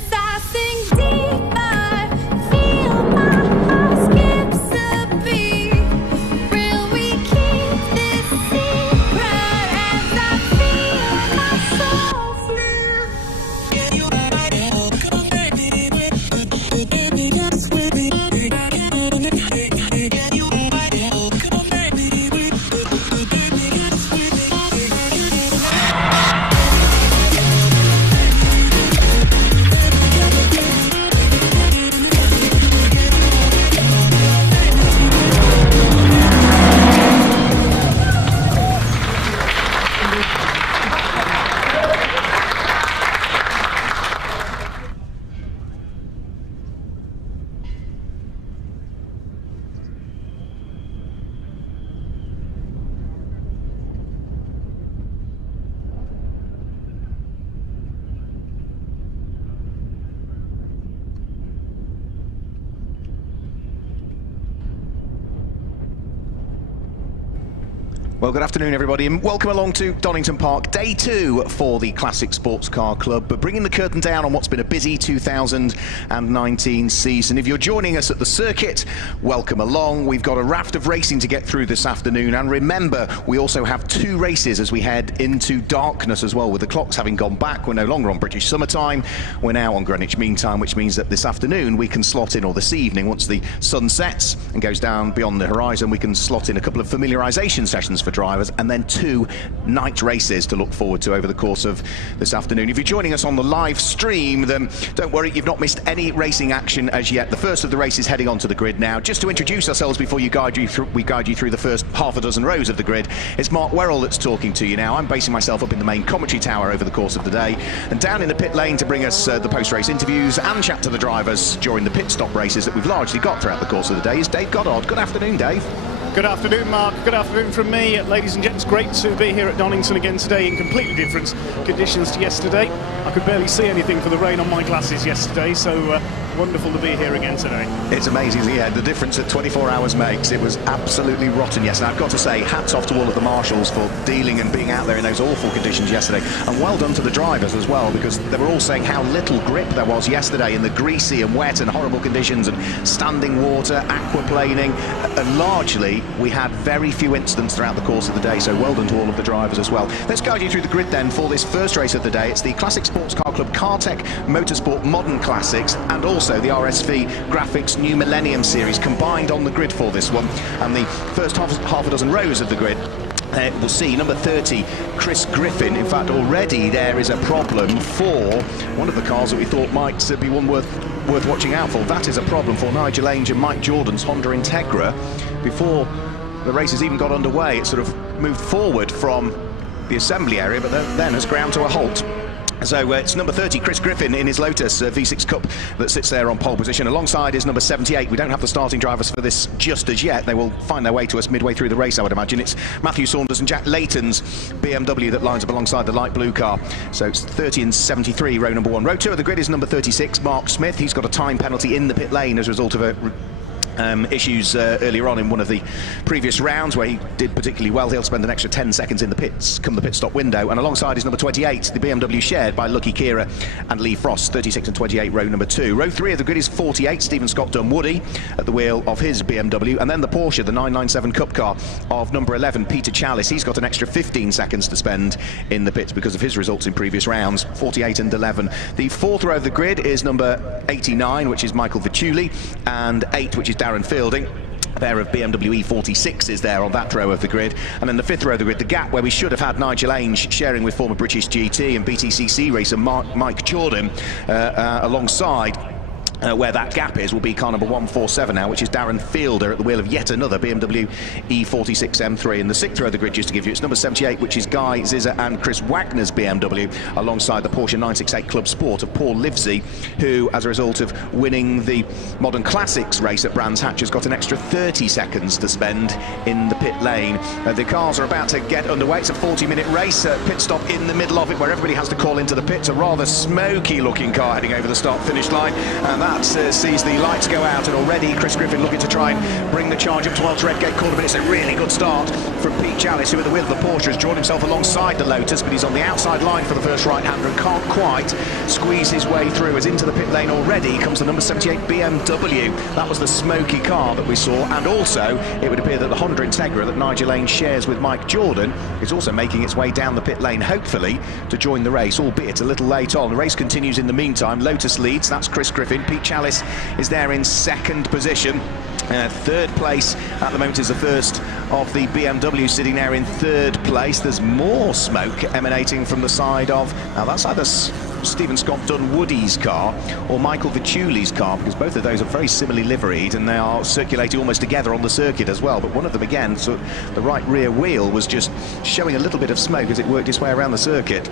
as I sink deeper, feel my heart skips a beat. Will we keep this secret as I feel my soul feel? Well, good afternoon, everybody, and welcome along to Donington Park, day 2 for the Classic Sports Car Club, but bringing the curtain down on what's been a busy 2019 season. If you're joining us at the circuit, welcome along. We've got a raft of racing to get through this afternoon, and remember, we also have 2 races as we head into darkness as well. With the clocks having gone back, we're no longer on British summertime, we're now on Greenwich Mean Time, which means that this afternoon we can slot in, or this evening, once the sun sets and goes down beyond the horizon, we can slot in a couple of familiarisation sessions for drivers, and then 2 night races to look forward to over the course of this afternoon. If you're joining us on the live stream, then don't worry, you've not missed any racing action as yet. The first of the races heading onto the grid now. Just to introduce ourselves before we guide you through the first half a dozen rows of the grid, it's Mark Werrell that's talking to you now. I'm basing myself up in the main commentary tower over the course of the day, and down in the pit lane to bring us the post-race interviews and chat to the drivers during the pit stop races that we've largely got throughout the course of the day is Dave Goddard. Good afternoon, Dave. Good afternoon, Mark. Good afternoon from me. Ladies and gents, great to be here at Donington again today in completely different conditions to yesterday. I could barely see anything for the rain on my glasses yesterday, so wonderful to be here again today. It's amazing, yeah, the difference that 24 hours makes. It was absolutely rotten yesterday. I've got to say, hats off to all of the marshals for dealing and being out there in those awful conditions yesterday. And well done to the drivers as well, because they were all saying how little grip there was yesterday in the greasy and wet and horrible conditions and standing water, aquaplaning, and largely we had very few incidents throughout the course of the day, so well done to all of the drivers as well. Let's guide you through the grid then for this first race of the day. It's the Classic Sports Car Club CarTech Motorsport Modern Classics and also the RSV Graphics New Millennium Series combined on the grid for this one. And the first half a dozen rows of the grid, we'll see number 30, Chris Griffin. In fact, already there is a problem for one of the cars that we thought might be one worth watching out for. That is a problem for Nigel Ainge and Mike Jordan's Honda Integra. Before the race has even got underway, it sort of moved forward from the assembly area, but then has ground to a halt. So it's number 30, Chris Griffin, in his Lotus V6 Cup that sits there on pole position. Alongside is number 78. We don't have the starting drivers for this just as yet. They will find their way to us midway through the race, I would imagine. It's Matthew Saunders and Jack Layton's BMW that lines up alongside the light blue car. So it's 30 and 73, row number 1. Row 2 of the grid is number 36, Mark Smith. He's got a time penalty in the pit lane as a result of a issues earlier on in one of the previous rounds where he did particularly well. He'll spend an extra 10 seconds in the pits come the pit stop window, and alongside is number 28, the BMW shared by Lucky Kira and Lee Frost, 36 and 28, row number 2. Row 3 of the grid is 48, Stephen Scott Dunwoody at the wheel of his BMW, and then the Porsche, the 997 Cup car of number 11, Peter Chalice. He's got an extra 15 seconds to spend in the pits because of his results in previous rounds, 48 and 11. The 4th row of the grid is number 89, which is Michael Vituli, and 8, which is Darren Fielding. A pair of BMW E46s there on that row of the grid. And then the 5th row of the grid, the gap where we should have had Nigel Ainge sharing with former British GT and BTCC racer Mike Jordan alongside. Where that gap is will be car number 147 now, which is Darren Fielder at the wheel of yet another BMW E46 M3. And the 6th row of the grid, just to give you, it's number 78, which is Guy Zizza and Chris Wagner's BMW, alongside the Porsche 968 Club Sport of Paul Livesey, who, as a result of winning the Modern Classics race at Brands Hatch, has got an extra 30 seconds to spend in the pit lane. The cars are about to get underway. It's a 40-minute race, pit stop in the middle of it, where everybody has to call into the pits. A rather smoky-looking car heading over the start-finish line, and that that sees the lights go out, and already Chris Griffin looking to try and bring the charge up towards Redgate corner, but it's a really good start from Pete Chalice, who at the wheel of the Porsche has drawn himself alongside the Lotus, but he's on the outside line for the first right-hander and can't quite squeeze his way through. As into the pit lane already comes the number 78 BMW. That was the smoky car that we saw, and also it would appear that the Honda Integra that Nigel Lane shares with Mike Jordan is also making its way down the pit lane, hopefully to join the race, albeit a little late on. The race continues in the meantime. Lotus leads, that's Chris Griffin. Pete Chalice is there in second position. Third place at the moment is the first of the BMW sitting there in third place. There's more smoke emanating from the side of, now that's either Stephen Scott Dunwoody's car or Michael Vittuli's car, because both of those are very similarly liveried and they are circulating almost together on the circuit as well. But one of them, again, so the right rear wheel was just showing a little bit of smoke as it worked its way around the circuit.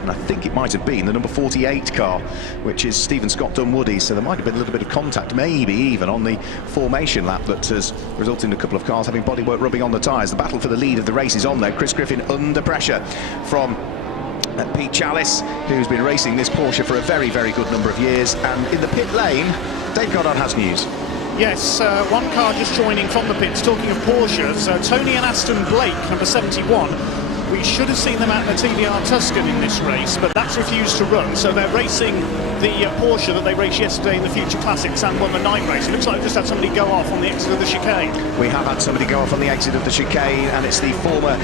And I think it might have been the number 48 car, which is Stephen Scott Dunwoody, so there might have been a little bit of contact, maybe even on the formation lap, that has resulted in a couple of cars having bodywork rubbing on the tyres. The battle for the lead of the race is on though. Chris Griffin under pressure from Pete Chalice, who's been racing this Porsche for a very, very good number of years. And in the pit lane, Dave Goddard has news. Yes, one car just joining from the pits. Talking of Porsches, Tony and Aston Blake, number 71. We should have seen them at the TVR Tuscan in this race, but that's refused to run. So they're racing the Porsche that they raced yesterday in the Future Classics and won the night race. It looks like we've just had somebody go off on the exit of the chicane. We have had somebody go off on the exit of the chicane, and it's the former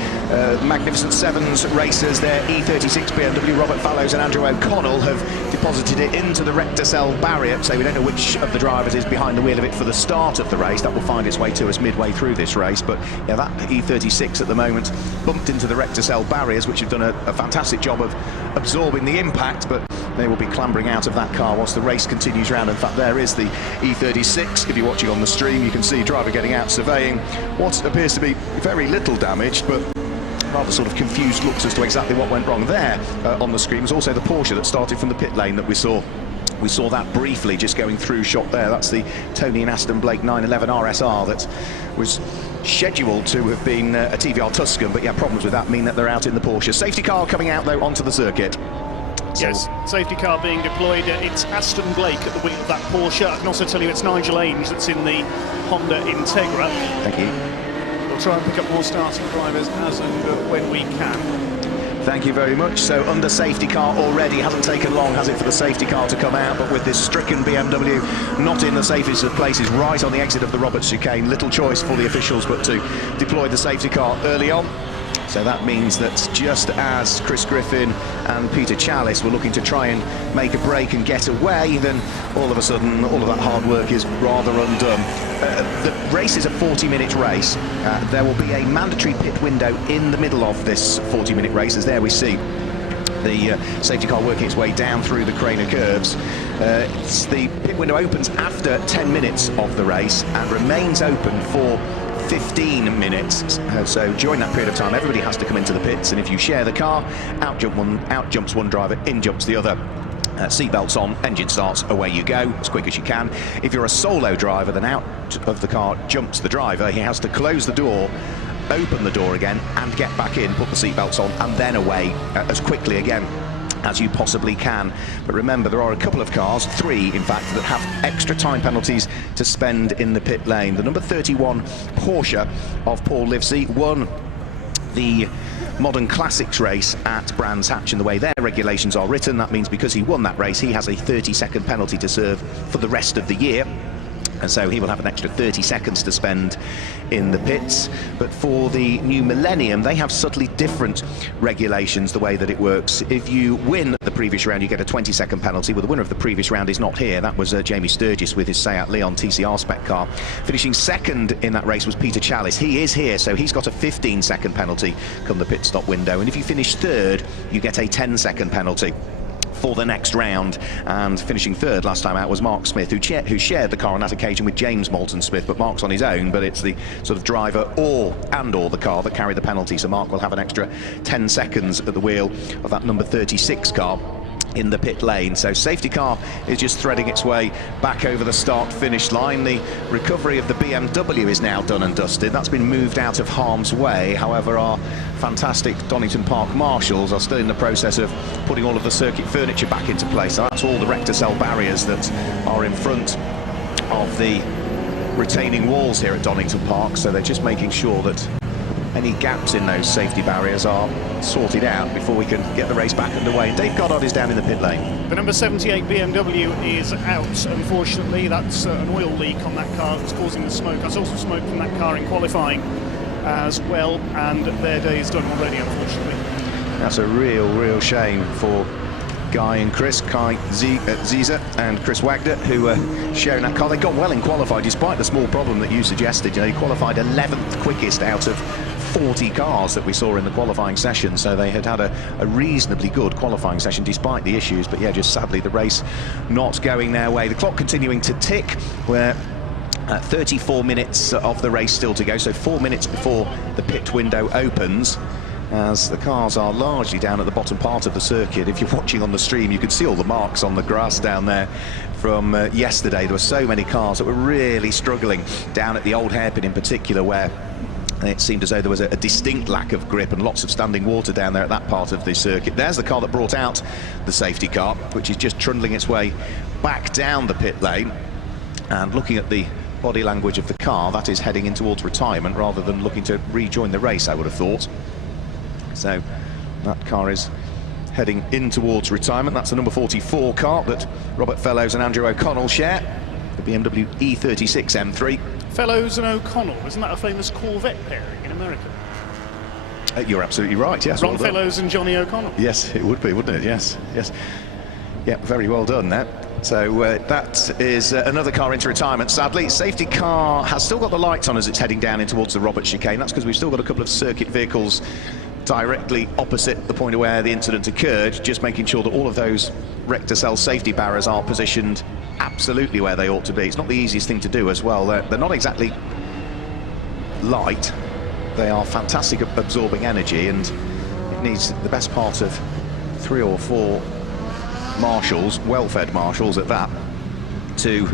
Magnificent Sevens racers there. E36 BMW, Robert Fallows and Andrew O'Connell have deposited it into the Recticel barrier. So we don't know which of the drivers is behind the wheel of it for the start of the race. That will find its way to us midway through this race. But yeah, that E36 at the moment bumped into the Recticel barriers, which have done a fantastic job of absorbing the impact, but they will be clambering out of that car whilst the race continues round. In fact, there is the E36. If you're watching on the stream, you can see driver getting out surveying what appears to be very little damage, but rather sort of confused looks as to exactly what went wrong there. On the screen was also the Porsche that started from the pit lane that we saw. We saw that briefly just going through shot there. That's the Tony and Aston Blake 911 RSR that was scheduled to have been a TVR Tuscan, but yeah, problems with that mean that they're out in the Porsche. Safety car coming out though onto the circuit. Yes, safety car being deployed. It's Aston Blake at the wheel of that Porsche. I can also tell you it's Nigel Ainge that's in the Honda Integra. Thank you. We'll try and pick up more starting drivers as and when we can. Thank you very much. So under safety car already, hasn't taken long, has it, for the safety car to come out, but with this stricken BMW not in the safest of places, right on the exit of the Roberts chicane, little choice for the officials but to deploy the safety car early on. So that means that just as Chris Griffin and Peter Chalice were looking to try and make a break and get away, then all of a sudden all of that hard work is rather undone. The race is a 40-minute race. There will be a mandatory pit window in the middle of this 40-minute race, as there we see the safety car working its way down through the Craner curves. The pit window opens after 10 minutes of the race and remains open for 15 minutes. So during that period of time, everybody has to come into the pits, and if you share the car, out jumps one driver, in jumps the other. Seatbelts on, engine starts, away you go, as quick as you can. If you're a solo driver, then out of the car jumps the driver. He has to close the door, open the door again, and get back in, put the seatbelts on, and then away as quickly again as you possibly can. But remember, there are a couple of cars, 3 in fact, that have extra time penalties to spend in the pit lane. The number 31 Porsche of Paul Livesey won the Modern Classics race at Brands Hatch, and the way their regulations are written, that means because he won that race, he has a 30-second penalty to serve for the rest of the year. And so he will have an extra 30 seconds to spend in the pits. But for the new millennium, they have subtly different regulations, the way that it works. If you win the previous round, you get a 20-second penalty. Well, the winner of the previous round is not here. That was Jamie Sturgis with his Seat Leon TCR spec car. Finishing second in that race was Peter Chalice. He is here, so he's got a 15-second penalty come the pit stop window. And if you finish third, you get a 10-second penalty for the next round. And finishing third last time out was Mark Smith, who shared the car on that occasion with James Moulton Smith, but Mark's on his own, but it's the sort of driver or the car that carry the penalty, so Mark will have an extra 10 seconds at the wheel of that number 36 car. in the pit lane. So safety car is just threading its way back over the start-finish line. The recovery of the BMW is now done and dusted. That's been moved out of harm's way. However, our fantastic Donington Park marshals are still in the process of putting all of the circuit furniture back into place. So that's all the rector cell barriers that are in front of the retaining walls here at Donington Park. So they're just making sure that any gaps in those safety barriers are sorted out before we can get the race back underway. Dave Goddard is down in the pit lane. The number 78 BMW is out, unfortunately. That's an oil leak on that car that's causing the smoke. I saw some smoke from that car in qualifying as well, and their day is done already, unfortunately. That's a real shame for Guy and Chris, Kai Ziza and Chris Wagner, who were sharing that car. They got well in qualifying, despite the small problem that you suggested. You know, they qualified 11th quickest out of 40 cars that we saw in the qualifying session, so they had a reasonably good qualifying session despite the issues. But yeah, just sadly the race not going their way. The clock continuing to tick. We're 34 minutes of the race still to go, so 4 minutes before the pit window opens, as the cars are largely down at the bottom part of the circuit. If you're watching on the stream, you could see all the marks on the grass down there from yesterday. There were so many cars that were really struggling down at the old hairpin in particular, where it seemed as though there was a distinct lack of grip and lots of standing water down there at that part of the circuit. There's the car that brought out the safety car, which is just trundling its way back down the pit lane. And looking at the body language of the car, that is heading in towards retirement rather than looking to rejoin the race, I would have thought. So that car is heading in towards retirement. That's the number 44 car that Robert Fellows and Andrew O'Connell share, the BMW E36 M3. Fellows and O'Connell, isn't that a famous Corvette pairing in America? You're absolutely right, yes. Ron Fellows and Johnny O'Connell. Yes, it would be, wouldn't it? Yes, yes. Yeah, very well done there. So that is another car into retirement, sadly. Safety car has still got the lights on as it's heading down in towards the Roberts chicane. That's because we've still got a couple of circuit vehicles directly opposite the point where the incident occurred, just making sure that all of those rector cell safety barriers are positioned absolutely where they ought to be. It's not the easiest thing to do as well. They're not exactly light. They are fantastic at absorbing energy, and it needs the best part of 3 or 4 marshals, well-fed marshals at that, to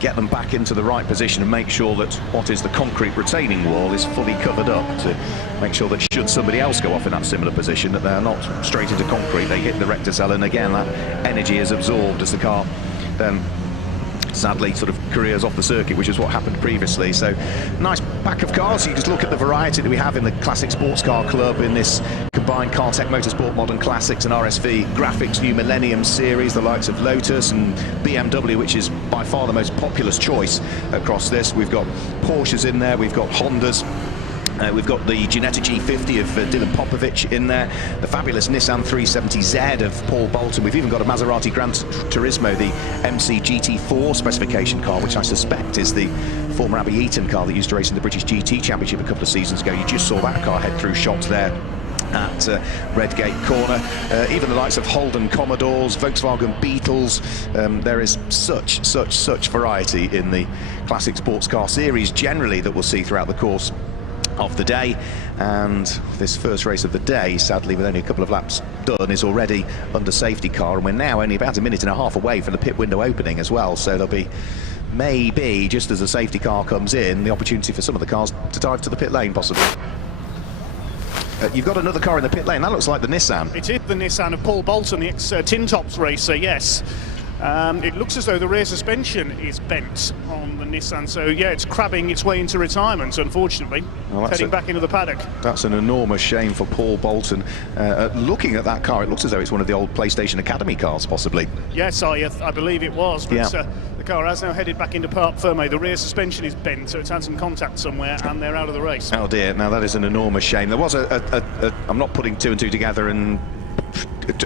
get them back into the right position and make sure that what is the concrete retaining wall is fully covered up, to make sure that should somebody else go off in that similar position, that they're not straight into concrete, they hit the rector cell, and again that energy is absorbed as the car then sadly sort of careers off the circuit, which is what happened previously. So nice pack of cars. You just look at the variety that we have in the Classic Sports Car Club in this combined Cartech Motorsport Modern Classics and RSV Graphics New Millennium series, the likes of Lotus and BMW, which is by far the most populous choice across this. We've got Porsches in there, we've got Hondas. We've got the Ginetta G50 of Dylan Popovich in there, the fabulous Nissan 370Z of Paul Bolton. We've even got a Maserati Gran Turismo, the MC GT4 specification car, which I suspect is the former Abbey Eaton car that used to race in the British GT Championship a couple of seasons ago. You just saw that car head through shots there at Redgate Corner. Even the likes of Holden Commodores, Volkswagen Beetles. There is such variety in the Classic Sports Car Series generally that we'll see throughout the course of the day. And this first race of the day, sadly with only a couple of laps done, is already under safety car, and we're now only about a minute and a half away from the pit window opening as well. So there'll be, maybe just as the safety car comes in, the opportunity for some of the cars to dive to the pit lane possibly. You've got another car in the pit lane. That looks like the Nissan. It is the Nissan of Paul Bolton, the ex-TinTops racer, yes. It looks as though the rear suspension is bent on the Nissan, so yeah, it's crabbing its way into retirement, unfortunately. Well, heading back into the paddock. That's an enormous shame for Paul Bolton. Looking at that car, it looks as though it's one of the old PlayStation Academy cars, possibly. Yes, I believe it was, but yeah. The car has now headed back into Parc Fermé. The rear suspension is bent, so it's had some contact somewhere, and they're out of the race. Oh dear, now that is an enormous shame. There was I'm not putting 2 and 2 together and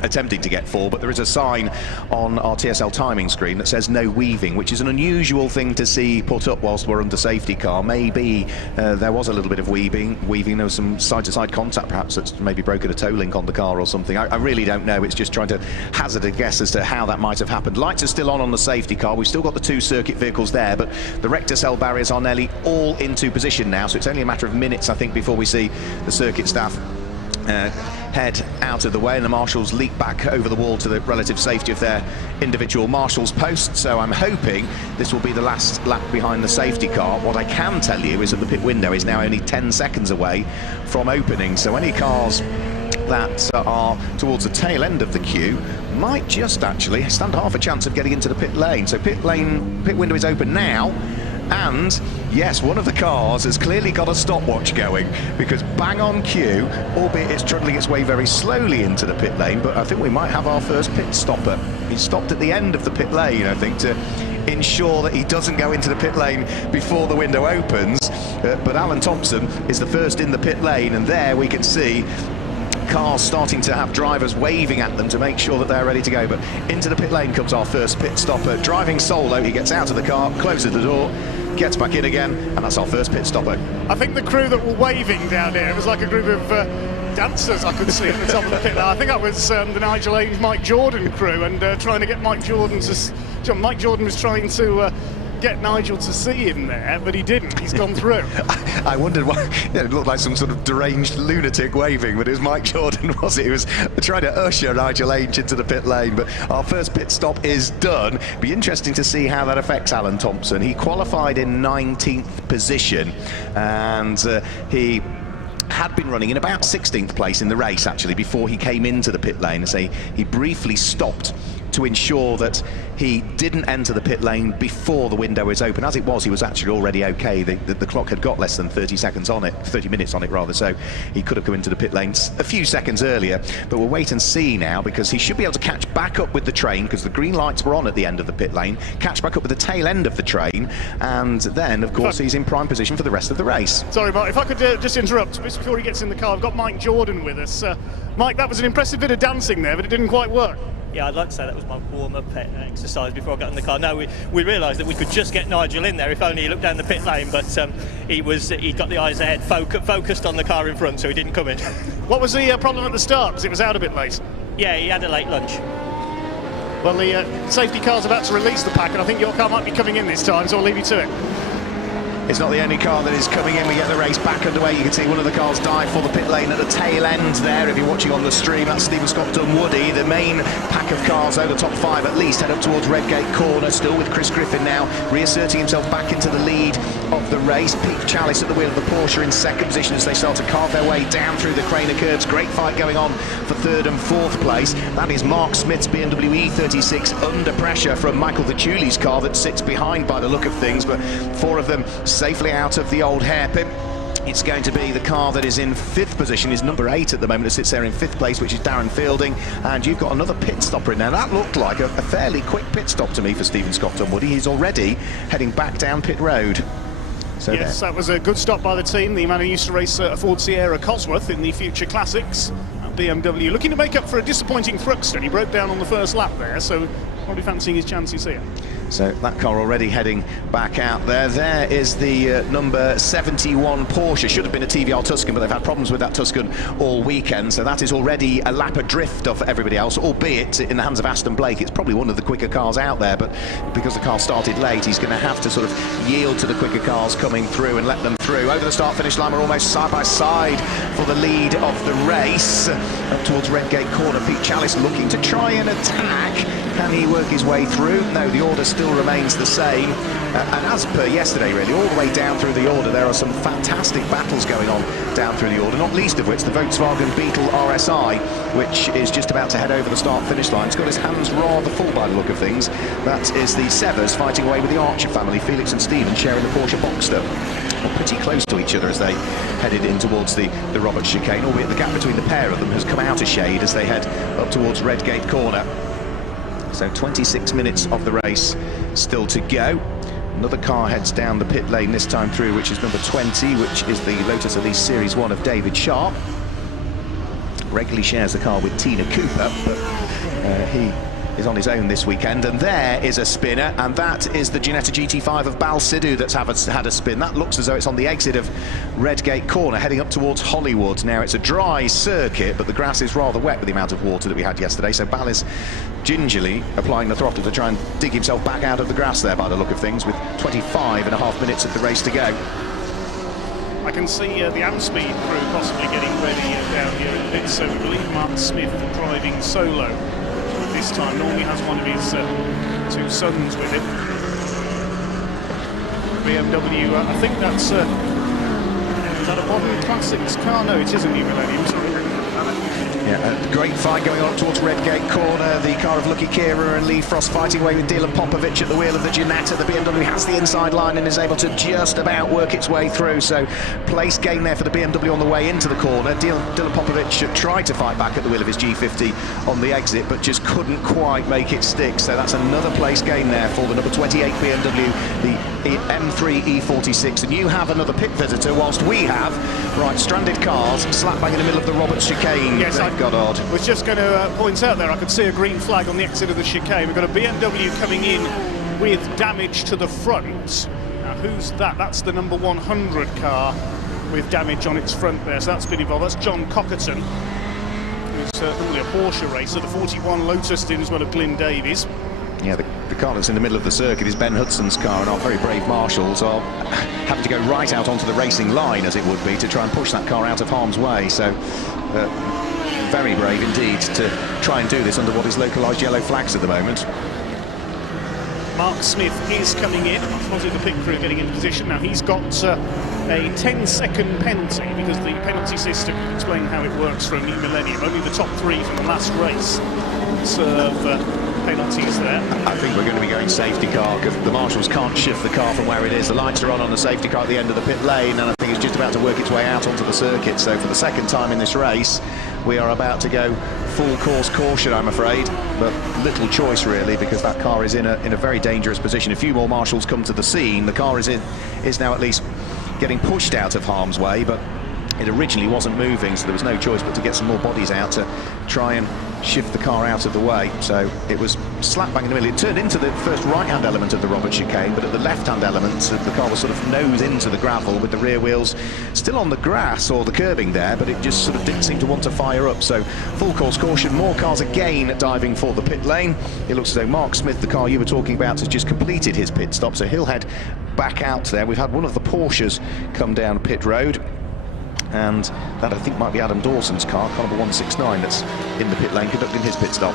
attempting to get 4, but there is a sign on our TSL timing screen that says no weaving, which is an unusual thing to see put up whilst we're under safety car. Maybe there was a little bit of weaving. There was some side-to-side contact perhaps that's maybe broken a toe link on the car or something. I really don't know. It's just trying to hazard a guess as to how that might have happened. Lights are still on the safety car. We've still got the 2 circuit vehicles there, but the rector cell barriers are nearly all into position now, so it's only a matter of minutes, I think, before we see the circuit staff head out of the way, and the marshals leap back over the wall to the relative safety of their individual marshals post. So I'm hoping this will be the last lap behind the safety car. What I can tell you is that the pit window is now only 10 seconds away from opening, so any cars that are towards the tail end of the queue might just actually stand half a chance of getting into the pit lane. So pit window is open now, and yes, one of the cars has clearly got a stopwatch going, because bang on cue, albeit it's trundling its way very slowly into the pit lane, but I think we might have our first pit stopper. He stopped at the end of the pit lane, I think, to ensure that he doesn't go into the pit lane before the window opens. But Alan Thompson is the first in the pit lane, and there we can see cars starting to have drivers waving at them to make sure that they're ready to go. But into the pit lane comes our first pit stopper, driving solo. He gets out of the car, closes the door, gets back in again, and that's our first pit stopper. I think the crew that were waving down here, it was like a group of dancers I could see at the top of the pit. I think that was the Nigel Ainge, Mike Jordan crew, and trying to get Mike Jordan to... Mike Jordan was trying to get Nigel to see him there, but he didn't. He's gone through. I wondered why. Yeah, it looked like some sort of deranged lunatic waving, but it was Mike Jordan, was it? He was trying to usher Nigel Ainge into the pit lane. But our first pit stop is done. Be interesting to see how that affects Alan Thompson. He qualified in 19th position, and he had been running in about 16th place in the race, actually, before he came into the pit lane. So he briefly stopped to ensure that he didn't enter the pit lane before the window was open. As it was, he was actually already okay. The clock had got less than 30 seconds on it, 30 minutes on it rather, so he could have come into the pit lane a few seconds earlier. But we'll wait and see now, because he should be able to catch back up with the train, because the green lights were on at the end of the pit lane, catch back up with the tail end of the train, and then of course he's in prime position for the rest of the race. Sorry, Mark, if I could just interrupt just before he gets in the car. I've got Mike Jordan with us. Mike, that was an impressive bit of dancing there, but it didn't quite work. Yeah, I'd like to say that was my warm-up exercise before I got in the car. No, we realised that we could just get Nigel in there if only he looked down the pit lane, but he got the eyes ahead, focused on the car in front, so he didn't come in. What was the problem at the start? Because it was out a bit late. Yeah, he had a late lunch. Well, the safety car's about to release the pack, and I think your car might be coming in this time, so I'll leave you to it. It's not the only car that is coming in. We get the race back underway. You can see one of the cars dive for the pit lane at the tail end there. If you're watching on the stream, that's Stephen Scott Dunwoody. The main pack of cars, the top five at least, head up towards Redgate Corner, still with Chris Griffin now reasserting himself back into the lead of the race. Pete Chalice at the wheel of the Porsche in second position as they start to carve their way down through the Craner curves. Great fight going on for third and fourth place. That is Mark Smith's BMW E36 under pressure from Michael Vittuli's car that sits behind by the look of things, but four of them safely out of the old hairpin. It's going to be the car that is in fifth position, is number 8 at the moment, that sits there in fifth place, which is Darren Fielding, and you've got another pit stopper in there. That looked like a fairly quick pit stop to me for Stephen Scott Dunwoody. He's already heading back down pit road. So yes, that was a good stop by the team. The man who used to race a Ford Sierra Cosworth in the Future Classics. BMW looking to make up for a disappointing Thruxton. He broke down on the first lap there, so probably fancying his chances here. So that car already heading back out there. There is the number 71 Porsche. Should have been a TVR Tuscan, but they've had problems with that Tuscan all weekend. So that is already a lap adrift of everybody else, albeit in the hands of Aston Blake. It's probably one of the quicker cars out there, but because the car started late, he's going to have to sort of yield to the quicker cars coming through and let them through. Over the start-finish line, we're almost side by side for the lead of the race. Up towards Redgate Corner, Pete Chalice looking to try and attack. Can he work his way through? No, the order still remains the same. And as per yesterday, really, all the way down through the order, there are some fantastic battles going on down through the order, not least of which the Volkswagen Beetle RSI, which is just about to head over the start-finish line. It's got his hands rather full by the look of things. That is the Severs fighting away with the Archer family, Felix and Stephen sharing the Porsche Boxster. Pretty close to each other as they headed in towards the Roberts chicane, albeit the gap between the pair of them has come out a shade as they head up towards Redgate Corner. So 26 minutes of the race still to go. Another car heads down the pit lane this time through, which is number 20, which is the Lotus Elise Series 1 of David Sharp. Regularly shares the car with Tina Cooper, but he is on his own this weekend. And there is a spinner, and that is the Ginetta GT5 of Bal Sidhu that's had a spin. That looks as though it's on the exit of Redgate Corner, heading up towards Hollywood. Now, it's a dry circuit, but the grass is rather wet with the amount of water that we had yesterday, so Bal is gingerly applying the throttle to try and dig himself back out of the grass there by the look of things, with 25.5 minutes of the race to go. I can see the Amspeed crew possibly getting ready down here in the pits, so we believe Mark Smith driving solo this time. Normally has one of his 2 sons with him. BMW, I think that's is that a modern classics car? No, it isn't New Millennium, sorry. Yeah, a great fight going on towards Redgate Corner. The car of Lucky Kira and Lee Frost fighting away with Dylan Popovic at the wheel of the Ginetta. The BMW has the inside line and is able to just about work its way through. So place gain there for the BMW on the way into the corner. Dylan Popovic tried to fight back at the wheel of his G50 on the exit, but just couldn't quite make it stick. So that's another place gain there for the number 28 BMW, the M3 E46. And you have another pit visitor, whilst we have, right, stranded cars slap bang in the middle of the Roberts chicane. Yes, Goddard was just going to point out there, I could see a green flag on the exit of the chicane. We've got a BMW coming in with damage to the front. Now, who's that? That's the number 100 car with damage on its front there. So that's been involved. That's John Cockerton, who's normally a Porsche racer. The 41 Lotus in as well of Glyn Davies. Yeah, the car that's in the middle of the circuit is Ben Hudson's car, and our very brave marshals are having to go right out onto the racing line, as it would be, to try and push that car out of harm's way. So very brave indeed to try and do this under what is localised yellow flags at the moment. Mark Smith is coming in. Obviously the pit crew getting into position. Now he's got a 10-second penalty, because the penalty system, explain how it works for a New Millennium. Only the top 3 from the last race serve penalties there. I think we're going to be going safety car, because the marshals can't shift the car from where it is. The lights are on the safety car at the end of the pit lane, and I think it's just about to work its way out onto the circuit. So for the second time in this race, we are about to go full course caution, I'm afraid, but little choice really, because that car is in a very dangerous position. A few more marshals come to the scene. The car is now at least getting pushed out of harm's way, but it originally wasn't moving, so there was no choice but to get some more bodies out to try and shift the car out of the way. So it was slap bang in the middle. It turned into the first right-hand element of the Robert chicane, but at the left-hand element, the car was sort of nose into the gravel with the rear wheels still on the grass or the curbing there, but it just sort of didn't seem to want to fire up. So full course caution, more cars again diving for the pit lane. It looks as though Mark Smith, the car you were talking about, has just completed his pit stop, so he'll head back out there. We've had one of the Porsches come down pit road, and that I think might be Adam Dawson's car, car number 169, that's in the pit lane conducting his pit stop.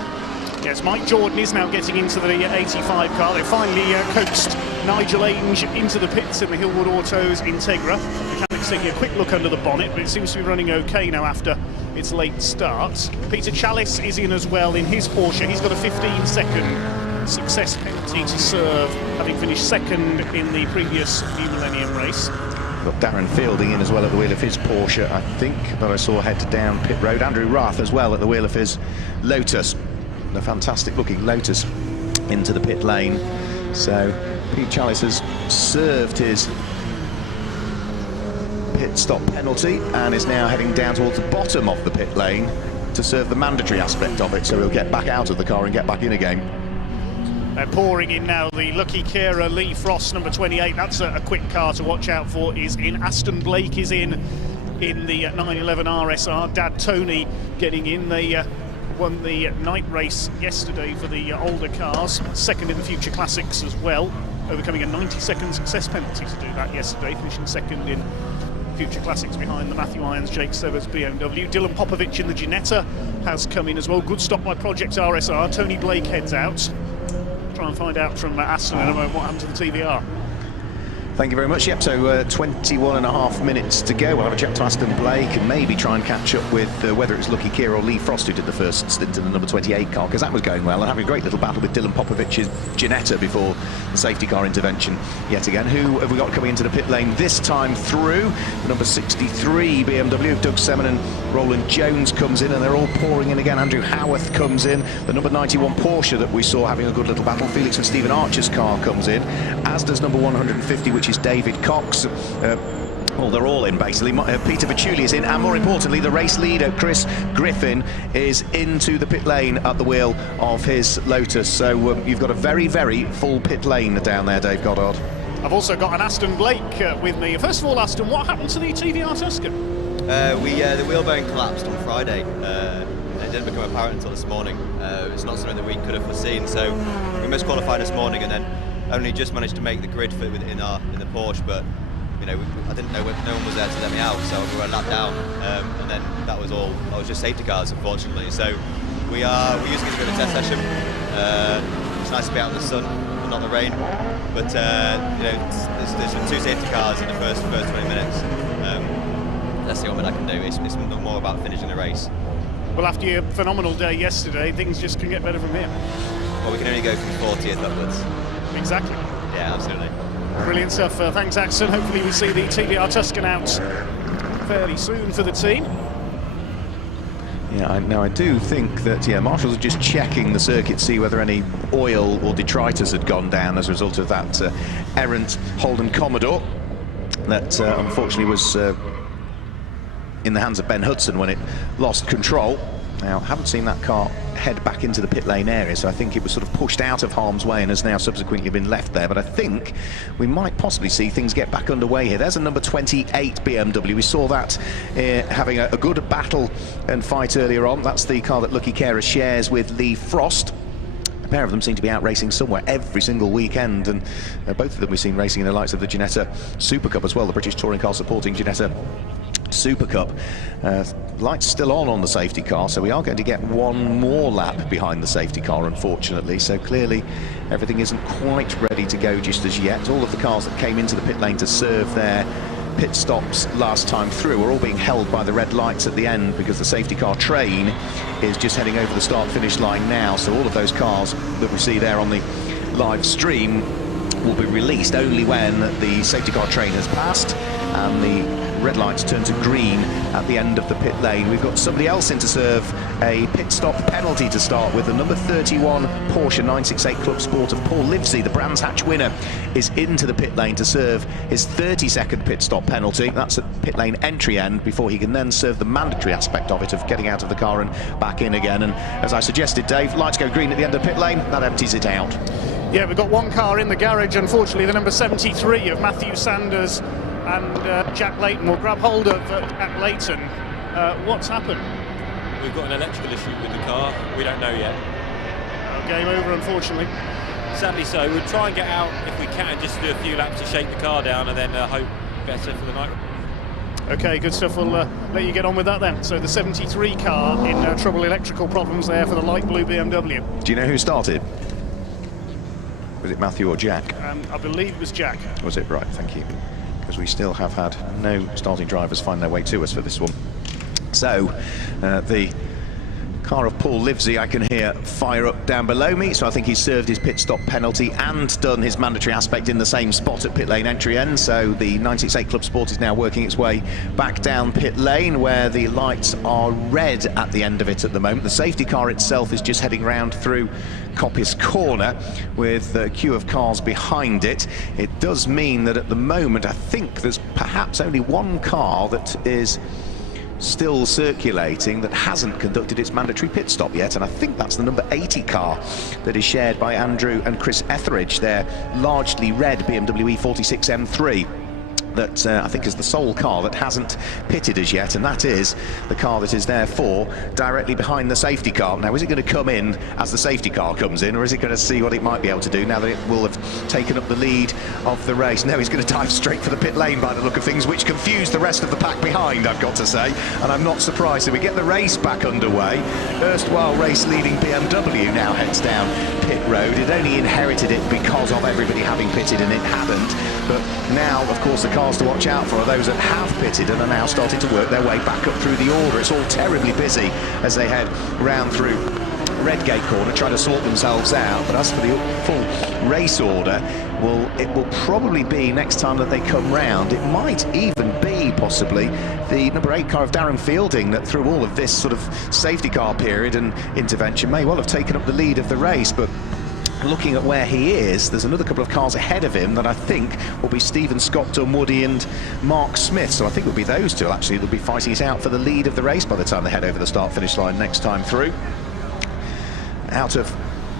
Yes, Mike Jordan is now getting into the 85 car. They finally coaxed Nigel Ainge into the pits in the Hillwood Autos Integra. Mechanics taking a quick look under the bonnet, but it seems to be running okay now after its late start. Peter Chalice is in as well in his Porsche. He's got a 15-second success penalty to serve, having finished second in the previous New Millennium race. Got Darren Fielding in as well at the wheel of his Porsche, I think, that I saw head down pit road. Andrew Rath as well at the wheel of his Lotus, a fantastic looking Lotus, into the pit lane. So Pete Chalice has served his pit stop penalty and is now heading down towards the bottom of the pit lane to serve the mandatory aspect of it, so he'll get back out of the car and get back in again. They're pouring in now. The Lucky Kira Lee Frost, number 28. That's a quick car to watch out for. Is in. Aston Blake is in the 911 RSR. Dad Tony getting in. They won the night race yesterday for the older cars. Second in the Future Classics as well, overcoming a 90-second success penalty to do that yesterday, finishing second in Future Classics behind the Matthew Irons, Jake Severs BMW. Dylan Popovic in the Ginetta has come in as well. Good stop by Project RSR. Tony Blake heads out. Try and find out from Aston in a moment what happened to the TVR. Thank you very much. Yep, so 21.5 minutes to go. We'll have a chat to Aston Blake and maybe try and catch up with whether it's Lucky Kira or Lee Frost who did the first stint in the number 28 car, because that was going well, and having a great little battle with Dylan Popovic's Ginetta before the safety car intervention yet again. Who have we got coming into the pit lane this time through? The number 63 BMW, Doug Seaman and Roland Jones comes in, and they're all pouring in again. Andrew Howarth comes in. The number 91 Porsche that we saw having a good little battle, Felix and Stephen Archer's car, comes in, as does number 150, which is David Cox. Well, they're all in basically. Peter Vituli is in, and more importantly, the race leader Chris Griffin is into the pit lane at the wheel of his Lotus. So you've got a very, very full pit lane down there, Dave Goddard. I've also got an Aston Blake with me. First of all, Aston, what happened to the TVR Tuscan? The wheel bearing collapsed on Friday. It didn't become apparent until this morning. It's not something that we could have foreseen, so we misqualified this morning and then only just managed to make the grid fit in the Porsche, but I didn't know no one was there to let me out, so we were a lap down, and then that was all. That was just safety cars, unfortunately. So we're using it as a bit of a test session. It's nice to be out in the sun, and not the rain. But there's been 2 safety cars in the first 20 minutes. That's the only thing I can do. It's more about finishing the race. Well, after your phenomenal day yesterday, things just can get better from here. Well, we can only go from 40th upwards. Exactly. Yeah, absolutely. Brilliant stuff. Thanks, Axon. Hopefully we see the TBR Tuscan out fairly soon for the team. Yeah, I do think that, marshals are just checking the circuit to see whether any oil or detritus had gone down as a result of that errant Holden Commodore that unfortunately was in the hands of Ben Hudson when it lost control. Now, I haven't seen that car head back into the pit lane area, so I think it was sort of pushed out of harm's way and has now subsequently been left there. But I think we might possibly see things get back underway here. There's a number 28 BMW. We saw that having a good battle and fight earlier on. That's the car that Lucky Carer shares with Lee Frost. A pair of them seem to be out racing somewhere every single weekend, and both of them we've seen racing in the likes of the Ginetta Super Cup as well, the British touring car supporting Ginetta Super Cup. Lights still on the safety car, so we are going to get one more lap behind the safety car, unfortunately. So clearly everything isn't quite ready to go just as yet. All of the cars that came into the pit lane to serve their pit stops last time through are all being held by the red lights at the end, because the safety car train is just heading over the start-finish line now. So all of those cars that we see there on the live stream will be released only when the safety car train has passed and the red lights turn to green at the end of the pit lane. We've got somebody else in to serve a pit stop penalty to start with. The number 31 Porsche 968 Club Sport of Paul Livesey, the Brands Hatch winner, is into the pit lane to serve his 30-second pit stop penalty. That's at pit lane entry end, before he can then serve the mandatory aspect of it, of getting out of the car and back in again. And as I suggested, Dave, lights go green at the end of pit lane, that empties it out. Yeah, we've got one car in the garage, unfortunately, the number 73 of Matthew Sanders and Jack Layton. We'll grab hold of Jack Layton. What's happened? We've got an electrical issue with the car. We don't know yet. Game over, unfortunately. Sadly so. We'll try and get out if we can, just to do a few laps to shake the car down and then hope better for the night. Okay, good stuff. We'll let you get on with that then. So the 73 car in trouble, electrical problems there for the light blue BMW. Do you know who started? Was it Matthew or Jack? I believe it was Jack. Was it? Right, thank you. Because we still have had no starting drivers find their way to us for this one. So the car of Paul Livesey I can hear fire up down below me, so I think he's served his pit stop penalty and done his mandatory aspect in the same spot at pit lane entry end. So the 968 Club Sport is now working its way back down pit lane, where the lights are red at the end of it at the moment. The safety car itself is just heading round through Coppice Corner with a queue of cars behind it. It does mean that at the moment I think there's perhaps only one car that is still circulating that hasn't conducted its mandatory pit stop yet, and I think that's the number 80 car that is shared by Andrew and Chris Etheridge, their largely red BMW E46 M3. That I think is the sole car that hasn't pitted as yet, and that is the car that is therefore directly behind the safety car. Now, is it going to come in as the safety car comes in, or is it going to see what it might be able to do now that it will have taken up the lead of the race? No, he's going to dive straight for the pit lane by the look of things, which confused the rest of the pack behind, I've got to say, and I'm not surprised. So we get the race back underway. Erstwhile race-leading BMW now heads down pit road. It only inherited it because of everybody having pitted, and it hadn't. But now, of course, the cars to watch out for are those that have pitted and are now starting to work their way back up through the order. It's all terribly busy as they head round through Redgate Corner, trying to sort themselves out. But as for the full race order, well, it will probably be next time that they come round. It might even be possibly the number 8 car of Darren Fielding that, through all of this sort of safety car period and intervention, may well have taken up the lead of the race. But looking at where he is, there's another couple of cars ahead of him that I think will be Stephen Scott, Dunwoody and Mark Smith. So I think it will be those two actually that'll be fighting it out for the lead of the race by the time they head over the start-finish line next time through. Out of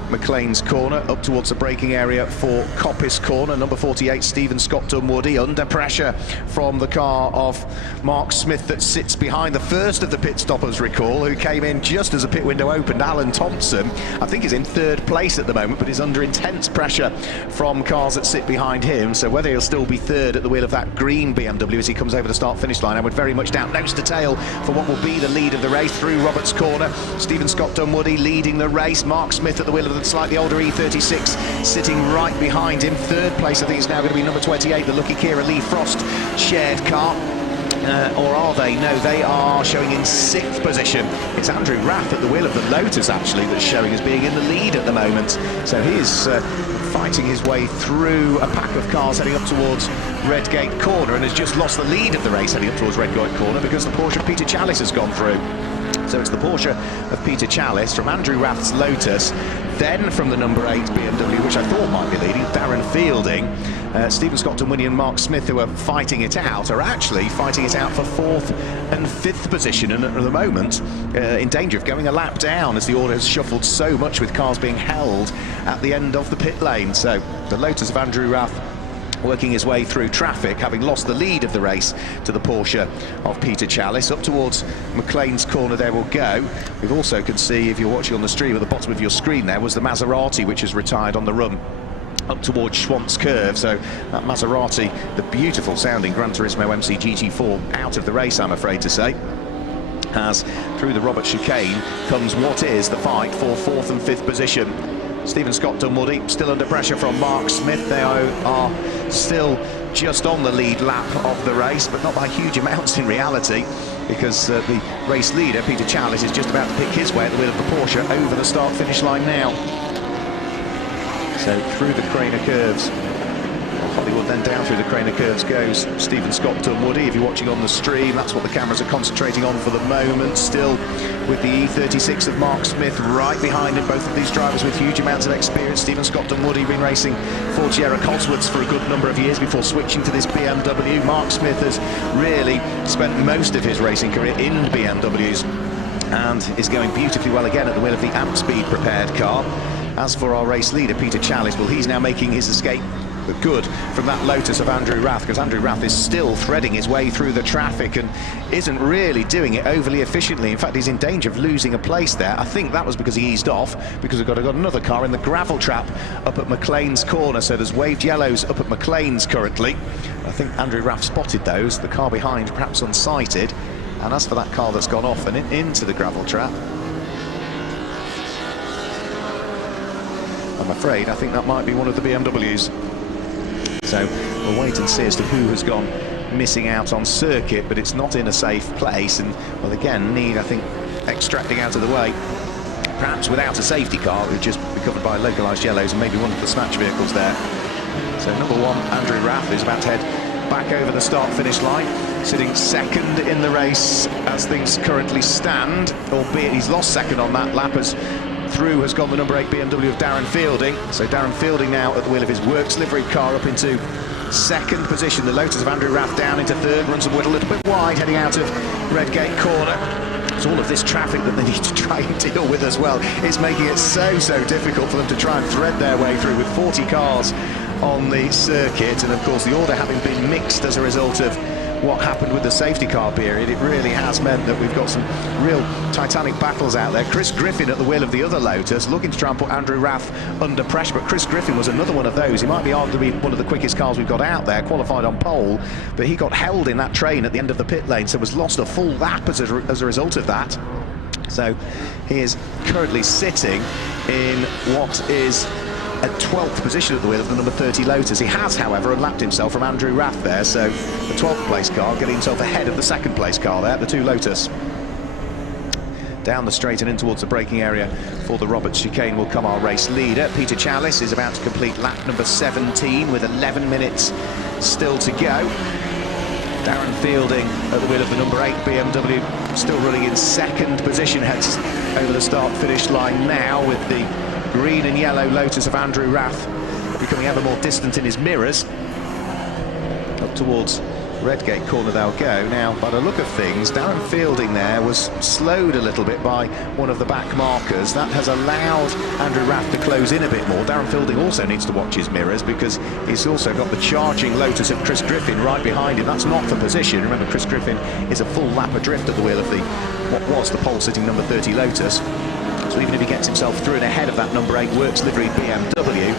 McLean's corner, up towards the braking area for Coppice corner. Number 48, Stephen Scott Dunwoody, under pressure from the car of Mark Smith that sits behind the first of the pit stoppers, recall, who came in just as the pit window opened. Alan Thompson, I think, is in third place at the moment, but is under intense pressure from cars that sit behind him. So whether he'll still be third at the wheel of that green BMW as he comes over the start-finish line, I would very much doubt. Nose to tail for what will be the lead of the race through Roberts' corner. Stephen Scott Dunwoody leading the race. Mark Smith at the wheel of the slightly older E36 sitting right behind him. Third place, I think, is now going to be number 28, the Lucky Kira Lee Frost shared car. Or are they? No, they are showing in 6th position. It's Andrew Rath at the wheel of the Lotus, actually, that's showing as being in the lead at the moment. So he is fighting his way through a pack of cars heading up towards Redgate corner, and has just lost the lead of the race heading up towards Redgate corner because the Porsche of Peter Chalice has gone through. So it's the Porsche of Peter Chalice from Andrew Rath's Lotus, then from the number 8 BMW, which I thought might be leading, Darren Fielding. Stephen Scott Dunwoody and Mark Smith, who are fighting it out, are actually fighting it out for 4th and 5th position, and at the moment in danger of going a lap down as the order has shuffled so much with cars being held at the end of the pit lane. So the Lotus of Andrew Rath working his way through traffic, having lost the lead of the race to the Porsche of Peter Chalice. Up towards McLean's corner there will go. We also can see, if you're watching on the stream, at the bottom of your screen there was the Maserati, which has retired on the run up towards Schwantz Curve. So that Maserati, the beautiful sounding Gran Turismo MC GT4, out of the race, I'm afraid to say, as through the Robert chicane comes what is the fight for 4th and 5th position. Stephen Scott Dunwoody still under pressure from Mark Smith. They are still just on the lead lap of the race, but not by huge amounts in reality, because the race leader, Peter Chalice, is just about to pick his way at the wheel of the Porsche over the start-finish line now. So through the Craner curves, Hollywood, then down through the Craner curves goes Stephen Scott Dunwoody. If you're watching on the stream, that's what the cameras are concentrating on for the moment. Still with the E36 of Mark Smith right behind him, both of these drivers with huge amounts of experience. Stephen Scott Dunwoody been racing for Tierra Cosworths for a good number of years before switching to this BMW. Mark Smith has really spent most of his racing career in BMWs and is going beautifully well again at the wheel of the Amp Speed prepared car. As for our race leader, Peter Chalice, well, he's now making his escape but good from that Lotus of Andrew Rath, because Andrew Rath is still threading his way through the traffic and isn't really doing it overly efficiently. In fact, he's in danger of losing a place there. I think that was because he eased off, because we've got another car in the gravel trap up at McLean's corner. So there's waved yellows up at McLean's currently. I think Andrew Rath spotted those, the car behind perhaps unsighted. And as for that car that's gone off and into the gravel trap, I'm afraid I think that might be one of the BMWs. So we'll wait and see as to who has gone missing out on circuit, but it's not in a safe place, and well, again, need, I think, extracting out of the way. Perhaps without a safety car, it would just be covered by localised yellows and maybe one of the snatch vehicles there. So number 1, Andrew Rath, is about to head back over the start-finish line, sitting 2nd in the race as things currently stand, albeit he's lost 2nd on that lap as through has gone the number 8 BMW of Darren Fielding. So Darren Fielding now at the wheel of his Works livery car up into 2nd position. The Lotus of Andrew Rath down into 3rd, runs a little bit wide heading out of Redgate corner. It's all of this traffic that they need to try and deal with as well. It's making it so difficult for them to try and thread their way through with 40 cars on the circuit, and of course the order having been mixed as a result of what happened with the safety car period. It really has meant that we've got some real titanic battles out there. Chris Griffin at the wheel of the other Lotus, looking to try and put Andrew Rath under pressure, but Chris Griffin was another one of those. He might be arguably one of the quickest cars we've got out there, qualified on pole, but he got held in that train at the end of the pit lane, so was lost a full lap as a result of that. So he is currently sitting in what is at 12th position at the wheel of the number 30 Lotus. He has, however, unlapped himself from Andrew Rath there, so the 12th place car getting himself ahead of the 2nd place car there, the 2 Lotus. Down the straight and in towards the braking area for the Roberts chicane will come our race leader. Peter Chalice is about to complete lap number 17 with 11 minutes still to go. Darren Fielding at the wheel of the number 8 BMW, still running in 2nd position, heads over the start-finish line now with the green and yellow Lotus of Andrew Rath becoming ever more distant in his mirrors. Up towards Redgate corner they'll go. Now, by the look of things, Darren Fielding there was slowed a little bit by one of the back markers. That has allowed Andrew Rath to close in a bit more. Darren Fielding also needs to watch his mirrors because he's also got the charging Lotus of Chris Griffin right behind him. That's not for position. Remember, Chris Griffin is a full lap adrift at the wheel of the what was the pole-sitting number 30 Lotus. So even if he gets himself through and ahead of that number 8 Works livery BMW,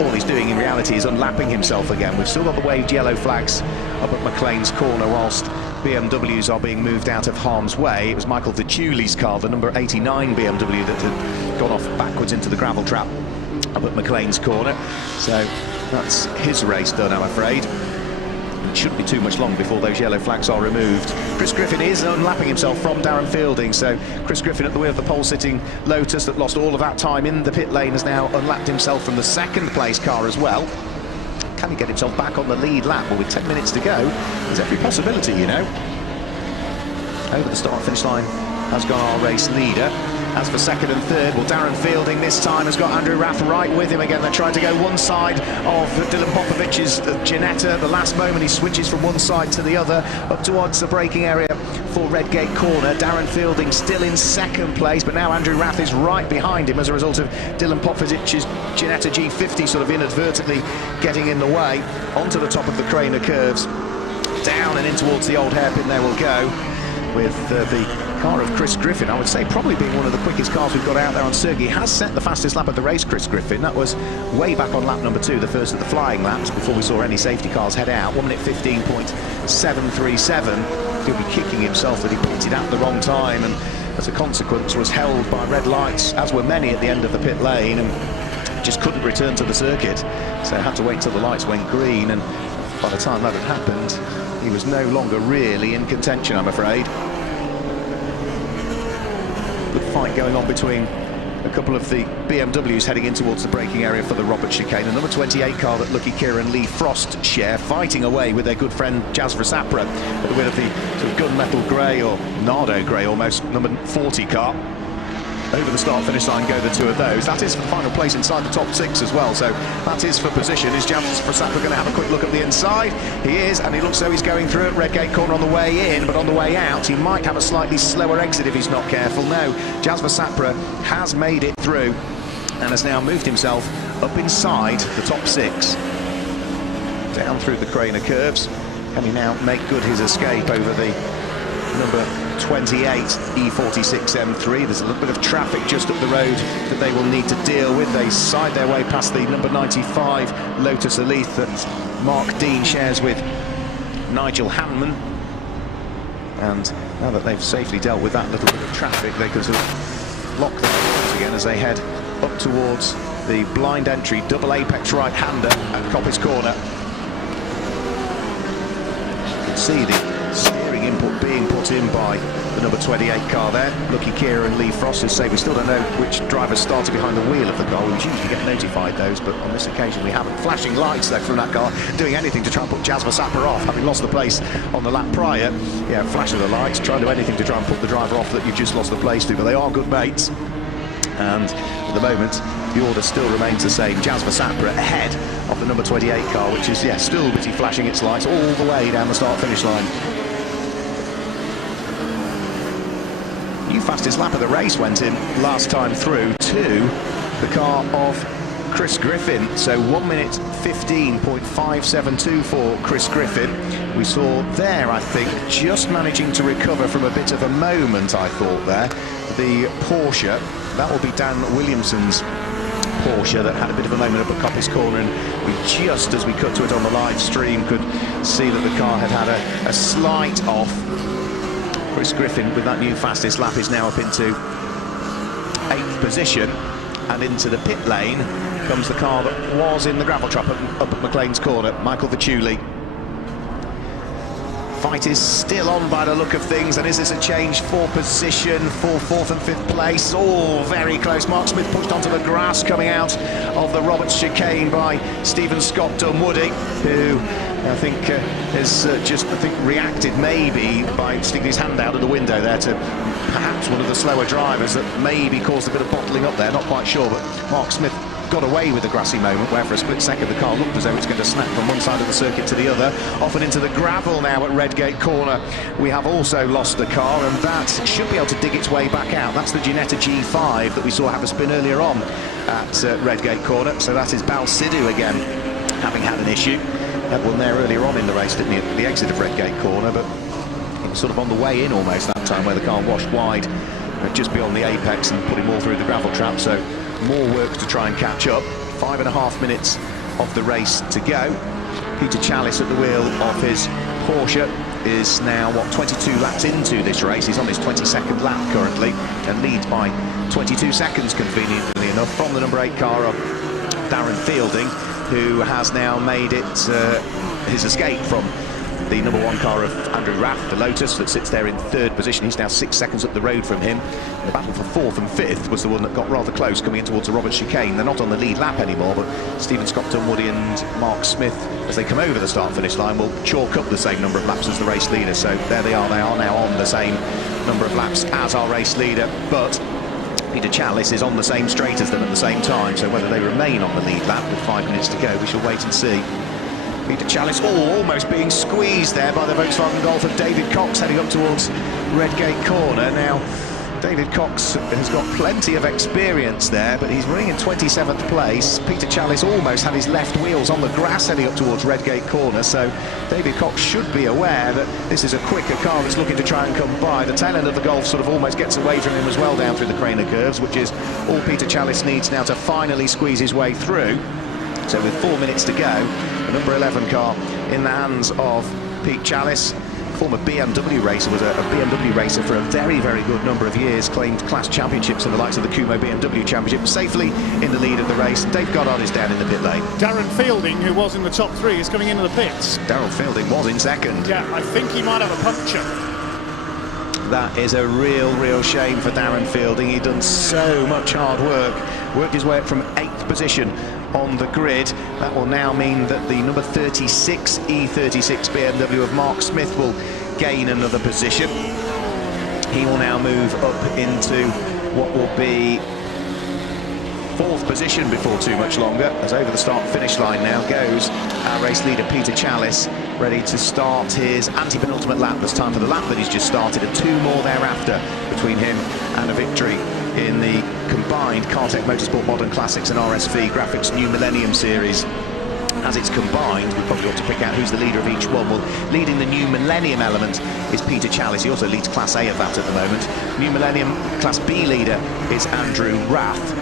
all he's doing in reality is unlapping himself again. We've still got the waved yellow flags up at McLean's corner whilst BMWs are being moved out of harm's way. It was Michael Vittuli's car, the number 89 BMW, that had gone off backwards into the gravel trap up at McLean's corner. So that's his race done, I'm afraid. It shouldn't be too much long before those yellow flags are removed. Chris Griffin is unlapping himself from Darren Fielding, so Chris Griffin at the wheel of the pole-sitting Lotus that lost all of that time in the pit lane has now unlapped himself from the second place car as well. Can he get himself back on the lead lap? Well, with 10 minutes to go, there's every possibility, you know. Over the start-finish line has gone our race leader. As for second and third, well, Darren Fielding this time has got Andrew Rath right with him again. They're trying to go one side of Dylan Popovic's Ginetta. At the last moment, he switches from one side to the other, up towards the braking area for Redgate corner. Darren Fielding still in second place, but now Andrew Rath is right behind him as a result of Dylan Popovic's Ginetta G50 sort of inadvertently getting in the way. Onto the top of the Craner curves, down and in towards the old hairpin there will go, with the car of Chris Griffin, I would say probably being one of the quickest cars we've got out there on circuit. He has set the fastest lap of the race, Chris Griffin. That was way back on lap number 2, the first of the flying laps, before we saw any safety cars head out. 1 minute 15.737. He'll be kicking himself that he pitted at the wrong time, and as a consequence was held by red lights, as were many at the end of the pit lane, and just couldn't return to the circuit. So had to wait till the lights went green, and by the time that had happened, he was no longer really in contention, I'm afraid. Good fight going on between a couple of the BMWs heading in towards the braking area for the Robert chicane. A number 28 car that Lucky Kira and Lee Frost share, fighting away with their good friend Jazz Versapra at the wheel of the sort of gunmetal grey, or nardo grey almost, number 40 car. Over the start-finish line go the two of those. That is for final place inside the top 6 as well, so that is for position. Is Jazz Versapra going to have a quick look at the inside? He is, and he looks though he's going through at Redgate corner on the way in, but on the way out he might have a slightly slower exit if he's not careful. No, Jazz Versapra has made it through and has now moved himself up inside the top 6. Down through the Craner curves. Can he now make good his escape over the number 28 E46 M3? There's a little bit of traffic just up the road that they will need to deal with. They side their way past the number 95 Lotus Elite that Mark Dean shares with Nigel Hanman, and now that they've safely dealt with that little bit of traffic, they can sort of lock their doors again as they head up towards the blind entry double apex right-hander at Coppice corner. You can see the steering input being put in by the number 28 car there. Lucky Kira and Lee Frost say we still don't know which driver started behind the wheel of the car. We usually get notified those, but on this occasion we haven't. Flashing lights there from that car, doing anything to try and put Jazz Versapra off, having lost the place on the lap prior. Yeah, flashing the lights, trying to do anything to try and put the driver off that you've just lost the place to, but they are good mates. And at the moment, the order still remains the same. Jazz Versapra ahead of the number 28 car, which is, yeah, still busy flashing its lights all the way down the start-finish line. New fastest lap of the race went in last time through to the car of Chris Griffin. So 1 minute 15.572 for Chris Griffin. We saw there, I think, just managing to recover from a bit of a moment, I thought there. The Porsche, that will be Dan Williamson's Porsche, that had a bit of a moment up at Coppice corner, and we just, as we cut to it on the live stream, could see that the car had a slight off. Chris Griffin, with that new fastest lap, is now up into 8th position, and into the pit lane comes the car that was in the gravel trap up at McLean's corner, Michael Vituli. Fight is still on by the look of things, and is this a change for position for 4th and 5th place? All very close. Mark Smith pushed onto the grass coming out of the Roberts chicane by Stephen Scott Dunwoody, who I think has just reacted maybe by sticking his hand out of the window there to perhaps one of the slower drivers that maybe caused a bit of bottling up there, not quite sure, but Mark Smith got away with the grassy moment where for a split second the car looked as though it's going to snap from one side of the circuit to the other. Off and into the gravel now at Redgate Corner. We have also lost the car, and that should be able to dig its way back out. That's the Ginetta G5 that we saw have a spin earlier on at Redgate Corner. So that is Bal Sidhu again having had an issue. Had one there earlier on in the race, didn't he, at the exit of Redgate Corner, but it was sort of on the way in almost that time where the car washed wide just beyond the apex and put him all through the gravel trap. So more work to try and catch up. 5.5 minutes of the race to go. Peter Challis at the wheel of his Porsche is now, 22 laps into this race. He's on his 22nd lap currently and leads by 22 seconds, conveniently enough, from the number 8 car of Darren Fielding, who has now made it his escape from the number 1 car of Andrew Rath, the Lotus, that sits there in 3rd position. He's now 6 seconds up the road from him. The battle for 4th and 5th was the one that got rather close, coming in towards the Robert chicane. They're not on the lead lap anymore, but Stephen Scott Dunwoody and Mark Smith, as they come over the start-finish line, will chalk up the same number of laps as the race leader. So there they are now on the same number of laps as our race leader, but Peter Challis is on the same straight as them at the same time, so whether they remain on the lead lap with 5 minutes to go, we shall wait and see. Peter Challis almost being squeezed there by the Volkswagen Golf of David Cox heading up towards Redgate Corner. Now, David Cox has got plenty of experience there, but he's running in 27th place. Peter Challis almost had his left wheels on the grass heading up towards Redgate Corner, so David Cox should be aware that this is a quicker car that's looking to try and come by. The tail end of the Golf sort of almost gets away from him as well down through the Craner curves, which is all Peter Challis needs now to finally squeeze his way through. So with 4 minutes to go, the number 11 car in the hands of Pete Challis. Former BMW racer, was a BMW racer for a very, very good number of years, claimed class championships in the likes of the Kumo BMW Championship, safely in the lead of the race. Dave Goddard is down in the pit lane. Darren Fielding, who was in the top 3, is coming into the pits. Darren Fielding was in second. Yeah, I think he might have a puncture. That is a real shame for Darren Fielding. He'd done so much hard work, worked his way up from 8th position on the grid. That will now mean that the number 36 E36 BMW of Mark Smith will gain another position. He will now move up into what will be 4th position before too much longer, as over the start-finish line now goes our race leader Peter Challis, ready to start his anti-penultimate lap. There's time for the lap that he's just started and 2 more thereafter between him and a victory in the combined Kartech Motorsport Modern Classics and RSV Graphics New Millennium Series. As it's combined, we've probably got to pick out who's the leader of each one. Well, leading the New Millennium element is Peter Challis. He also leads Class A of that at the moment. New Millennium Class B leader is Andrew Rath.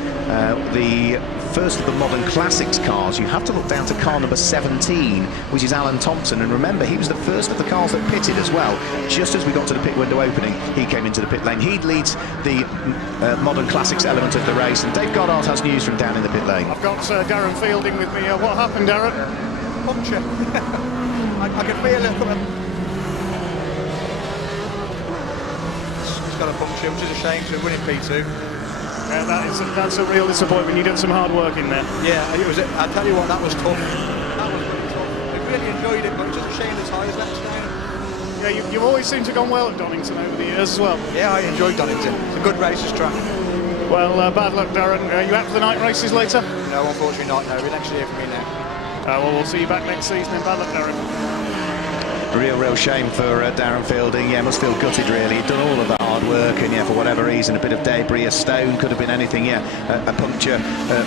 The first of the Modern Classics cars, you have to look down to car number 17, which is Alan Thompson, and remember, he was the first of the cars that pitted as well. Just as we got to the pit window opening, he came into the pit lane. He leads the Modern Classics element of the race, and Dave Goddard has news from down in the pit lane. I've got Darren Fielding with me. What happened, Darren? Puncture. I can feel it coming. He's got a puncture, which is a shame, to winning P2. Yeah, that's a real disappointment. You did some hard work in there. Yeah, it was. I tell you what, that was tough. That was really tough. I really enjoyed it, but it's just a shame the tyres let us down. Yeah, you always seem to have gone well at Donington over the years as well. Yeah, I enjoyed Donington. It's a good races track. Well, bad luck, Darren. Are you out for the night races later? No, unfortunately not. No, we're next year for me now. Well, we'll see you back next season. And bad luck, Darren. Real shame for Darren Fielding. Yeah, must feel gutted really. He'd done all of the hard work, and yeah, for whatever reason, a bit of debris, a stone, could have been anything. Yeah, a puncture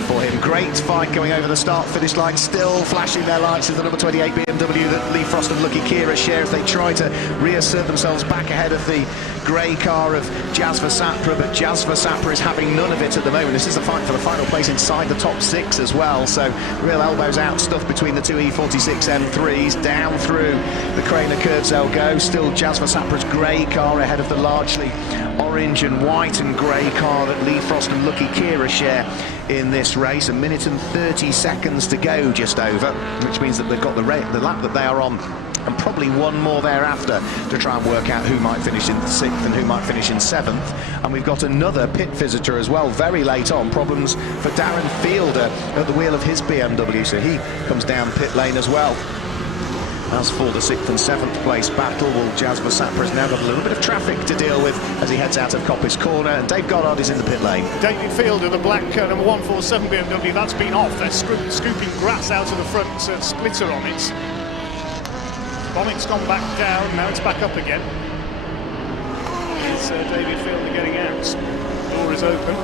for him. Great fight going over the start-finish line, still flashing their lights as the number 28 BMW that Lee Frost and Lucky Kira share as they try to reassert themselves back ahead of the grey car of Jasper Sapra, but Jasper Sapra is having none of it at the moment. This is the fight for the final place inside the top 6 as well, so real elbows out stuff between the 2 E46 M3s. Down through the Craner curves they'll go. Still Jasper Sapra's grey car ahead of the largely orange and white and grey car that Lee Frost and Lucky Kira share in this race. 1 minute and 30 seconds to go just over, which means that they've got the lap that they are on and probably one more thereafter to try and work out who might finish in 6th and who might finish in 7th. And we've got another pit visitor as well, very late on. Problems for Darren Fielder at the wheel of his BMW, so he comes down pit lane as well. As for the 6th and 7th place battle, well, Jazz Versapra's now got a little bit of traffic to deal with as he heads out of Coppice Corner, and Dave Goddard is in the pit lane. David Fielder, the black number 147 BMW, that's been off. They're scooping grass out of the front splitter on it. Bonnet's gone back down, now it's back up again. Here's David Fielder getting out. Door is open.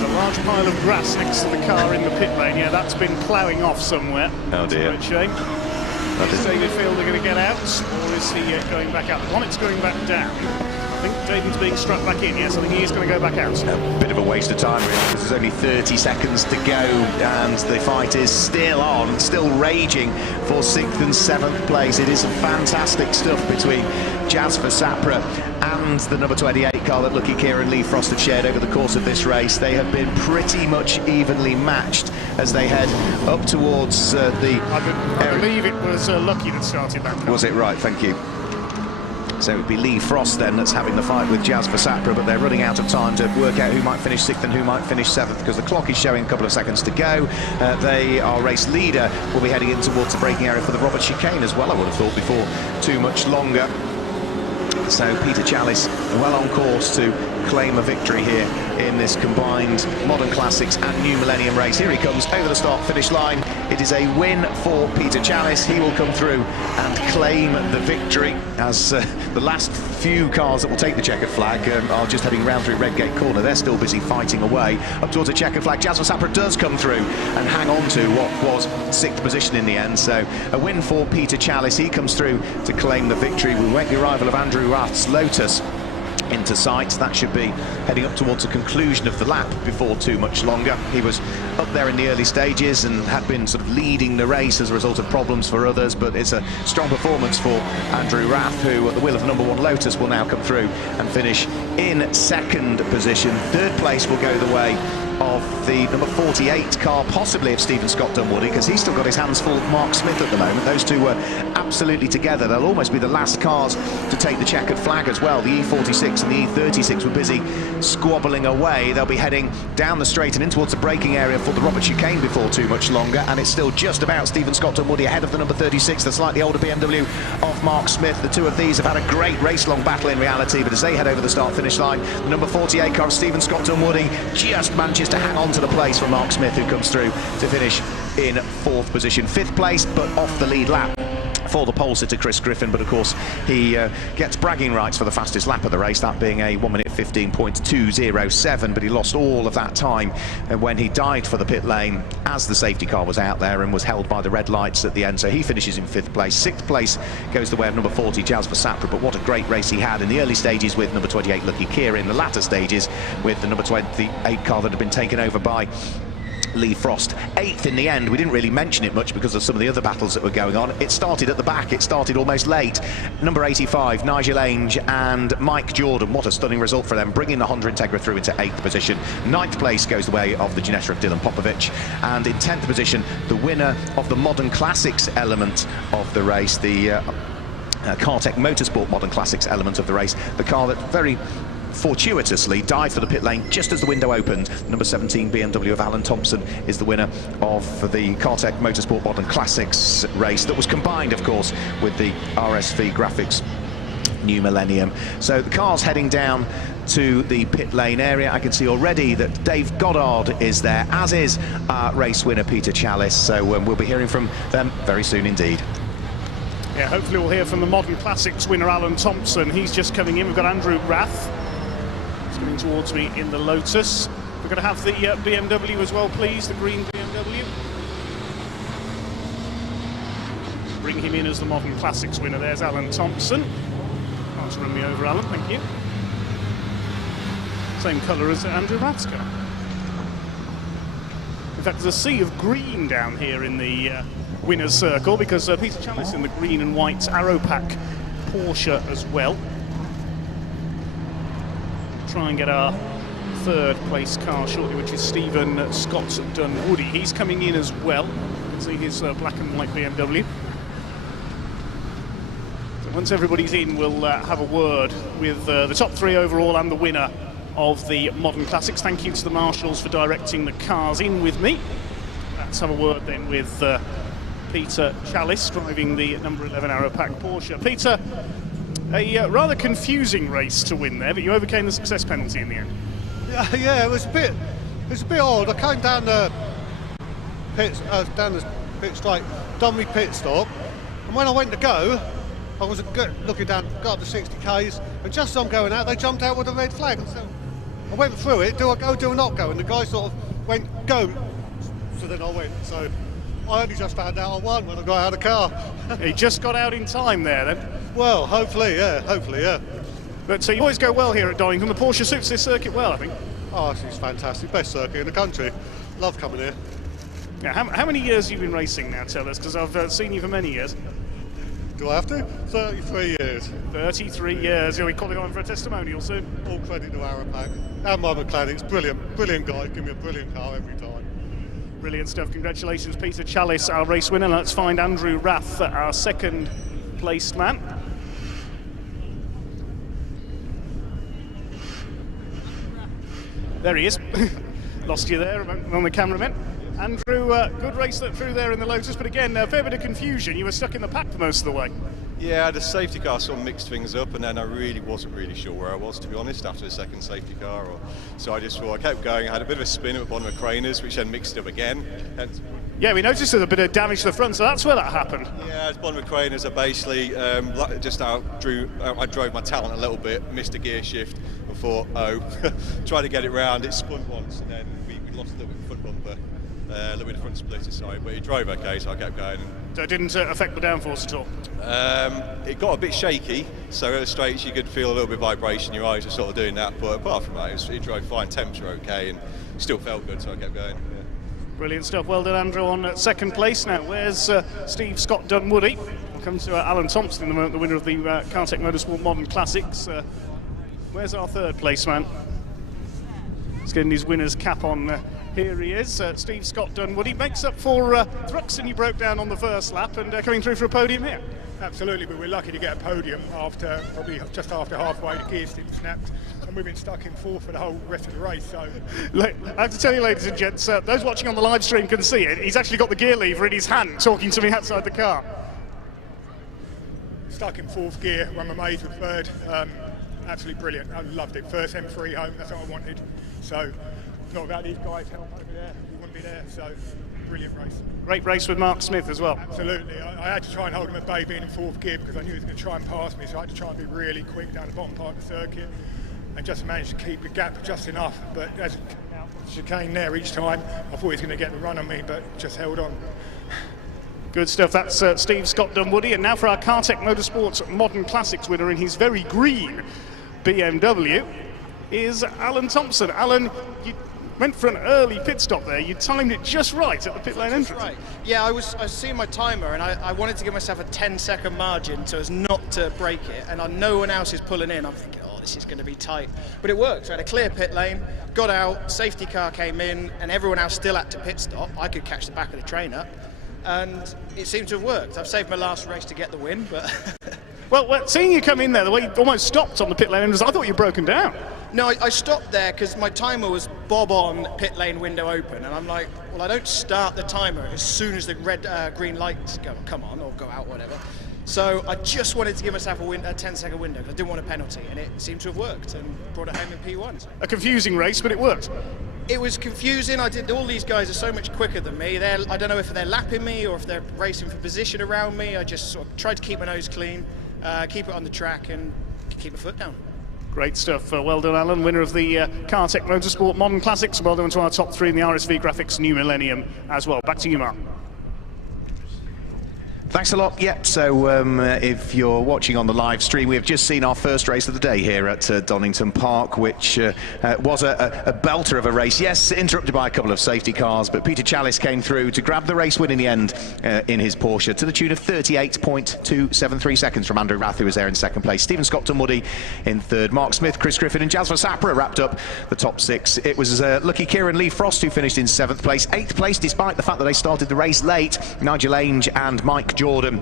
A large pile of grass next to the car in the pit lane. Yeah, that's been ploughing off somewhere. Oh dear. That's a great shame. Is David Fielder going to get out, or is he going back out? Bonnet's going back down. I think David's being struck back in. Yes, I think he is going to go back out. A bit of a waste of time, really, because there's only 30 seconds to go, and the fight is still on, still raging for 6th and 7th place. It is fantastic stuff between Jazz Versapra and the number 28 car that Lucky Kieran Lee Frost have shared over the course of this race. They have been pretty much evenly matched as they head up towards I believe it was Lucky that started that car. Was it? Right, thank you. So it would be Lee Frost then that's having the fight with Jazz Versapra, but they're running out of time to work out who might finish 6th and who might finish 7th, because the clock is showing a couple of seconds to go. Our race leader will be heading in towards the braking area for the Robert Chicane as well, I would have thought, before too much longer. So Peter Chalice well on course to claim a victory here in this combined Modern Classics and New Millennium race. Here he comes over the start-finish line. It is a win for Peter Chalice. He will come through and claim the victory as the last few cars that will take the checkered flag are just heading round through Redgate Corner. They're still busy fighting away up towards the checkered flag. Jazz Versapra does come through and hang on to what was 6th position in the end. So a win for Peter Chalice. He comes through to claim the victory. We wait the arrival of Andrew Rath's Lotus into sight. That should be heading up towards the conclusion of the lap before too much longer. He was up there in the early stages and had been sort of leading the race as a result of problems for others, but it's a strong performance for Andrew Rath, who at the wheel of number 1 Lotus will now come through and finish in 2nd position. 3rd place will go the way of the number 48 car, possibly of Stephen Scott Dunwoody, because he's still got his hands full of Mark Smith at the moment. Those two were absolutely together. They'll almost be the last cars to take the checkered flag as well. The E46 and the E36 were busy squabbling away. They'll be heading down the straight and in towards the braking area for the Robert Chicane before too much longer, and it's still just about Stephen Scott Dunwoody ahead of the number 36, the slightly older BMW of Mark Smith. The two of these have had a great race-long battle in reality, but as they head over the start-finish line, the number 48 car of Stephen Scott Dunwoody just manages to hang on to the place for Mark Smith, who comes through to finish in 4th position. 5th place, but off the lead lap for the pole sitter Chris Griffin, but of course he gets bragging rights for the fastest lap of the race, that being a 1 minute 15.207, but he lost all of that time when he dived for the pit lane as the safety car was out there and was held by the red lights at the end. So he finishes in 5th place. 6th place goes the way of number 40 Jazz Versapra, but what a great race he had in the early stages with number 28 Lucky Kieran, in the latter stages with the number 28 car that had been taken over by Lee Frost. 8th in the end. We didn't really mention it much because of some of the other battles that were going on. It started at the back, it started almost late. Number 85 Nigel Ainge and Mike Jordan, what a stunning result for them, bringing the Honda Integra through into 8th position. 9th place goes the way of the Ginetta of Dylan Popovich, and in 10th position the winner of the Modern Classics element of the race, the Cartec Motorsport Modern Classics element of the race, the car that very fortuitously dived for the pit lane just as the window opened. Number 17 BMW of Alan Thompson is the winner of the Cartec Motorsport Modern Classics race that was combined, of course, with the RSV Graphics New Millennium. So the car's heading down to the pit lane area. I can see already that Dave Goddard is there, as is race winner Peter Chalice, so we'll be hearing from them very soon indeed. Yeah, hopefully we'll hear from the Modern Classics winner Alan Thompson. He's just coming in. We've got Andrew Rath coming towards me in the Lotus. We're going to have the BMW as well, please, the green BMW. Bring him in as the Modern Classics winner. There's Alan Thompson. Can't run me over, Alan, thank you. Same colour as Andrew Rath's car. In fact, there's a sea of green down here in the winner's circle, because Peter Chalice in the green and white Arrow Pack Porsche as well. Try and get our 3rd place car shortly, which is Stephen Scott Dunwoody. He's coming in as well. You can see his black and white BMW. So once everybody's in, we'll have a word with the top 3 overall and the winner of the Modern Classics. Thank you to the marshals for directing the cars in with me. Let's have a word then with Peter Chalice driving the number 11 Arrow Pack Porsche. Peter, a rather confusing race to win there, but you overcame the success penalty in the end. Yeah, it was a bit odd. I came down the pit straight, done my pit stop, and when I went to go, I was looking down, got up to 60 k's, and just as I'm going out, they jumped out with a red flag. So I went through it. Do I go? Do I not go? And the guy sort of went go. So then I went. So I only just found out I won when I got out of the car. He just got out in time there then. Well, hopefully, yeah. But you always go well here at Donington. The Porsche suits this circuit well, I think. Oh, it's fantastic. Best circuit in the country. Love coming here. Yeah, how many years have you been racing now, tell us? Because I've seen you for many years. Do I have to? 33 years. 33 years. Are we calling on for a testimonial soon? All credit to Arapac and my mechanics. Brilliant guy. Give me a brilliant car every time. Brilliant stuff. Congratulations, Peter Chalice, our race winner. Let's find Andrew Rath, our second placed man. There he is. Lost you there on the cameraman. Andrew, good race through there in the Lotus, but again, a fair bit of confusion. You were stuck in the pack for most of the way. Yeah, the safety car sort of mixed things up, and then I wasn't really sure where I was, to be honest, after the second safety car. So I just thought, I kept going. I had a bit of a spin at the bottom of Craners, which then mixed up again. Yeah, we noticed there's a bit of damage to the front, so that's where that happened. Yeah, at the bottom of Craners, I basically I drove my talent a little bit, missed a gear shift, and thought, tried to get it round. It spun once, and then we lost a little bit of front bumper. A little bit of front splitter side, but he drove okay, so I kept going. So it didn't affect the downforce at all? It got a bit shaky, so at the straights you could feel a little bit of vibration, your eyes were sort of doing that, but apart from that, it drove fine, temps were okay, and still felt good, so I kept going. Yeah. Brilliant stuff. Well done, Andrew, on second place. Now, where's Steve Scott Dunwoody? We'll come to Alan Thompson in the moment, the winner of the Cartec Motorsport Modern Classics. Where's our third place man? He's getting his winner's cap on. Here he is, Steve Scott Dunwoody. Makes up for Thruxton he broke down on the first lap and coming through for a podium here. Absolutely, but we're lucky to get a podium after probably just after halfway the gear stick snapped, and we've been stuck in fourth for the whole rest of the race. So I have to tell you, ladies and gents, those watching on the live stream can see it. He's actually got the gear lever in his hand, talking to me outside the car. Stuck in fourth gear, won my maze with third. Absolutely brilliant. I loved it. First M3 home. That's what I wanted. So. Not without these guys help over there, we wouldn't be there, so brilliant race. Great race with Mark Smith as well. Absolutely, I had to try and hold him at bay being in fourth gear because I knew he was going to try and pass me, so I had to try and be really quick down the bottom part of the circuit and just managed to keep the gap just enough, but as it came out the chicane there each time, I thought he was going to get the run on me, but just held on. Good stuff. That's Steve Scott Dunwoody, and now for our Cartec Motorsports Modern Classics winner in his very green BMW is Alan Thompson. Alan, you went for an early pit stop there. You timed it just right at the pit lane entrance. Right. Yeah, I was seeing my timer, and I wanted to give myself a 10-second margin so as not to break it. And no one else is pulling in. I'm thinking, oh, this is going to be tight. But it worked. So I had a clear pit lane, got out, safety car came in, and everyone else still had to pit stop. I could catch the back of the train up, and it seemed to have worked. I've saved my last race to get the win, but... Well, seeing you come in there, the way you almost stopped on the pit lane entrance, I thought you were broken down. No, I stopped there because my timer was bob on pit lane window open, and I'm like, well, I don't start the timer as soon as the green lights come on or go out, whatever. So I just wanted to give myself a 10-second window because I didn't want a penalty, and it seemed to have worked and brought it home in P1. A confusing race, but it worked. It was confusing. All these guys are so much quicker than me. I don't know if they're lapping me or if they're racing for position around me. I just sort of tried to keep my nose clean, keep it on the track, and keep my foot down. Great stuff. Well done, Alan, winner of the Cartec Motorsport Modern Classics. Well done to our top three in the RSV Graphics New Millennium as well. Back to you, Mark. Thanks a lot. Yep, so if you're watching on the live stream, we have just seen our first race of the day here at Donington Park, which was a belter of a race. Yes, interrupted by a couple of safety cars, but Peter Chalice came through to grab the race win in the end in his Porsche to the tune of 38.273 seconds from Andrew Rath, who was there in second place. Stephen Scott Dunwoody in third. Mark Smith, Chris Griffin and Jasper Sapra wrapped up the top six. It was lucky Kieran Lee Frost who finished in seventh place. Eighth place, despite the fact that they started the race late, Nigel Ainge and Mike Jordan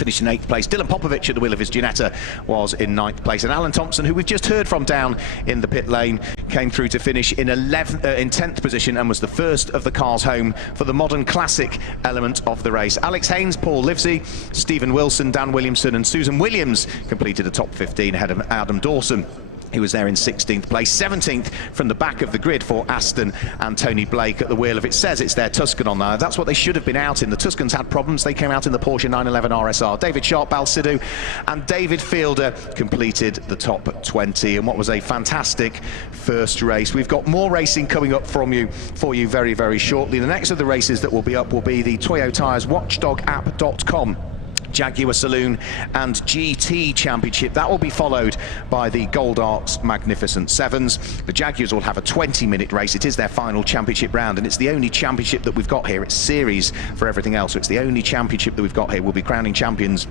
finished in 8th place. Dylan Popovic at the wheel of his Ginetta was in 9th place, and Alan Thompson, who we've just heard from down in the pit lane, came through to finish in 10th position and was the first of the cars home for the modern classic element of the race. Alex Haynes, Paul Livesey, Stephen Wilson, Dan Williamson and Susan Williams completed the top 15 ahead of Adam Dawson. He was there in 16th place. 17th from the back of the grid for Aston and Tony Blake at the wheel of, it says it's their Tuscan on there. That's what they should have been out in. The Tuscans had problems. They came out in the Porsche 911 RSR. David Sharp, Bal Sidhu and David Fielder completed the top 20 in what was a fantastic first race. We've got more racing coming up for you very, very shortly. The next of the races that will be up will be the Toyo Tyres watchdogapp.com Jaguar Saloon and GT Championship. That will be followed by the Gold Arcs Magnificent Sevens. The Jaguars will have a 20-minute race. It is their final championship round, and it's the only championship that we've got here. It's series for everything else, so it's the only championship that we've got here. We'll be crowning champions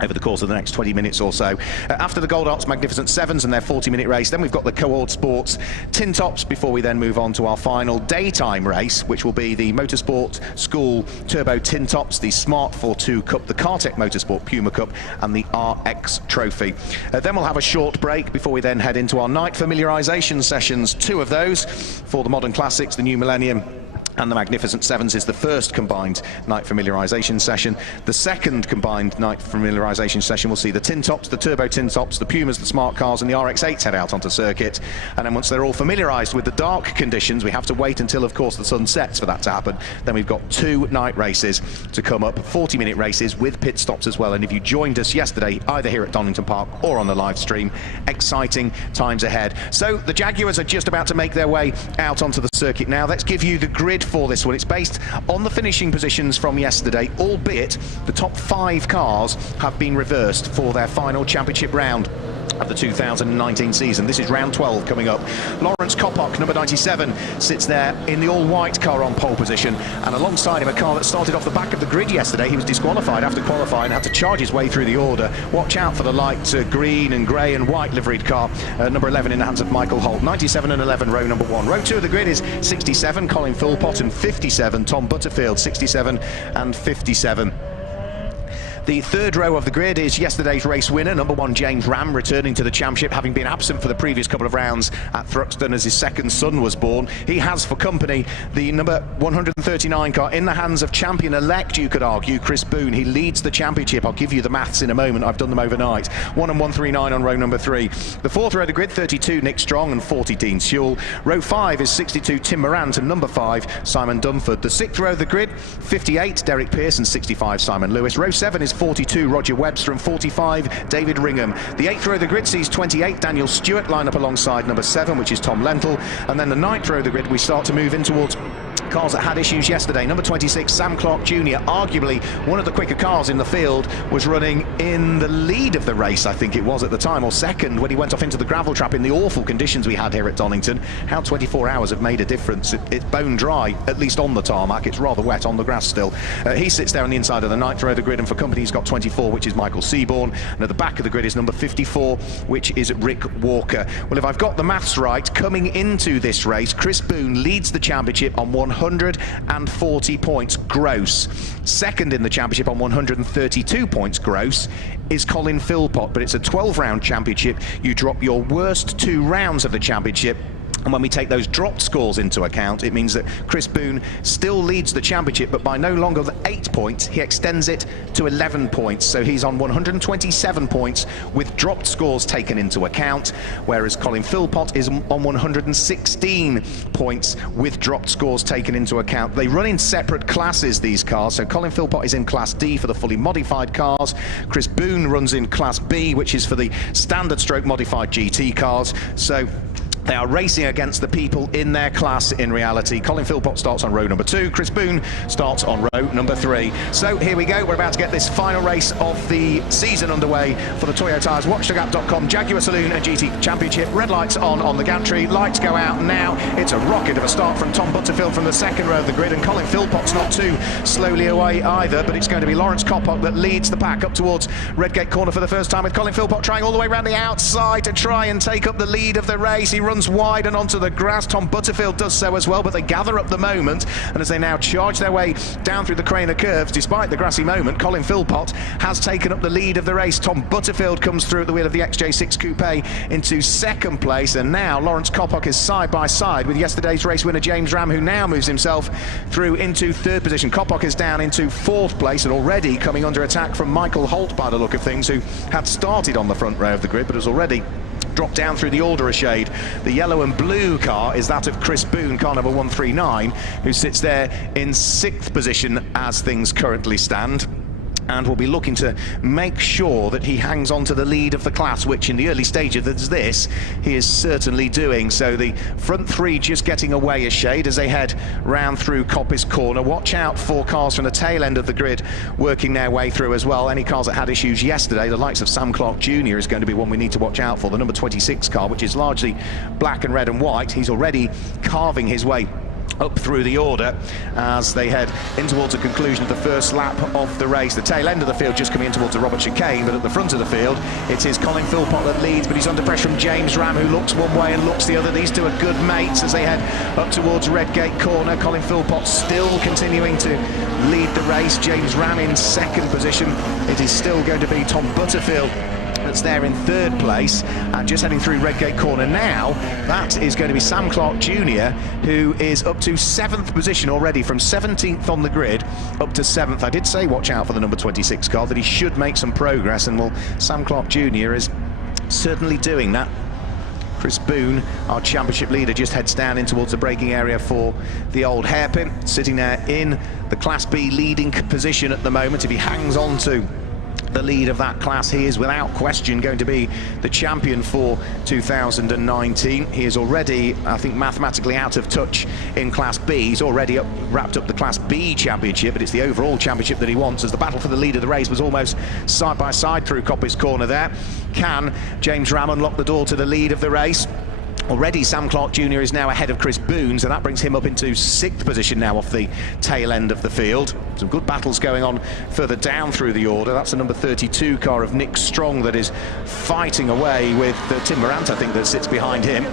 over the course of the next 20 minutes or so. After the Gold Arcs Magnificent Sevens and their 40-minute race, then we've got the Co-ordSport TinTops before we then move on to our final daytime race, which will be the Motorsport School Turbo TinTops, the Smart 42 Cup, the Kartech Motorsport Puma Cup and the RX Trophy. Then we'll have a short break before we then head into our night familiarisation sessions. 2 of those for the Modern Classics, the New Millennium and the Magnificent Sevens is the first combined night familiarisation session. The second combined night familiarisation session will see the TinTops, the Turbo TinTops, the Pumas, the Smart Cars and the RX-8s head out onto circuit. And then once they're all familiarised with the dark conditions, we have to wait until, of course, the sun sets for that to happen. Then we've got 2 night races to come up, 40-minute races with pit stops as well. And if you joined us yesterday, either here at Donington Park or on the live stream, exciting times ahead. So the Jaguars are just about to make their way out onto the circuit now. Let's give you the grid for this one. It's based on the finishing positions from yesterday, albeit the top 5 cars have been reversed for their final championship round of the 2019 season. This is round 12 coming up. Lawrence Kopok, number 97, sits there in the all-white car on pole position, and alongside him a car that started off the back of the grid yesterday. He was disqualified after qualifying, had to charge his way through the order. Watch out for the light green and grey and white liveried car, number 11 in the hands of Michael Holt. 97 and 11, row number 1. Row 2 of the grid is 67, Colin Philpott, and 57, Tom Butterfield. 67 and 57. The third row of the grid is yesterday's race winner, number 1 James Ram, returning to the championship, having been absent for the previous couple of rounds at Thruxton as his second son was born. He has for company the number 139 car in the hands of champion-elect, you could argue, Chris Boone. He leads the championship. I'll give you the maths in a moment. I've done them overnight. 1 and 139 on row number 3. The fourth row of the grid, 32 Nick Strong and 40 Dean Sewell. Row 5 is 62 Tim Morant and number 5 Simon Dunford. The sixth row of the grid, 58 Derek Pearce and 65 Simon Lewis. Row 7 is 42 Roger Webster and 45 David Ringham. The 8th row of the grid sees 28 Daniel Stewart line up alongside number 7, which is Tom Lentle. And then the 9th row of the grid, we start to move in towards cars that had issues yesterday. Number 26 Sam Clark Jr., arguably one of the quicker cars in the field, was running in the lead of the race, I think it was at the time, or second, when he went off into the gravel trap in the awful conditions we had here at Donington. How 24 hours have made a difference. It's bone dry, at least on the tarmac. It's rather wet on the grass still. He sits there on the inside of the 9th row of the grid, and for company he's got 24, which is Michael Seaborn, and at the back of the grid is number 54, which is Rick Walker. Well, if I've got the maths right, coming into this race, Chris Boone leads the championship on 140 points gross. Second in the championship on 132 points gross is Colin Philpott, but it's a 12-round championship. You drop your worst 2 rounds of the championship, and when we take those dropped scores into account, it means that Chris Boone still leads the championship, but by no longer than 8 points. He extends it to 11 points, so he's on 127 points with dropped scores taken into account, whereas Colin Philpott is on 116 points with dropped scores taken into account. They run in separate classes, these cars, so Colin Philpott is in Class D for the fully modified cars. Chris Boone runs in Class B, which is for the standard stroke modified GT cars. So they are racing against the people in their class in reality. Colin Philpott starts on row number 2. Chris Boone starts on row number 3. So here we go. We're about to get this final race of the season underway for the Toyo Tyres watchdogapp.com Jaguar Saloon and GT Championship. Red lights on the gantry. Lights go out now. It's a rocket of a start from Tom Butterfield from the second row of the grid, and Colin Philpott's not too slowly away either, but it's going to be Lawrence Kopok that leads the pack up towards Redgate Corner for the first time, with Colin Philpott trying all the way around the outside to try and take up the lead of the race. He runs runs wide and onto the grass. Tom Butterfield does so as well, but they gather up the moment, and as they now charge their way down through the Craner curves, despite the grassy moment, Colin Philpott has taken up the lead of the race. Tom Butterfield comes through at the wheel of the XJ6 Coupe into second place, and now Lawrence Coppock is side by side with yesterday's race winner James Ram, who now moves himself through into third position. Coppock is down into fourth place and already coming under attack from Michael Holt by the look of things, who had started on the front row of the grid but has already dropped down through the order a shade. The yellow and blue car is that of Chris Boone, car number 139, who sits there in sixth position as things currently stand, and will be looking to make sure that he hangs on to the lead of the class, which in the early stages of this he is certainly doing. So the front three just getting away a shade as they head round through Coppice Corner. Watch out for cars from the tail end of the grid working their way through as well. Any cars that had issues yesterday, the likes of Sam Clark Jr. is going to be one we need to watch out for. The number 26 car, which is largely black and red and white, he's already carving his way up through the order as they head in towards the conclusion of the first lap of the race. The tail end of the field just coming in towards the Robert chicane, but at the front of the field it is Colin Philpott that leads, but he's under pressure from James Ram, who looks one way and looks the other. These two are good mates as they head up towards Redgate Corner. Colin Philpott still continuing to lead the race. James Ram in second position. It is still going to be Tom Butterfield that's there in third place, and just heading through Redgate Corner now, that is going to be Sam Clark Jr., who is up to seventh position already, from 17th on the grid up to seventh. I did say watch out for the number 26 car, that he should make some progress, and well, Sam Clark Jr. is certainly doing that. Chris Boone, our championship leader, just heads down in towards the braking area for the old hairpin, sitting there in the Class B leading position at the moment. If he hangs on to the lead of that class, he is without question going to be the champion for 2019. He is already, I think, mathematically out of touch in Class B. He's already wrapped up the Class B championship, but it's the overall championship that he wants, as the battle for the lead of the race was almost side by side through Coppice Corner there. Can James Ram unlock the door to the lead of the race? Already Sam Clark Jr. is now ahead of Chris Boone, so that brings him up into sixth position now off the tail end of the field. Some good battles going on further down through the order. That's the number 32 car of Nick Strong that is fighting away with Tim Morant, I think, that sits behind him.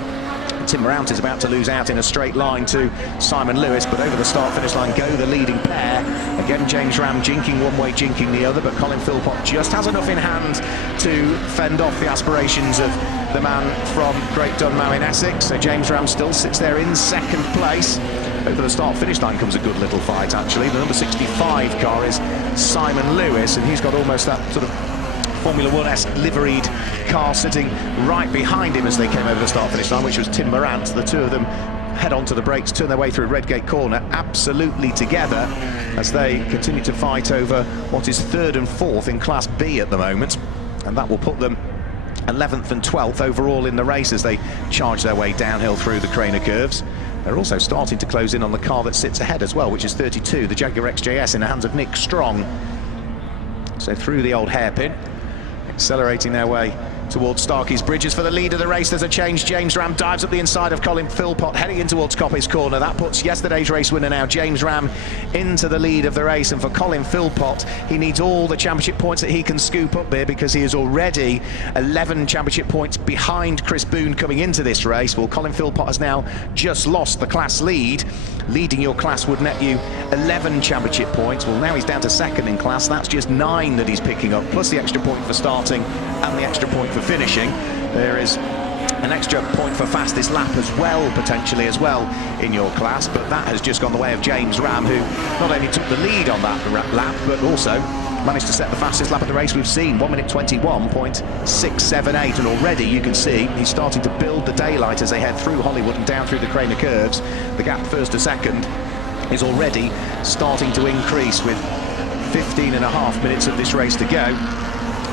Tim Morant is about to lose out in a straight line to Simon Lewis, but over the start-finish line go the leading pair. Again, James Ram jinking one way, jinking the other, but Colin Philpott just has enough in hand to fend off the aspirations of the man from Great Dunmow in Essex. So James Ram still sits there in second place. Over the start-finish line comes a good little fight, actually. The number 65 car is Simon Lewis, and he's got almost that sort of Formula 1-esque liveried car sitting right behind him as they came over the start-finish line, which was Tim Morant. The two of them head onto the brakes, turn their way through Redgate Corner absolutely together as they continue to fight over what is third and fourth in Class B at the moment, and that will put them 11th and 12th overall in the race as they charge their way downhill through the Craner curves. They're also starting to close in on the car that sits ahead as well, which is 32, the Jaguar XJS in the hands of Nick Strong. So through the old hairpin, accelerating their way towards Starkey's Bridges for the lead of the race. There's a change. James Ram dives up the inside of Colin Philpott, heading in towards Coppice Corner. That puts yesterday's race winner now, James Ram, into the lead of the race. And for Colin Philpott, he needs all the championship points that he can scoop up here, because he is already 11 championship points behind Chris Boone coming into this race. Well, Colin Philpott has now just lost the class lead. Leading your class would net you 11 championship points. Well, now he's down to second in class. That's just 9 that he's picking up, plus the extra point for starting and the extra point for finishing. There is an extra point for fastest lap as well, potentially as well, in your class, but that has just gone the way of James Ram, who not only took the lead on that lap, but also managed to set the fastest lap of the race we've seen, 1 minute 21.678, and already you can see he's starting to build the daylight as they head through Hollywood and down through the Craner curves. The gap first to second is already starting to increase, with 15.5 minutes of this race to go.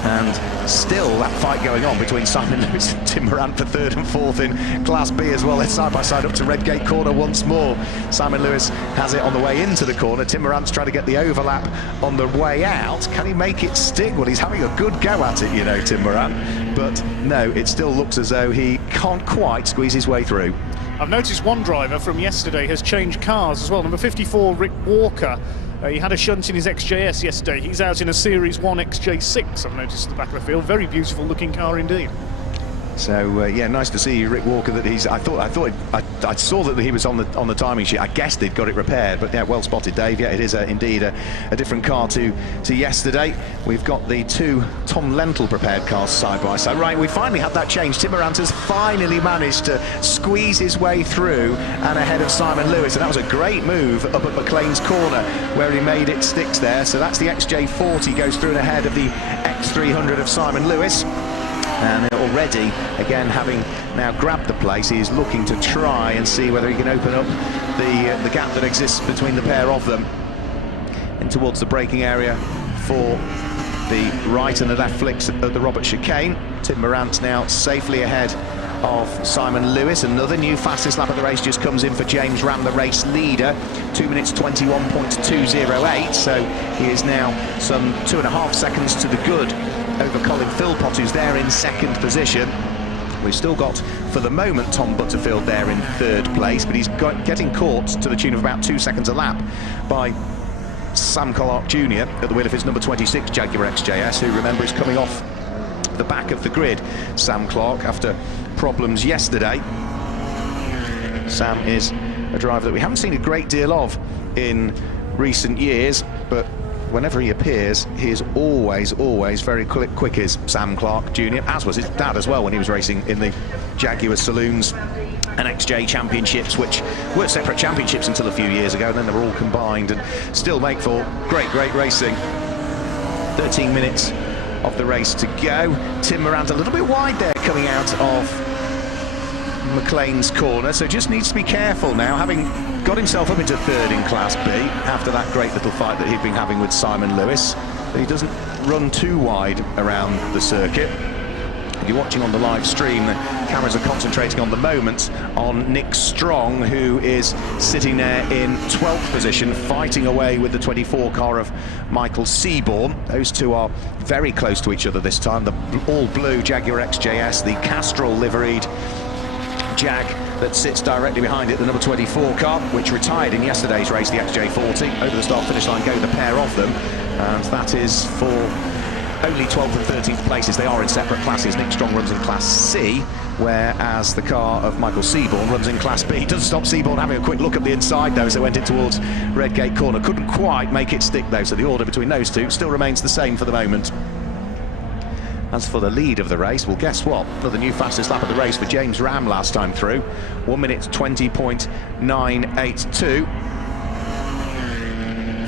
And still that fight going on between Simon Lewis and Tim Morant for third and fourth in Class B as well. They're side by side up to Redgate Corner once more. Simon Lewis has it on the way into the corner. Tim Morant's trying to get the overlap on the way out. Can he make it stick? Well, he's having a good go at it, you know, Tim Morant. But no, it still looks as though he can't quite squeeze his way through. I've noticed one driver from yesterday has changed cars as well. Number 54, Rick Walker. He had a shunt in his XJS yesterday. He's out in a Series 1 XJ6, I've noticed at the back of the field. Very beautiful looking car indeed. So yeah, nice to see Rick Walker. That I saw that he was on the timing sheet. I guessed they'd got it repaired, but yeah, well spotted, Dave. Yeah, it is indeed a different car to yesterday. We've got the two Tom Lentil prepared cars side by side. Right, we finally had that change. Tim Morant has finally managed to squeeze his way through and ahead of Simon Lewis, and that was a great move up at McLean's corner where he made it sticks there. So that's the XJ40 goes through and ahead of the X300 of Simon Lewis. And already, again, having now grabbed the place, he is looking to try and see whether he can open up the gap that exists between the pair of them in towards the braking area for the right and the left flicks at the Robert chicane. Tim Morant now safely ahead of Simon Lewis. Another new fastest lap of the race just comes in for James Ram, the race leader, 2 minutes 21.208. So he is now some 2.5 seconds to the good over Colin Philpott, who's there in second position. We've still got, for the moment, Tom Butterfield there in third place, but he's getting caught to the tune of about 2 seconds a lap by Sam Clark Jr. at the wheel of his number 26 Jaguar XJS, who, remember, is coming off the back of the grid. Sam Clark, after problems yesterday. Sam is a driver that we haven't seen a great deal of in recent years, but whenever he appears, he is always very quick is Sam Clark Jr., as was his dad as well when he was racing in the Jaguar Saloons and XJ Championships, which were separate championships until a few years ago, and then they were all combined and still make for great racing. 13 minutes of the race to go. Tim Morant a little bit wide there coming out of McLean's corner, so just needs to be careful now, having got himself up into third in Class B after that great little fight that he'd been having with Simon Lewis. But he doesn't run too wide around the circuit. If you're watching on the live stream, the cameras are concentrating on the moment on Nick Strong, who is sitting there in 12th position, fighting away with the 24 car of Michael Seaborn. Those two are very close to each other this time. The all-blue Jaguar XJS, the Castrol liveried Jag that sits directly behind it, the number 24 car, which retired in yesterday's race, the XJ40. Over the start-finish line go the pair of them, and that is for only 12th and 13th places. They are in separate classes. Nick Strong runs in Class C, whereas the car of Michael Seaborn runs in Class B. It doesn't stop Seaborn having a quick look at the inside, though, as they went in towards Redgate Corner. Couldn't quite make it stick, though, so the order between those two still remains the same for the moment. As for the lead of the race, well, guess what? Another new fastest lap of the race for James Ram last time through. 1 minute 20.982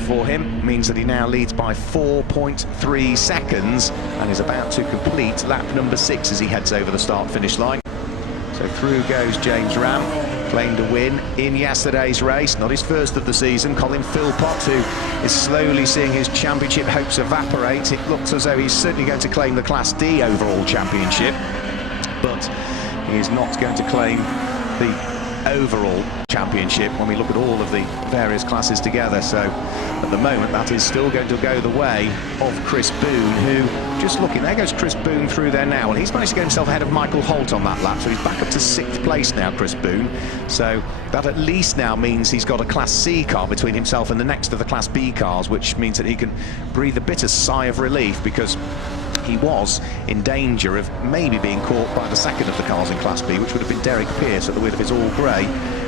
for him. Means that he now leads by 4.3 seconds and is about to complete lap number 6 as he heads over the start-finish line. So through goes James Ram, claimed a win in yesterday's race, not his first of the season. Colin Philpott, who is slowly seeing his championship hopes evaporate. It looks as though he's certainly going to claim the Class D overall championship, but he is not going to claim the overall championship when we look at all of the various classes together. So at the moment that is still going to go the way of Chris Boone, who, just looking, there goes Chris Boone through there now, and he's managed to get himself ahead of Michael Holt on that lap, so he's back up to 6th place now, Chris Boone. So that at least now means he's got a Class C car between himself and the next of the Class B cars, which means that he can breathe a bitter sigh of relief, because he was in danger of maybe being caught by the second of the cars in Class B, which would have been Derek Pearce at the wheel of his all-grey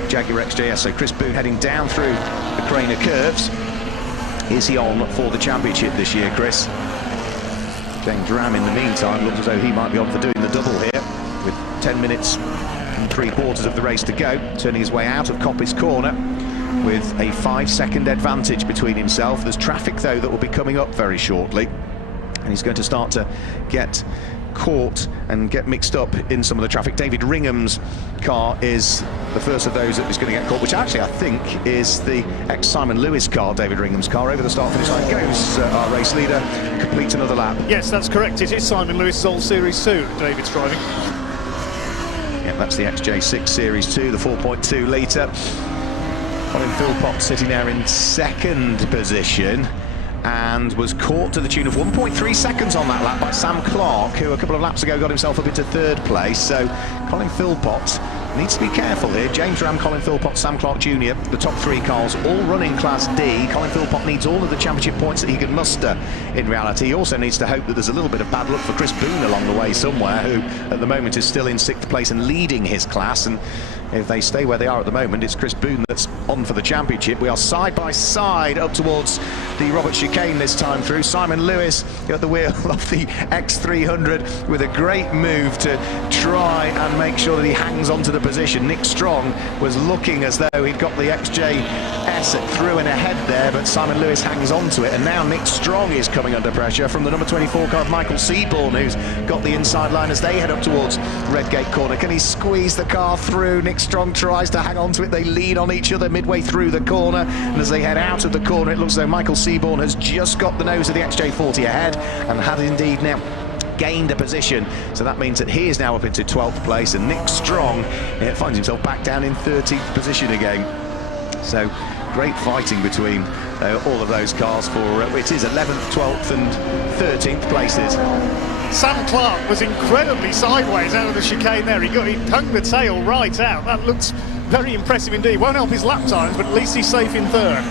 Jaguar XJS. So Chris Boone heading down through the Craner curves. Is he on for the championship this year, Chris? James Ram, in the meantime, looks as though he might be on for doing the double here, with 10 minutes and 3/4 of the race to go, turning his way out of Coppice Corner with a 5-second advantage between himself. There's traffic, though, that will be coming up very shortly, and he's going to start to get caught and get mixed up in some of the traffic. David Ringham's car is the first of those that is going to get caught, which actually I think is the ex-Simon Lewis car, David Ringham's car. Over the start-finish line goes our race leader, completes another lap. Yes, that's correct. It is Simon Lewis' old Series 2 David's driving. Yeah, that's the XJ6 Series 2, the 4.2 litre. Colin Philpott sitting there in second position, and was caught to the tune of 1.3 seconds on that lap by Sam Clark, who a couple of laps ago got himself up into third place. So Colin Philpott needs to be careful here. James Ram, Colin Philpott, Sam Clark Jr., the top 3 cars, all running Class D. Colin Philpott needs all of the championship points that he can muster in reality. He also needs to hope that there's a little bit of bad luck for Chris Boone along the way somewhere, who at the moment is still in 6th place and leading his class. And if they stay where they are at the moment, it's Chris Boone that's on for the championship. We are side by side up towards the Robert Chicane this time through. Simon Lewis at the wheel of the X300 with a great move to try and make sure that he hangs on to the position. Nick Strong was looking as though he'd got the XJS through and ahead there, but Simon Lewis hangs on to it, and now Nick Strong is coming under pressure from the number 24 car of Michael Seaborn, who's got the inside line as they head up towards Redgate Corner. Can he squeeze the car through? Nick Strong tries to hang on to it. They lean on each other midway through the corner, and as they head out of the corner, it looks as though Michael Seaborn has just got the nose of the XJ40 ahead and had indeed now gained a position. So that means that he is now up into 12th place, and Nick Strong finds himself back down in 13th position again. So great fighting between all of those cars for it is 11th, 12th and 13th places. Sam Clark was incredibly sideways out of the chicane there. He hung the tail right out. That looks very impressive indeed. Won't help his lap times, but at least he's safe in 3rd.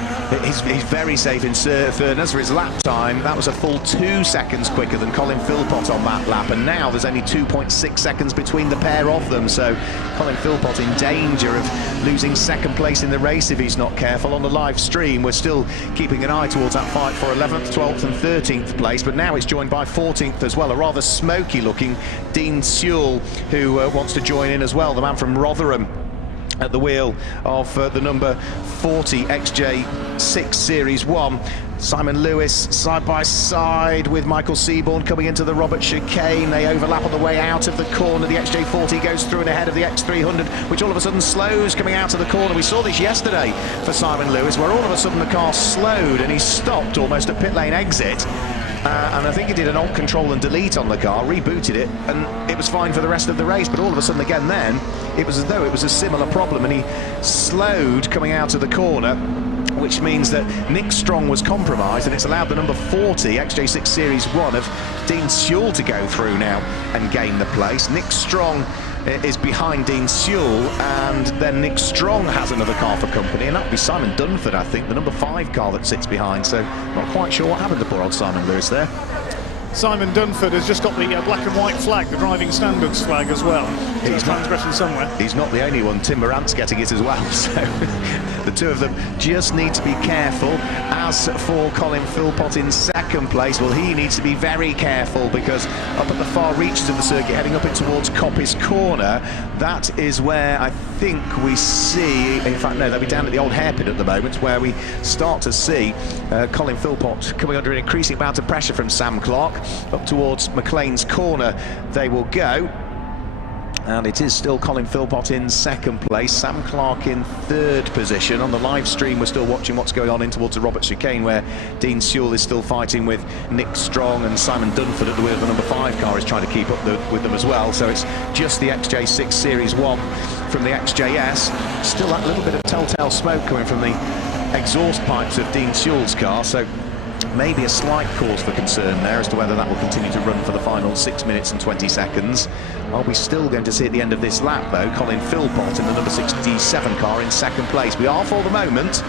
He's very safe in 3rd. As for his lap time, that was a full 2 seconds quicker than Colin Philpott on that lap, and now there's only 2.6 seconds between the pair of them. So Colin Philpott in danger of losing 2nd place in the race if he's not careful. On the live stream, we're still keeping an eye towards that fight for 11th, 12th and 13th place, but now it's joined by 14th as well, a rather smoky looking Dean Sewell, who wants to join in as well, the man from Rotherham at the wheel of the number 40 XJ6 Series 1. Simon Lewis side by side with Michael Seaborn coming into the Robert Chicane. They overlap on the way out of the corner. The XJ40 goes through and ahead of the X300, which all of a sudden slows coming out of the corner. We saw this yesterday for Simon Lewis, where all of a sudden the car slowed and he stopped almost at pit lane exit. And I think he did an alt control and delete on the car, rebooted it, and it was fine for the rest of the race. But all of a sudden again then, it was as though it was a similar problem, and he slowed coming out of the corner, which means that Nick Strong was compromised, and it's allowed the number 40 XJ6 Series 1 of Dean Sewell to go through now and gain the place. Nick Strong is behind Dean Sewell, and then Nick Strong has another car for company, and that'll be Simon Dunford, I think, the number 5 car that sits behind. So not quite sure what happened to poor old Simon Lewis there. Simon Dunford has just got the black and white flag, the driving standards flag as well. He's transgression somewhere. He's not the only one. Tim Morant's getting it as well. So the two of them just need to be careful. As for Colin Philpott in 2nd place, well, he needs to be very careful, because up at the far reaches of the circuit, heading up in towards Coppice Corner, that is where I think we see, in fact, no, they'll be down at the old hairpin at the moment, where we start to see Colin Philpott coming under an increasing amount of pressure from Sam Clark. Up towards McLean's Corner they will go, and it is still Colin Philpott in 2nd place, Sam Clark in 3rd position. On the live stream we're still watching what's going on in towards the Robert Chicane, where Dean Sewell is still fighting with Nick Strong, and Simon Dunford at the wheel of the number 5 car is trying to keep up with them as well. So it's just the XJ6 Series 1 from the XJS. Still that little bit of telltale smoke coming from the exhaust pipes of Dean Sewell's car, so maybe a slight cause for concern there as to whether that will continue to run for the final 6 minutes and 20 seconds. Are we still going to see at the end of this lap, though, Colin Philpott in the number 67 car in 2nd place? We are, for the moment.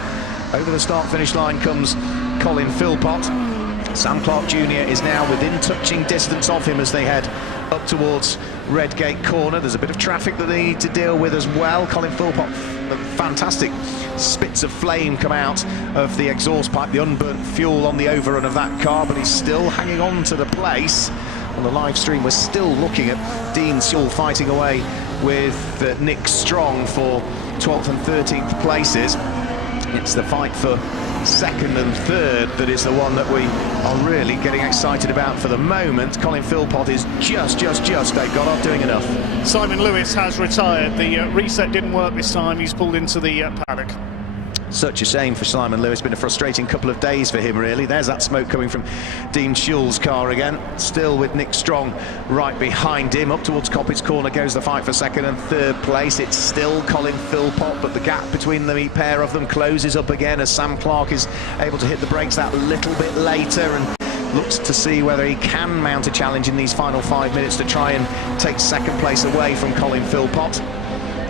Over the start-finish line comes Colin Philpott. Sam Clark Jr. is now within touching distance of him as they head up towards Redgate Corner. There's a bit of traffic that they need to deal with as well. Colin Philpott, fantastic spits of flame come out of the exhaust pipe, the unburnt fuel on the overrun of that car, but he's still hanging on to the place. On the live stream we're still looking at Dean Sewell fighting away with Nick Strong for 12th and 13th places. It's the fight for 2nd and 3rd that is the one that we are really getting excited about for the moment. Colin Philpott is just, they've got off doing enough. Simon Lewis has retired. The reset didn't work this time. He's pulled into the paddock. Such a shame for Simon Lewis. Been a frustrating couple of days for him, really. There's that smoke coming from Dean Sewell's car again, still with Nick Strong right behind him. Up towards Coppice Corner goes the fight for 2nd and 3rd place. It's still Colin Philpott, but the gap between the pair of them closes up again as Sam Clark is able to hit the brakes that little bit later and looks to see whether he can mount a challenge in these final 5 minutes to try and take 2nd place away from Colin Philpott.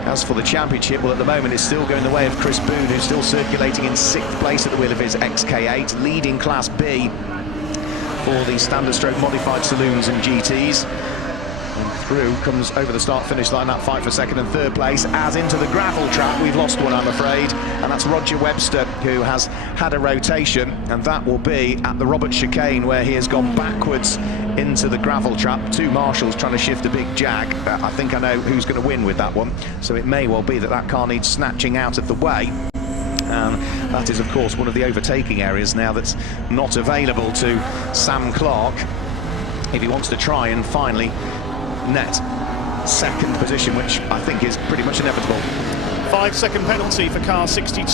As for the championship, well, at the moment it's still going the way of Chris Boone, who's still circulating in 6th place at the wheel of his XK8, leading Class B for the standard stroke modified saloons and GTs. And through comes over the start-finish line that fight for 2nd and 3rd place. As into the gravel trap, we've lost one, I'm afraid, and that's Roger Webster, who has had a rotation, and that will be at the Robert Chicane, where he has gone backwards into the gravel trap. 2 marshals trying to shift a big Jag. I think I know who's going to win with that one, so it may well be that that car needs snatching out of the way. That is, of course, one of the overtaking areas now that's not available to Sam Clark if he wants to try and finally net 2nd position, which I think is pretty much inevitable. 5-second penalty for car 62,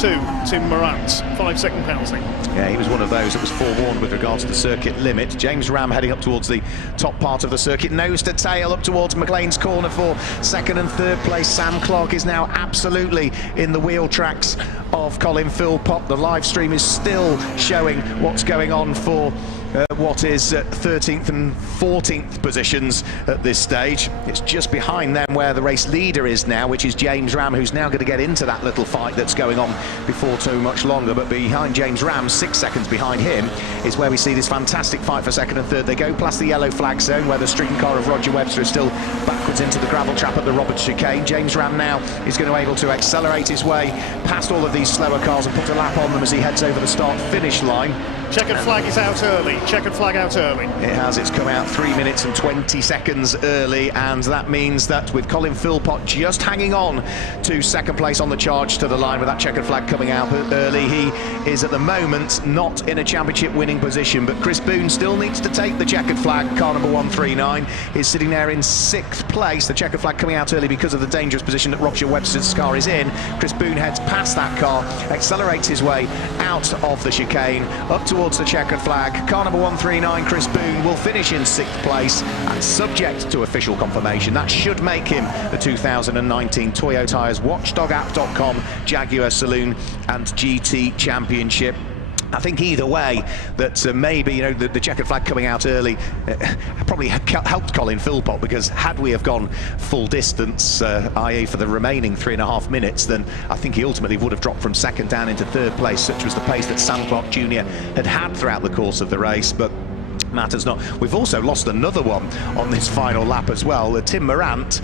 Tim Morant. 5-second penalty. Yeah, he was one of those that was forewarned with regards to the circuit limit. James Ram heading up towards the top part of the circuit, nose to tail up towards McLean's corner for 2nd and 3rd place. Sam Clark is now absolutely in the wheel tracks of Colin Philpott. The live stream is still showing what's going on for what is 13th and 14th positions at this stage. It's just behind them where the race leader is now, which is James Ram, who's now going to get into that little fight that's going on before too much longer. But behind James Ram, 6 seconds behind him, is where we see this fantastic fight for 2nd and 3rd. They go past the yellow flag zone where the streaking car of Roger Webster is still backwards into the gravel trap at the Robert Chicane. James Ram now is going to be able to accelerate his way past all of these slower cars and put a lap on them as he heads over the start-finish line. Checkered flag is out early. Checkered flag out early. It has. It's come out 3 minutes and 20 seconds early, and that means that with Colin Philpott just hanging on to 2nd place on the charge to the line with that checkered flag coming out early, he is at the moment not in a championship winning position, but Chris Boone still needs to take the checkered flag. Car number 139 is sitting there in 6th place. The checkered flag coming out early because of the dangerous position that Roger Webster's car is in. Chris Boone heads past that car, accelerates his way out of the chicane, up towards the checkered flag. Car number 139, Chris Boone, will finish in 6th place, and subject to official confirmation, that should make him the 2019 Toyo Tyres WatchdogApp.com Jaguar Saloon and GT Championship. I think either way that maybe, you know, the checkered flag coming out early probably helped Colin Philpott, because had we have gone full distance, i.e. for the remaining 3.5 minutes, then I think he ultimately would have dropped from 2nd down into 3rd place, such was the pace that Sam Clark Jr. had throughout the course of the race. But matters not. We've also lost another one on this final lap as well. Tim Morant,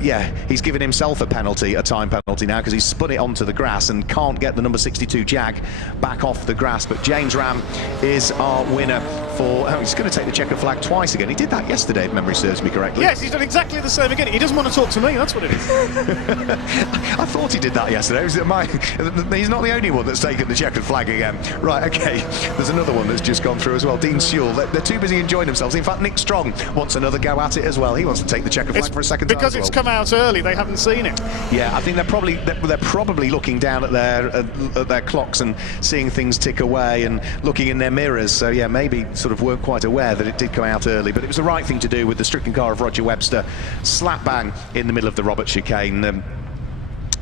yeah, he's given himself a penalty, a time penalty now, because he's spun it onto the grass and can't get the number 62 Jag back off the grass. But James Ram is our winner for... Oh, he's going to take the checkered flag twice again. He did that yesterday, if memory serves me correctly. Yes, he's done exactly the same again. He doesn't want to talk to me, that's what it is. I thought he did that yesterday. He's not the only one that's taken the checkered flag again. Right, OK, there's another one that's just gone through as well. Dean Sewell. They're too busy enjoying themselves. In fact, Nick Strong wants another go at it as well. He wants to take the checkered flag for a second time. Because it's come out early, they haven't seen it. Yeah, I think they're probably looking down at their clocks and seeing things tick away and looking in their mirrors. So yeah, maybe sort of weren't quite aware that it did come out early. But it was the right thing to do with the stricken car of Roger Webster slap bang in the middle of the Robert Chicane.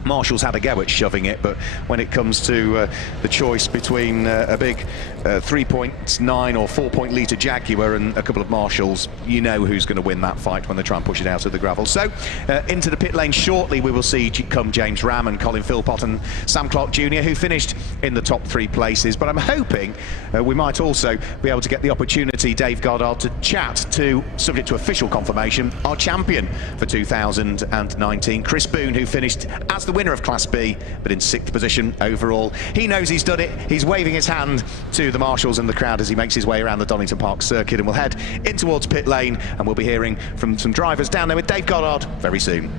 Marshall's had a go at shoving it, but when it comes to the choice between a big 3.9 or 4 litre Jaguar and a couple of Marshalls, you know who's going to win that fight when they try and push it out of the gravel. So into the pit lane shortly we will see come James Ram and Colin Philpott and Sam Clark Jr., who finished in the top 3 places. But I'm hoping we might also be able to get the opportunity, Dave Goddard, to chat to, subject to official confirmation, our champion for 2019, Chris Boone, who finished as the winner of Class B, but in 6th position overall. He knows he's done it. He's waving his hand to the marshals and the crowd as he makes his way around the Donington Park circuit, and we'll head in towards pit lane, and we'll be hearing from some drivers down there with Dave Goddard very soon.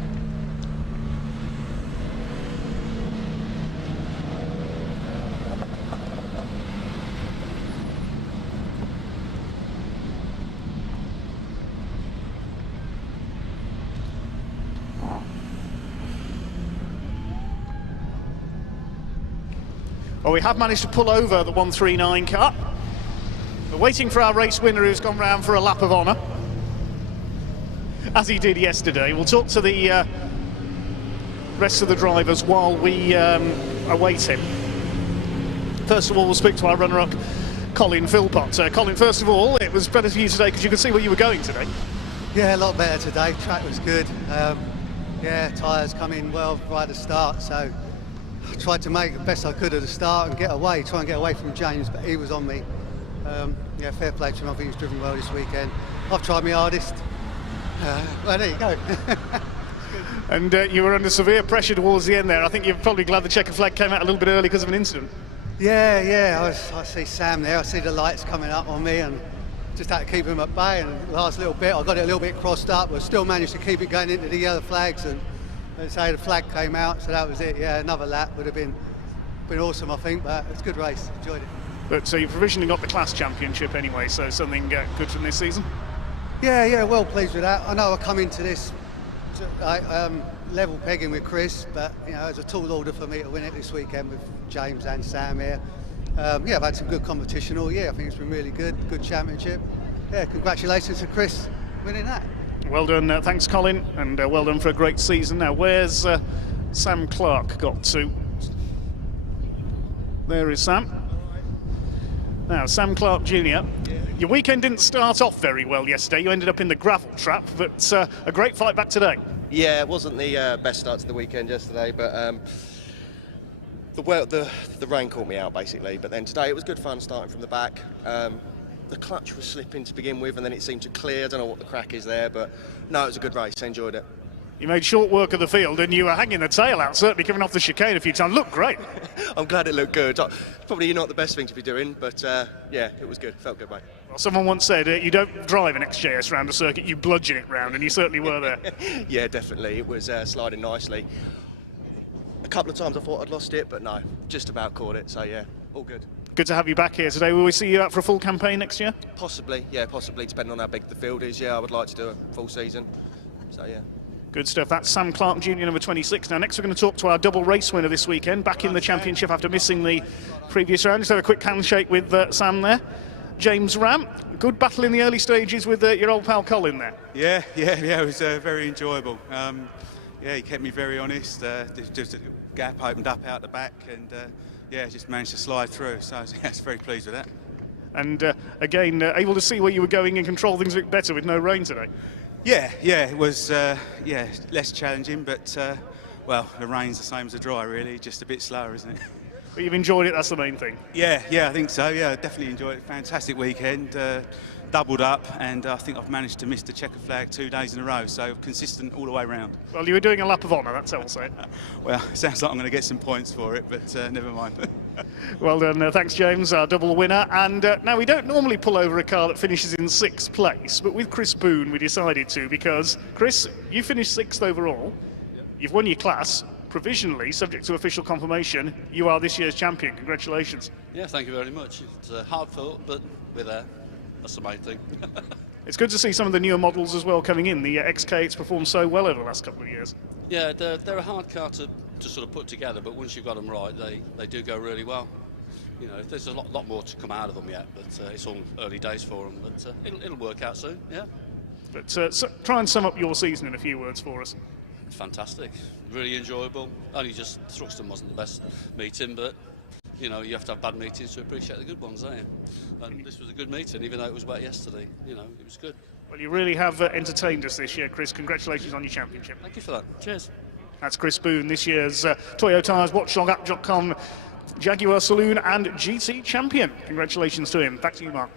Well, we have managed to pull over the 139 car. We're waiting for our race winner, who's gone round for a lap of honour, as he did yesterday. We'll talk to the rest of the drivers while we await him. First of all, we'll speak to our runner-up, Colin Philpott. Colin, first of all, it was better for you today because you could see where you were going today. Yeah, a lot better today. Track was good. Yeah, tyres come in well right at the start, so I tried to make the best I could at the start and try and get away from James, but he was on me. Yeah, fair play to him. I think he's driven well this weekend. I've tried my hardest. Well, there you go. And you were under severe pressure towards the end there. I think you're probably glad the checker flag came out a little bit early because of an incident. Yeah. I see Sam there. I see the lights coming up on me, and just had to keep him at bay. And the last little bit, I got it a little bit crossed up, but still managed to keep it going into the yellow flags. And let's say the flag came out, so that was it. Yeah, another lap would have been awesome, I think. But it's a good race. Enjoyed it. But so you've provisionally got the class championship anyway, so something good from this season? Yeah, well pleased with that. I know I come into this level pegging with Chris, but you know, it's a tall order for me to win it this weekend with James and Sam here. Yeah, I've had some good competition all year. I think it's been really good championship. Yeah, congratulations to Chris winning that. Well done, thanks Colin, and well done for a great season. Now, where's Sam Clark got to? There is Sam. Now, Sam Clark Jr., your weekend didn't start off very well yesterday. You ended up in the gravel trap, but a great fight back today. Yeah, it wasn't the best start to the weekend yesterday, but the rain caught me out basically. But then today it was good fun starting from the back. The clutch was slipping to begin with, and then it seemed to clear. I don't know what the crack is there, but no, it was a good race. I enjoyed it. You made short work of the field, and you were hanging the tail out, certainly coming off the chicane a few times. Looked great. I'm glad it looked good. Probably not the best thing to be doing, but yeah, it was good. Felt good, mate. Well, someone once said you don't drive an XJS round a circuit, you bludgeon it round, and you certainly were there. Yeah, definitely. It was sliding nicely. A couple of times I thought I'd lost it, but no, just about caught it. So yeah, all good. Good to have you back here today. Will we see you out for a full campaign next year? Possibly, yeah, possibly, depending on how big the field is. Yeah, I would like to do a full season. So yeah. Good stuff. That's Sam Clark Jr., number 26. Now, next we're going to talk to our double race winner this weekend, back in the championship after missing the previous round. Just have a quick handshake with Sam there. James Ram, good battle in the early stages with your old pal Colin there. Yeah, it was very enjoyable. Yeah, he kept me very honest. Just a gap opened up out the back, and yeah, just managed to slide through. So I was very pleased with that. And again, able to see where you were going and control things a bit better with no rain today. Yeah, it was less challenging, but well, the rain's the same as the dry, really, just a bit slower, isn't it? But you've enjoyed it, that's the main thing. Yeah, I think so. Yeah, definitely enjoyed it. Fantastic weekend, doubled up, and I think I've managed to miss the checker flag 2 days in a row, so consistent all the way around. Well, you were doing a lap of honour, that's all I'll say. Well, it sounds like I'm going to get some points for it, but never mind. Well done, thanks James, our double winner. And now we don't normally pull over a car that finishes in 6th place, but with Chris Boone we decided to, because Chris, you finished 6th overall, you've won your class, provisionally, subject to official confirmation, you are this year's champion. Congratulations. Yeah, thank you very much. It's hard fought, but we're there. That's the main thing. It's good to see some of the newer models as well coming in. The XK8's performed so well over the last couple of years. Yeah, they're a hard car to sort of put together, but once you've got them right, they do go really well. You know, there's a lot more to come out of them yet, but it's all early days for them. But it'll work out soon. Yeah. But so try and sum up your season in a few words for us. Fantastic, really enjoyable. Only just Thruxton wasn't the best meeting, but you know, you have to have bad meetings to appreciate the good ones, don't you? And this was a good meeting, even though it was wet yesterday. You know, it was good. Well, you really have entertained us this year, Chris. Congratulations on your championship. Thank you for that. Cheers. That's Chris Boone, this year's Co'ordSport Jaguar Saloon and GT champion. Congratulations to him. Back to you, Mark.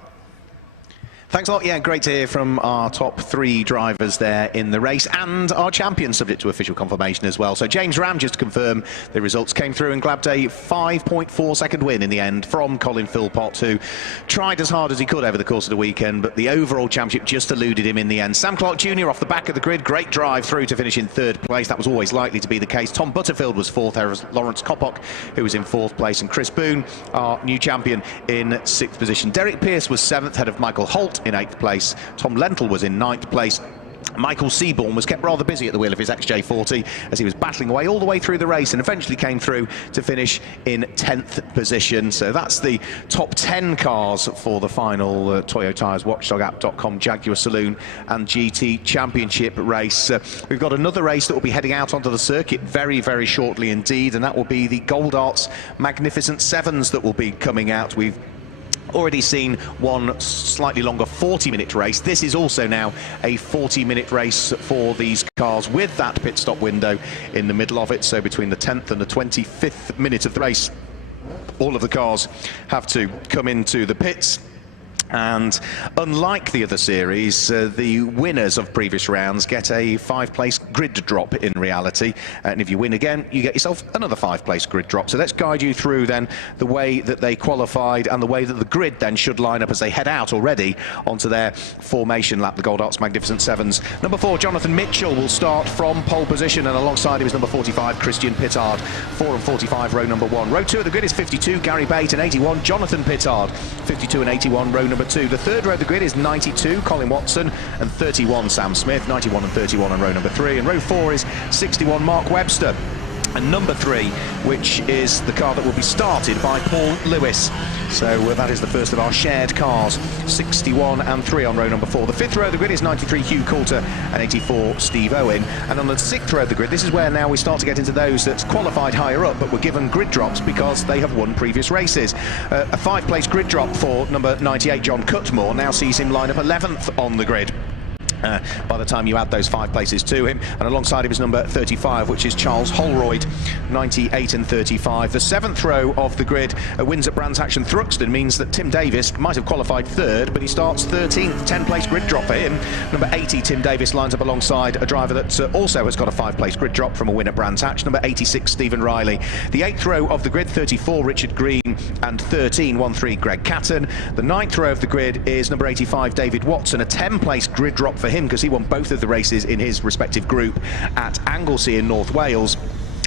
Thanks a lot. Yeah, great to hear from our top 3 drivers there in the race, and our champion, subject to official confirmation as well. So James Ram, just to confirm, the results came through and grabbed a 5.4 second win in the end from Colin Philpott, who tried as hard as he could over the course of the weekend, but the overall championship just eluded him in the end. Sam Clark Jr. off the back of the grid, great drive through to finish in 3rd place. That was always likely to be the case. Tom Butterfield was 4th, there was Lawrence Kopok, who was in 4th place, and Chris Boone, our new champion, in 6th position. Derek Pearce was 7th, ahead of Michael Holt in 8th place. Tom Lentle was in 9th place. Michael Seaborn was kept rather busy at the wheel of his XJ40 as he was battling away all the way through the race and eventually came through to finish in 10th position. So that's the top 10 cars for the final Toyo Tyres WatchdogApp.com Jaguar Saloon and GT Championship race. We've got another race that will be heading out onto the circuit very, very shortly indeed, and that will be the Co-ordSport Magnificent Sevens that will be coming out. We've already seen one slightly longer 40-minute race. This is also now a 40-minute race for these cars with that pit stop window in the middle of it. So between the 10th and the 25th minute of the race, all of the cars have to come into the pits. And unlike the other series, the winners of previous rounds get a 5-place grid drop in reality. And if you win again, you get yourself another 5-place grid drop. So let's guide you through then the way that they qualified and the way that the grid then should line up as they head out already onto their formation lap, the Co-ord's Magnificent Sevens. Number 4, Jonathan Mitchell will start from pole position, and alongside him is number 45, Christian Pittard. 4 and 45, row number 1. Row 2 of the grid is 52, Gary Bate, and 81, Jonathan Pittard. 52 and 81, row number 2. The third row of the grid is 92, Colin Watson, and 31, Sam Smith. 91 and 31 on row number 3. And row 4 is 61, Mark Webster. And number 3, which is the car that will be started by Paul Lewis. So that is the first of our shared cars, 61 and 3 on row number 4. The 5th row of the grid is 93, Hugh Coulter, and 84, Steve Owen. And on the 6th row of the grid, this is where now we start to get into those that's qualified higher up, but were given grid drops because they have won previous races. A 5-place grid drop for number 98, John Cutmore, now sees him line up 11th on the grid. By the time you add those 5 places to him, and alongside him is number 35, which is Charles Holroyd, 98 and 35. The 7th row of the grid wins at Brands Hatch and Thruxton means that Tim Davis might have qualified 3rd, but he starts 13th, 10-place grid drop for him. Number 80, Tim Davis, lines up alongside a driver that also has got a 5-place grid drop from a win at Brands Hatch, number 86, Stephen Riley. The 8th row of the grid, 34, Richard Green, and 13, 1-3, Greg Catton. The 9th row of the grid is number 85, David Watson, a 10-place grid drop for him because he won both of the races in his respective group at Anglesey in North Wales.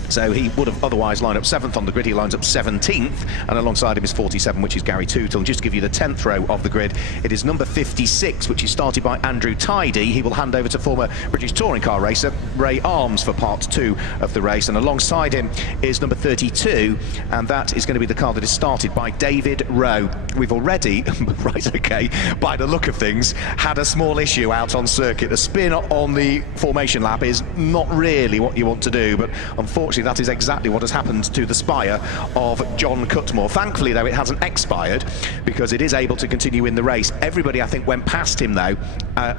So he would have otherwise lined up 7th on the grid. He lines up 17th, and alongside him is 47, which is Gary Tootle. And just to give you the 10th row of the grid, it is number 56, which is started by Andrew Tidy. He will hand over to former British touring car racer Ray Arms for part 2 of the race. And alongside him is number 32, and that is going to be the car that is started by David Rowe. We've already, right, okay, by the look of things, had a small issue out on circuit. The spin on the formation lap is not really what you want to do, but unfortunately that is exactly what has happened to the Spire of John Cutmore. Thankfully, though, it hasn't expired because it is able to continue in the race. Everybody, I think, went past him, though,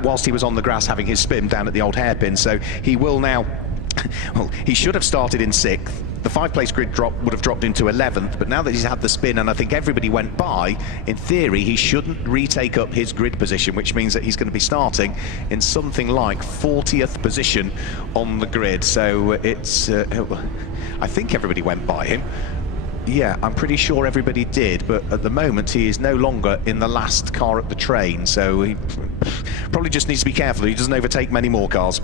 whilst he was on the grass having his spin down at the old hairpin. So he will now... well, he should have started in 6th. The 5-place grid drop would have dropped into 11th, but now that he's had the spin and I think everybody went by, in theory he shouldn't retake up his grid position, which means that he's going to be starting in something like 40th position on the grid. So it's I think everybody went by him. Yeah, I'm pretty sure everybody did, but at the moment he is no longer in the last car at the train, so he probably just needs to be careful that he doesn't overtake many more cars.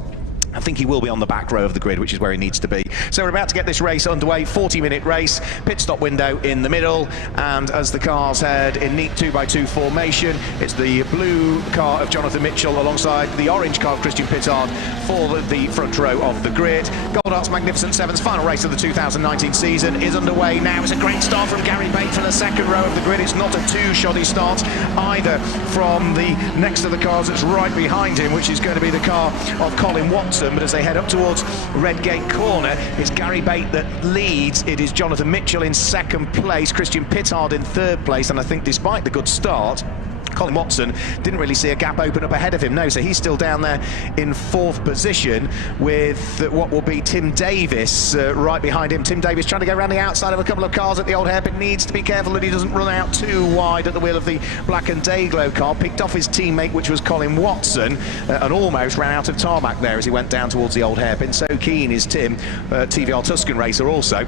I think he will be on the back row of the grid, which is where he needs to be. So we're about to get this race underway, 40-minute race, pit stop window in the middle, and as the cars head in neat 2x2 formation, it's the blue car of Jonathan Mitchell alongside the orange car of Christian Pittard for the front row of the grid. Co-ord's Magnificent Sevens final race of the 2019 season is underway now. It's a great start from Gary Bate from the second row of the grid. It's not a too shoddy start either from the next of the cars that's right behind him, which is going to be the car of Colin Watson. But as they head up towards Redgate Corner, it's Gary Bate that leads. It is Jonathan Mitchell in 2nd place, Christian Pittard in 3rd place, and I think despite the good start, Colin Watson didn't really see a gap open up ahead of him, no, so he's still down there in 4th position with what will be Tim Davis right behind him. Tim Davis trying to go around the outside of a couple of cars at the old hairpin, needs to be careful that he doesn't run out too wide at the wheel of the Black and Dayglow car. Picked off his teammate, which was Colin Watson, and almost ran out of tarmac there as he went down towards the old hairpin. So keen is Tim, TVR Tuscan racer also,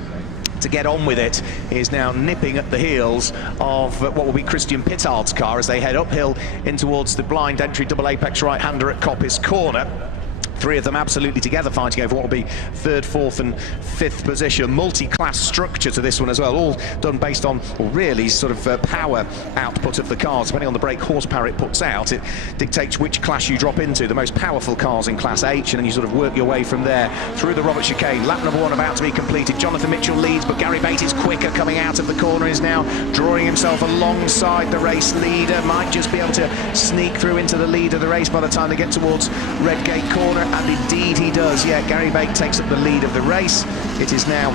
to get on with it. He is now nipping at the heels of what will be Christian Pittard's car as they head uphill in towards the blind entry double apex right-hander at Coppice Corner. 3 of them absolutely together fighting over what will be 3rd, 4th and 5th position. Multi-class structure to this one as well, all done based on, well, really sort of power output of the cars. Depending on the brake horsepower it puts out, it dictates which class you drop into. The most powerful cars in Class H, and then you sort of work your way from there through the Robert Chicane. Lap number 1 about to be completed. Jonathan Mitchell leads, but Gary Bate is quicker coming out of the corner, is now drawing himself alongside the race leader. Might just be able to sneak through into the lead of the race by the time they get towards Redgate Corner. And indeed he does. Yeah, Gary Bate takes up the lead of the race. It is now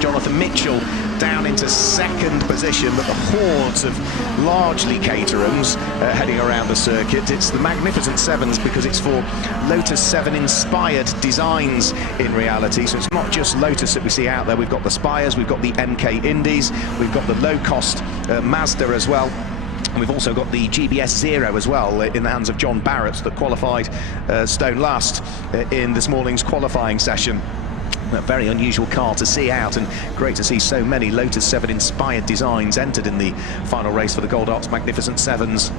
Jonathan Mitchell down into second position, but the hordes of largely Caterhams heading around the circuit. It's the Magnificent Sevens because it's for Lotus 7 inspired designs in reality, so it's not just Lotus that we see out there. We've got the Spires, we've got the MK Indies, we've got the low-cost Mazda as well. And we've also got the GBS Zero as well in the hands of John Barrett that qualified stone last in this morning's qualifying session. A very unusual car to see out, and great to see so many Lotus 7 inspired designs entered in the final race for the Co-ordSport Magnificent Sevens.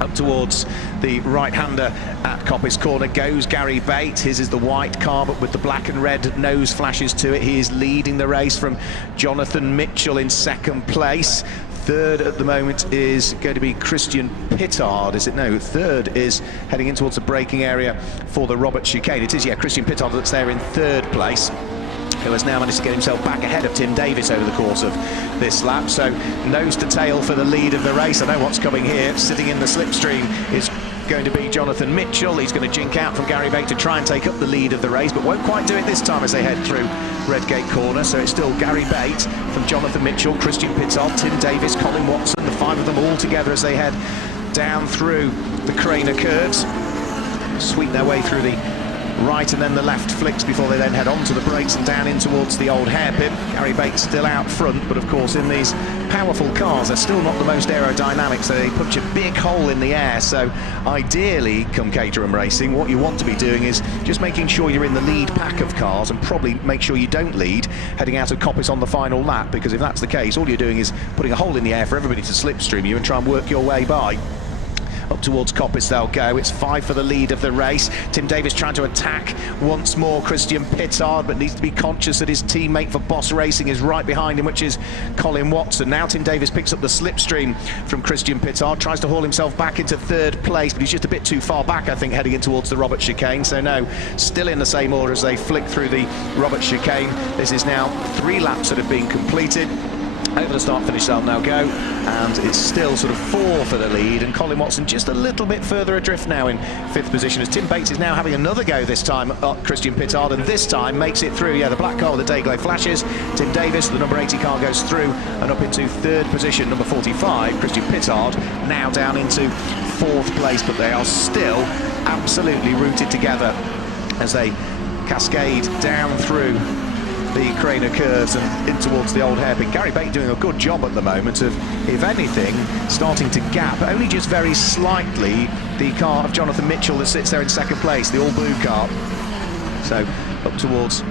Up towards the right-hander at Coppice Corner goes Gary Bate. His is the white car, but with the black and red nose flashes to it. He is leading the race from Jonathan Mitchell in second place. Third at the moment is going to be Christian Pittard, is it? No, third is heading in towards the braking area for the Robert Chicane. It is, yeah, Christian Pittard that's there in third place, who has now managed to get himself back ahead of Tim Davis over the course of this lap. So nose to tail for the lead of the race. I know what's coming here. Sitting in the slipstream is going to be Jonathan Mitchell. He's going to jink out from Gary Bate to try and take up the lead of the race, but won't quite do it this time as they head through Redgate Corner. So it's still Gary Bate from Jonathan Mitchell, Christian Pittard, Tim Davis, Colin Watson, the five of them all together as they head down through the Craner curves, sweep their way through the right and then the left flicks before they then head onto the brakes and down in towards the old hairpin. Gary Bates still out front, but of course in these powerful cars they're still not the most aerodynamic, so they punch a big hole in the air. So ideally, come Caterham racing, what you want to be doing is just making sure you're in the lead pack of cars, and probably make sure you don't lead heading out of Coppice on the final lap, because if that's the case, all you're doing is putting a hole in the air for everybody to slipstream you and try and work your way by. Up towards Coppice they'll go. It's 5 for the lead of the race. Tim Davis trying to attack once more Christian Pittard, but needs to be conscious that his teammate for Boss Racing is right behind him, which is Colin Watson. Now Tim Davis picks up the slipstream from Christian Pittard, tries to haul himself back into third place, but he's just a bit too far back, I think, heading in towards the Robert Chicane. So no, still in the same order as they flick through the Robert Chicane. This is now 3 laps that have been completed. Over the start-finish they'll now go, and it's still sort of 4 for the lead, and Colin Watson just a little bit further adrift now in 5th position, as Tim Bates is now having another go this time at Christian Pittard, and this time makes it through. Yeah, the black car with the day glow flashes. Tim Davis, the number 80 car, goes through and up into 3rd position. Number 45, Christian Pittard, now down into 4th place, but they are still absolutely rooted together as they cascade down through the Craner curves and in towards the old hairpin. Gary Bate doing a good job at the moment of, if anything, starting to gap, only just very slightly, the car of Jonathan Mitchell that sits there in 2nd place, the all-blue car. So up towards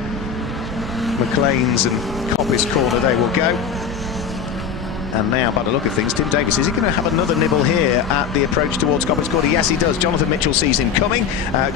McLean's and Coppice Corner they will go. And now, by the look of things, Tim Davis, is he going to have another nibble here at the approach towards Coppice Corner? Yes, he does. Jonathan Mitchell sees him coming.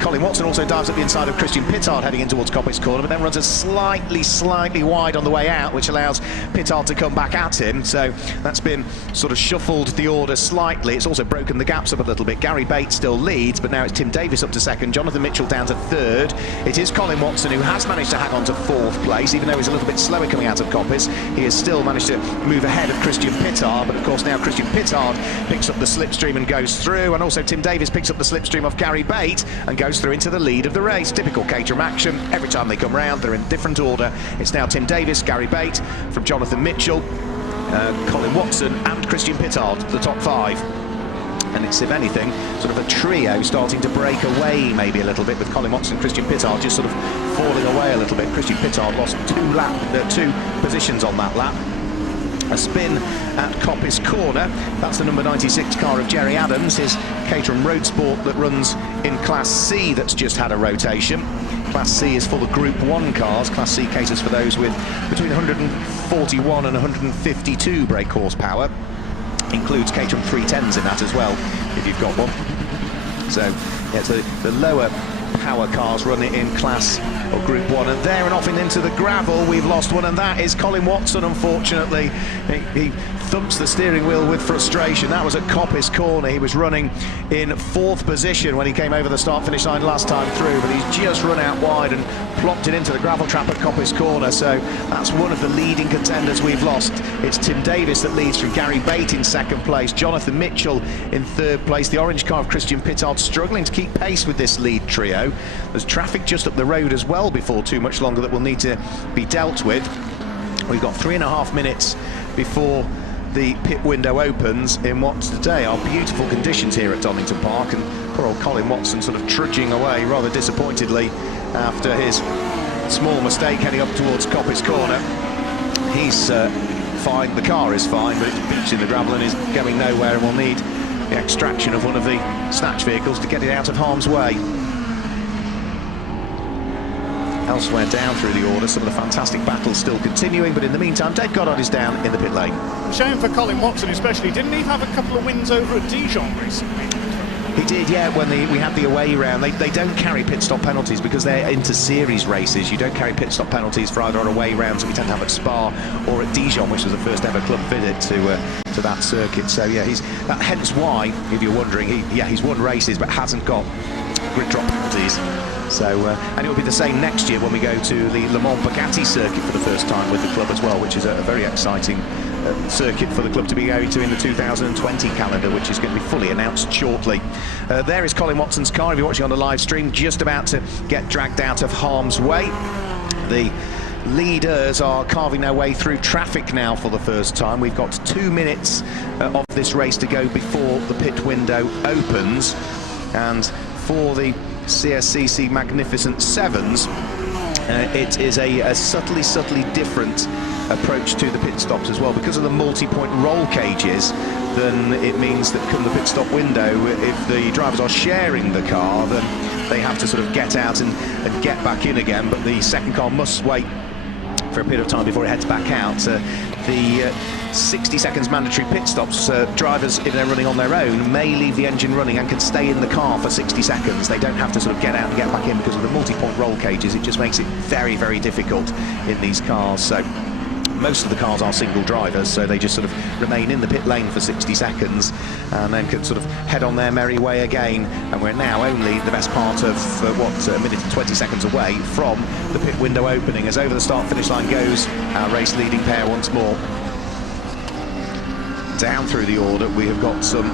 Colin Watson also dives up the inside of Christian Pittard heading in towards Coppice Corner, but then runs a slightly wide on the way out, which allows Pittard to come back at him. So that's been sort of shuffled the order slightly. It's also broken the gaps up a little bit. Gary Bates still leads, but now it's Tim Davis up to 2nd, Jonathan Mitchell down to 3rd. It is Colin Watson who has managed to hang on to 4th place, even though he's a little bit slower coming out of Coppice. He has still managed to move ahead of Christian Pittard, but of course now Christian Pittard picks up the slipstream and goes through, and also Tim Davis picks up the slipstream of Gary Bate and goes through into the lead of the race. Typical Caterham action. Every time they come round they're in different order. It's now Tim Davis, Gary Bate from Jonathan Mitchell, Colin Watson and Christian Pittard, the top 5. And it's, if anything, sort of a trio starting to break away maybe a little bit, with Colin Watson and Christian Pittard just sort of falling away a little bit. Christian Pittard lost 2 positions on that lap. A spin at Coppice Corner. That's the number 96 car of Jerry Adams, his Caterham Road Sport that runs in Class C that's just had a rotation. Class C is full of Group 1 cars. Class C caters for those with between 141 and 152 brake horsepower. Includes Caterham 310s in that as well, if you've got one. So, yeah, so the lower power cars run it in Class or Group 1, and there and off into the gravel. We've lost one, and that is Colin Watson, unfortunately. He thumps the steering wheel with frustration. That was at Coppice Corner. He was running in 4th position when he came over the start-finish line last time through, but he's just run out wide and plopped it into the gravel trap at Coppice Corner. So that's one of the leading contenders we've lost. It's Tim Davis that leads from Gary Bate in 2nd place, Jonathan Mitchell in 3rd place. The orange car of Christian Pittard struggling to keep pace with this lead trio. There's traffic just up the road as well before too much longer that will need to be dealt with. We've got 3.5 minutes before the pit window opens in what's today are beautiful conditions here at Donington Park, and poor old Colin Watson sort of trudging away rather disappointedly after his small mistake heading up towards Coppice Corner. He's fine, the car is fine, but it's pitched in the gravel and is going nowhere, and will need the extraction of one of the snatch vehicles to get it out of harm's way. Elsewhere down through the order, some of the fantastic battles still continuing, but in the meantime, Dave Goddard is down in the pit lane. Shame for Colin Watson especially. Didn't he have a couple of wins over at Dijon recently? He did, yeah, when we had the away round. They don't carry pit stop penalties because they're inter-series races. You don't carry pit stop penalties for either our away rounds that we tend to have at Spa or at Dijon, which was the first ever club visit to that circuit. So yeah, hence why, if you're wondering, he's won races but hasn't got grid drop penalties. So and it will be the same next year when we go to the Le Mans Bugatti circuit for the first time with the club as well, which is a very exciting circuit for the club to be going to in the 2020 calendar, which is going to be fully announced shortly. There is Colin Watson's car, if you're watching on the live stream, just about to get dragged out of harm's way. The leaders are carving their way through traffic now for the first time. We've got 2 minutes of this race to go before the pit window opens, and for the CSCC Magnificent Sevens, it is a subtly different approach to the pit stops as well. Because of the multi-point roll cages, then it means that come the pit stop window, if the drivers are sharing the car, then they have to sort of get out and get back in again, but the second car must wait for a period of time before it heads back out. The 60 seconds mandatory pit stops, drivers, if they're running on their own, may leave the engine running and can stay in the car for 60 seconds. They don't have to sort of get out and get back in because of the multi-point roll cages. It just makes it very, very difficult in these cars. So most of the cars are single drivers, so they just sort of remain in the pit lane for 60 seconds and then can sort of head on their merry way again. And we're now only the best part of a minute and 20 seconds away from the pit window opening, as over the start-finish line goes our race leading pair once more. Down through the order, we have got some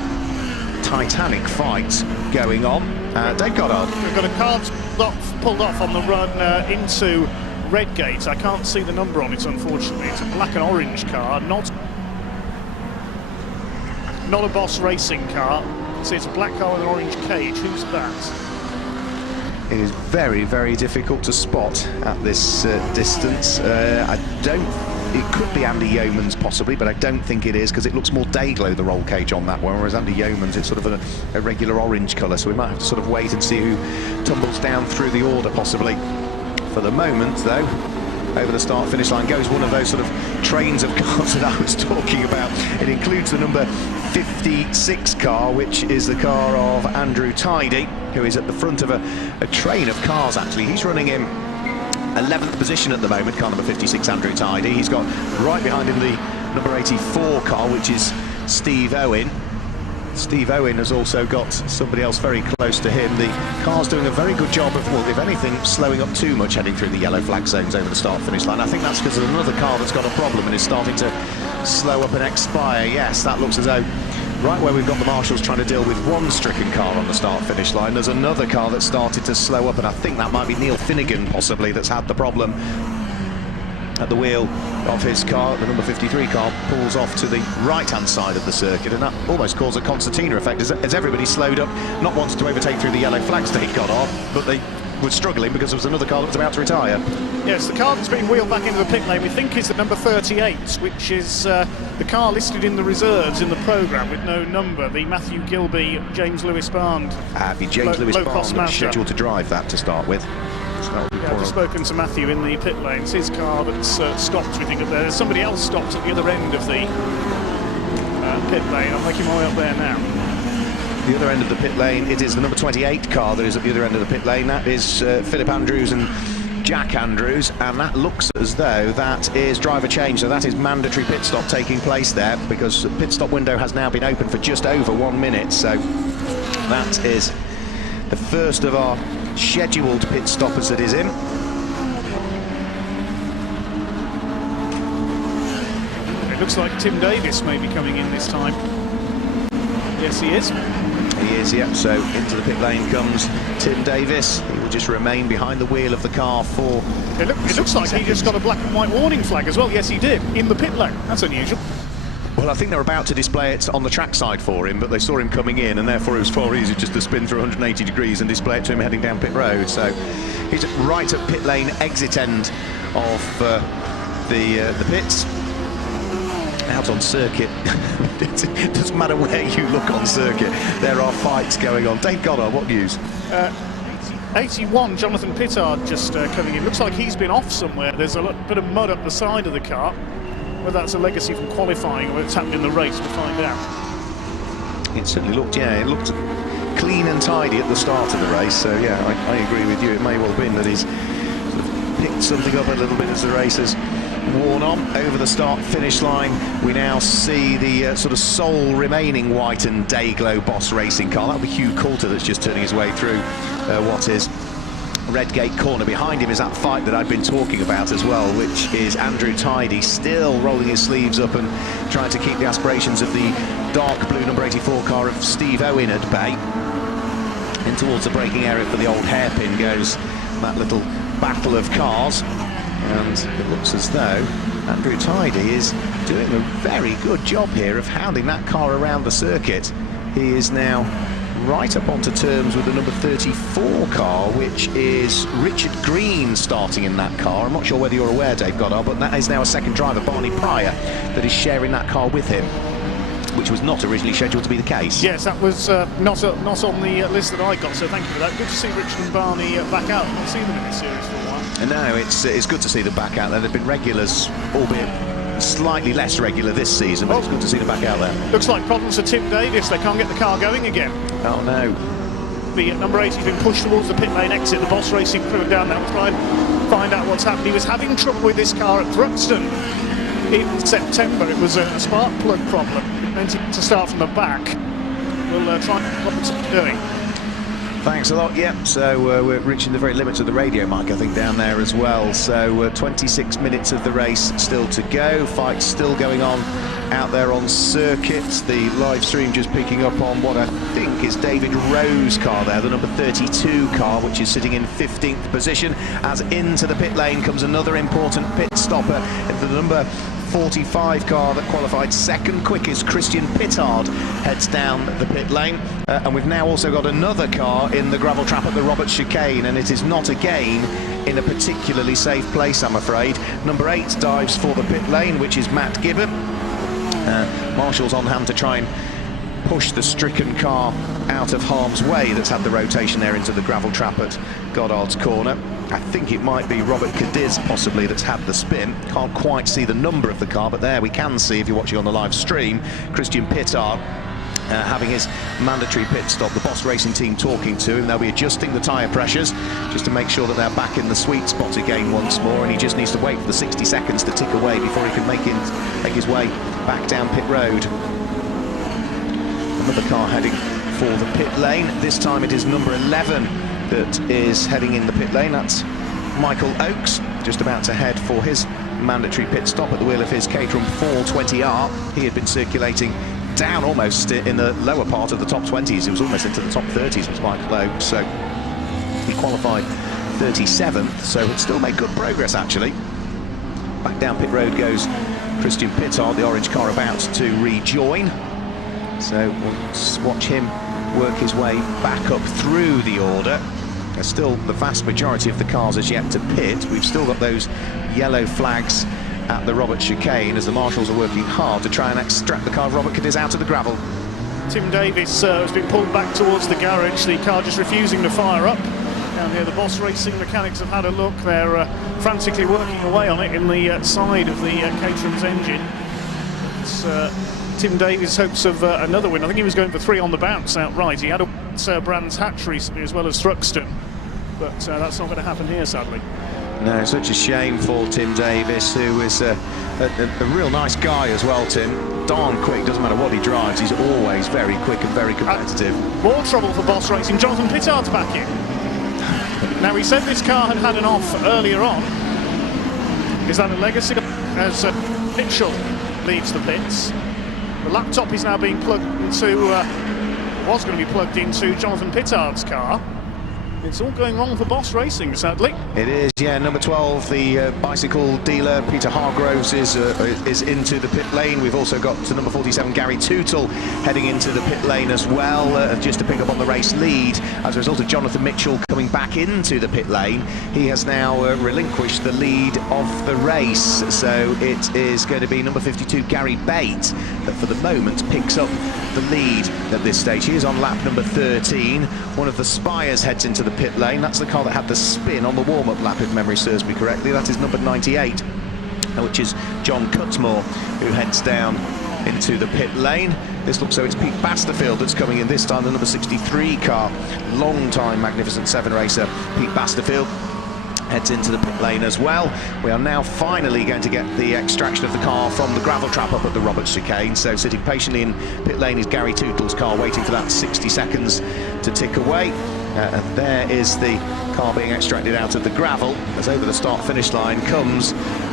titanic fight going on. Dave Goddard. We've got a car pulled off on the run into Redgate. I can't see the number on it, unfortunately. It's a black and orange car, not a Boss racing car. See, it's a black car with an orange cage. Who's that? It is very, very difficult to spot at this distance. It could be Andy Yeoman's possibly, but I don't think it is, because it looks more day-glow, the roll cage on that one, whereas Andy Yeoman's, it's sort of a regular orange colour, so we might have to sort of wait and see who tumbles down through the order, possibly. For the moment, though, over the start-finish line goes one of those sort of trains of cars that I was talking about. It includes the number 56 car, which is the car of Andrew Tidy, who is at the front of a train of cars, actually. He's running in 11th position at the moment, car number 56, Andrew Tidy. He's got right behind him the number 84 car, which is Steve Owen. Steve Owen has also got somebody else very close to him. The car's doing a very good job of, well, if anything, slowing up too much heading through the yellow flag zones over the start-finish line. I think that's because of another car that's got a problem and is starting to slow up and expire. Yes, that looks as though right where we've got the marshals trying to deal with one stricken car on the start-finish line, there's another car that started to slow up, and I think that might be Neil Finnegan, possibly, that's had the problem. At the wheel of his car, the number 53 car pulls off to the right-hand side of the circuit, and that almost caused a concertina effect as everybody slowed up, not wanting to overtake through the yellow flags they got on, but they were struggling because there was another car that was about to retire. Yes, the car that's been wheeled back into the pit lane, we think, is the number 38, which is the car listed in the reserves in the programme with no number, the Matthew Gilby, James Lewis Bond. The James Lewis Bond was scheduled to drive that to start with. Yeah, I've just spoken to Matthew in the pit lane. It's his car that's stopped, we think, up there. There's somebody else stopped at the other end of the pit lane. I'm making my way up there now. The other end of the pit lane, it is the number 28 car that is at the other end of the pit lane. That is Philip Andrews and Jack Andrews, and that looks as though that is driver change, so that is mandatory pit stop taking place there, because the pit stop window has now been open for just over 1 minute, so that is the first of our scheduled pit stoppers that is in. It looks like Tim Davis may be coming in this time. Yes, he is. He is, yep. So into the pit lane comes Tim Davis. He will just remain behind the wheel of the car for... It looks like he just got a black and white warning flag as well. Yes, he did, in the pit lane. That's unusual. Well, I think they're about to display it on the trackside for him, but they saw him coming in, and therefore it was far easier just to spin through 180 degrees and display it to him heading down pit road. So he's right at pit lane exit end of the pits. Out on circuit. It doesn't matter where you look on circuit, there are fights going on. Dave Goddard, what news? 81, Jonathan Pittard just coming in. Looks like he's been off somewhere. There's a bit of mud up the side of the car. Whether that's a legacy from qualifying or whether it's happened in the race, we'll find out. It certainly looked, it looked clean and tidy at the start of the race. So yeah, I agree with you. It may well have been that he's sort of picked something up a little bit as the race has worn on. Over the start-finish line, we now see the sort of sole remaining white and day-glow Boss racing car. That'll be Hugh Coulter that's just turning his way through what is Redgate Corner. Behind him is that fight that I've been talking about as well, which is Andrew Tidy still rolling his sleeves up and trying to keep the aspirations of the dark blue number 84 car of Steve Owen at bay. In towards the braking area for the old hairpin goes that little battle of cars, and it looks as though Andrew Tidy is doing a very good job here of hounding that car around the circuit. He is now right up onto terms with the number 34 car, which is Richard Green starting in that car. I'm not sure whether you're aware, Dave Goddard, but that is now a second driver, Barney Pryor, that is sharing that car with him, which was not originally scheduled to be the case. Yes, that was not on the list that I got, so thank you for that. Good to see Richard and Barney back out. I've not seen them in this series for a while. No, it's good to see them back out there. They've been regulars, albeit slightly less regular this season, but it's good to see them back out there. Looks like problems for Tim Davis. They can't get the car going again. Oh no. The number 80's been pushed towards the pit lane exit. The Boss Racing crew down there. We'll try and find out what's happened. He was having trouble with this car at Thruxton in September. It was a spark plug problem. It meant to start from the back. We'll try and look at what it's doing. Thanks a lot. Yep, so we're reaching the very limits of the radio mic, I think, down there as well. So 26 minutes of the race still to go. Fight still going on out there on circuit. The live stream just picking up on what I think is David Rowe's car there, the number 32 car, which is sitting in 15th position. As into the pit lane comes another important pit stopper, the number 45 car that qualified second quickest. Christian Pittard heads down the pit lane, and we've now also got another car in the gravel trap at the Roberts chicane, and it is not again in a particularly safe place, I'm afraid. Number 8 dives for the pit lane, which is Matt Gibbon. Marshall's on hand to try and push the stricken car out of harm's way that's had the rotation there into the gravel trap at Goddard's Corner. I think it might be Robert Cadiz possibly that's had the spin. Can't quite see the number of the car, but there we can see, if you're watching on the live stream, Christian Pittard having his mandatory pit stop. The Boss Racing team talking to him. They'll be adjusting the tyre pressures just to make sure that they're back in the sweet spot again once more, and he just needs to wait for the 60 seconds to tick away before he can make his way back down pit road. Another car heading for the pit lane. This time it is number 11 that is heading in the pit lane. That's Michael Oakes, just about to head for his mandatory pit stop at the wheel of his Caterham 420R. He had been circulating down almost in the lower part of the top 20s. He was almost into the top 30s, was Michael Oakes, so he qualified 37th, so it still made good progress actually. Back down pit road goes Christian Pittard, the orange car about to rejoin. So we'll watch him work his way back up through the order. There's still the vast majority of the cars as yet to pit. We've still got those yellow flags at the Roberts chicane as the marshals are working hard to try and extract the car of Robert Cadiz out of the gravel. Tim Davis has been pulled back towards the garage. The car just refusing to fire up. Down here the Boss Racing mechanics have had a look. They're frantically working away on it in the side of the Caterham's engine. It's Tim Davis hopes of another win. I think he was going for 3 on the bounce outright. He had a Brands Hatch recently as well as Thruxton, but that's not going to happen here, sadly. No, such a shame for Tim Davis, who is a real nice guy as well, Tim. Darn quick, doesn't matter what he drives, he's always very quick and very competitive. More trouble for Boss Racing. Jonathan Pittard's back in. Now, he said this car had an off earlier on. Is that a legacy? As Mitchell leaves the pits. The laptop is now being plugged into was going to be plugged into Jonathan Pittard's car. It's all going wrong for Boss Racing, sadly. It is, yeah. Number 12, the bicycle dealer, Peter Hargroves, is into the pit lane. We've also got to number 47, Gary Tootle, heading into the pit lane as well, just to pick up on the race lead. As a result of Jonathan Mitchell coming back into the pit lane, he has now relinquished the lead of the race. So it is going to be number 52, Gary Bate, that for the moment picks up the lead at this stage. He is on lap number 13. One of the Spires heads into the pit lane. That's the car that had the spin on the warm-up lap, if memory serves me correctly. That is number 98, which is John Cutmore, who heads down into the pit lane. This looks so it's Pete Basterfield that's coming in this time, the number 63 car. Long-time Magnificent 7 racer Pete Basterfield heads into the pit lane as well. We are now finally going to get the extraction of the car from the gravel trap up at the Roberts chicane. So sitting patiently in pit lane is Gary Tootle's car, waiting for that 60 seconds to tick away. And there is the car being extracted out of the gravel, as over the start-finish line comes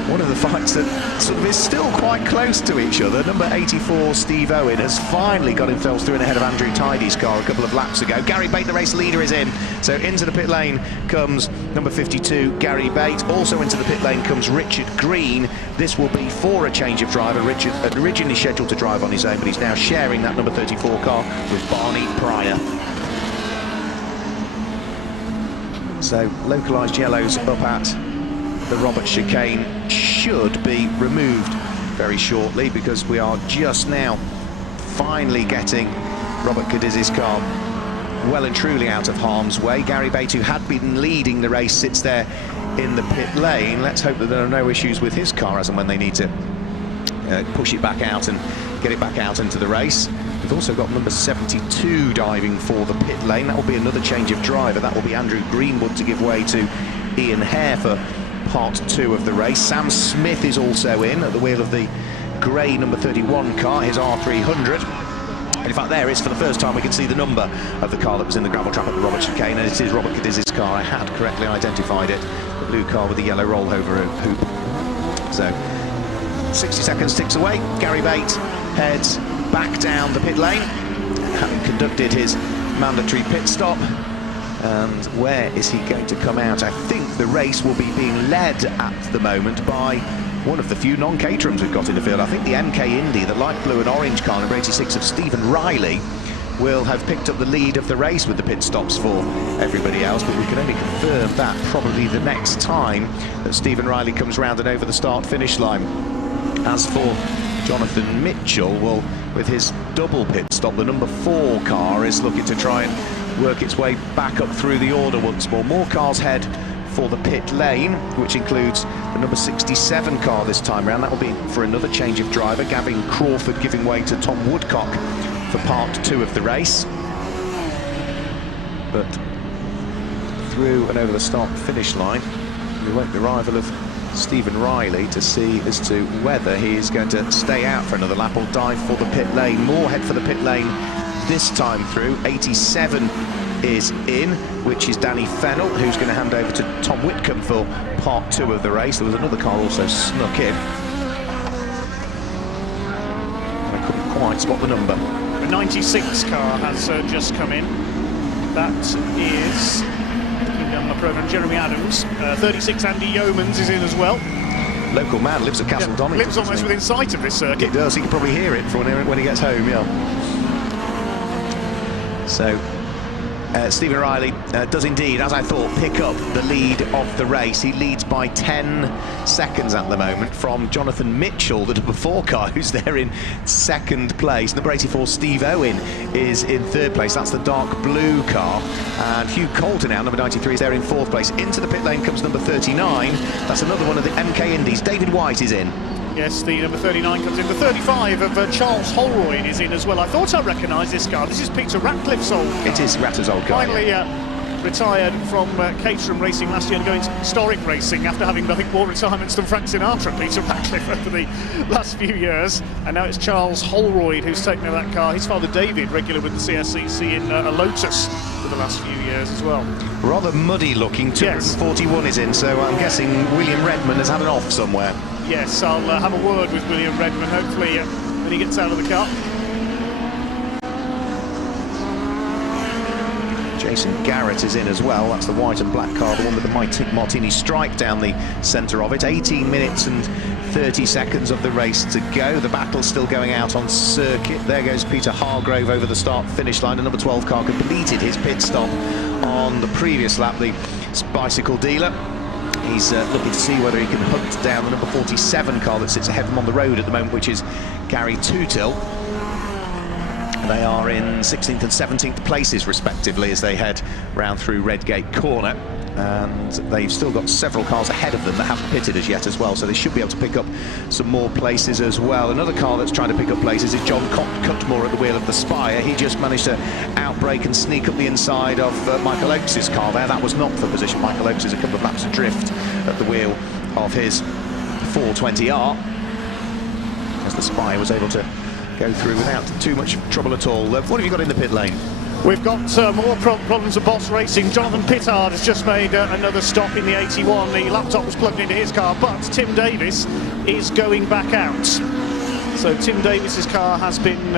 one of the fights that sort of is still quite close to each other. Number 84, Steve Owen, has finally got himself through and ahead of Andrew Tidy's car a couple of laps ago. Gary Bate, the race leader, is in. So into the pit lane comes number 52, Gary Bate. Also into the pit lane comes Richard Green. This will be for a change of driver. Richard had originally scheduled to drive on his own, but he's now sharing that number 34 car with Barney Pryor. So localised yellows up at the Roberts chicane should be removed very shortly, because we are just now finally getting Robert Cadiz's car well and truly out of harm's way. Gary Bate, who had been leading the race, sits there in the pit lane. Let's hope that there are no issues with his car as and when they need to push it back out and get it back out into the race. We've also got number 72 diving for the pit lane. That will be another change of driver. That will be Andrew Greenwood to give way to Ian Hare for part 2 of the race. Sam Smith is also in at the wheel of the grey number 31 car, his R300. And in fact, there is, for the first time, we can see the number of the car that was in the gravel trap at the Roberts chicane, and it is Robert Cadiz's car. I had correctly identified it, the blue car with the yellow rollover hoop. So 60 seconds ticks away. Gary Bate heads back down the pit lane, having conducted his mandatory pit stop. And where is he going to come out? I think the race will be being led at the moment by one of the few non-Caterhams we've got in the field. I think the MK Indy, the light blue and orange car, number 86 of Stephen Riley, will have picked up the lead of the race with the pit stops for everybody else, but we can only confirm that probably the next time that Stephen Riley comes round and over the start-finish line. As for Jonathan Mitchell, well, with his double pit stop, the number 4 car is looking to try and work its way back up through the order once more. More cars head for the pit lane, which includes the number 67 car this time around. That will be for another change of driver. Gavin Crawford giving way to Tom Woodcock for part 2 of the race. But through and over the start-finish line, we wait the arrival of Stephen Riley to see as to whether he is going to stay out for another lap or dive for the pit lane. More head for the pit lane this time through. 87 is in, which is Danny Fennell, who's going to hand over to Tom Whitcomb for part 2 of the race. There was another car also snuck in. I couldn't quite spot the number. The 96 car has just come in. That is, on the programme, Jeremy Adams. 36 Andy Yeomans is in as well. Local man, lives at Castle Donington. Lives almost within sight of this circuit. He does, he can probably hear it when he gets home, yeah. So Stephen Riley does indeed, as I thought, pick up the lead of the race. He leads by 10 seconds at the moment from Jonathan Mitchell, the number 4 car, who's there in 2nd place. Number 84, Steve Owen, is in 3rd place. That's the dark blue car. And Hugh Coulter now, number 93, is there in 4th place. Into the pit lane comes number 39. That's another one of the MK Indies. David White is in. Yes, the number 39 comes in. The 35 of Charles Holroyd is in as well. I thought I recognised this car. This is Peter Ratcliffe's old car. It is Ratter's old car. Finally retired from Caterham racing last year and going to historic racing after having, I think, more retirements than Frank Sinatra, Peter Ratcliffe, over the last few years. And now it's Charles Holroyd who's taken over that car. His father David, regular with the CSCC in a Lotus for the last few years as well. Rather muddy looking. 241 is in, so I'm guessing William Redmond has had an off somewhere. Yes, I'll have a word with William Redmond, hopefully, when he gets out of the car. Mason Garrett is in as well. That's the white and black car, the one with the Martini stripe down the centre of it. 18 minutes and 30 seconds of the race to go. The battle's still going out on circuit. There goes Peter Hargrove over the start-finish line. The number 12 car completed his pit stop on the previous lap, the bicycle dealer. He's looking to see whether he can hunt down the number 47 car that sits ahead of him on the road at the moment, which is Gary Tootill. They are in 16th and 17th places respectively as they head round through Redgate Corner, and they've still got several cars ahead of them that haven't pitted as yet as well, so they should be able to pick up some more places as well. Another car that's trying to pick up places is John Cutmore at the wheel of the Spire. He just managed to outbrake and sneak up the inside of Michael Oakes' car there. That was not for position. Michael Oakes is a couple of laps adrift at the wheel of his 420R, as the Spire was able to go through without too much trouble at all. What have you got in the pit lane? We've got more problems with Boss Racing. Jonathan Pittard has just made another stop in the 81. The laptop was plugged into his car, but Tim Davis is going back out. So Tim Davis's car has been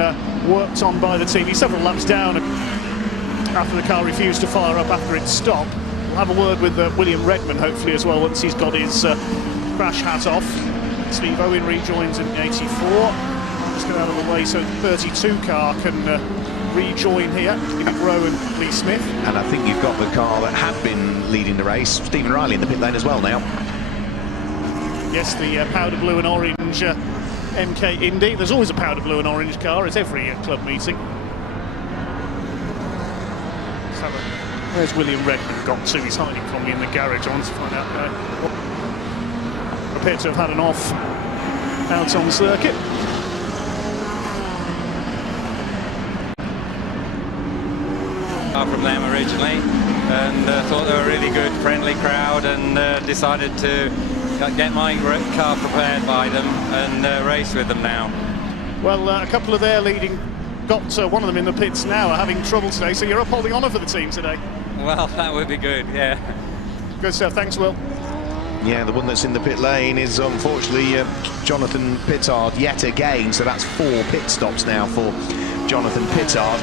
worked on by the team. He's several laps down after the car refused to fire up after its stop. We'll have a word with William Redman, hopefully, as well, once he's got his crash hat off. Steve Owen rejoins in the 84. Just get out of the way so 32 car can rejoin here. Give it Rowan Lee Smith. And I think you've got the car that had been leading the race, Stephen Riley, in the pit lane as well now. Yes, the powder blue and orange MK Indy. There's always a powder blue and orange car at every club meeting. Where's William Redman got to? He's hiding from me in the garage. I want to find out now. Appear to have had an off out on circuit. From them originally, and thought they were a really good, friendly crowd, and decided to get my car prepared by them and race with them now. Well, a couple of their leading got one of them in the pits now are having trouble today, so you're up holding honour for the team today. Well, that would be good, yeah. Good stuff, thanks Will. Yeah, the one that's in the pit lane is unfortunately Jonathan Pittard yet again, so that's 4 pit stops now for Jonathan Pittard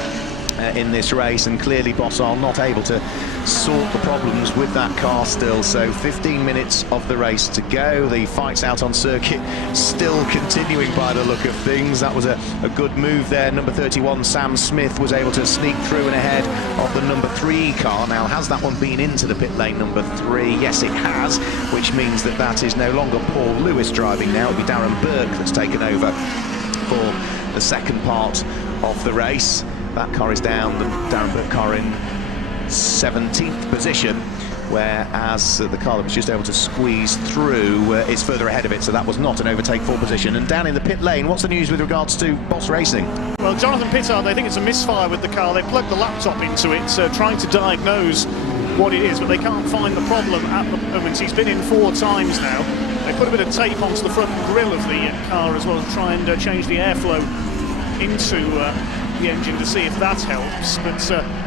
in this race, and clearly Boss are not able to sort the problems with that car still. So 15 minutes of the race to go. The fight's out on circuit still continuing by the look of things. That was a good move there. Number 31 Sam Smith was able to sneak through and ahead of the number 3 car. Now, has that one been into the pit lane, number 3? Yes, it has, which means that that is no longer Paul Lewis driving now. It'll be Darren Burke that's taken over for the second part of the race. That car is down, the Darren Burke car in 17th position, whereas the car that was just able to squeeze through is further ahead of it, so that was not an overtake for position. And down in the pit lane, what's the news with regards to Boss Racing? Well, Jonathan Pittard, they think it's a misfire with the car. They plugged the laptop into it, trying to diagnose what it is, but they can't find the problem at the moment. He's been in 4 times now. They put a bit of tape onto the front grille of the car as well to try and change the airflow into the engine to see if that helps, but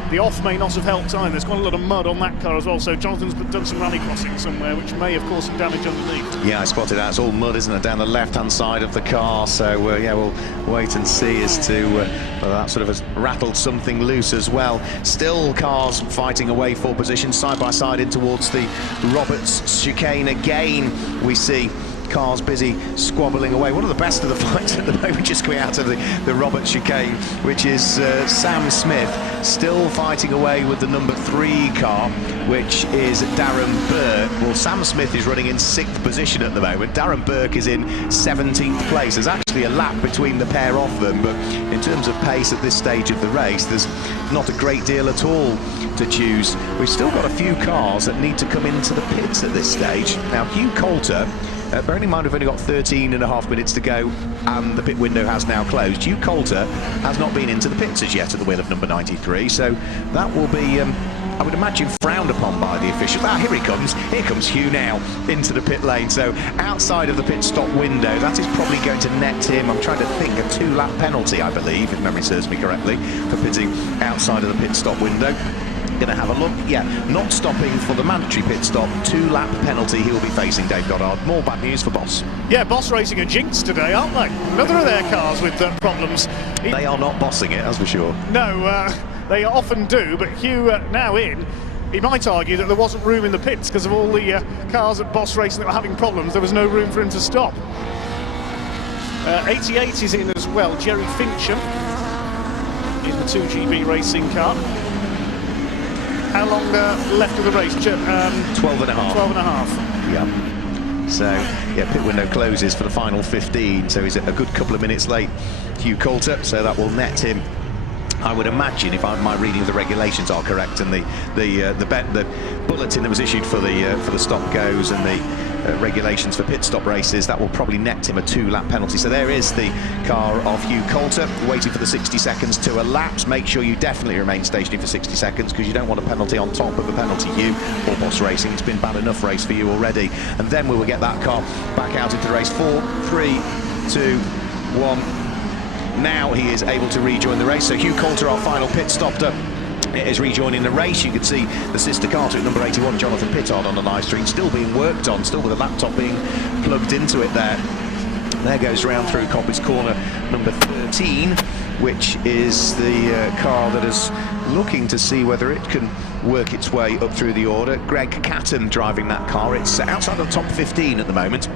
the off may not have helped either. There's quite a lot of mud on that car as well, so Jonathan's done some rally crossing somewhere, which may have caused some damage underneath. Yeah, I spotted that. It's all mud, isn't it, down the left-hand side of the car, so yeah, we'll wait and see as to whether that sort of has rattled something loose as well. Still cars fighting away for position, side by side in towards the Roberts chicane. Again, we see cars busy squabbling away. One of the best of the fights at the moment just coming out of the Roberts chicane, which is Sam Smith still fighting away with the number 3 car, which is Darren Burke. Well, Sam Smith is running in 6th position at the moment. Darren Burke is in 17th place. There's actually a lap between the pair of them, but in terms of pace at this stage of the race, there's not a great deal at all to choose. We've still got a few cars that need to come into the pits at this stage. Now, Hugh Coulter, bearing in mind we've only got 13.5 minutes to go and the pit window has now closed, Hugh Coulter has not been into the pits as yet at the wheel of number 93, so that will be, I would imagine, frowned upon by the officials. Ah, here he comes. Here comes Hugh now into the pit lane, so outside of the pit stop window. That is probably going to net him, I'm trying to think, a 2-lap penalty, I believe, if memory serves me correctly, for pitting outside of the pit stop window. Going to have a look. Yeah, not stopping for the mandatory pit stop. 2-lap penalty he will be facing, Dave Goddard. More bad news for Boss. Yeah, Boss Racing are jinxed today, aren't they? Another of their cars with problems. They are not bossing it, that's for sure. No, They often do, but Hugh now in. He might argue that there wasn't room in the pits because of all the cars at Boss Racing that were having problems. There was no room for him to stop. 88 is in as well, Jerry Fincham in the 2GB racing car. How long left of the race? 12 and a half. 12 and a half. Yeah. So, yeah, pit window closes for the final 15, so he's a good couple of minutes late, Hugh Coulter, so that will net him, I would imagine, if my reading of the regulations are correct, and the bulletin that was issued for the stop goes and the regulations for pit stop races, that will probably net him a 2-lap penalty. So there is the car of Hugh Coulter waiting for the 60 seconds to elapse. Make sure you definitely remain stationary for 60 seconds because you don't want a penalty on top of a penalty, Hugh, or Boss Racing. It's been bad enough race for you already. And then we will get that car back out into the race. 4, 3, 2, 1. Now he is able to rejoin the race. So Hugh Coulter, our final pit stopper, is rejoining the race. You can see the sister car to number 81, Jonathan Pittard, on the live stream, still being worked on, still with a laptop being plugged into it there. There goes round through Coppice Corner number 13, which is the car that is looking to see whether it can work its way up through the order. Greg Catton driving that car. It's outside the top 15 at the moment.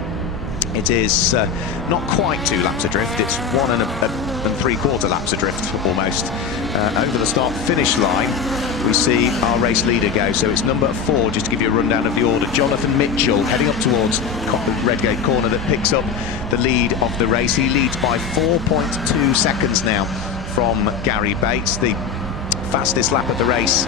It is not quite 2 laps adrift, it's 1 3/4 laps adrift almost. Over the start-finish line, we see our race leader go. So it's number 4, just to give you a rundown of the order. Jonathan Mitchell heading up towards Redgate Corner, that picks up the lead of the race. He leads by 4.2 seconds now from Gary Bates. The fastest lap of the race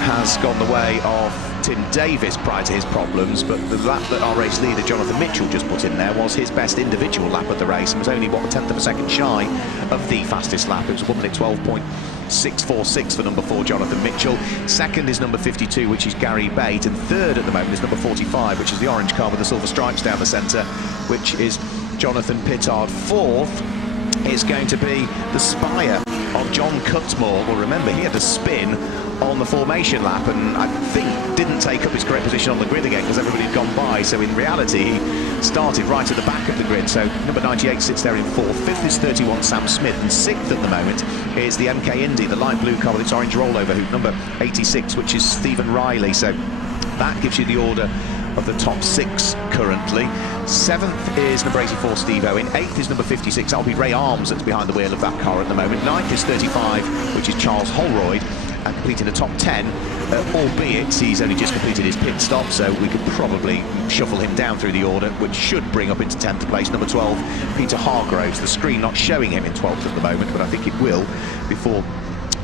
has gone the way of Tim Davis prior to his problems, but the lap that our race leader Jonathan Mitchell just put in there was his best individual lap of the race, and was only, what, a tenth of a second shy of the fastest lap. It was 1 minute 12.646 for number 4, Jonathan Mitchell. Second is number 52, which is Gary Bate, and third at the moment is number 45, which is the orange car with the silver stripes down the centre, which is Jonathan Pittard. Fourth is going to be the Spire of John Cutmore. Well, remember, he had to spin on the formation lap, and I think didn't take up his correct position on the grid again because everybody had gone by. So in reality, he started right at the back of the grid. So number 98 sits there in 4th. 5th is 31, Sam Smith, and 6th at the moment is the MK Indy, the light blue car with its orange rollover hoop, number 86, which is Stephen Riley. So that gives you the order of the top 6 currently. 7th is number 84, Steve Owen. 8th is number 56, that'll be Ray Arms, that's behind the wheel of that car at the moment. 9th is 35, which is Charles Holroyd, and completing the top 10, albeit he's only just completed his pit stop, so we could probably shuffle him down through the order, which should bring up into 10th place. Number 12, Peter Hargroves. The screen not showing him in 12th at the moment, but I think it will before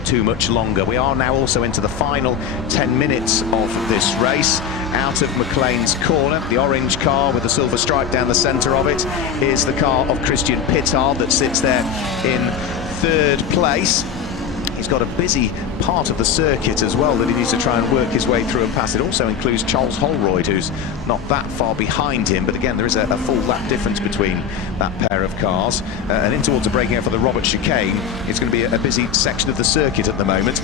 too much longer. We are now also into the final 10 minutes of this race. Out of McLean's Corner, the orange car with the silver stripe down the centre of it is the car of Christian Pittard that sits there in 3rd place. He's got a busy part of the circuit as well that he needs to try and work his way through and pass. It also includes Charles Holroyd, who's not that far behind him, but again there is a full lap difference between that pair of cars. And in towards the braking area for the Robert Chicane, it's going to be a busy section of the circuit at the moment.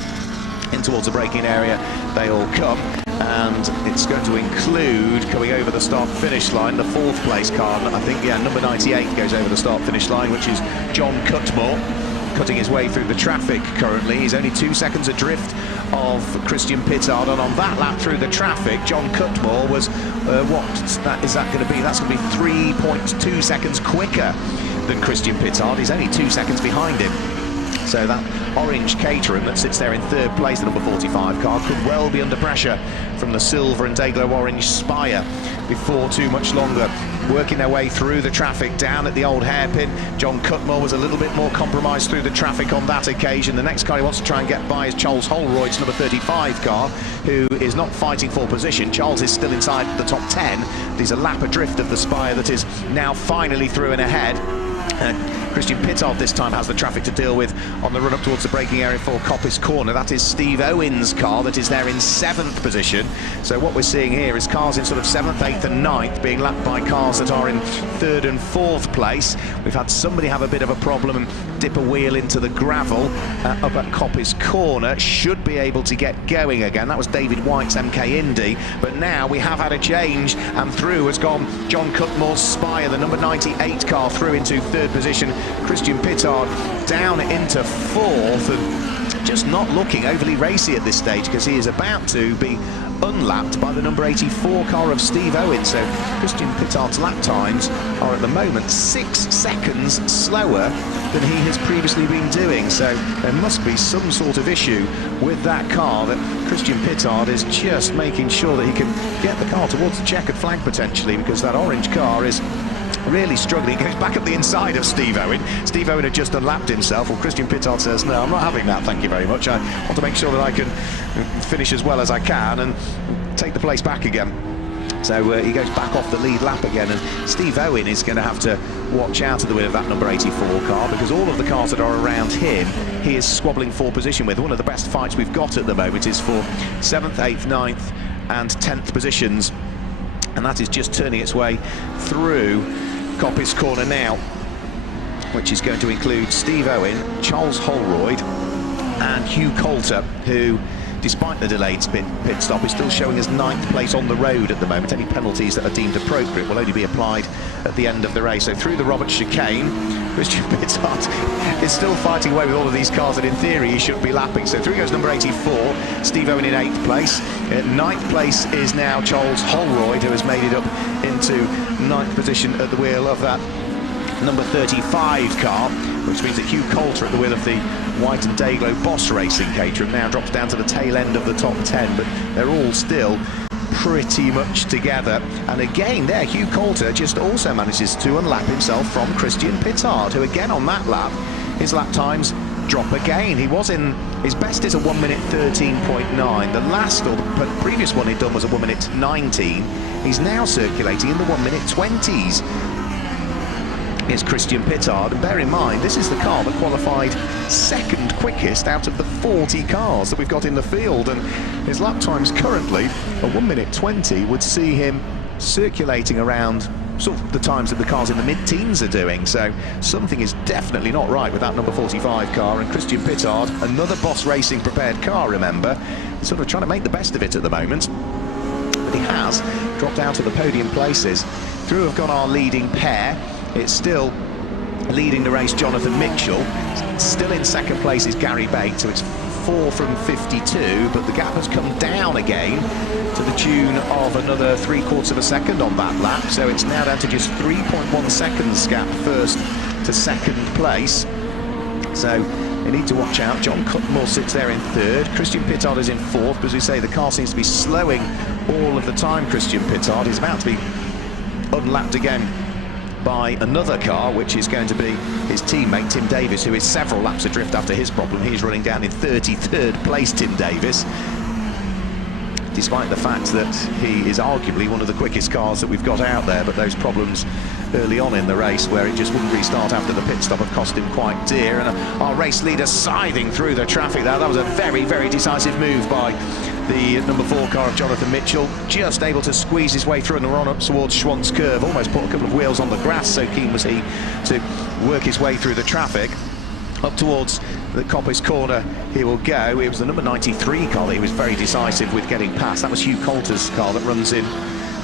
In towards the braking area they all come, and it's going to include, coming over the start-finish line, the 4th place car. I think, yeah, number 98 goes over the start-finish line, which is John Cutmore, cutting his way through the traffic currently. He's only 2 seconds adrift of Christian Pittard, and on that lap through the traffic, John Cutmore was, what is that going to be? That's going to be 3.2 seconds quicker than Christian Pittard. He's only 2 seconds behind him. So that orange Caterham that sits there in 3rd place, the number 45 car, could well be under pressure from the silver and day-glow orange Spire before too much longer. Working their way through the traffic down at the old hairpin. John Cutmore was a little bit more compromised through the traffic on that occasion. The next car he wants to try and get by is Charles Holroyd's number 35 car, who is not fighting for position. Charles is still inside the top 10. There's a lap adrift of the Spire that is now finally through and ahead. Christian Pittard this time has the traffic to deal with on the run up towards the braking area for Coppice Corner. That is Steve Owen's car that is there in 7th position. So what we're seeing here is cars in sort of 7th, 8th and 9th being lapped by cars that are in 3rd and 4th place. We've had somebody have a bit of a problem and dip a wheel into the gravel up at Coppice Corner. Should be able to get going again. That was David White's MK Indy, but now we have had a change, and through has gone John Cutmore's Spire, the number 98 car, through into 3rd position. Christian Pittard down into 4th, and just not looking overly racy at this stage, because he is about to be unlapped by the number 84 car of Steve Owen. So Christian Pittard's lap times are at the moment 6 seconds slower than he has previously been doing. So there must be some sort of issue with that car, that Christian Pittard is just making sure that he can get the car towards the checkered flag potentially, because that orange car is really struggling. He goes back up the inside of Steve Owen. Steve Owen had just unlapped himself. Well, Christian Pittard says, no, I'm not having that, thank you very much. I want to make sure that I can finish as well as I can and take the place back again. So he goes back off the lead lap again, and Steve Owen is going to have to watch out of the way of that number 84 car, because all of the cars that are around him, he is squabbling for position with. One of the best fights we've got at the moment is for 7th, 8th, 9th and 10th positions, and that is just turning its way through Coppice Corner now, which is going to include Steve Owen, Charles Holroyd and Hugh Coulter, who, despite the delayed pit stop, is still showing us 9th place on the road at the moment. Any penalties that are deemed appropriate will only be applied at the end of the race. So through the Roberts chicane, Christian Pittard is still fighting away with all of these cars that in theory he should be lapping. So through goes number 84, Steve Owen in 8th place. 9th place is now Charles Holroyd, who has made it up into 9th position at the wheel of that number 35 car, which means that Hugh Coulter at the wheel of the White and Dayglow Boss Racing Caterham now drops down to the tail end of the top 10, but they're all still pretty much together. And again there, Hugh Coulter just also manages to unlap himself from Christian Pittard, who again on that lap, his lap times drop again. He was in, his best is a 1 minute 13.9. The last, or the previous one he'd done was a 1 minute 19. He's now circulating in the 1 minute 20s. Is Christian Pittard, and bear in mind this is the car that qualified second quickest out of the 40 cars that we've got in the field, and his lap times currently a 1 minute 20 would see him circulating around sort of the times that the cars in the mid-teens are doing. So something is definitely not right with that number 45 car, and Christian Pittard, another Boss Racing prepared car, remember, sort of trying to make the best of it at the moment, but he has dropped out of the podium places. Through have gone our leading pair. It's still leading the race, Jonathan Mitchell. Still in second place is Gary Bates, so it's 4 from 52, but the gap has come down again to the tune of another 3/4 of a second on that lap, so it's now down to just 3.1 seconds gap first to second place. So you need to watch out. John Cutmore sits there in 3rd. Christian Pittard is in 4th, but as we say, the car seems to be slowing all of the time. Christian Pittard is about to be unlapped again by another car, which is going to be his teammate Tim Davis, who is several laps adrift after his problem. He's running down in 33rd place, Tim Davis, despite the fact that he is arguably one of the quickest cars that we've got out there. But those problems early on in the race, where it just wouldn't restart after the pit stop, have cost him quite dear. And our race leader scything through the traffic there. That was a very, very decisive move by the number 4 car of Jonathan Mitchell, just able to squeeze his way through and run up towards Schwantz Curve, almost put a couple of wheels on the grass, so keen was he to work his way through the traffic. Up towards the Coppice Corner he will go. It was the number 93 car that he was very decisive with getting past. That was Hugh Coulter's car that runs in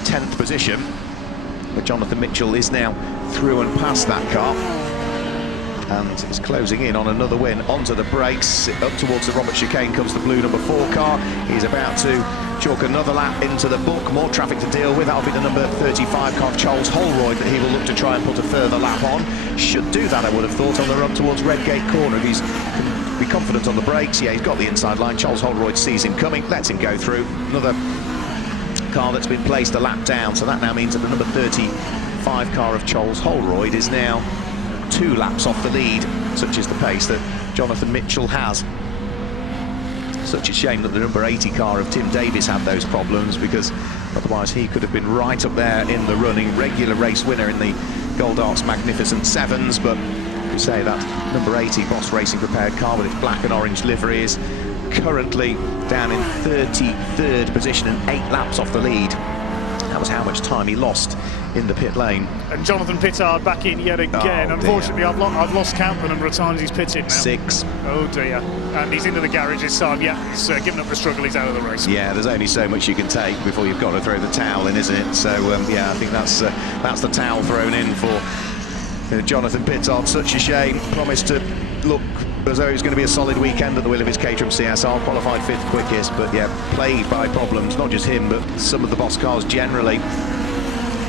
10th position, but Jonathan Mitchell is now through and past that car and is closing in on another win. Onto the brakes, up towards the Robert chicane comes the blue number 4 car. He's about to chalk another lap into the book. More traffic to deal with. That'll be the number 35 car of Charles Holroyd that he will look to try and put a further lap on. Should do that, I would have thought, on the run towards Redgate Corner. If he's be confident on the brakes, yeah, he's got the inside line. Charles Holroyd sees him coming, lets him go through. Another car that's been placed a lap down, so that now means that the number 35 car of Charles Holroyd is now 2 laps off the lead. Such is the pace that Jonathan Mitchell has. Such a shame that the number 80 car of Tim Davis had those problems, because otherwise he could have been right up there in the running. Regular race winner in the Gold Arts Magnificent Sevens, but we say that number 80 Boss Racing prepared car with its black and orange livery is currently down in 33rd position and 8 laps off the lead. That was how much time he lost in the pit lane. And Jonathan Pittard back in yet again. Unfortunately, I've lost count the number of times he's pitted now. 6. Oh dear. And he's into the garage this time. Yeah, he's given up the struggle. He's out of the race. Yeah, there's only so much you can take before you've got to throw the towel in, isn't it? So yeah, I think that's the towel thrown in for Jonathan Pittard. Such a shame. Promised to look as though it was going to be a solid weekend at the wheel of his Caterham CSR, qualified 5th quickest, but yeah, plagued by problems, not just him, but some of the boss cars generally.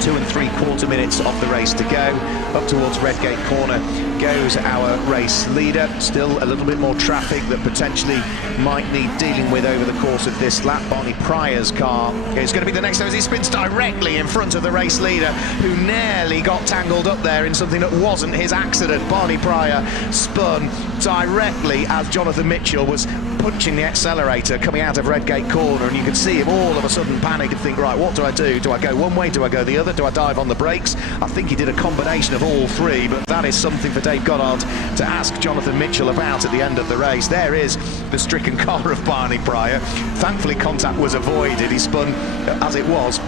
2 3/4 minutes of the race to go. Up towards Redgate Corner goes our race leader. Still a little bit more traffic that potentially might need dealing with over the course of this lap. Barney Pryor's car is going to be the next as he spins directly in front of the race leader, who nearly got tangled up there in something that wasn't his accident. Barney Pryor spun directly as Jonathan Mitchell was punching the accelerator coming out of Redgate Corner, and you could see him all of a sudden panic and think, right, what do I do? Do I go one way? Do I go the other? Do I dive on the brakes? I think he did a combination of all three, but that is something for Dave Goddard to ask Jonathan Mitchell about at the end of the race. There is the stricken car of Barney Pryor. Thankfully, contact was avoided. He spun, as it was,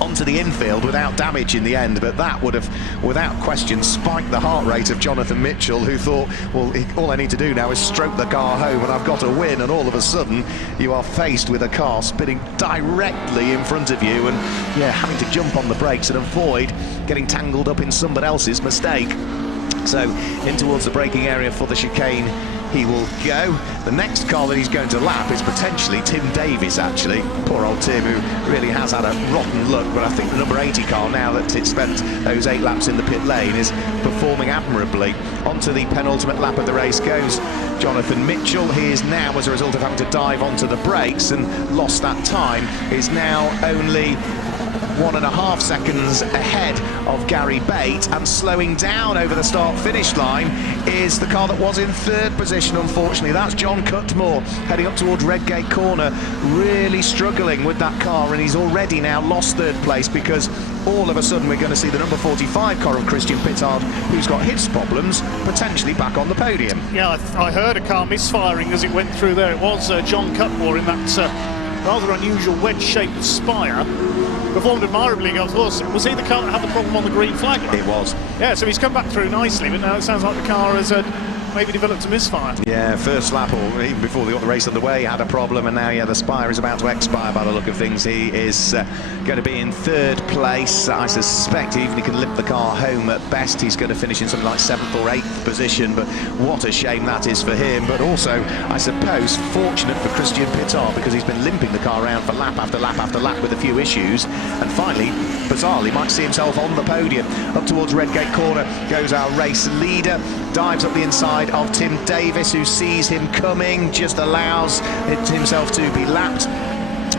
onto the infield without damage in the end, but that would have, without question, spiked the heart rate of Jonathan Mitchell, who thought, well, all I need to do now is stroke the car home and I've got a win, and all of a sudden you are faced with a car spinning directly in front of you and, yeah, having to jump on the brakes and avoid getting tangled up in somebody else's mistake. So in towards the braking area for the chicane he will go. The next car that he's going to lap is potentially Tim Davis, actually. Poor old Tim, who really has had a rotten look, but I think the number 80 car, now that it's spent those 8 laps in the pit lane, is performing admirably. Onto the penultimate lap of the race goes Jonathan Mitchell. He is now, as a result of having to dive onto the brakes and lost that time, is now only 1.5 seconds ahead of Gary Bate, and slowing down over the start-finish line is the car that was in 3rd position, unfortunately. That's John Cutmore heading up towards Redgate Corner, really struggling with that car, and he's already now lost 3rd place because all of a sudden we're going to see the number 45 car of Christian Pittard, who's got his problems, potentially back on the podium. Yeah, I heard a car misfiring as it went through there. It was John Cutmore in that rather unusual wedge-shaped Spire. Performed admirably, of course. Was he the car that had the problem on the green flag? It was. Yeah, so he's come back through nicely, but now it sounds like the car has maybe developed a misfire. Yeah, first lap, or even before they got the race underway, had a problem, and now, yeah, the Spire is about to expire by the look of things. He is going to be in 3rd place. I suspect even he can limp the car home at best. He's going to finish in something like 7th or 8th position, but what a shame that is for him. But also, I suppose, fortunate for Christian Pittard, because he's been limping the car around for lap after lap after lap with a few issues, and finally, bizarrely, might see himself on the podium. Up towards Redgate Corner goes our race leader, dives up the inside of Tim Davis, who sees him coming, just allows himself to be lapped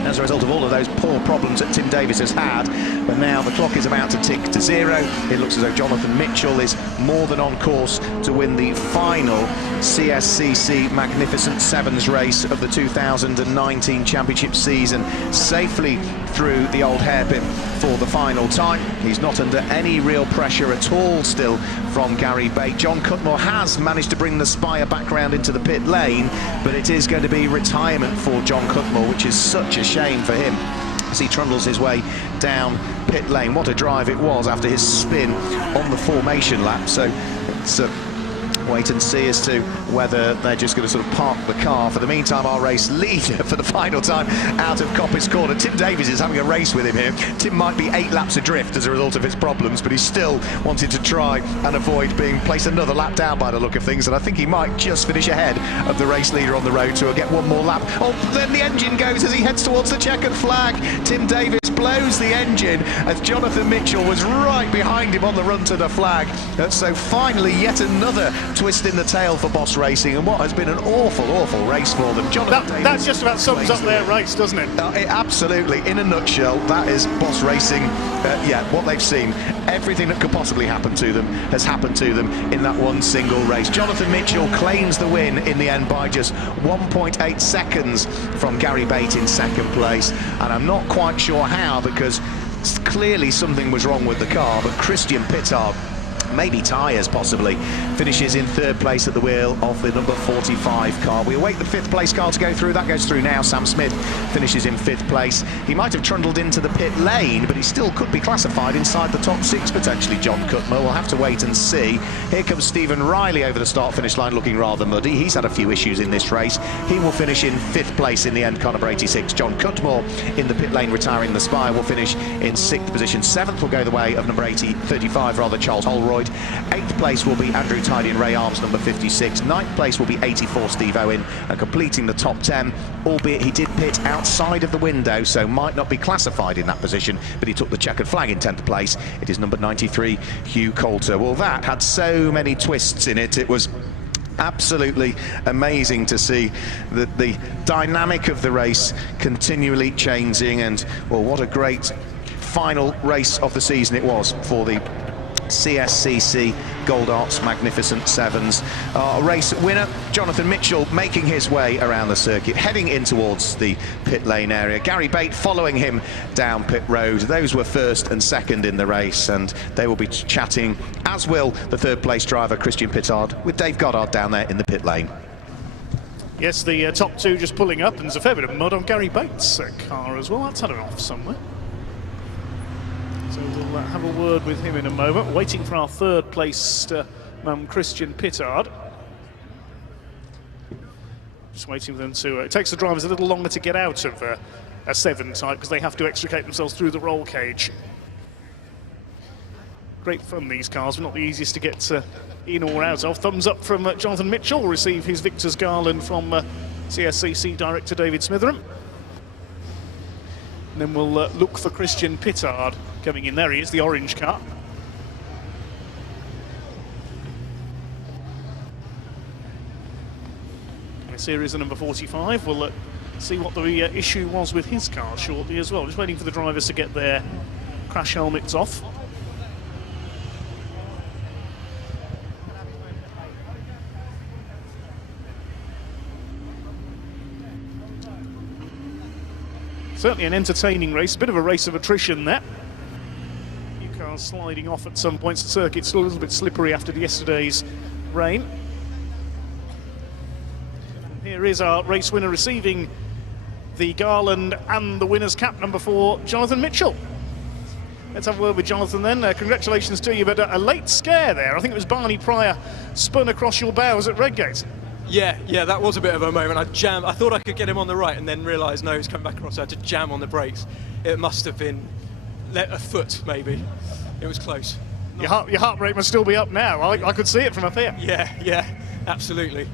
as a result of all of those poor problems that Tim Davis has had. But now the clock is about to tick to 0. It looks as though Jonathan Mitchell is more than on course to win the final CSCC Magnificent Sevens race of the 2019 championship season, safely through the old hairpin for the final time. He's not under any real pressure at all still from Gary Bate. John Cutmore has managed to bring the Spire back round into the pit lane, but it is going to be retirement for John Cutmore, which is such a shame for him as he trundles his way down pit lane. What a drive it was after his spin on the formation lap. So it's wait and see as to whether they're just going to sort of park the car. For the meantime, our race leader for the final time out of Coppice Corner, Tim Davies, is having a race with him here. Tim might be 8 laps adrift as a result of his problems, but he's still wanting to try and avoid being placed another lap down by the look of things, and I think he might just finish ahead of the race leader on the road to get one more lap. Oh, then the engine goes as he heads towards the checkered flag. Tim Davies blows the engine as Jonathan Mitchell was right behind him on the run to the flag. So finally, yet another twist in the tail for Boss Racing, and what has been an awful race for them. That just about sums up their race, doesn't it? Absolutely, in a nutshell, that is Boss Racing. Yeah, what they've seen, everything that could possibly happen to them has happened to them in that one single race. Jonathan Mitchell claims the win in the end by just 1.8 seconds from Gary Bate in 2nd place, and I'm not quite sure how, because clearly something was wrong with the car, but Christian Pittard, maybe tyres possibly, finishes in 3rd place at the wheel of the number 45 car. We await the 5th place car to go through. That goes through now. Sam Smith finishes in 5th place. He might have trundled into the pit lane, but he still could be classified inside the top 6 potentially, John Cutmore. We'll have to wait and see. Here comes Stephen Riley over the start-finish line looking rather muddy. He's had a few issues in this race. He will finish in 5th place in the end, car number 86. John Cutmore in the pit lane retiring the Spire will finish in 6th position. 7th will go the way of number 35 Charles Holroyd. Lloyd. 8th place will be Andrew Tidy and Ray Arms, number 56. 9th place will be 84 Steve Owen, and completing the top 10, albeit he did pit outside of the window, so might not be classified in that position, but he took the checkered flag in 10th place. It is number 93, Hugh Coulter. Well, that had so many twists in it. It was absolutely amazing to see the dynamic of the race continually changing, and well, what a great final race of the season it was for the CSCC Co-ordSport Magnificent Sevens. Our race winner, Jonathan Mitchell, making his way around the circuit, heading in towards the pit lane area. Gary Bate following him down pit road. Those were first and second in the race, and they will be chatting, as will the third place driver, Christian Pittard, with Dave Goddard down there in the pit lane. Yes, the top two just pulling up, and there's a fair bit of mud on Gary Bates' car as well. That's had an off somewhere. So we'll have a word with him in a moment. Waiting for our third place Christian Pittard. Just waiting for them to... it takes the drivers a little longer to get out of a 7 type because they have to extricate themselves through the roll cage. Great fun, these cars, but not the easiest to get in or out of. Thumbs up from Jonathan Mitchell, receive his victor's garland from CSCC director David Smitheram. And then we'll look for Christian Pittard coming in. There he is, the orange car. Series number 45. We'll see what the issue was with his car shortly as well. Just waiting for the drivers to get their crash helmets off. Certainly an entertaining race, a bit of a race of attrition there. Few cars sliding off at some points. The circuit's still a little bit slippery after yesterday's rain. Here is our race winner receiving the garland and the winner's cap, number 4, Jonathan Mitchell. Let's have a word with Jonathan then. Congratulations to you, but a late scare there. I think it was Barney Pryor spun across your bows at Redgate. Yeah, that was a bit of a moment. I jammed. I thought I could get him on the right, and then realised no, he's coming back across. So I had to jam on the brakes. It must have been a foot, maybe. It was close. Your heart rate must still be up now. I could see it from up here. Yeah, absolutely.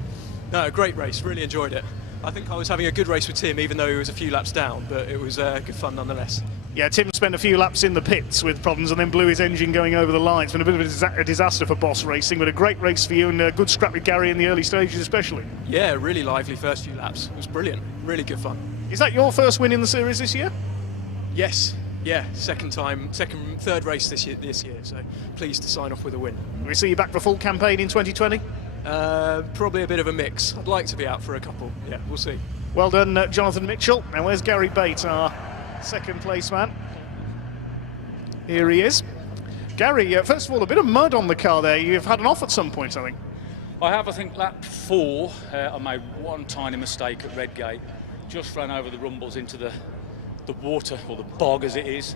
No, great race. Really enjoyed it. I think I was having a good race with Tim, even though he was a few laps down, but it was good fun nonetheless. Yeah, Tim spent a few laps in the pits with problems and then blew his engine going over the line. It's been a bit of a disaster for Boss Racing, but a great race for you and a good scrap with Gary in the early stages especially. Yeah, really lively first few laps. It was brilliant. Really good fun. Is that your first win in the series this year? Yes. Yeah, third race this year, so pleased to sign off with a win. Will we see you back for a full campaign in 2020? Probably a bit of a mix. I'd like to be out for a couple. Yeah, we'll see. Well done, Jonathan Mitchell. Now where's Gary Bate, our second place man? Here he is. Gary, first of all, a bit of mud on the car there. You've had an off at some point, I think. I have, I think, lap 4. I made one tiny mistake at Redgate. Just ran over the rumbles into the water, or the bog as it is.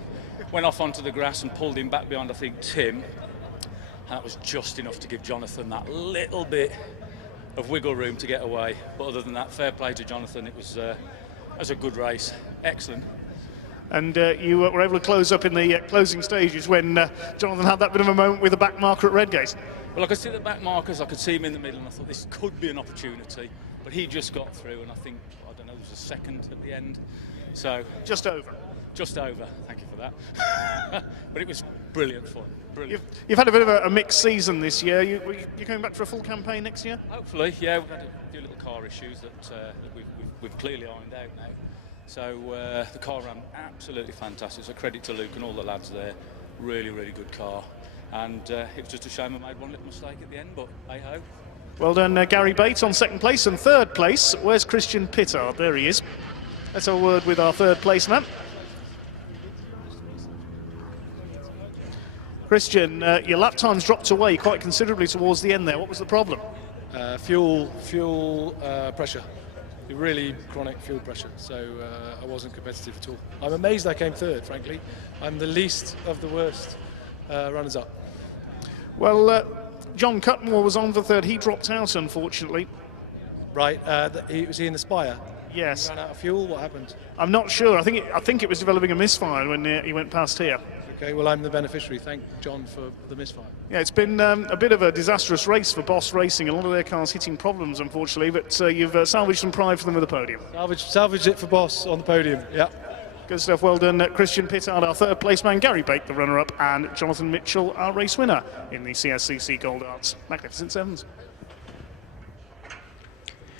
Went off onto the grass and pulled him back behind, I think, Tim. And that was just enough to give Jonathan that little bit of wiggle room to get away. But other than that, fair play to Jonathan. It was a good race. Excellent. And you were able to close up in the closing stages when Jonathan had that bit of a moment with the back marker at Redgate. Well, I could see the back markers, I could see him in the middle, and I thought this could be an opportunity. But he just got through, and I think, I don't know, there was a second at the end. So just over. Just over. Thank you for that. But it was brilliant fun. Brilliant. You've had a bit of a mixed season this year. You're going back for a full campaign next year? Hopefully, yeah. We've had a few little car issues that we've clearly ironed out now. So the car ran absolutely fantastic. So credit to Luke and all the lads there. Really, really good car. And it was just a shame I made one little mistake at the end, but hey-ho. Well done, Gary Bates on second place. And third place, where's Christian Pittard? There he is. Let's have a word with our third place man. Christian, your lap times dropped away quite considerably towards the end there. What was the problem? Fuel pressure. Really chronic fuel pressure, so I wasn't competitive at all. I'm amazed I came third, frankly. I'm the least of the worst runners-up. Well, John Cutmore was on for third. He dropped out, unfortunately. Right, was he in the Spire? Yes. He ran out of fuel. What happened? I'm not sure. I think it was developing a misfire when he went past here. Okay, well, I'm the beneficiary. Thank John for the misfire. Yeah, it's been a bit of a disastrous race for Boss Racing. A lot of their cars hitting problems, unfortunately, but you've salvaged some pride for them at the podium. Salvaged it for Boss on the podium, yeah. Good stuff, well done. Christian Pittard, our third place man, Gary Bate, the runner-up, and Jonathan Mitchell, our race winner in the CSCC Gold Arts Magnificent Sevens.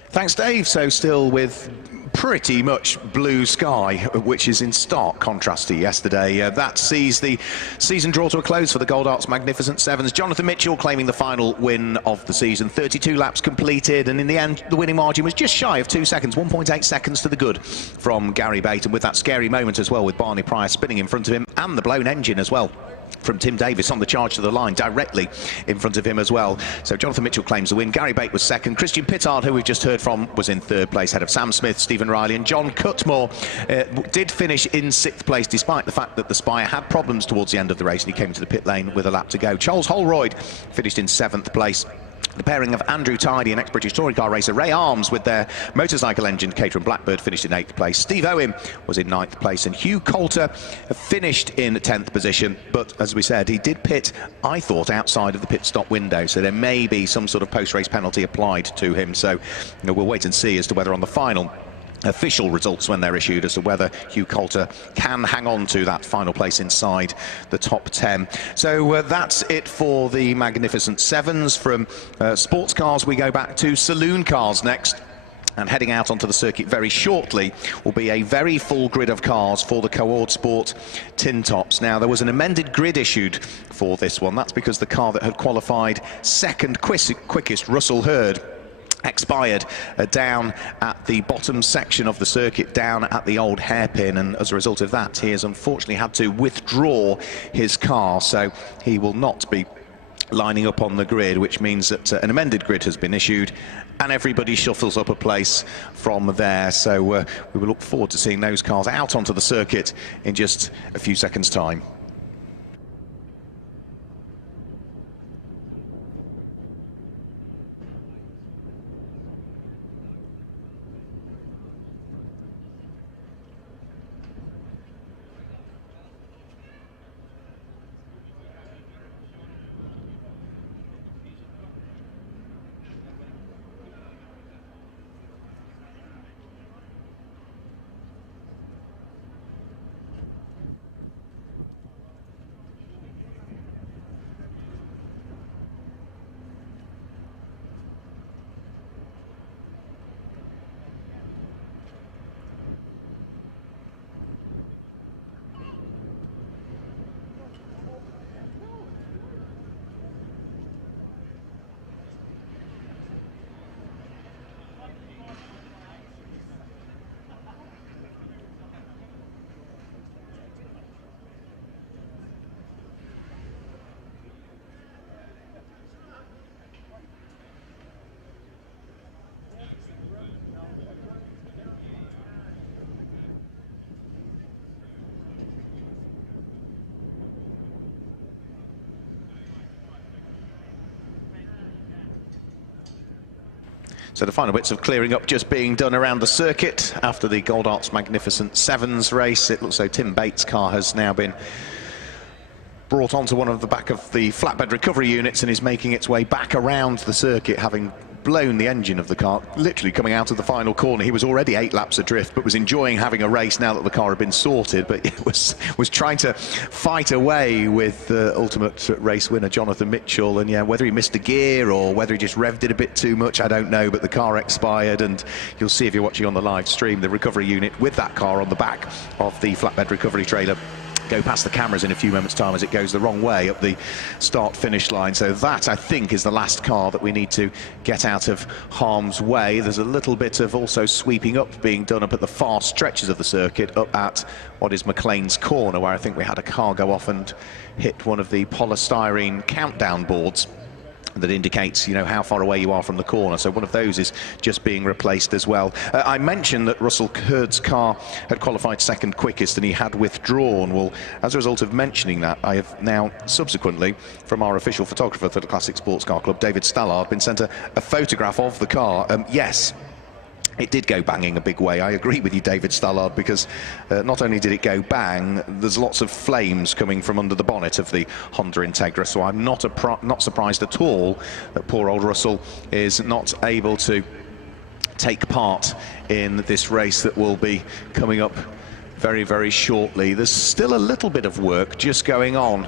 Thanks, Dave. So still with pretty much blue sky, which is in stark contrast to yesterday. That sees the season draw to a close for the Gold Arts Magnificent Sevens. Jonathan Mitchell claiming the final win of the season. 32 laps completed, and in the end, the winning margin was just shy of 2 seconds, 1.8 seconds to the good from Gary Bate, and with that scary moment as well, with Barney Pryor spinning in front of him, and the blown engine as well from Tim Davis on the charge to the line directly in front of him as well. So Jonathan Mitchell claims the win. Gary Bate was second. Christian Pittard, who we've just heard from, was in third place, ahead of Sam Smith, Stephen Riley, and John Cutmore did finish in sixth place, despite the fact that the Spire had problems towards the end of the race, and he came into the pit lane with a lap to go. Charles Holroyd finished in seventh place. The pairing of Andrew Tidy and ex-British touring car racer Ray Arms with their motorcycle engine Caterham Blackbird finished in 8th place. Steve Owen was in 9th place, and Hugh Coulter finished in 10th position, but as we said, he did pit, I thought, outside of the pit stop window, so there may be some sort of post-race penalty applied to him. So we'll wait and see as to whether on the final official results, when they're issued, as to whether Hugh Coulter can hang on to that final place inside the top 10. So that's it for the Magnificent Sevens. From sports cars, we go back to saloon cars next. And heading out onto the circuit very shortly will be a very full grid of cars for the Co-ordSport TinTops. Now, there was an amended grid issued for this one. That's because the car that had qualified second quickest, Russell Hurd, expired down at the bottom section of the circuit, down at the old hairpin, and as a result of that, he has unfortunately had to withdraw his car, so he will not be lining up on the grid, which means that an amended grid has been issued and everybody shuffles up a place from there. So we will look forward to seeing those cars out onto the circuit in just a few seconds' time. So the final bits of clearing up just being done around the circuit after the Gold Arts Magnificent Sevens race. It looks like Tim Bates' car has now been brought onto one of the back of the flatbed recovery units and is making its way back around the circuit, having blown the engine of the car, literally coming out of the final corner. He was already 8 laps adrift, but was enjoying having a race now that the car had been sorted, but it was trying to fight away with the ultimate race winner Jonathan Mitchell. And yeah, whether he missed a gear or whether he just revved it a bit too much, I don't know, but the car expired, and you'll see if you're watching on the live stream the recovery unit with that car on the back of the flatbed recovery trailer go past the cameras in a few moments' time as it goes the wrong way up the start-finish line. So that, I think, is the last car that we need to get out of harm's way. There's a little bit of also sweeping up being done up at the far stretches of the circuit, up at what is McLean's Corner, where I think we had a car go off and hit one of the polystyrene countdown boards that indicates, you know, how far away you are from the corner. So one of those is just being replaced as well. I mentioned that Russell Hurd's car had qualified second quickest and he had withdrawn. Well, as a result of mentioning that, I have now subsequently, from our official photographer for the Classic Sports Car Club, David Stallard, been sent a photograph of the car. Yes, it did go banging a big way. I agree with you, David Stallard, because not only did it go bang, there's lots of flames coming from under the bonnet of the Honda Integra, so I'm not surprised at all that poor old Russell is not able to take part in this race that will be coming up very, very shortly. There's still a little bit of work just going on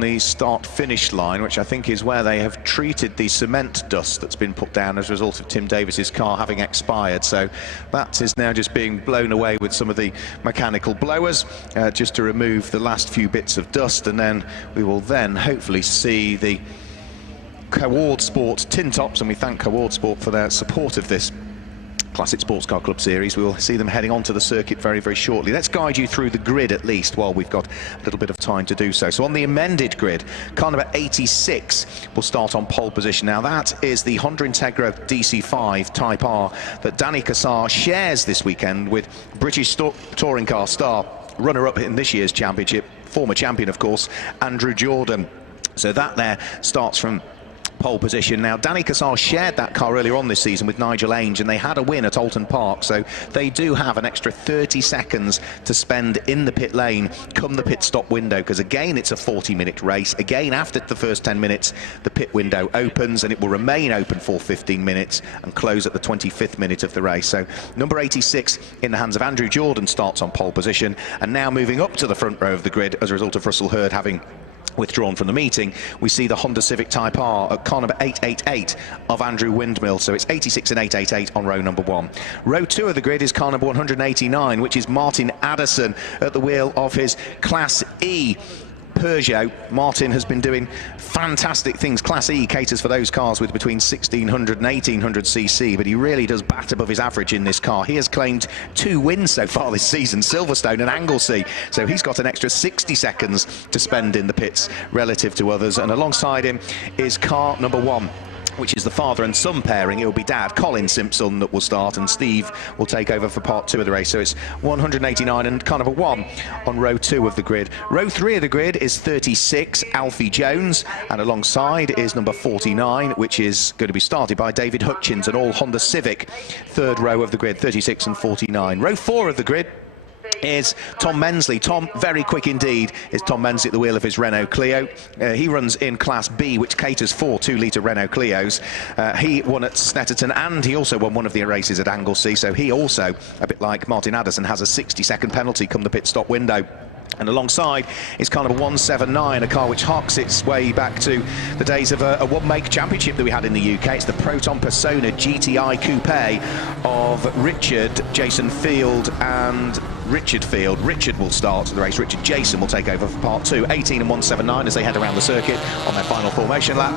the start-finish line, which I think is where they have treated the cement dust that's been put down as a result of Tim Davis's car having expired. So that is now just being blown away with some of the mechanical blowers, just to remove the last few bits of dust, and then we will then hopefully see the Co-ordSport TinTops, and we thank Co-ordSport for their support of this Classic Sports Car Club series. We will see them heading onto the circuit very, very shortly. Let's guide you through the grid at least while we've got a little bit of time to do so. So on the amended grid, car number 86 will start on pole position. Now that is the Honda Integra DC5 Type R that Danny Cassar shares this weekend with British touring car star, runner-up in this year's championship, former champion of course, Andrew Jordan. So that there starts from pole position. Now Danny Cassar shared that car earlier on this season with Nigel Ainge, and they had a win at Alton Park, so they do have an extra 30 seconds to spend in the pit lane come the pit stop window, because again it's a 40-minute race. Again, after the first 10 minutes the pit window opens, and it will remain open for 15 minutes and close at the 25th minute of the race. So number 86 in the hands of Andrew Jordan starts on pole position, and now moving up to the front row of the grid as a result of Russell Hurd having withdrawn from the meeting, we see the Honda Civic Type R at car number 888 of Andrew Windmill. So it's 86 and 888 on row number 1. Row 2 of the grid is car number 189, which is Martin Addison at the wheel of his Class E Peugeot. Martin has been doing fantastic things. Class E caters for those cars with between 1600 and 1800 cc, but he really does bat above his average in this car. He has claimed 2 wins so far this season, Silverstone and Anglesey, so he's got an extra 60 seconds to spend in the pits relative to others. And alongside him is car number 1, which is the father and son pairing. It will be dad, Colin Simpson, that will start, and Steve will take over for part 2 of the race. So it's 189 and car number 1 on row 2 of the grid. Row 3 of the grid is 36, Alfie Jones, and alongside is number 49, which is going to be started by David Hutchins, an all Honda Civic. Third row of the grid, 36 and 49. Row 4 of the grid is Tom Mensley. Tom, very quick indeed, is Tom Mensley at the wheel of his Renault Clio. He runs in Class B, which caters for 2-litre Renault Clios. He won at Snetterton, and he also won one of the races at Anglesey, so he also, a bit like Martin Addison, has a 60-second penalty come the pit stop window. And alongside is car number 179, a car which harks its way back to the days of a one-make championship that we had in the UK. It's the Proton Persona GTI Coupe of Richard, Jason Field and Richard Field. Richard will start the race. Richard Jason will take over for part 2. 18 and 179 as they head around the circuit on their final formation lap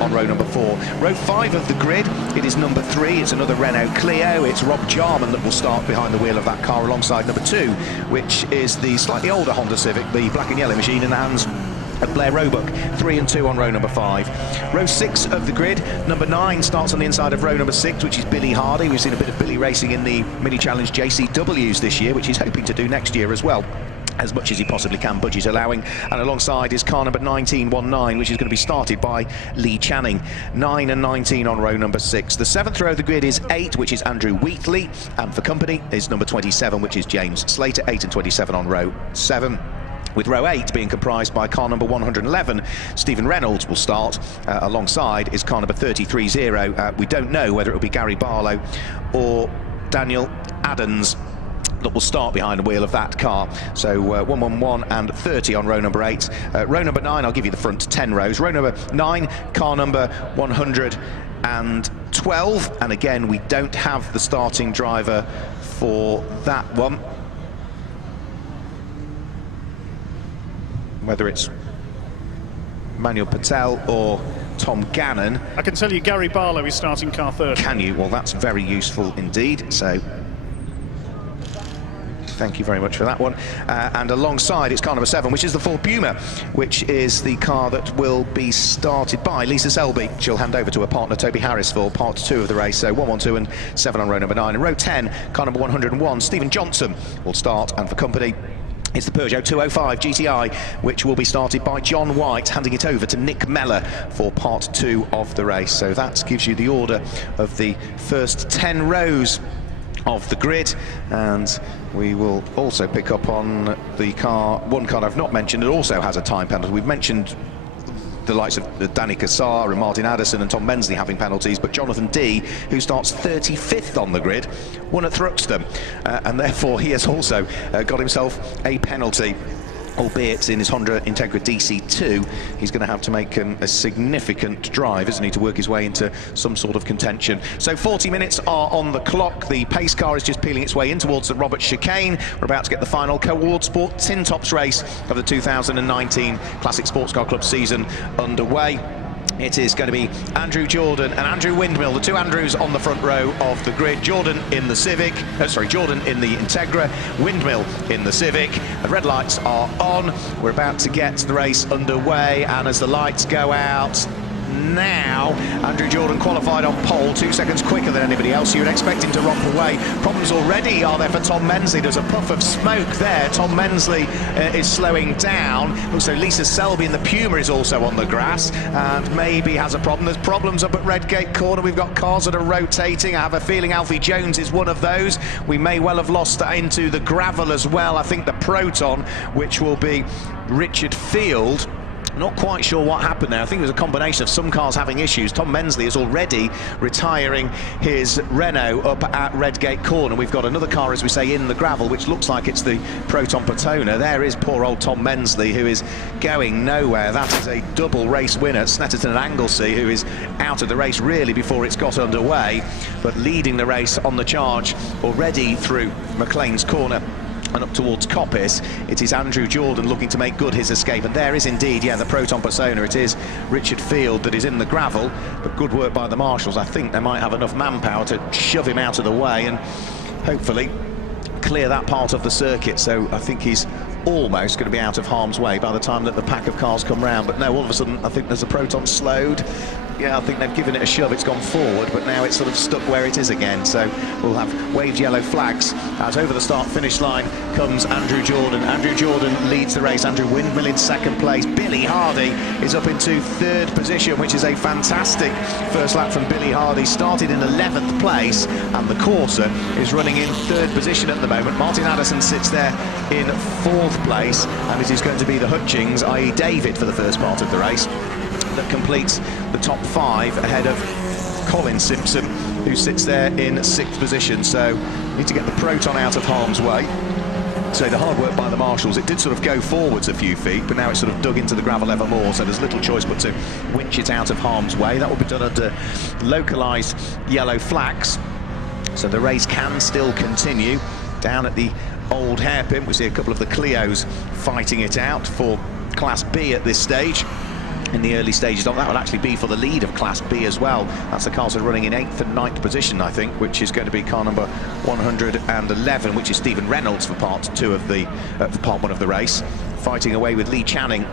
on row number 4. Row 5 of the grid, it is number 3. It's another Renault Clio. It's Rob Jarman that will start behind the wheel of that car alongside number 2, which is the slightly older Honda Civic, the black and yellow machine in the hands of Blair Roebuck. 3 and 2 on row number 5. Row 6 of the grid, number 9 starts on the inside of row number 6, which is Billy Hardy. We've seen a bit of Billy racing in the Mini Challenge JCWs this year, which he's hoping to do next year as well, as much as he possibly can, budget allowing. And alongside is car number 1919, which is going to be started by Lee Channing. 9 and 19 on row number 6. The 7th row of the grid is 8, which is Andrew Wheatley, and for company is number 27, which is James Slater. 8 and 27 on row 7. With row 8 being comprised by car number 111, Stephen Reynolds will start. Alongside is car number 330. We don't know whether it will be Gary Barlow or Daniel Adams that will start behind the wheel of that car. So 111 and 30 on row number 8. Row number 9, I'll give you the front 10 rows. Row number 9, car number 112. And again, we don't have the starting driver for that one. Whether it's Manuel Patel or Tom Gannon. I can tell you Gary Barlow is starting car 30. Can you? Well, that's very useful indeed. So thank you very much for that one. And alongside it's car number 7, which is the Ford Puma, which is the car that will be started by Lisa Selby. She'll hand over to her partner Toby Harris for part 2 of the race. So 112 and 7 on row number 9. And row 10, car number 101, Stephen Johnson will start, and for company It's the Peugeot 205 GTI, which will be started by John White, handing it over to Nick Meller for part 2 of the race. So that gives you the order of the first 10 rows of the grid, and we will also pick up on the car, one car I've not mentioned, it also has a time penalty. We've mentioned the likes of Danny Cassar and Martin Addison and Tom Mensley having penalties, but Jonathan D, who starts 35th on the grid, won at Thruxton, and therefore he has also got himself a penalty, albeit in his Honda Integra DC2. He's going to have to make a significant drive, isn't he, to work his way into some sort of contention. So 40 minutes are on the clock. The pace car is just peeling its way in towards the Robert chicane. We're about to get the final Co-ordSport TinTops race of the 2019 Classic Sports Car Club season underway. It is going to be Andrew Jordan and Andrew Windmill, the two Andrews on the front row of the grid. Jordan in the Civic, Jordan in the Integra, Windmill in the Civic. The red lights are on. We're about to get the race underway, and as the lights go out now, Andrew Jordan qualified on pole 2 seconds quicker than anybody else. You would expect him to romp away. Problems already are there for Tom Mensley. There's a puff of smoke there. Tom Mensley is slowing down. Also, Lisa Selby in the Puma is also on the grass and maybe has a problem. There's problems up at Redgate Corner. We've got cars that are rotating. I have a feeling Alfie Jones is one of those. We may well have lost into the gravel as well. I think the Proton, which will be Richard Field. Not quite sure what happened there. I think it was a combination of some cars having issues. Tom Mensley is already retiring his Renault up at Redgate Corner. We've got another car, as we say, in the gravel, which looks like it's the Proton Patona. There is poor old Tom Mensley, who is going nowhere. That is a double race winner, Snetterton and Anglesey, who is out of the race really before it's got underway, but leading the race on the charge already through McLean's Corner and up towards Coppice. It is Andrew Jordan looking to make good his escape, and there is indeed, yeah, the Proton Persona. It is Richard Field that is in the gravel, but good work by the marshals. I think they might have enough manpower to shove him out of the way and hopefully clear that part of the circuit. So I think he's almost going to be out of harm's way by the time that the pack of cars come round. But no, all of a sudden I think there's a Proton slowed. Yeah, I think they've given it a shove, it's gone forward, but now it's sort of stuck where it is again. So we'll have waved yellow flags as over the start-finish line comes Andrew Jordan. Andrew Jordan leads the race. Andrew Windmill in second place. Billy Hardy is up into third position, which is a fantastic first lap from Billy Hardy. Started in 11th place, and the Corsa is running in third position at the moment. Martin Addison sits there in fourth place, and it is going to be the Hutchings, i.e. David, for the first part of the race, that completes the top 5 ahead of Colin Simpson, who sits there in 6th position. So need to get the Proton out of harm's way. So the hard work by the marshals, it did sort of go forwards a few feet, but now it's sort of dug into the gravel ever more, so there's little choice but to winch it out of harm's way. That will be done under localised yellow flags, so the race can still continue. Down at the old hairpin, we see a couple of the Clios fighting it out for Class B at this stage. In the early stages of that will actually be for the lead of Class B as well. That's the cars that are running in 8th and 9th position, I think, which is going to be car number 111, which is Stephen Reynolds for part 2 of the for part 1 of the race, fighting away with Lee Channing.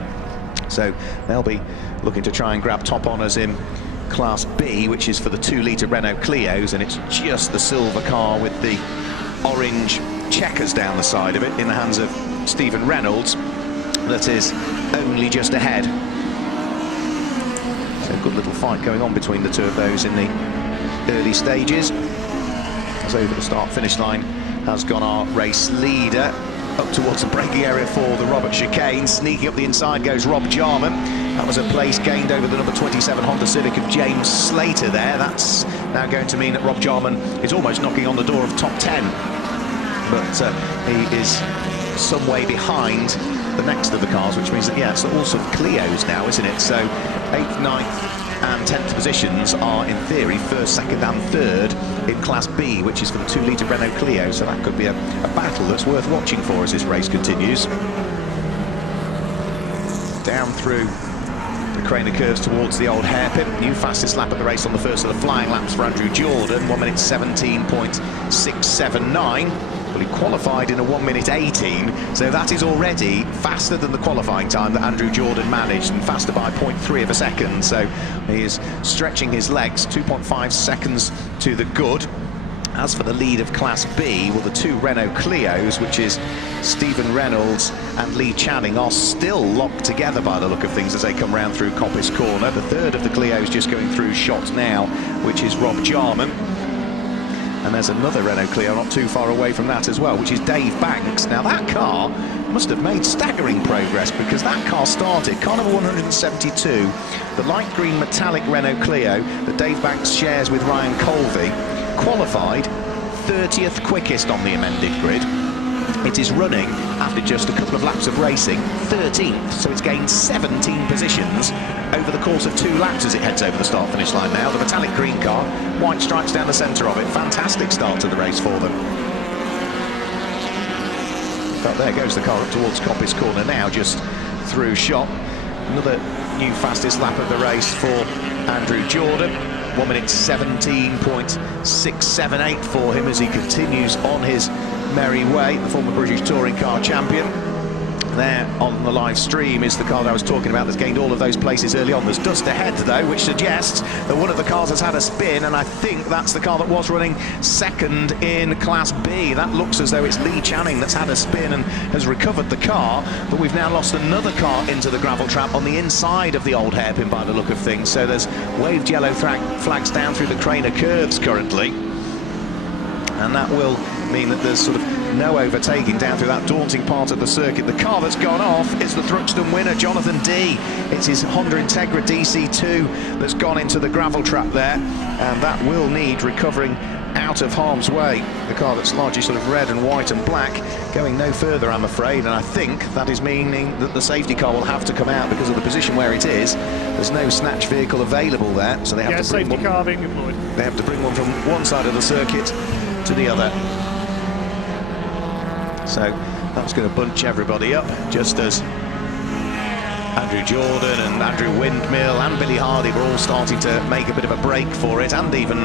So they'll be looking to try and grab top honours in Class B, which is for the 2-litre Renault Clios, and it's just the silver car with the orange checkers down the side of it in the hands of Stephen Reynolds that is only just ahead. So a good little fight going on between the two of those in the early stages. As over the start-finish line has gone our race leader up towards the braking area for the Robert chicane. Sneaking up the inside goes Rob Jarman. That was a place gained over the number 27 Honda Civic of James Slater there. That's now going to mean that Rob Jarman is almost knocking on the door of top 10. But he is some way behind the next of the cars, which means that, yeah, it's all sort of Clios now, isn't it? So 8th, 9th and 10th positions are, in theory, 1st, 2nd and 3rd in Class B, which is for the 2-litre Renault Clio. So that could be a battle that's worth watching for as this race continues. Down through the Craner curves towards the old hairpin. New fastest lap of the race on the first of the flying laps for Andrew Jordan, 1 minute 17.679. Well, he qualified in a 1 minute 18, so that is already faster than the qualifying time that Andrew Jordan managed, and faster by 0.3 of a second. So he is stretching his legs, 2.5 seconds to the good. As for the lead of Class B, well, the two Renault Clios, which is Stephen Reynolds and Lee Channing, are still locked together by the look of things as they come round through Coppice Corner. The third of the Clios just going through shot now, which is Rob Jarman. And there's another Renault Clio not too far away from that as well, which is Dave Banks. Now, that car must have made staggering progress, because that car started, car number 172, the light green metallic Renault Clio that Dave Banks shares with Ryan Colvey, qualified 30th quickest on the amended grid. It is running, after just a couple of laps of racing, 13th, so it's gained 17 positions over the course of 2 laps as it heads over the start-finish line now. The metallic green car, white stripes down the centre of it. Fantastic start to the race for them. But there goes the car up towards Coppice Corner now, just through shot. Another new fastest lap of the race for Andrew Jordan. 1 minute 17.678 for him as he continues on his merry way. The former British Touring Car Champion. There on the live stream is the car that I was talking about that's gained all of those places early on. There's dust ahead though, which suggests that one of the cars has had a spin, and I think that's the car that was running second in Class B. That looks as though it's Lee Channing that's had a spin and has recovered the car, but we've now lost another car into the gravel trap on the inside of the old hairpin by the look of things. So there's waved yellow flags down through the Craner curves currently, and that will mean that there's sort of no overtaking down through that daunting part of the circuit. The car that's gone off is the Thruxton winner, Jonathan D. It's his Honda Integra DC2 that's gone into the gravel trap there, and that will need recovering out of harm's way. The car that's largely sort of red and white and black, going no further, I'm afraid, and I think that is meaning that the safety car will have to come out because of the position where it is. There's no snatch vehicle available there, so they have to bring safety car being employed. They have to bring one from one side of the circuit to the other. So that's going to bunch everybody up, just as Andrew Jordan and Andrew Windmill and Billy Hardy were all starting to make a bit of a break for it, and even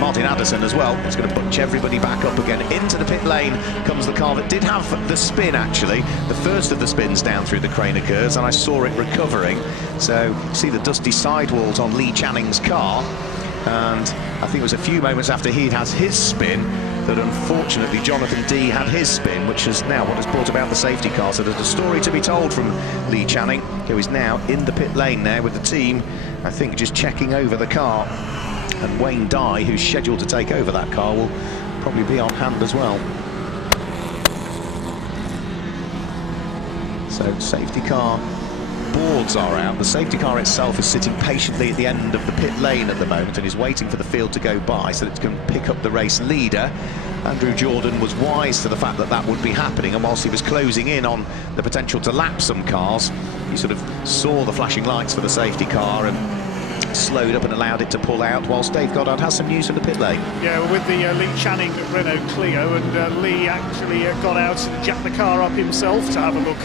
Martin Addison as well. It's going to bunch everybody back up again. Into the pit lane comes the car that did have the spin, actually, the first of the spins down through the Craner curves, and I saw it recovering. So see the dusty sidewalls on Lee Channing's car, and I think it was a few moments after he'd had his spin that unfortunately Jonathan D had his spin, which is now what has brought about the safety car. So there's a story to be told from Lee Channing, who is now in the pit lane there with the team, I think, just checking over the car. And Wayne Dye, who's scheduled to take over that car, will probably be on hand as well. So safety car boards are out. The safety car itself is sitting patiently at the end of the pit lane at the moment and is waiting for the field to go by so that it can pick up the race leader. Andrew Jordan was wise to the fact that that would be happening, and whilst he was closing in on the potential to lap some cars, he sort of saw the flashing lights for the safety car and slowed up and allowed it to pull out, whilst Dave Goddard has some news for the pit lane. Yeah, well, with the Lee Channing Renault Clio, and Lee actually got out and jacked the car up himself to have a look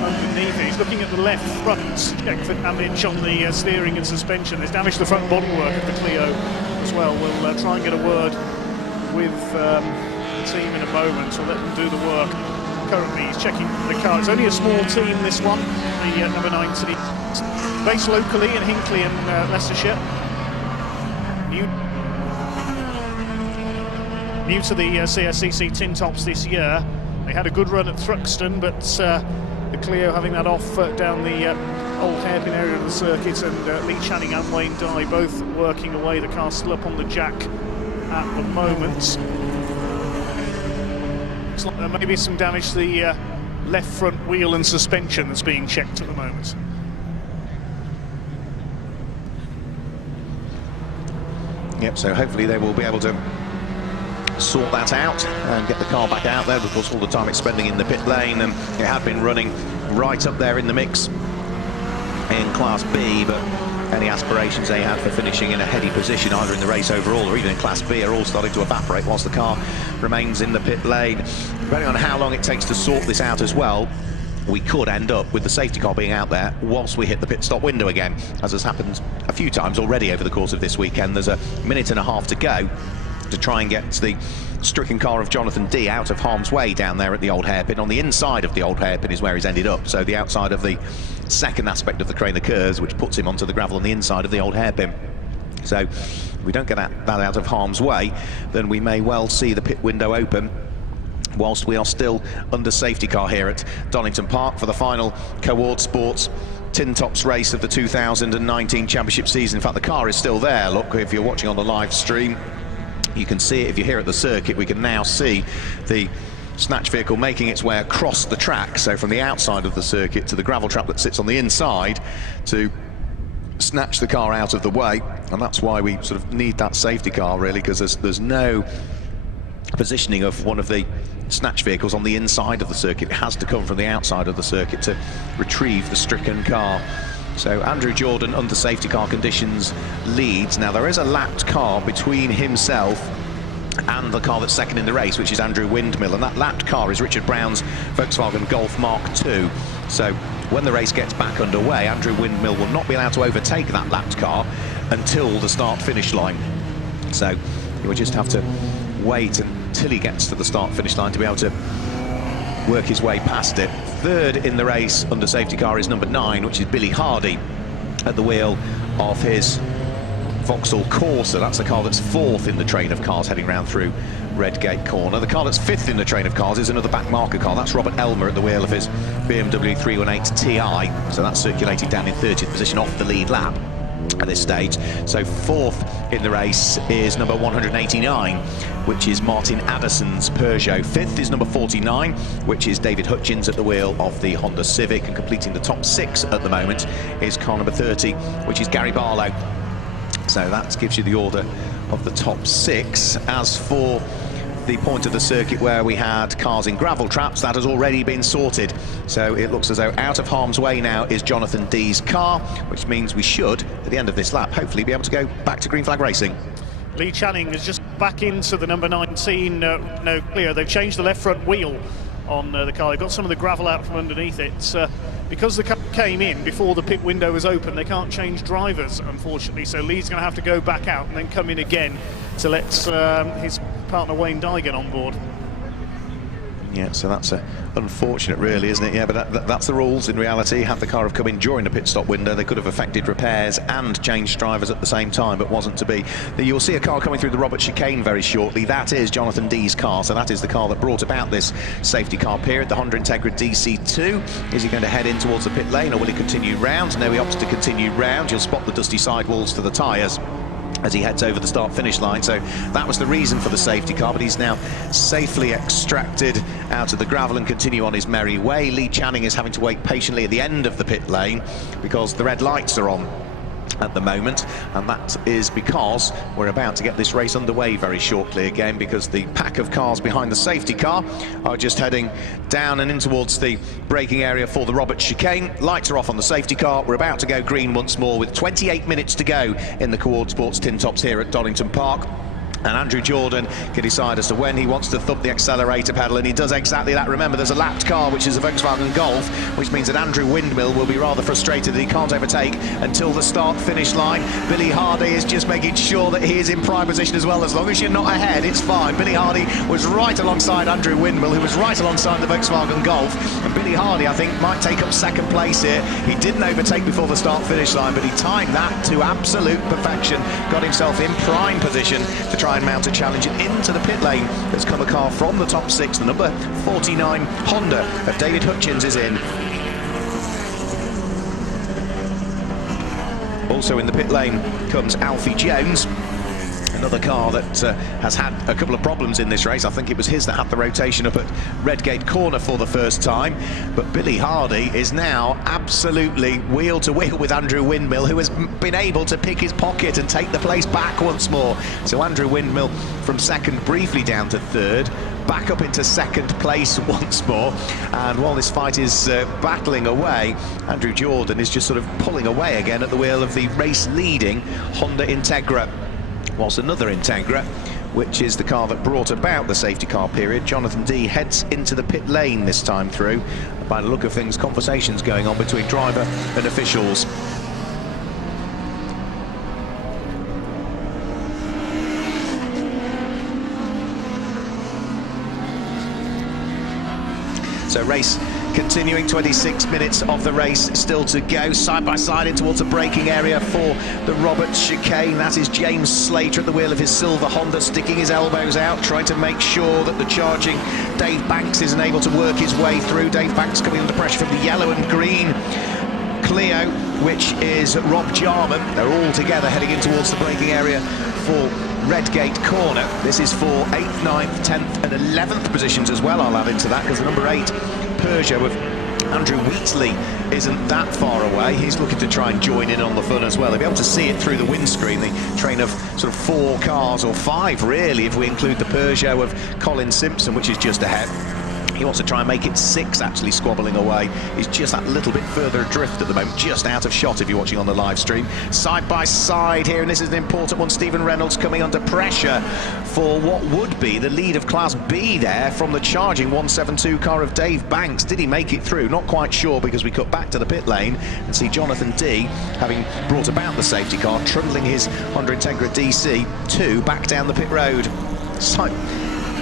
underneath it. He's looking at the left front, check for damage on the steering and suspension. There's damage to the front bodywork of the Clio as well. We'll try and get a word with the team in a moment, so let them do the work. Currently he's checking the car. It's only a small team, this one, the number 90, based locally in Hinckley and Leicestershire. New to the CSCC TinTops this year. They had a good run at Thruxton, but the Clio having that off down the old hairpin area of the circuit, and Lee Channing and Wayne Dye both working away. The car still up on the jack at the moment. Looks like there may be some damage to the left front wheel and suspension that's being checked at the moment. Yep, so hopefully they will be able to sort that out and get the car back out there. Of course, all the time it's spending in the pit lane, and it had been running right up there in the mix in Class B, but any aspirations they had for finishing in a heady position either in the race overall or even in Class B are all starting to evaporate whilst the car remains in the pit lane. Depending on how long it takes to sort this out as well, we could end up with the safety car being out there whilst we hit the pit stop window again, as has happened a few times already over the course of this weekend. There's a minute and a half to go to try and get the stricken car of Jonathan D out of harm's way down there at the old hairpin. On the inside of the old hairpin is where he's ended up, so the outside of the second aspect of the Craner curves, which puts him onto the gravel on the inside of the old hairpin. So if we don't get that out of harm's way, then we may well see the pit window open whilst we are still under safety car here at Donington Park for the final Co-ordSport TinTops race of the 2019 championship season. In fact, the car is still there. Look, if you're watching on the live stream, you can see it. If you're here at the circuit, we can now see the snatch vehicle making its way across the track, so from the outside of the circuit to the gravel trap that sits on the inside, to snatch the car out of the way. And that's why we sort of need that safety car, really, because there's no positioning of one of the snatch vehicles on the inside of the circuit. It has to come from the outside of the circuit to retrieve the stricken car. So Andrew Jordan, under safety car conditions, leads. Now there is a lapped car between himself and the car that's second in the race, which is Andrew Windmill, and that lapped car is Richard Brown's Volkswagen Golf Mark II. So when the race gets back underway, Andrew Windmill will not be allowed to overtake that lapped car until the start-finish line. So he will just have to wait until he gets to the start-finish line to be able to work his way past it. Third in the race under safety car is number 9, which is Billy Hardy, at the wheel of his Vauxhall Corsa. That's the car that's 4th in the train of cars heading round through Redgate Corner. The car that's 5th in the train of cars is another back marker car. That's Robert Elmer at the wheel of his BMW 318 Ti. So that's circulated down in 30th position off the lead lap at this stage. So 4th in the race is number 189, which is Martin Addison's Peugeot. 5th is number 49, which is David Hutchins at the wheel of the Honda Civic. And completing the top 6 at the moment is car number 30, which is Gary Barlow. So that gives you the order of the top 6. As for the point of the circuit where we had cars in gravel traps, that has already been sorted. So it looks as though out of harm's way now is Jonathan Dee's car, which means we should, at the end of this lap, hopefully be able to go back to green flag racing. Lee Channing is just back into the number 19, no clear. They've changed the left front wheel on the car. They've got some of the gravel out from underneath it. Because the car came in before the pit window was open, they can't change drivers, unfortunately. So Lee's going to have to go back out and then come in again to let his partner Wayne Dye get on board. Yeah, so that's unfortunate, really, isn't it? Yeah, but that's the rules in reality. Had the car have come in during the pit stop window, they could have affected repairs and changed drivers at the same time, but wasn't to be. You'll see a car coming through the Robert chicane very shortly. That is Jonathan Dee's car, so that is the car that brought about this safety car period, the Honda Integra DC2. Is he going to head in towards the pit lane, or will he continue round? No, he opts to continue round. You'll spot the dusty sidewalls to the tyres as he heads over the start-finish line. So that was the reason for the safety car, but he's now safely extracted out of the gravel and continue on his merry way. Lee Channing is having to wait patiently at the end of the pit lane because the red lights are on at the moment, and that is because we're about to get this race underway very shortly again, because the pack of cars behind the safety car are just heading down and in towards the braking area for the Robert chicane. Lights are off on the safety car. We're about to go green once more with 28 minutes to go in the Co-ordSport TinTops here at Donington Park. And Andrew Jordan can decide as to when he wants to thump the accelerator pedal, and he does exactly that. Remember, there's a lapped car, which is a Volkswagen Golf, which means that Andrew Windmill will be rather frustrated that he can't overtake until the start-finish line. Billy Hardy is just making sure that he is in prime position as well. As long as you're not ahead, it's fine. Billy Hardy was right alongside Andrew Windmill, who was right alongside the Volkswagen Golf. And Billy Hardy, I think, might take up second place here. He didn't overtake before the start-finish line, but he timed that to absolute perfection, got himself in prime position to try and mount a challenge. Into the pit lane has come a car from the top 6. The number 49 Honda of David Hutchins is in. Also in the pit lane comes Alfie Jones, another car that has had a couple of problems in this race. I think it was his that had the rotation up at Redgate Corner for the first time. But Billy Hardy is now absolutely wheel to wheel with Andrew Windmill, who has been able to pick his pocket and take the place back once more. So Andrew Windmill from second briefly down to third, back up into second place once more. And while this fight is battling away, Andrew Jordan is just sort of pulling away again at the wheel of the race-leading Honda Integra. Whilst another Integra, which is the car that brought about the safety car period, Jonathan Dee heads into the pit lane this time through. By the look of things, conversations going on between driver and officials. So race continuing. 26 minutes of the race still to go. Side by side in towards the braking area for the Roberts chicane. That is James Slater at the wheel of his silver Honda, sticking his elbows out, trying to make sure that the charging Dave Banks isn't able to work his way through. Dave Banks coming under pressure from the yellow and green Clio, which is Rob Jarman. They're all together heading in towards the braking area for Redgate Corner. This is for 8th, 9th, 10th and 11th positions as well, I'll add into that, because the number 8 Peugeot of Andrew Wheatley isn't that far away. He's looking to try and join in on the fun as well. They'll be able to see it through the windscreen, the train of sort of 4 cars, or 5 really, if we include the Peugeot of Colin Simpson, which is just ahead. He wants to try and make it 6, actually, squabbling away. He's just that little bit further adrift at the moment, just out of shot if you're watching on the live stream. Side by side here, and this is an important one. Stephen Reynolds coming under pressure for what would be the lead of Class B there from the charging 172 car of Dave Banks. Did he make it through? Not quite sure, because we cut back to the pit lane and see Jonathan D, having brought about the safety car, trundling his Honda Integra DC2 back down the pit road. So,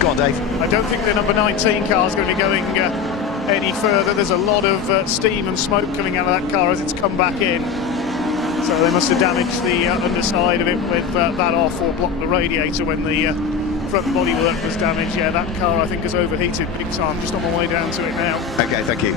go on, Dave. I don't think the number 19 car is going to be going any further. There's a lot of steam and smoke coming out of that car as it's come back in. So they must have damaged the underside of it with that off, or blocked the radiator when the front bodywork was damaged. Yeah, that car I think has overheated big time. Just on my way down to it now. Okay, thank you.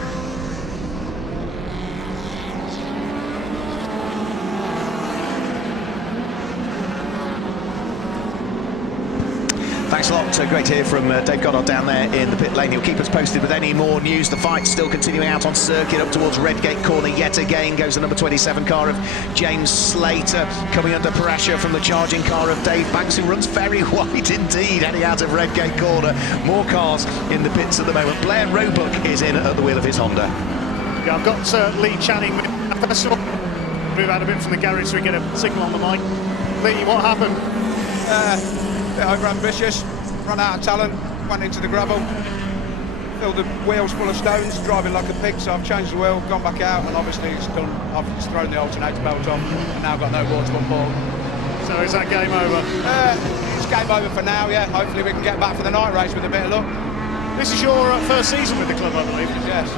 Thanks a lot. Great to hear from Dave Goddard down there in the pit lane. He'll keep us posted with any more news. The fight's still continuing out on circuit up towards Redgate Corner. Yet again goes the number 27 car of James Slater, coming under pressure from the charging car of Dave Banks, who runs very wide indeed, heading out of Redgate Corner. More cars in the pits at the moment. Blair Roebuck is in at the wheel of his Honda. Yeah, I've got Lee Channing. We've had a bit from the garage so we get a signal on the mic. Lee, what happened? Bit over-ambitious, run out of talent, went into the gravel, filled the wheels full of stones, driving like a pig, so I've changed the wheel, gone back out, and obviously I've thrown the alternator belt on, and now got no water on board. So is that game over? It's game over for now, yeah. Hopefully we can get back for the night race with a bit of luck. This is your first season with the club, I believe. Yes.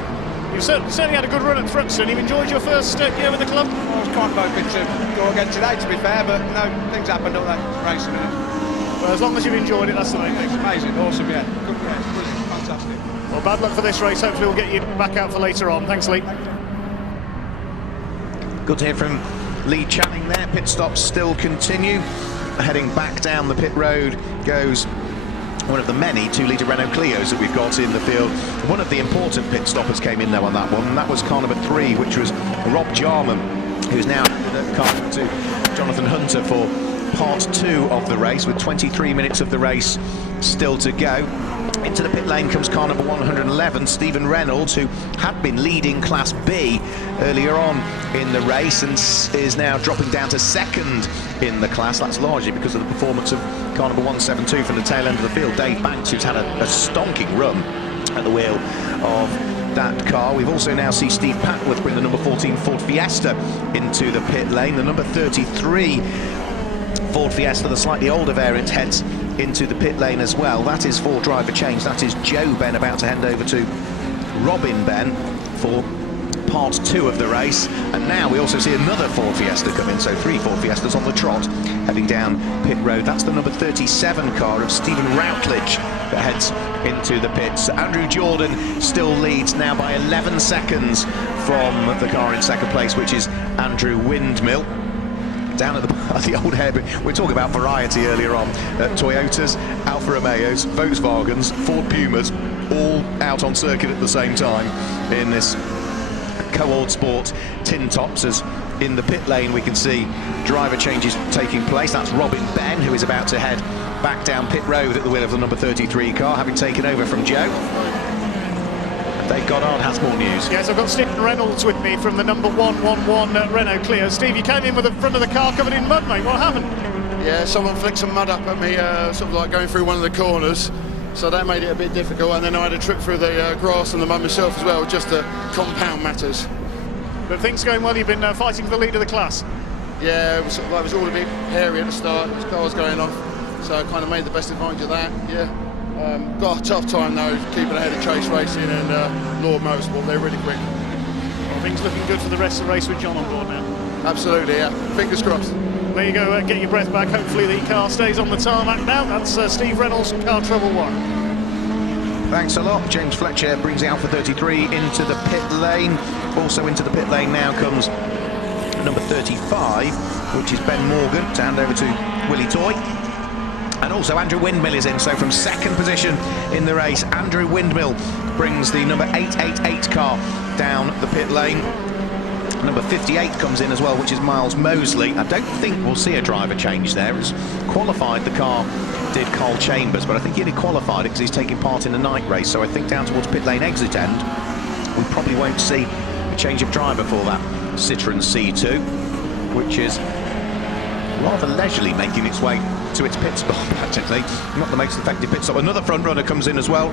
You've certainly had a good run at Thruxton. You've enjoyed your first year with the club? I was kind of hoping to go again today, to be fair, but no, things happen, don't they? Racing, innit? Well, as long as you've enjoyed it, that's the main thing. It's amazing, awesome, yeah. Good race, brilliant, fantastic. Well, bad luck for this race. Hopefully we'll get you back out for later on. Thanks, Lee. Good to hear from Lee Channing there. Pit stops still continue. Heading back down the pit road goes one of the many 2-litre Renault Clios that we've got in the field. One of the important pit stoppers came in though on that one, and that was car number 3, which was Rob Jarman, who's now handed car to Jonathan Hunter for part 2 of the race, with 23 minutes of the race still to go. Into the pit lane comes car number 111, Stephen Reynolds, who had been leading Class B earlier on in the race and is now dropping down to 2nd in the class. That's largely because of the performance of car number 172 from the tail end of the field, Dave Banks, who's had a stonking run at the wheel of that car. We've also now seen Steve Patworth bring the number 14 Ford Fiesta into the pit lane. The number 33 Ford Fiesta, the slightly older variant, heads into the pit lane as well. That is for driver change. That is Joe Ben about to hand over to Robin Ben for part 2 of the race. And now we also see another Ford Fiesta come in, so 3 Ford Fiestas on the trot heading down pit road. That's the number 37 car of Stephen Routledge that heads into the pits. Andrew Jordan still leads now by 11 seconds from the car in 2nd place, which is Andrew Windmill. Down at the old hairpin. We're talking about variety earlier on. Toyotas, Alfa Romeos, Volkswagens, Ford Pumas, all out on circuit at the same time in this Co-ordSport TinTops. As in the pit lane we can see driver changes taking place. That's Robin Ben, who is about to head back down pit road at the wheel of the number 33 car, having taken over from Joe. Dave Goddard has more news. Yes, I've got Stephen Reynolds with me from the number 111 Renault Clio. Steve, you came in with the front of the car covered in mud, mate. What happened? Yeah, someone flicked some mud up at me, sort of like going through one of the corners. So that made it a bit difficult, and then I had a trip through the grass and the mud myself as well, just to compound matters. But things going well. You've been fighting for the lead of the class. Yeah, it was all a bit hairy at the start. There was cars going off, so I kind of made the best advantage of that. Yeah, Got a tough time though, keeping ahead of Chase Racing and Lord Motorsport. They're really quick. Well, things looking good for the rest of the race with John on board now. Absolutely, yeah. Fingers crossed. There you go, get your breath back. Hopefully the car stays on the tarmac now. That's Steve Reynolds, Car Trouble 1. Thanks a lot. James Fletcher brings the Alpha 33 into the pit lane. Also into the pit lane now comes number 35, which is Ben Morgan, to hand over to Willie Toy. And also Andrew Windmill is in, so from second position in the race, Andrew Windmill brings the number 888 car down the pit lane. Number 58 comes in as well, which is Miles Mosley. I don't think we'll see a driver change there. As qualified, the car did Carl Chambers, but I think he only qualified it because he's taking part in a night race. So I think down towards pit lane exit end, we probably won't see a change of driver for that Citroen C2, which is rather leisurely making its way to its pit stop, practically. Not the most effective pit stop. Another front runner comes in as well.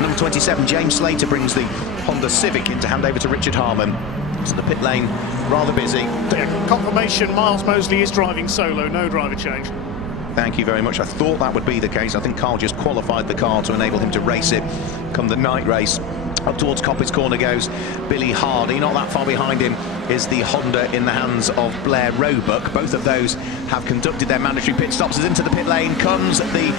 Number 27, James Slater, brings the Honda Civic in to hand over to Richard Harmon. So the pit lane rather busy. Yeah, confirmation, Miles Mosley is driving solo, no driver change. Thank you very much. I thought that would be the case. I think Carl just qualified the car to enable him to race it come the night race. Up towards Coppice Corner goes Billy Hardy. Not that far behind him is the Honda in the hands of Blair Roebuck. Both of those have conducted their mandatory pit stops. As into the pit lane comes the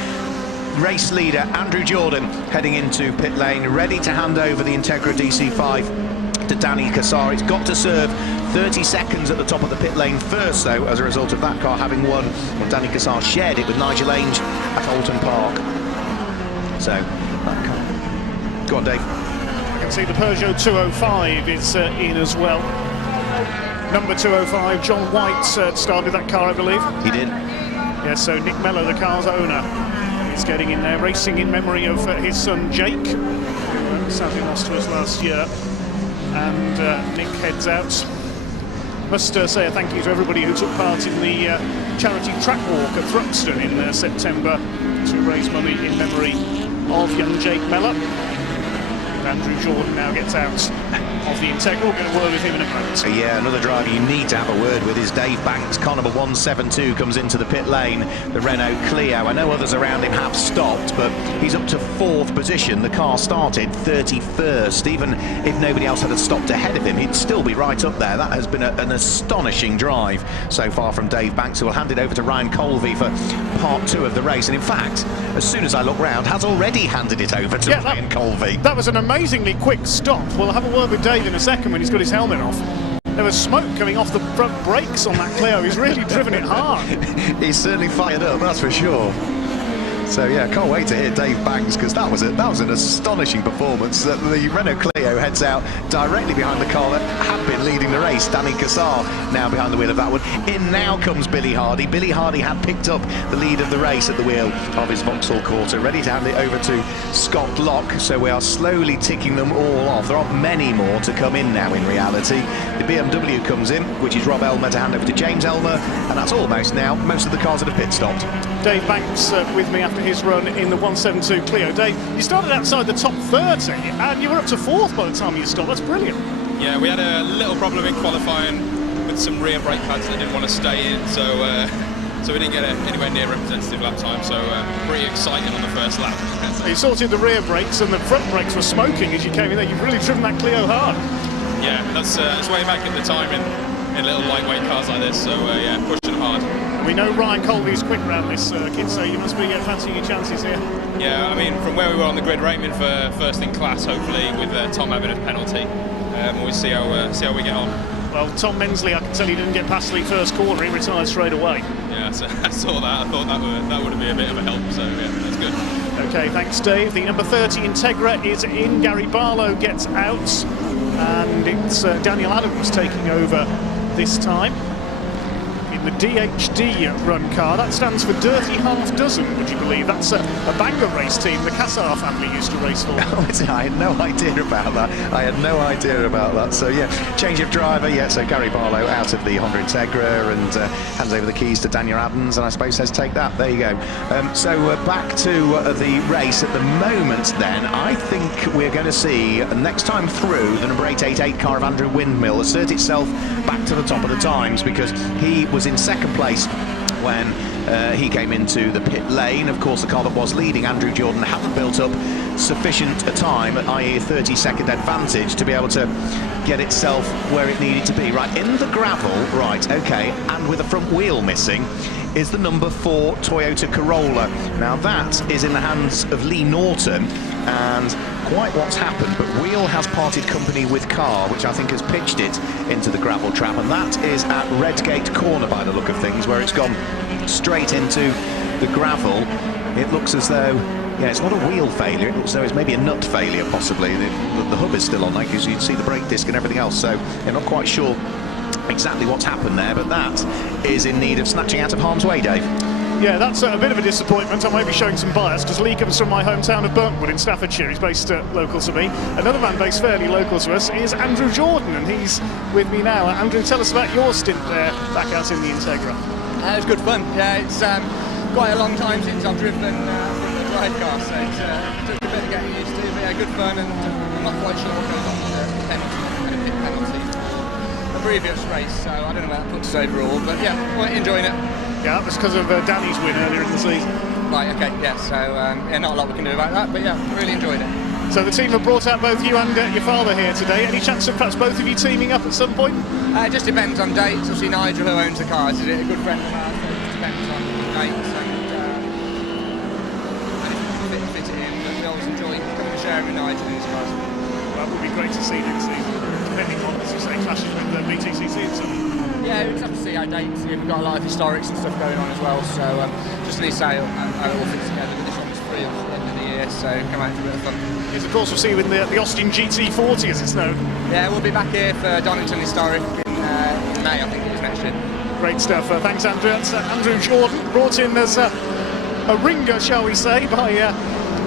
race leader, Andrew Jordan, heading into pit lane, ready to hand over the Integra DC5 to Danny Cassar. It's got to serve 30 seconds at the top of the pit lane first, though, as a result of that car having won. Well, Danny Cassar shared it with Nigel Ainge at Alton Park. So, that car. Go on, Dave. I can see the Peugeot 205 is in as well. Number 205, John White started that car, I believe. He did. Yeah, so Nick Mellor, the car's owner, is getting in there, racing in memory of his son Jake, who sadly lost to us last year. And Nick heads out. Must say a thank you to everybody who took part in the charity track walk at Thruxton in September to raise money in memory of young Jake Mellor. Andrew Jordan now gets out of the Integra. We're going to word with him in a moment. Yeah, another driver you need to have a word with is Dave Banks. Car number 172 comes into the pit lane, the Renault Clio. I know others around him have stopped, but he's up to 4th position. The car started 31st. Even if nobody else had stopped ahead of him, he'd still be right up there. That has been an astonishing drive so far from Dave Banks, who will hand it over to Ryan Colvey for part 2 of the race. And in fact, as soon as I look round, has already handed it over to Ryan Colvey. That was an amazingly quick stop. We'll have a word with Dave in a second when he's got his helmet off. There was smoke coming off the front brakes on that Clio. He's really driven it hard. He's certainly fired up, that's for sure. So yeah, can't wait to hear Dave Banks, because that was an astonishing performance. The Renault Clio heads out directly behind the car that had been leading the race. Danny Cassar now behind the wheel of that one. In now comes Billy Hardy. Billy Hardy had picked up the lead of the race at the wheel of his Vauxhall Corsa, ready to hand it over to Scott Locke. So we are slowly ticking them all off. There aren't many more to come in now in reality. The BMW comes in, which is Rob Elmer to hand over to James Elmer, and that's almost now most of the cars that have pit stopped. Dave Banks with me after his run in the 172 Clio. Dave, you started outside the top 30 and you were up to 4th by the time you stopped. That's brilliant. Yeah, we had a little problem in qualifying with some rear brake pads that didn't want to stay in, so we didn't get anywhere near representative lap time, so pretty exciting on the first lap. You sorted the rear brakes and the front brakes were smoking as you came in there. You've really driven that Clio hard. Yeah, that's way back at the time in little lightweight cars like this, so yeah, pushing hard. We know Ryan Colby's quick round this circuit, so you must be fancying your chances here. Yeah, I mean, from where we were on the grid, we're aiming for first in class, hopefully, with Tom having a penalty. We'll see how we get on. Well, Tom Mensley, I can tell he didn't get past the first corner, he retired straight away. Yeah, so I saw that. I thought that would be a bit of a help, so yeah, that's good. Okay, thanks, Dave. The number 30 Integra is in. Gary Barlow gets out, and it's Daniel Adams taking over this time in the DHD run car. That stands for Dirty Half Dozen, would you believe? That's a Bangor race team the Cassar family used to race for. I had no idea about that. So yeah, change of driver. Yeah, so Gary Barlow out of the Honda Integra and hands over the keys to Daniel Adams, and I suppose says take that. There you go. So back to the race at the moment then. I think we're going to see next time through the number 888 car of Andrew Windmill assert itself back to the top of the times, because he was in second place when he came into the pit lane. Of course, the car that was leading, Andrew Jordan, hadn't built up sufficient a time, i.e. a 30-second advantage, to be able to get itself where it needed to be. Right, in the gravel, right, okay, and with a front wheel missing, is the number 4 Toyota Corolla. Now that is in the hands of Lee Norton, and quite what's happened, but Wheel has parted company with Car, which I think has pitched it into the gravel trap, and that is at Redgate Corner by the look of things, where it's gone straight into the gravel. It looks as though, yeah, it's not a wheel failure, it looks as though it's maybe a nut failure possibly. The hub is still on, like, as you can see the brake disc and everything else, so you're not quite sure exactly what's happened there, but that is in need of snatching out of harm's way, Dave. Yeah, that's a bit of a disappointment. I might be showing some bias because Lee comes from my hometown of Burntwood in Staffordshire. He's based local to me. Another man based fairly local to us is Andrew Jordan, and he's with me now. Andrew, tell us about your stint there back out in the Integra. It was good fun. Yeah, it's quite a long time since I've driven a drive car, so it took a bit of getting used to, but yeah, good fun, and I'm not quite sure what goes on with the penalty. I had a pit penalty a previous race, so I don't know how that puts us overall, but yeah, quite enjoying it. Yeah, that was because of Danny's win earlier in the season. Right, okay, yeah, so yeah, not a lot we can do about that, but yeah, really enjoyed it. So the team have brought out both you and your father here today. Any chance of perhaps both of you teaming up at some point? It just depends on dates. Obviously Nigel, who owns the cars, is a good friend of ours, so it just depends on dates and if we fit it in, but we always enjoy coming and sharing with Nigel in his cars. That would be great to see next season, depending on, as you say, clashes with the BTCC and so on. Yeah, we just have to see our dates. We've got a lot of historics and stuff going on as well, so just need to say how it all fits together. But this one was free at the end of the year, so come out for a bit of fun. Yes, of course, we'll see you in the Austin GT40 as it's known. Yeah, we'll be back here for Donington Historic in May, I think it is, next year. Great stuff. Thanks, Andrew. That's Andrew Jordan, brought in as a ringer, shall we say, by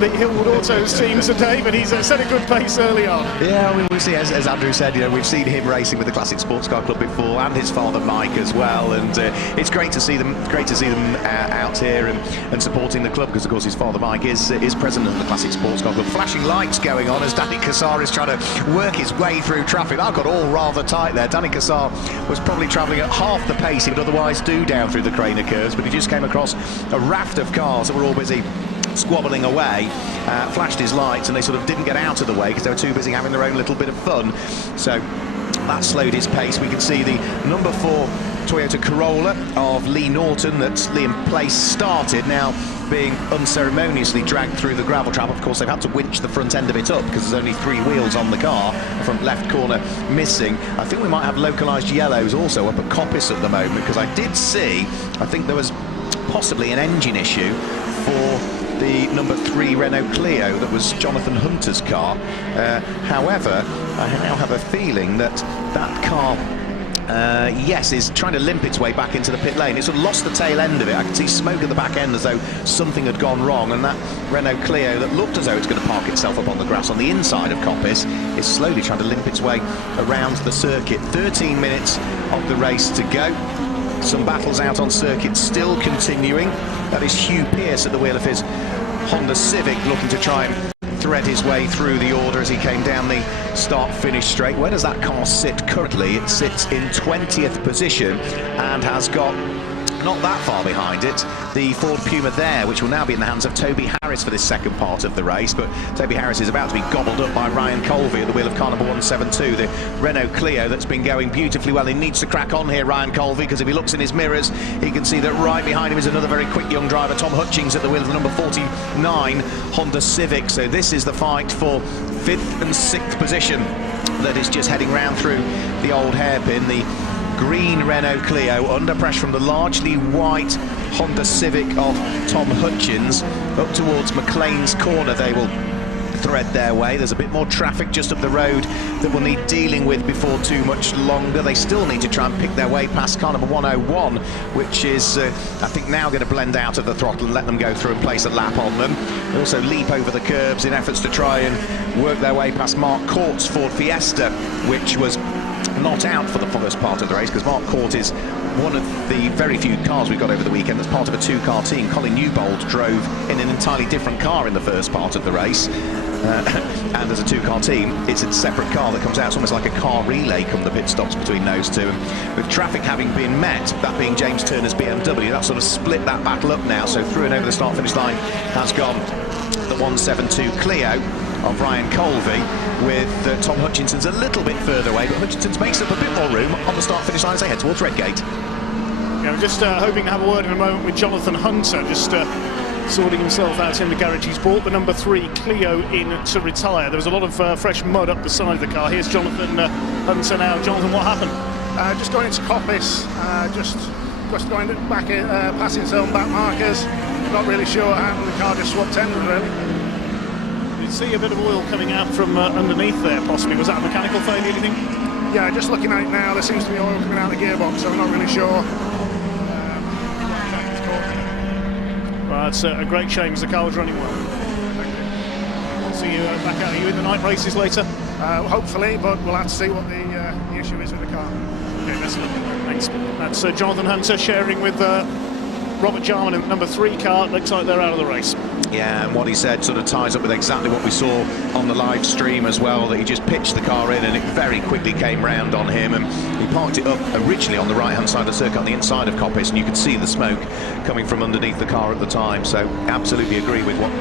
the Hillwood Autos team today, but he's set a good pace early on. Yeah, we see, as Andrew said, you know, we've seen him racing with the Classic Sports Car Club before, and his father Mike as well, and it's great to see them out here and supporting the club, because of course his father Mike is president of the Classic Sports Car Club. Flashing lights going on as Danny Cassar is trying to work his way through traffic. That got all rather tight there. Danny Cassar was probably travelling at half the pace he would otherwise do down through the Craner curves, but he just came across a raft of cars that were all busy squabbling away, flashed his lights, and they sort of didn't get out of the way because they were too busy having their own little bit of fun. So that slowed his pace. We can see the number 4 Toyota Corolla of Lee Norton that Liam Place started now being unceremoniously dragged through the gravel trap. Of course, they've had to winch the front end of it up because there's only 3 wheels on the car, the front left corner missing. I think we might have localised yellows also up at Coppice at the moment, because I did see, I think there was possibly an engine issue for the number 3 Renault Clio that was Jonathan Hunter's car. However, I now have a feeling that that car yes, is trying to limp its way back into the pit lane. It sort of lost the tail end of it. I could see smoke at the back end as though something had gone wrong, and that Renault Clio that looked as though it's going to park itself up on the grass on the inside of Coppice is slowly trying to limp its way around the circuit. 13 minutes of the race to go. Some battles out on circuit still continuing. That is Hugh Pearce at the wheel of his Honda Civic, looking to try and thread his way through the order as he came down the start-finish straight. Where does that car sit currently? It sits in 20th position and has got, not that far behind it, the Ford Puma there, which will now be in the hands of Toby Harris for this second part of the race. But Toby Harris is about to be gobbled up by Ryan Colby at the wheel of car number 172, the Renault Clio that's been going beautifully well. He needs to crack on here, Ryan Colby, because if he looks in his mirrors, he can see that right behind him is another very quick young driver, Tom Hutchings, at the wheel of the number 49 Honda Civic. So this is the fight for 5th and 6th position that is just heading round through the old hairpin. The green Renault Clio under pressure from the largely white Honda Civic of Tom Hutchins. Up towards McLean's Corner they will thread their way. There's a bit more traffic just up the road that will need dealing with before too much longer. They still need to try and pick their way past car number 101, which is I think now going to blend out of the throttle and let them go through and place a lap on them. They also leap over the curbs in efforts to try and work their way past Mark Court's Ford Fiesta, which was not out for the first part of the race, because Mark Court is one of the very few cars we've got over the weekend that's part of a 2-car team. Colin Newbold drove in an entirely different car in the first part of the race. and as a two-car team, it's a separate car that comes out. It's almost like a car relay come the pit stops between those two. And with traffic having been met, that being James Turner's BMW, that sort of split that battle up now. So through and over the start-finish line has gone the 172 Clio of Ryan Colby, with Tom Hutchinson's a little bit further away, but Hutchinson's makes up a bit more room on the start-finish line as they head towards Redgate. Yeah, I'm just hoping to have a word in a moment with Jonathan Hunter, just sorting himself out in the garage. He's brought the number 3 Clio in to retire. There was a lot of fresh mud up the side of the car. Here's Jonathan Hunter now. Jonathan, what happened? Just going into Coppice, just going back passing some back markers. Not really sure what happened. The car just swapped ends, really. Did you see a bit of oil coming out from underneath there, possibly? Was that a mechanical failure, do you think? Yeah, just looking at it now, there seems to be oil coming out of the gearbox, so I'm not really sure. Well, it's a great shame, as the car was running well. We'll see you back out. Are you in the night races later? Hopefully, but we'll have to see what the issue is with the car. Okay, that's lovely. Thanks. That's Jonathan Hunter sharing with Robert Jarman in the number 3 car. Looks like they're out of the race. Yeah, and what he said sort of ties up with exactly what we saw on the live stream as well, that he just pitched the car in and it very quickly came round on him, and he parked it up originally on the right-hand side of the circuit on the inside of Coppice, and you could see the smoke coming from underneath the car at the time. So absolutely agree with what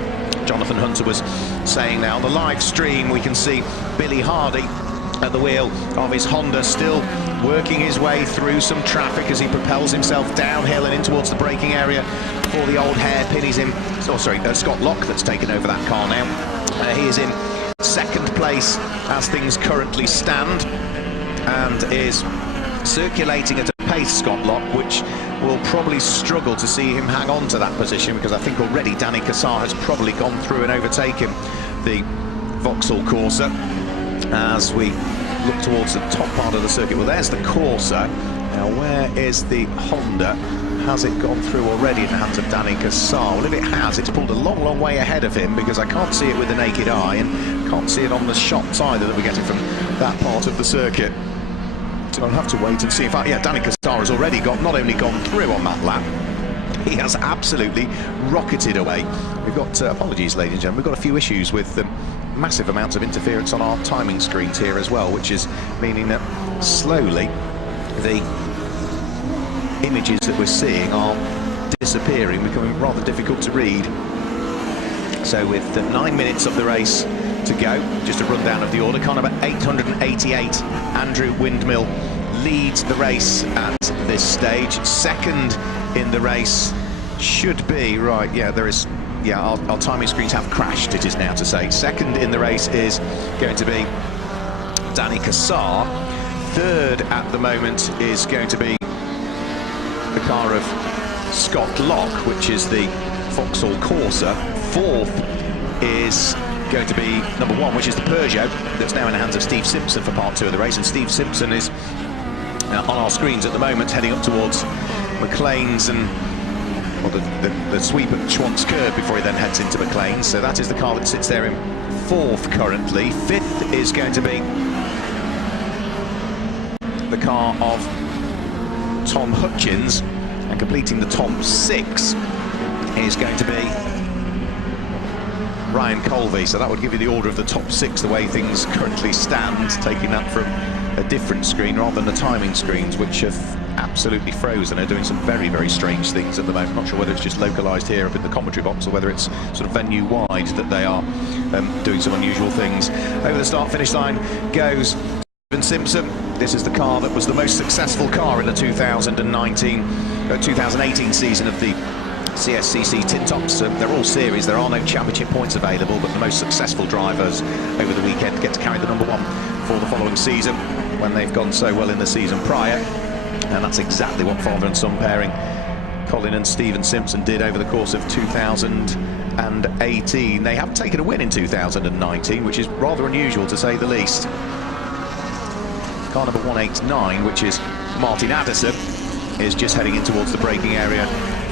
Jonathan Hunter was saying now. On the live stream we can see Billy Hardy at the wheel of his Honda, still working his way through some traffic as he propels himself downhill and in towards the braking area for the old hairpin. He's in, Scott Locke that's taken over that car now. He is in second place as things currently stand and is circulating at a pace, Scott Locke, which will probably struggle to see him hang on to that position, because I think already Danny Cassar has probably gone through and overtaken the Vauxhall Corsa. As we look towards the top part of the circuit, well, there's the Corsa. Now, where is the Honda? Has it gone through already in the hands of Danny Cassar? Well, if it has, it's pulled a long, long way ahead of him, because I can't see it with the naked eye and can't see it on the shots either that we're getting from that part of the circuit. So I'll have to wait and see. In fact, yeah, Danny Cassar has already not only gone through on that lap, he has absolutely rocketed away. We've got, apologies, ladies and gentlemen, we've got a few issues with massive amounts of interference on our timing screens here as well, which is meaning that slowly the images that we're seeing are disappearing, becoming rather difficult to read. So with 9 minutes of the race to go, just a rundown of the order. Car number 888, Andrew Windmill, leads the race at this stage. Second in the race should be, right, yeah, there is, yeah, our timing screens have crashed, it is now to say. Second in the race is going to be Danny Cassar. Third at the moment is going to be the car of Scott Locke, which is the Vauxhall Corsa. Fourth is going to be number 1, which is the Peugeot, that's now in the hands of Steve Simpson for part 2 of the race, and Steve Simpson is on our screens at the moment, heading up towards McLean's and the sweep at Schwantz Curve before he then heads into McLean's. So that is the car that sits there in 4th currently. 5th is going to be the car of Tom Hutchins, and completing the top 6 is going to be Ryan Colby. So that would give you the order of the top 6 the way things currently stand, taking that from a different screen rather than the timing screens, which have absolutely frozen. They're doing some very, very strange things at the moment. Not sure whether it's just localised here up in the commentary box or whether it's sort of venue-wide that they are doing some unusual things. Over the start-finish line goes Stephen Simpson. This is the car that was the most successful car in the 2018 season of the CSCC TinTops. They're all series, there are no championship points available, but the most successful drivers over the weekend get to carry the number 1 for the following season when they've gone so well in the season prior. And that's exactly what father and son pairing Colin and Stephen Simpson did over the course of 2018. They have taken a win in 2019, which is rather unusual to say the least. Car number 189, which is Martin Addison, is just heading in towards the braking area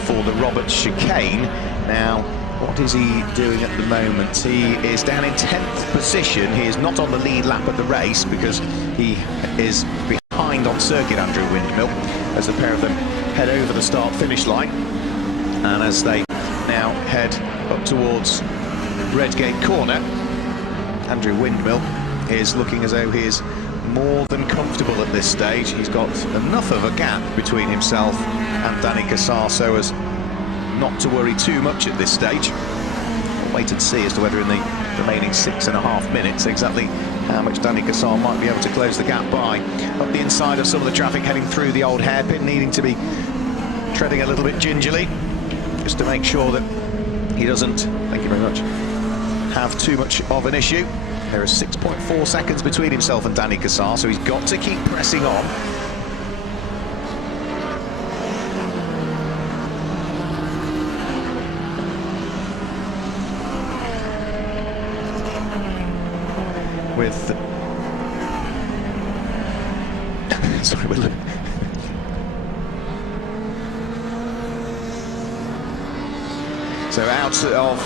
for the Roberts chicane. Now, what is he doing at the moment? He is down in 10th position. He is not on the lead lap of the race because he is behind on circuit Andrew Windmill as the pair of them head over the start-finish line. And as they now head up towards Redgate Corner, Andrew Windmill is looking as though he is more than comfortable at this stage. He's got enough of a gap between himself and Danny Cassar so as not to worry too much at this stage. We'll wait and see as to whether in the remaining 6.5 minutes exactly how much Danny Cassar might be able to close the gap by. Up the inside of some of the traffic heading through the old hairpin, needing to be treading a little bit gingerly just to make sure that he doesn't, thank you very much, have too much of an issue. There are 6.4 seconds between himself and Danny Cassar, so he's got to keep pressing on. With sorry, we're so out of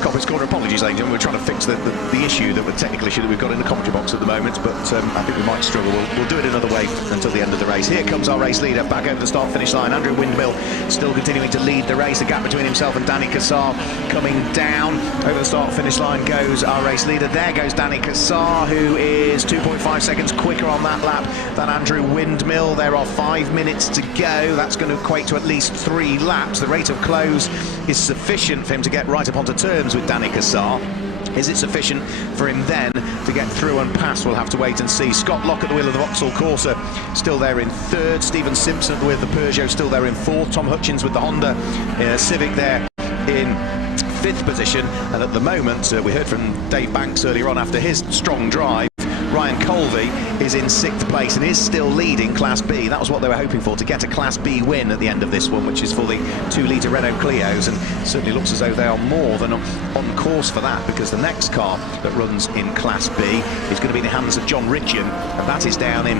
Copper's Corner. Apologies, ladies and gentlemen, we're trying to fix the issue, the technical issue that we've got in the commentary box at the moment, but I think we might struggle. We'll do it another way until the end of the race. Here comes our race leader back over the start-finish line. Andrew Windmill still continuing to lead the race. The gap between himself and Danny Cassar coming down. Over the start-finish line goes our race leader. There goes Danny Cassar, who is 2.5 seconds quicker on that lap than Andrew Windmill. There are 5 minutes to go. That's going to equate to at least 3 laps. The rate of close is sufficient for him to get right up onto terms with Danny Cassar. Is it sufficient for him then to get through and pass? We'll have to wait and see. Scott Lock at the wheel of the Vauxhall Corsa still there in 3rd. Stephen Simpson with the Peugeot still there in 4th. Tom Hutchins with the Honda Civic there in 5th position. And at the moment, we heard from Dave Banks earlier on after his strong drive, Ryan Colby is in 6th place and is still leading Class B. That was what they were hoping for, to get a Class B win at the end of this one, which is for the 2-litre Renault Clios, and certainly looks as though they are more than on course for that, because the next car that runs in Class B is going to be in the hands of John Ritchie, and that is down in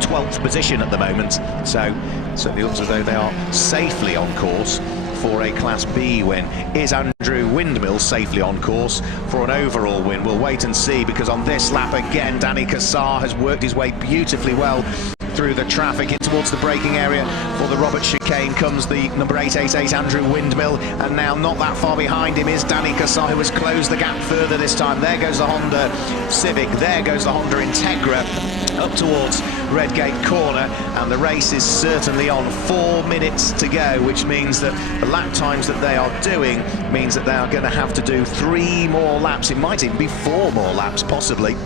12th position at the moment. So certainly looks as though they are safely on course for a Class B win. Is Andrew Windmill safely on course for an overall win? We'll wait and see, because on this lap again Danny Cassar has worked his way beautifully well through the traffic in towards the braking area. For the Robert chicane comes the number 888 Andrew Windmill, and now not that far behind him is Danny Cassar, who has closed the gap further this time. There goes the Honda Civic, there goes the Honda Integra up towards Redgate Corner, and the race is certainly on. 4 minutes to go, which means that the lap times that they are doing means that they are going to have to do 3 more laps. It might even be 4 more laps possibly,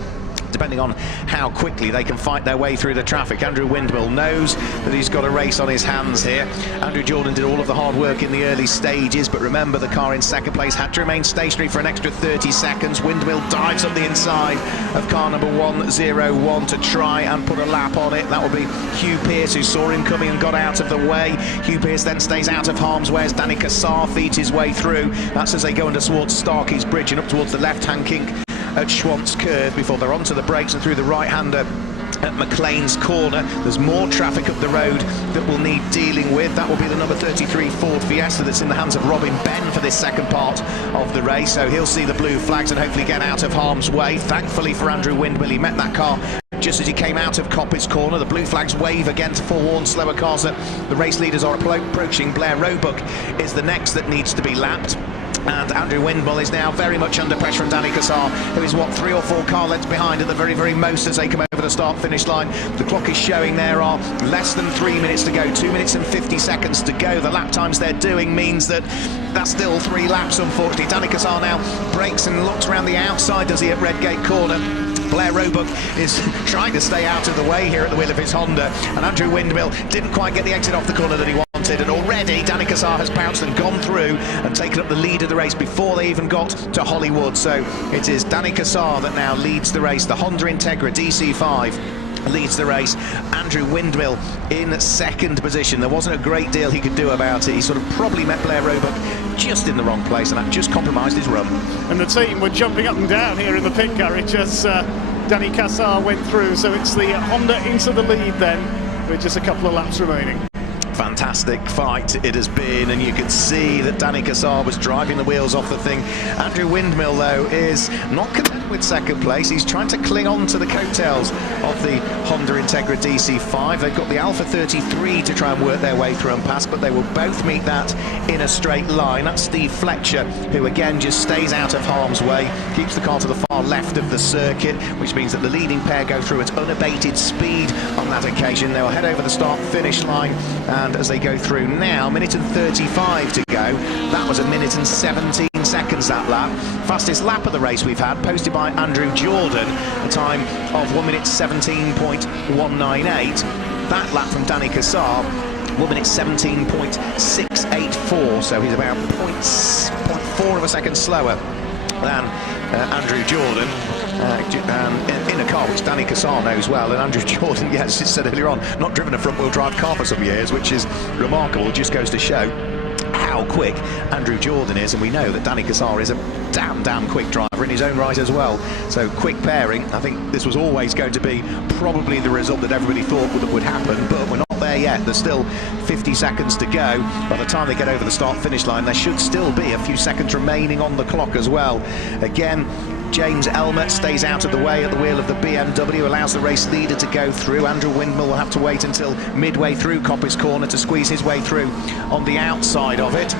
depending on how quickly they can fight their way through the traffic. Andrew Windmill knows that he's got a race on his hands here. Andrew Jordan did all of the hard work in the early stages, but remember, the car in 2nd place had to remain stationary for an extra 30 seconds. Windmill dives up the inside of car number 101 to try and put a lap on it. That will be Hugh Pearce, who saw him coming and got out of the way. Hugh Pearce then stays out of harm's way as Danny Cassar feeds his way through. That's as they go under towards Starkey's Bridge and up towards the left-hand kink at Schwantz Curve before they're onto the brakes and through the right-hander at McLean's Corner. There's more traffic up the road that will need dealing with. That will be the number 33 Ford Fiesta that's in the hands of Robin Ben for this second part of the race, so he'll see the blue flags and hopefully get out of harm's way. Thankfully for Andrew Windmill, he met that car just as he came out of Coppice Corner. The blue flags wave again to forewarn slower cars that the race leaders are approaching. Blair Roebuck is the next that needs to be lapped. And Andrew Windmill is now very much under pressure from Danny Cassar, who is, what, 3 or 4 car lengths behind at the very, very most as they come over the start-finish line. The clock is showing there are less than 3 minutes to go, 2 minutes and 50 seconds to go. The lap times they're doing means that that's still 3 laps, unfortunately. Danny Cassar now brakes and looks around the outside, does he, at Redgate Corner. Blair Roebuck is trying to stay out of the way here at the wheel of his Honda, and Andrew Windmill didn't quite get the exit off the corner that he wanted, and already Danny Cassar has bounced and gone through and taken up the lead of the race before they even got to Hollywood. So it is Danny Cassar that now leads the race. The Honda Integra DC5 leads the race. Andrew Windmill in 2nd position. There wasn't a great deal he could do about it. He sort of probably met Blair Roebuck just in the wrong place, and that just compromised his run. And the team were jumping up and down here in the pit garage as Danny Cassar went through, so it's the Honda into the lead then with just a couple of laps remaining. fantastic fight it has been, and you can see that Danny Cassar was driving the wheels off the thing. Andrew Windmill, though, is not content with second place. He's trying to cling on to the coattails of the Honda Integra DC5. They've got the Alpha 33 to try and work their way through and pass, but they will both meet that in a straight line. That's Steve Fletcher, who again just stays out of harm's way, keeps the car to the far left of the circuit, which means that the leading pair go through at unabated speed on that occasion. They'll head over the start-finish line, and as they go through now, 1:35 to go. That was 1:17 seconds, that lap. Fastest lap of the race we've had, posted by Andrew Jordan, a time of 1:17.198. That lap from Danny Cassar, 1:17.684, so he's about 0.4 of a second slower than Andrew Jordan. In a car which Danny Cassar knows well, and Andrew Jordan, yes, as I said earlier on, not driven a front-wheel drive car for some years, which is remarkable. It just goes to show how quick Andrew Jordan is, and we know that Danny Cassar is a damn quick driver in his own right as well. So quick pairing. I think this was always going to be probably the result that everybody thought would happen, but we're not there yet. There's still 50 seconds to go. By the time they get over the start-finish line, there should still be a few seconds remaining on the clock as well. Again, James Elmer stays out of the way at the wheel of the BMW, allows the race leader to go through. Andrew Windmill will have to wait until midway through Coppice Corner to squeeze his way through on the outside of it.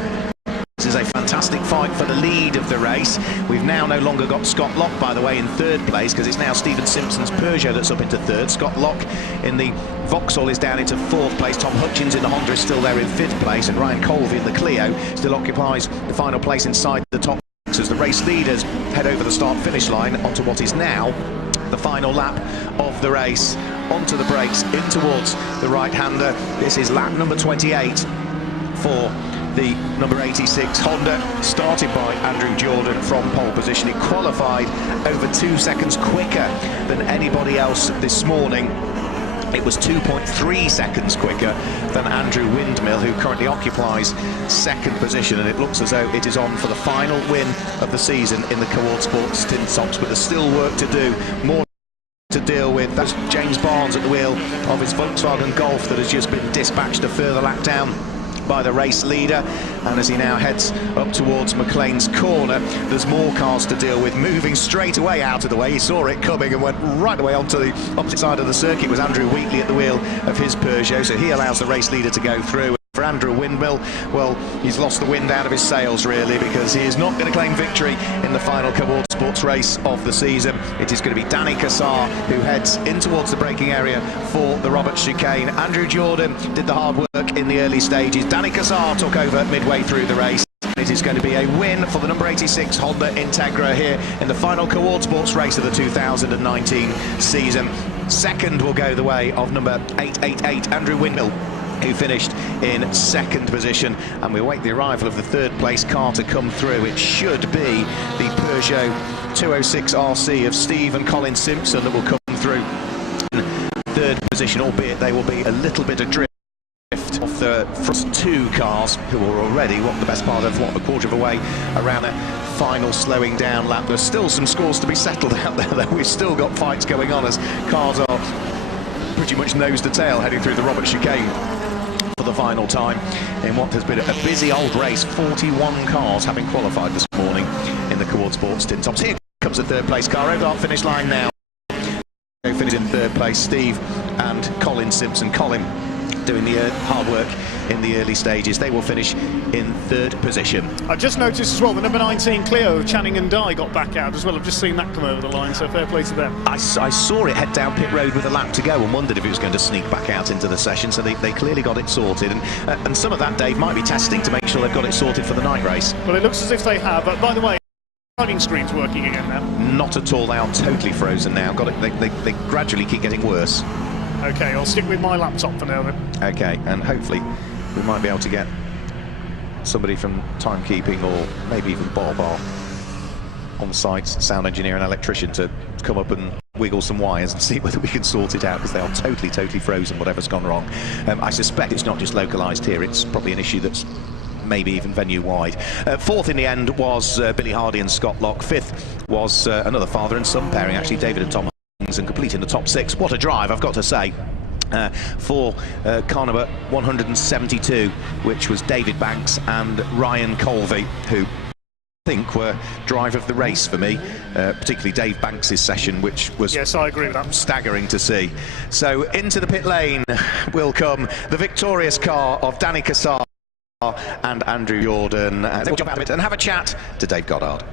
This is a fantastic fight for the lead of the race. We've now no longer got Scott Locke, by the way, in third place, because it's now Stephen Simpson's Peugeot that's up into third. Scott Locke in the Vauxhall is down into fourth place. Tom Hutchins in the Honda is still there in fifth place, and Ryan Colvey in the Clio still occupies the final place inside the top as the race leaders head over the start-finish line onto what is now the final lap of the race. Onto the brakes, in towards the right-hander. This is lap number 28 for the number 86 Honda, started by Andrew Jordan from pole position. It qualified over 2 seconds quicker than anybody else this morning. It was 2.3 seconds quicker than Andrew Windmill, who currently occupies second position, and it looks as though it is on for the final win of the season in the Co-ordSport TinTops, but there's still work to do, more to deal with. That's James Barnes at the wheel of his Volkswagen Golf that has just been dispatched a further lap down by the race leader, and as he now heads up towards McLean's Corner, there's more cars to deal with. Moving straight away out of the way, he saw it coming and went right away onto the opposite side of the circuit, was Andrew Wheatley at the wheel of his Peugeot, so he allows the race leader to go through. For Andrew Windmill, well, he's lost the wind out of his sails, really, because he is not going to claim victory in the final Co-ordSports race of the season. It is going to be Danny Cassar who heads in towards the braking area for the Roberts chicane. Andrew Jordan did the hard work in the early stages. Danny Cassar took over midway through the race. It is going to be a win for the number 86 Honda Integra here in the final Co-ordSports race of the 2019 season. Second will go the way of number 888 Andrew Windmill, who finished in second position, and we await the arrival of the third place car to come through. It should be the Peugeot 206 RC of Steve and Colin Simpson that will come through in third position, albeit they will be a little bit adrift off the first two cars, who are already the best part of a quarter of a way around that final slowing down lap. There's still some scores to be settled out there, though. We've still got fights going on as cars are pretty much nose to tail heading through the Roberts chicane for the final time in what has been a busy old race. 41 cars having qualified this morning in the Co-ordSports TinTops. Here comes the third place car over our finish line now. They finished in third place, Steve and Colin Simpson. Colin doing the hard work in the early stages. They will finish in third position. I just noticed as well the number 19 Clio of Channing and Dye got back out as well. I've just seen that come over the line, so fair play to them. I saw it head down pit road with a lap to go and wondered if it was going to sneak back out into the session, so they clearly got it sorted, and some of that, Dave, might be testing to make sure they've got it sorted for the night race. Well, it looks as if they have, but by the way, driving screen's working again now. Not at all, they are totally frozen now. They gradually keep getting worse. Okay, I'll stick with my laptop for now then. Okay, and hopefully we might be able to get somebody from timekeeping, or maybe even Bob, our on-site sound engineer and electrician, to come up and wiggle some wires and see whether we can sort it out, because they are totally frozen, whatever's gone wrong. I suspect it's not just localised here, it's probably an issue that's maybe even venue-wide. Fourth in the end was Billy Hardy and Scott Locke. Fifth was another father and son pairing, actually, David and Tom, and completing the top six. What a drive, I've got to say. for car number 172, which was David Banks and Ryan Colvey, who I think were driver of the race for me, particularly Dave Banks' session, which was, yes, I agree with that, staggering to see. So into the pit lane will come the victorious car of Danny Cassar and Andrew Jordan. We'll jump out of it and have a chat to Dave Goddard.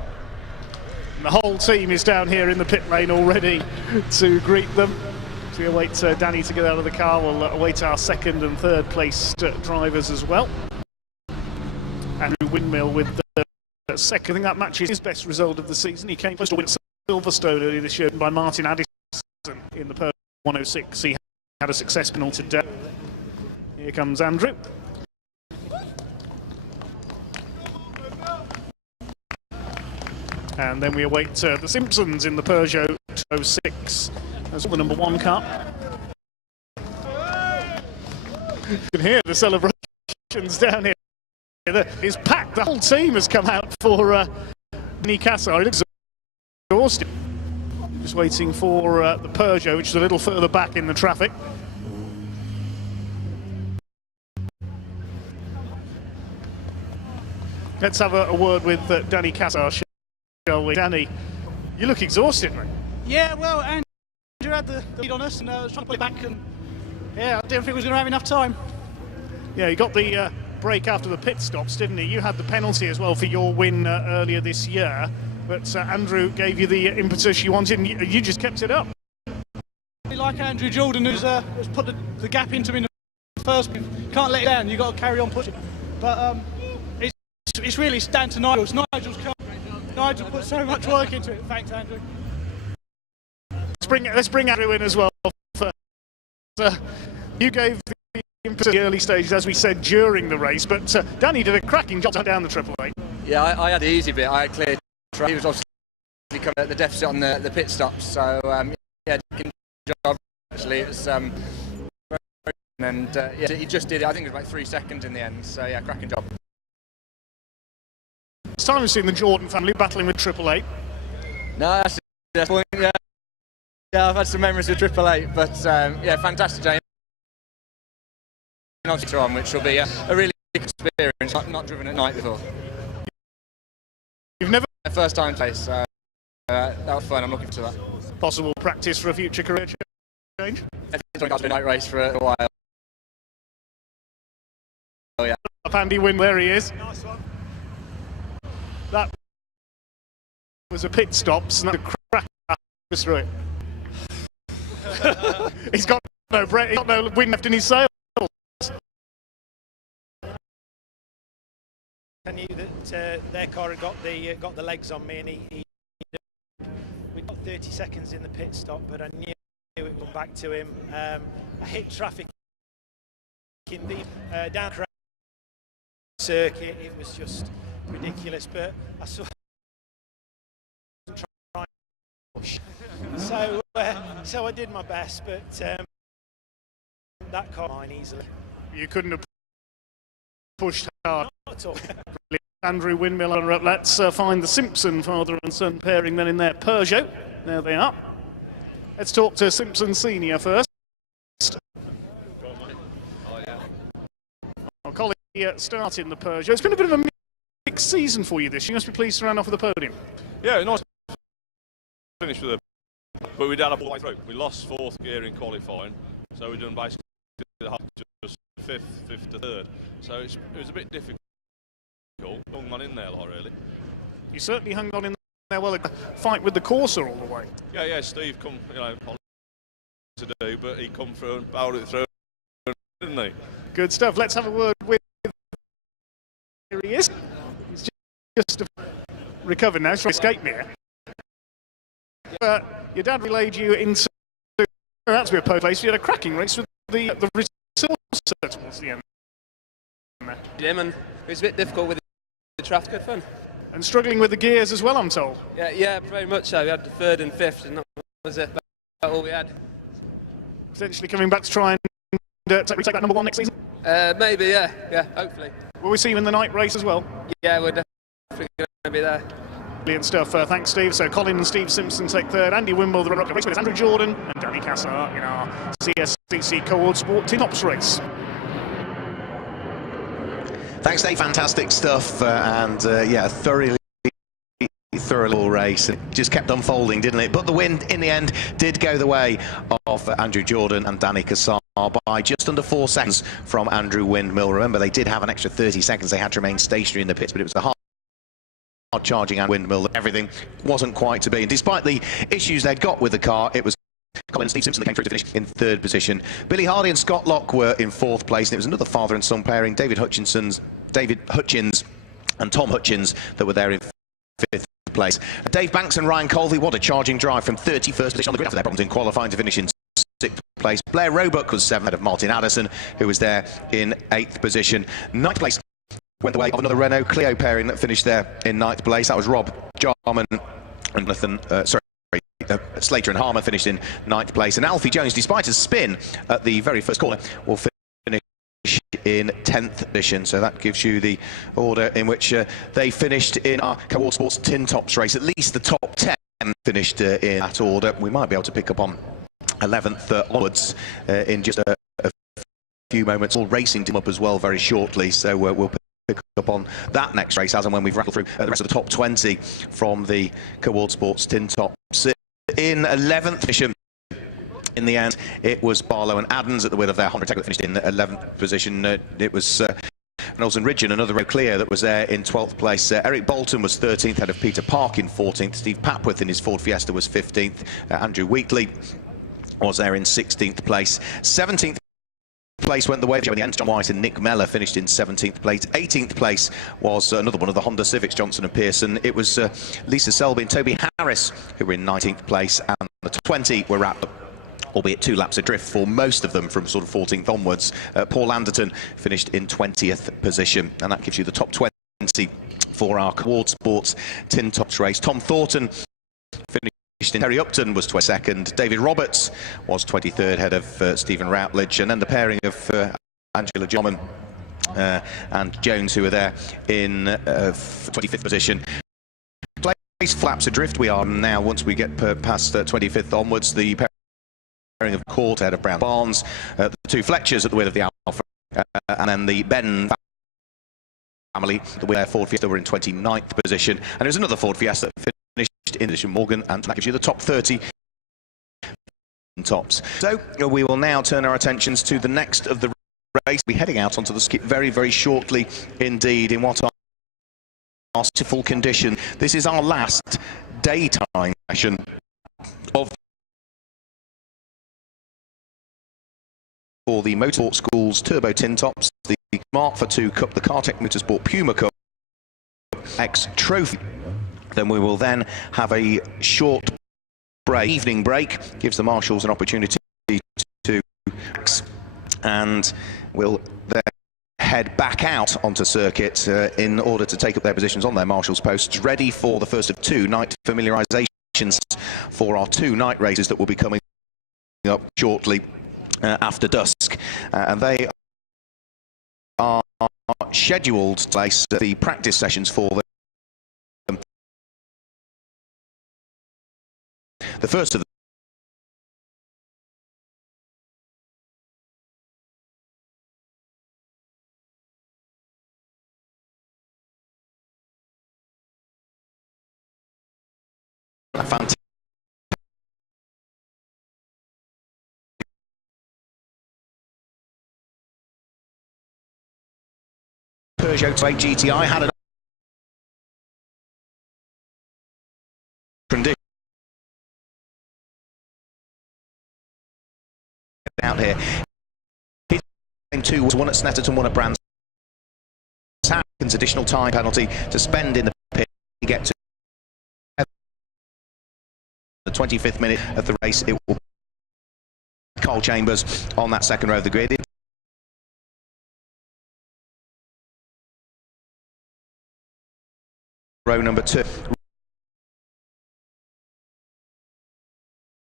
And the whole team is down here in the pit lane already to greet them. So we await Danny to get out of the car. We'll await our second and third place drivers as well. Andrew Windmill with the second. I think that matches his best result of the season. He came close to win Silverstone earlier this year by Martin Addison in the Peugeot 106. He had a success penalty today. Here comes Andrew. And then we await the Simpsons in the Peugeot 206 as the number 1 car. You can hear the celebrations down here. It's packed. The whole team has come out for Danny Cassar. It looks exhausted. Just waiting for the Peugeot, which is a little further back in the traffic. Let's have a word with Danny Cassar, shall we? Danny, you look exhausted, mate. Yeah, well, Andrew had the lead on us, and I was trying to play back, and yeah, I didn't think we was going to have enough time. Yeah, he got the break after the pit stops, didn't he? You had the penalty as well for your win earlier this year, but Andrew gave you the impetus you wanted, and you just kept it up. Like Andrew Jordan, who's put the gap into him in the first. Can't let it down. You've got to carry on pushing. But it's really down to Nigel's car. Nigel put so much work into it. Thanks, Andrew. Let's bring Andrew in as well. You gave the impetus in the early stages, as we said, during the race, but Danny did a cracking job down the Triple Eight. Yeah, I had the easy bit. I had cleared track. He was obviously coming at the deficit on the pit stops, so yeah, good job. Actually, it was and yeah, he just did it. I think it was about 3 seconds in the end. So yeah, cracking job. It's time we've seen the Jordan family battling with Triple Eight. No, that's the point. Yeah, I've had some memories of Triple Eight, but yeah, fantastic day. On, which will be a really big experience. Not driven at night before. You've never. First time today, so that was fun. I'm looking to that. Possible practice for a future career change. I've got to a night race for a while. Oh yeah. Up Andy Wynn, there he is. Nice one. That was a pit stops and that crack through it. He's got no break. He's got no wind left in his sails. I knew that their car had got the legs on me, and we got 30 seconds in the pit stop, but I knew it would come back to him. I hit traffic in the down circuit. It was just ridiculous, but I saw trying to push. So I did my best, but that car mine easily. You couldn't have pushed hard. Not at all. Andrew Windmill, let's find the Simpson father and son pairing then in their Peugeot. There they are. Let's talk to Simpson Senior first. Colin started in the Peugeot. It's been a bit of a mixed season for you this year. You must be pleased to round off with the podium. Yeah, nice finish with but we did a all the way through. We lost 4th gear in qualifying, so we done basically just 5th to 3rd. So it was a bit difficult. Hung on in there, like, really. You certainly hung on in there well. Fight with the Corsa all the way. Yeah. Steve come, to do, but he come through and bowed it through, didn't he? Good stuff. Let's have a word with. Here he is. He's just recovered now. He's trying to escape me. Your dad relayed you into. That's a pole place. You had a cracking race with the resource towards the end. Yeah, man. It was a bit difficult with the traffic. Good fun. And struggling with the gears as well, I'm told. Yeah, very much so. We had the 3rd and 5th, and that was it. About all we had. Potentially coming back to try and take that number 1 next season. Maybe, yeah, hopefully. Will we see you in the night race as well? Yeah, we're definitely going to be there. Brilliant stuff. Thanks, Steve. So Colin and Steve Simpson take 3rd. Andy Wimble, the runner-up race winners, Andrew Jordan and Danny Cassar in our CSCC Co-ordSport TinTops race. Thanks, Dave. Fantastic stuff, yeah, thoroughly race. It just kept unfolding, didn't it? But the win in the end did go the way of Andrew Jordan and Danny Cassar by just under 4 seconds from Andrew Windmill. Remember, they did have an extra 30 seconds. They had to remain stationary in the pits, but it was a hard charging and Windmill that everything wasn't quite to be. And despite the issues they'd got with the car, it was Colin and Steve Simpson that came through to finish in 3rd position. Billy Hardy and Scott Locke were in 4th place, and it was another father and son pairing, David Hutchins and Tom Hutchins, that were there in 5th place. Dave Banks and Ryan Colby, what a charging drive from 31st position on the grid after their problems in qualifying to finish in 6th place. Blair Roebuck was 7th ahead of Martin Addison, who was there in 8th position. 9th place went the way of another Renault Clio pairing that finished there in 9th place. That was Rob Jarman and Nathan, Slater and Harmer finished in 9th place. And Alfie Jones, despite a spin at the very first corner, will finish in 10th position. So that gives you the order in which they finished in our Co-ordSport TinTops race. At least the top 10 finished in that order. We might be able to pick up on 11th onwards in just a few moments. All racing team up as well very shortly. So we'll pick up on that next race as and when we've rattled through the rest of the top 20 from the Co-ordSport TinTops. In 11th position, in the end, it was Barlow and Adams at the wheel of their Honda Tech that finished in 11th position. It was Nelson Ridgeon, another row clear, that was there in 12th place. Eric Bolton was 13th, ahead of Peter Park in 14th. Steve Papworth in his Ford Fiesta was 15th. Andrew Wheatley was there in 16th place. 17th place went the way of Joe in the end. John White and Nick Mellor finished in 17th place. 18th place was another one of the Honda Civics, Johnson and Pearson. It was Lisa Selby and Toby Harris who were in 19th place, and the 20 were wrapped up, albeit 2 laps adrift for most of them from sort of 14th onwards. Paul Anderton finished in 20th position, and that gives you the top 20 for our Co-ordSport TinTops race. Tom Thornton finished in. Terry Upton was 22nd. David Roberts was 23rd, ahead of Stephen Routledge, and then the pairing of Angela Jommen and Jones, who were there in 25th position. Place flaps adrift. We are now, once we get past 25th onwards, the pairing of Court ahead of Brown Barnes, the 2 Fletchers at the wheel of the Alfa, and then the Ben family, the wheel of Ford Fiesta, were in 29th position, and there was another Ford Fiesta that finished in position, Morgan, and that gives you the top 30 tops. So we will now turn our attentions to the next of the race. We'll be heading out onto the skip very, very shortly indeed, in what are full condition. This is our last daytime session of for the Motorsport Schools Turbo TinTops, the Mark for 2 Cup, the Cartech Motorsport Puma Cup X Trophy. Then we will then have a short break, evening break, gives the marshals an opportunity to, and we'll then head back out onto circuit in order to take up their positions on their marshals posts, ready for the first of 2 night familiarisations for our 2 night races that will be coming up shortly after dusk, and they are scheduled to place the practice sessions for them. The first of a fantastic Peugeot 208 GTI had an condition out here. His 2 was 1 at Snetterton, 1 at Brands. Additional time penalty to spend in the pit to get to the 25th minute of the race. It will be Carl Chambers on that second row of the grid. Row number 2.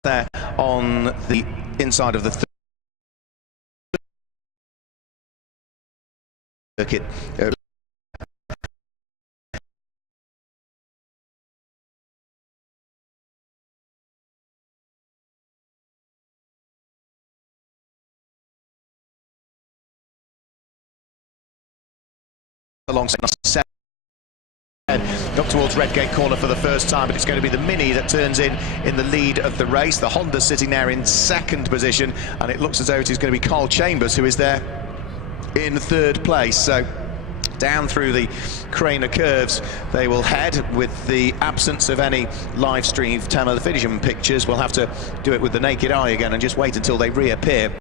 There on the inside of the circuit. alongside up towards Redgate corner for the first time, but it's going to be the Mini that turns in the lead of the race. The Honda sitting there in second position, and it looks as though it is going to be Carl Chambers who is there in third place. So down through the Craner curves they will head. With the absence of any live stream television pictures, we'll have to do it with the naked eye again and just wait until they reappear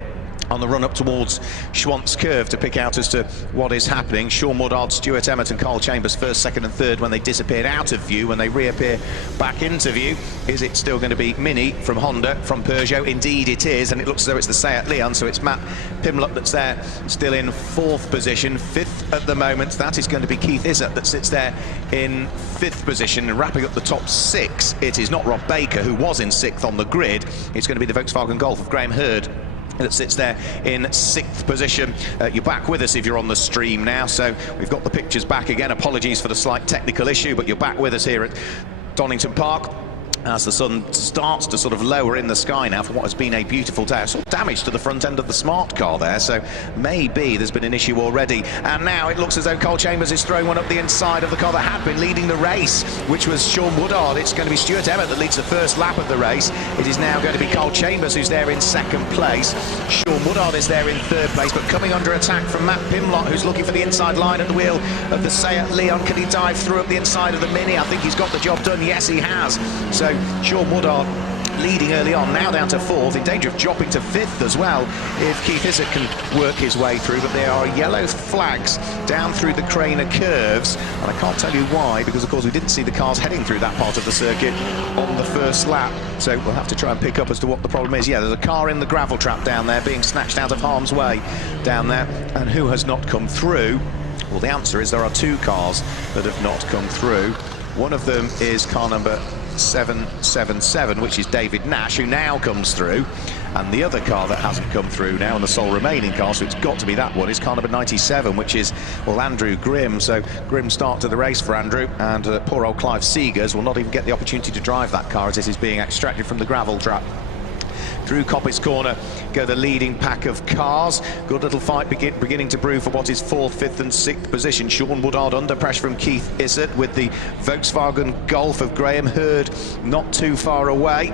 on the run up towards Schwantz Curve to pick out as to what is happening. Sean Woodard, Stuart Emmett and Carl Chambers first, second and third when they disappeared out of view. When they reappear back into view, is it still going to be Mini from Honda, from Peugeot? Indeed it is, and it looks as though it's the Seat Leon, so it's Matt Pimlott that's there still in fourth position. Fifth at the moment, that is going to be Keith Izzard that sits there in fifth position. And wrapping up the top six, it is not Rob Baker, who was in sixth on the grid. It's going to be the Volkswagen Golf of Graham Hurd that sits there in sixth position. You're back with us if you're on the stream now, so we've got the pictures back again. Apologies for the slight technical issue, but you're back with us here at Donington Park as the sun starts to sort of lower in the sky now for what has been a beautiful day. Sort of damage to the front end of the smart car there, so maybe there's been an issue already. And now it looks as though Carl Chambers is throwing one up the inside of the car that had been leading the race, which was Sean Woodard. It's going to be Stuart Emmett that leads the first lap of the race. It is now going to be Carl Chambers who's there in second place. Sean Woodard is there in third place, but coming under attack from Matt Pimlott, who's looking for the inside line at the wheel of the Seat Leon. Can he dive through up the inside of the Mini? I think he's got the job done. Yes, he has. So Sean Woodard leading early on, now down to fourth, in danger of dropping to fifth as well if Keith Izzard can work his way through. But there are yellow flags down through the Craner curves, and I can't tell you why, because of course we didn't see the cars heading through that part of the circuit on the first lap, so we'll have to try and pick up as to what the problem is. Yeah, there's a car in the gravel trap down there being snatched out of harm's way down there, and who has not come through? Well, the answer is there are two cars that have not come through. One of them is car number 777, which is David Nash, who now comes through, and the other car that hasn't come through now, and the sole remaining car, so it's got to be that one, is car number 97, which is, well, Andrew Grimm. So grim start to the race for Andrew, and poor old Clive Seegers will not even get the opportunity to drive that car as it is being extracted from the gravel trap. Through Coppice Corner go the leading pack of cars. Good little fight beginning to brew for what is fourth, fifth and sixth position. Sean Woodard under pressure from Keith Izzard with the Volkswagen Golf of Graham Hurd not too far away.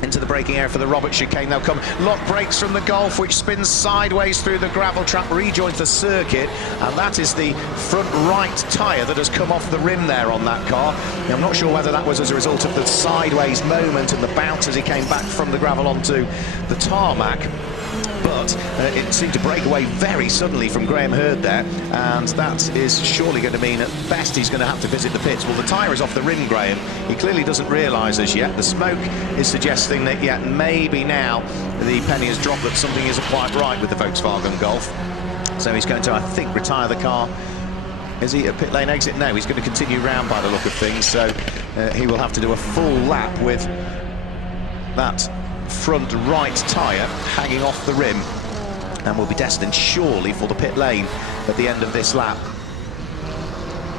Into the braking area for the Robert chicane. They'll come lock brakes from the Golf, which spins sideways through the gravel trap, rejoins the circuit, and that is the front right tyre that has come off the rim there on that car. Now, I'm not sure whether that was as a result of the sideways moment and the bounce as he came back from the gravel onto the tarmac, but it seemed to break away very suddenly from Graham Hurd there, and that is surely going to mean at best he's going to have to visit the pits. Well, the tyre is off the rim, Graham. He clearly doesn't realise as yet. The smoke is suggesting that, yeah, maybe now the penny has dropped that something isn't quite right with the Volkswagen Golf. So he's going to, I think, retire the car. Is he at pit lane exit? No, he's going to continue round by the look of things, so he will have to do a full lap with that front right tyre hanging off the rim, and will be destined surely for the pit lane at the end of this lap.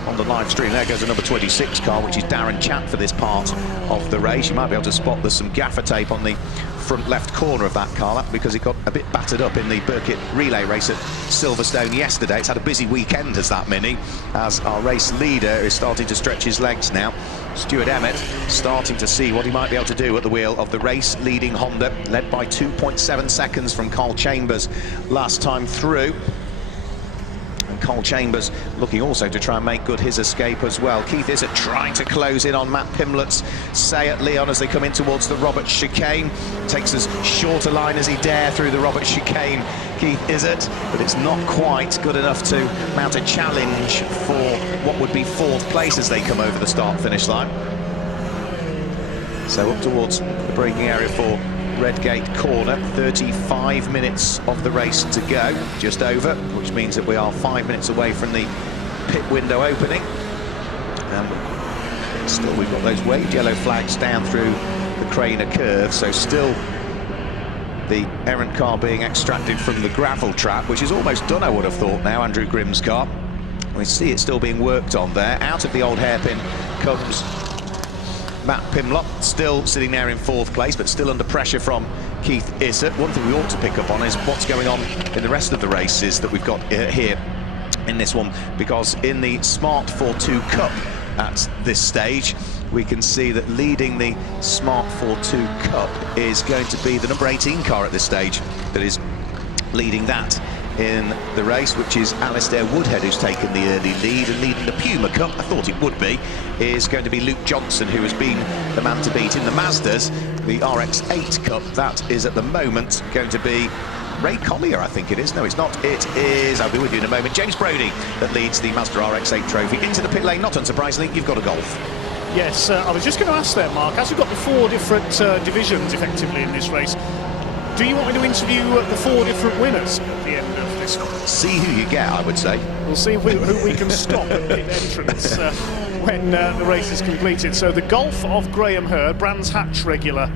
On the live stream there goes the number 26 car, which is Darren Chapp for this part of the race. You might be able to spot there's some gaffer tape on the front left corner of that car. That's because it got a bit battered up in the Burkitt relay race at Silverstone yesterday. It's had a busy weekend as that Mini, as our race leader is starting to stretch his legs now. Stuart Emmett starting to see what he might be able to do at the wheel of the race-leading Honda, led by 2.7 seconds from Carl Chambers last time through. And Carl Chambers looking also to try and make good his escape as well. Keith Izzard trying to close in on Matt Pimlott's Seat Leon as they come in towards the Robert chicane. Takes as short a line as he dare through the Robert chicane, Keith Izzard, but it's not quite good enough to mount a challenge for what would be fourth place as they come over the start-finish line. So up towards the braking area for Redgate corner. 35 minutes of the race to go, just over, which means that we are 5 minutes away from the pit window opening. Still, we've got those waved yellow flags down through the Craner curve, so still the errant car being extracted from the gravel trap, which is almost done, I would have thought now, Andrew Grimm's car. We see it still being worked on there. Out of the old hairpin comes Matt Pimlott, still sitting there in fourth place, but still under pressure from Keith Izzard. One thing we ought to pick up on is what's going on in the rest of the races that we've got here in this one, because in the Smart 4-2 Cup at this stage, we can see that leading the Smart 4-2 Cup is going to be the number 18 car at this stage that is leading that in the race, which is Alistair Woodhead, who's taken the early lead. And leading the Puma Cup, I thought it would be, is going to be Luke Johnson, who has been the man to beat in the Mazdas. The RX-8 Cup, that is at the moment going to be Ray Collier, I think it is. No, it's not. It is, I'll be with you in a moment, James Brodie that leads the Mazda RX-8 trophy. Into the pit lane, not unsurprisingly, you've got a Golf. Yes, I was just going to ask there, Mark, as we've got the 4 different divisions effectively in this race, do you want me to interview the 4 different winners at the end of this one? See who you get, I would say. We'll see who we can stop at pit entrance when the race is completed. So the Golf of Graham Hurd, Brands Hatch regular,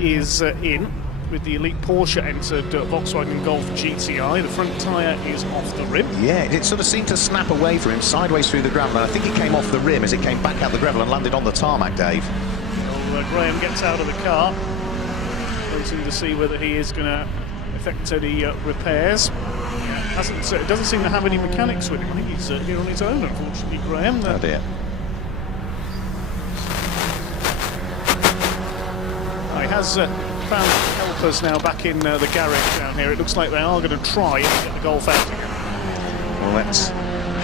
is in with the elite Porsche entered Volkswagen Golf GTI. The front tyre is off the rim. Yeah, it sort of seemed to snap away from him sideways through the gravel, and I think it came off the rim as it came back out the gravel and landed on the tarmac, Dave. Well, Graham gets out of the car, waiting to see whether he is going to effect any repairs. It doesn't seem to have any mechanics with him. I think he's here on his own, unfortunately, Graham. Oh dear. He has found helpers now back in the garage down here. It looks like they are going to try and get the Golf out again. Well, let's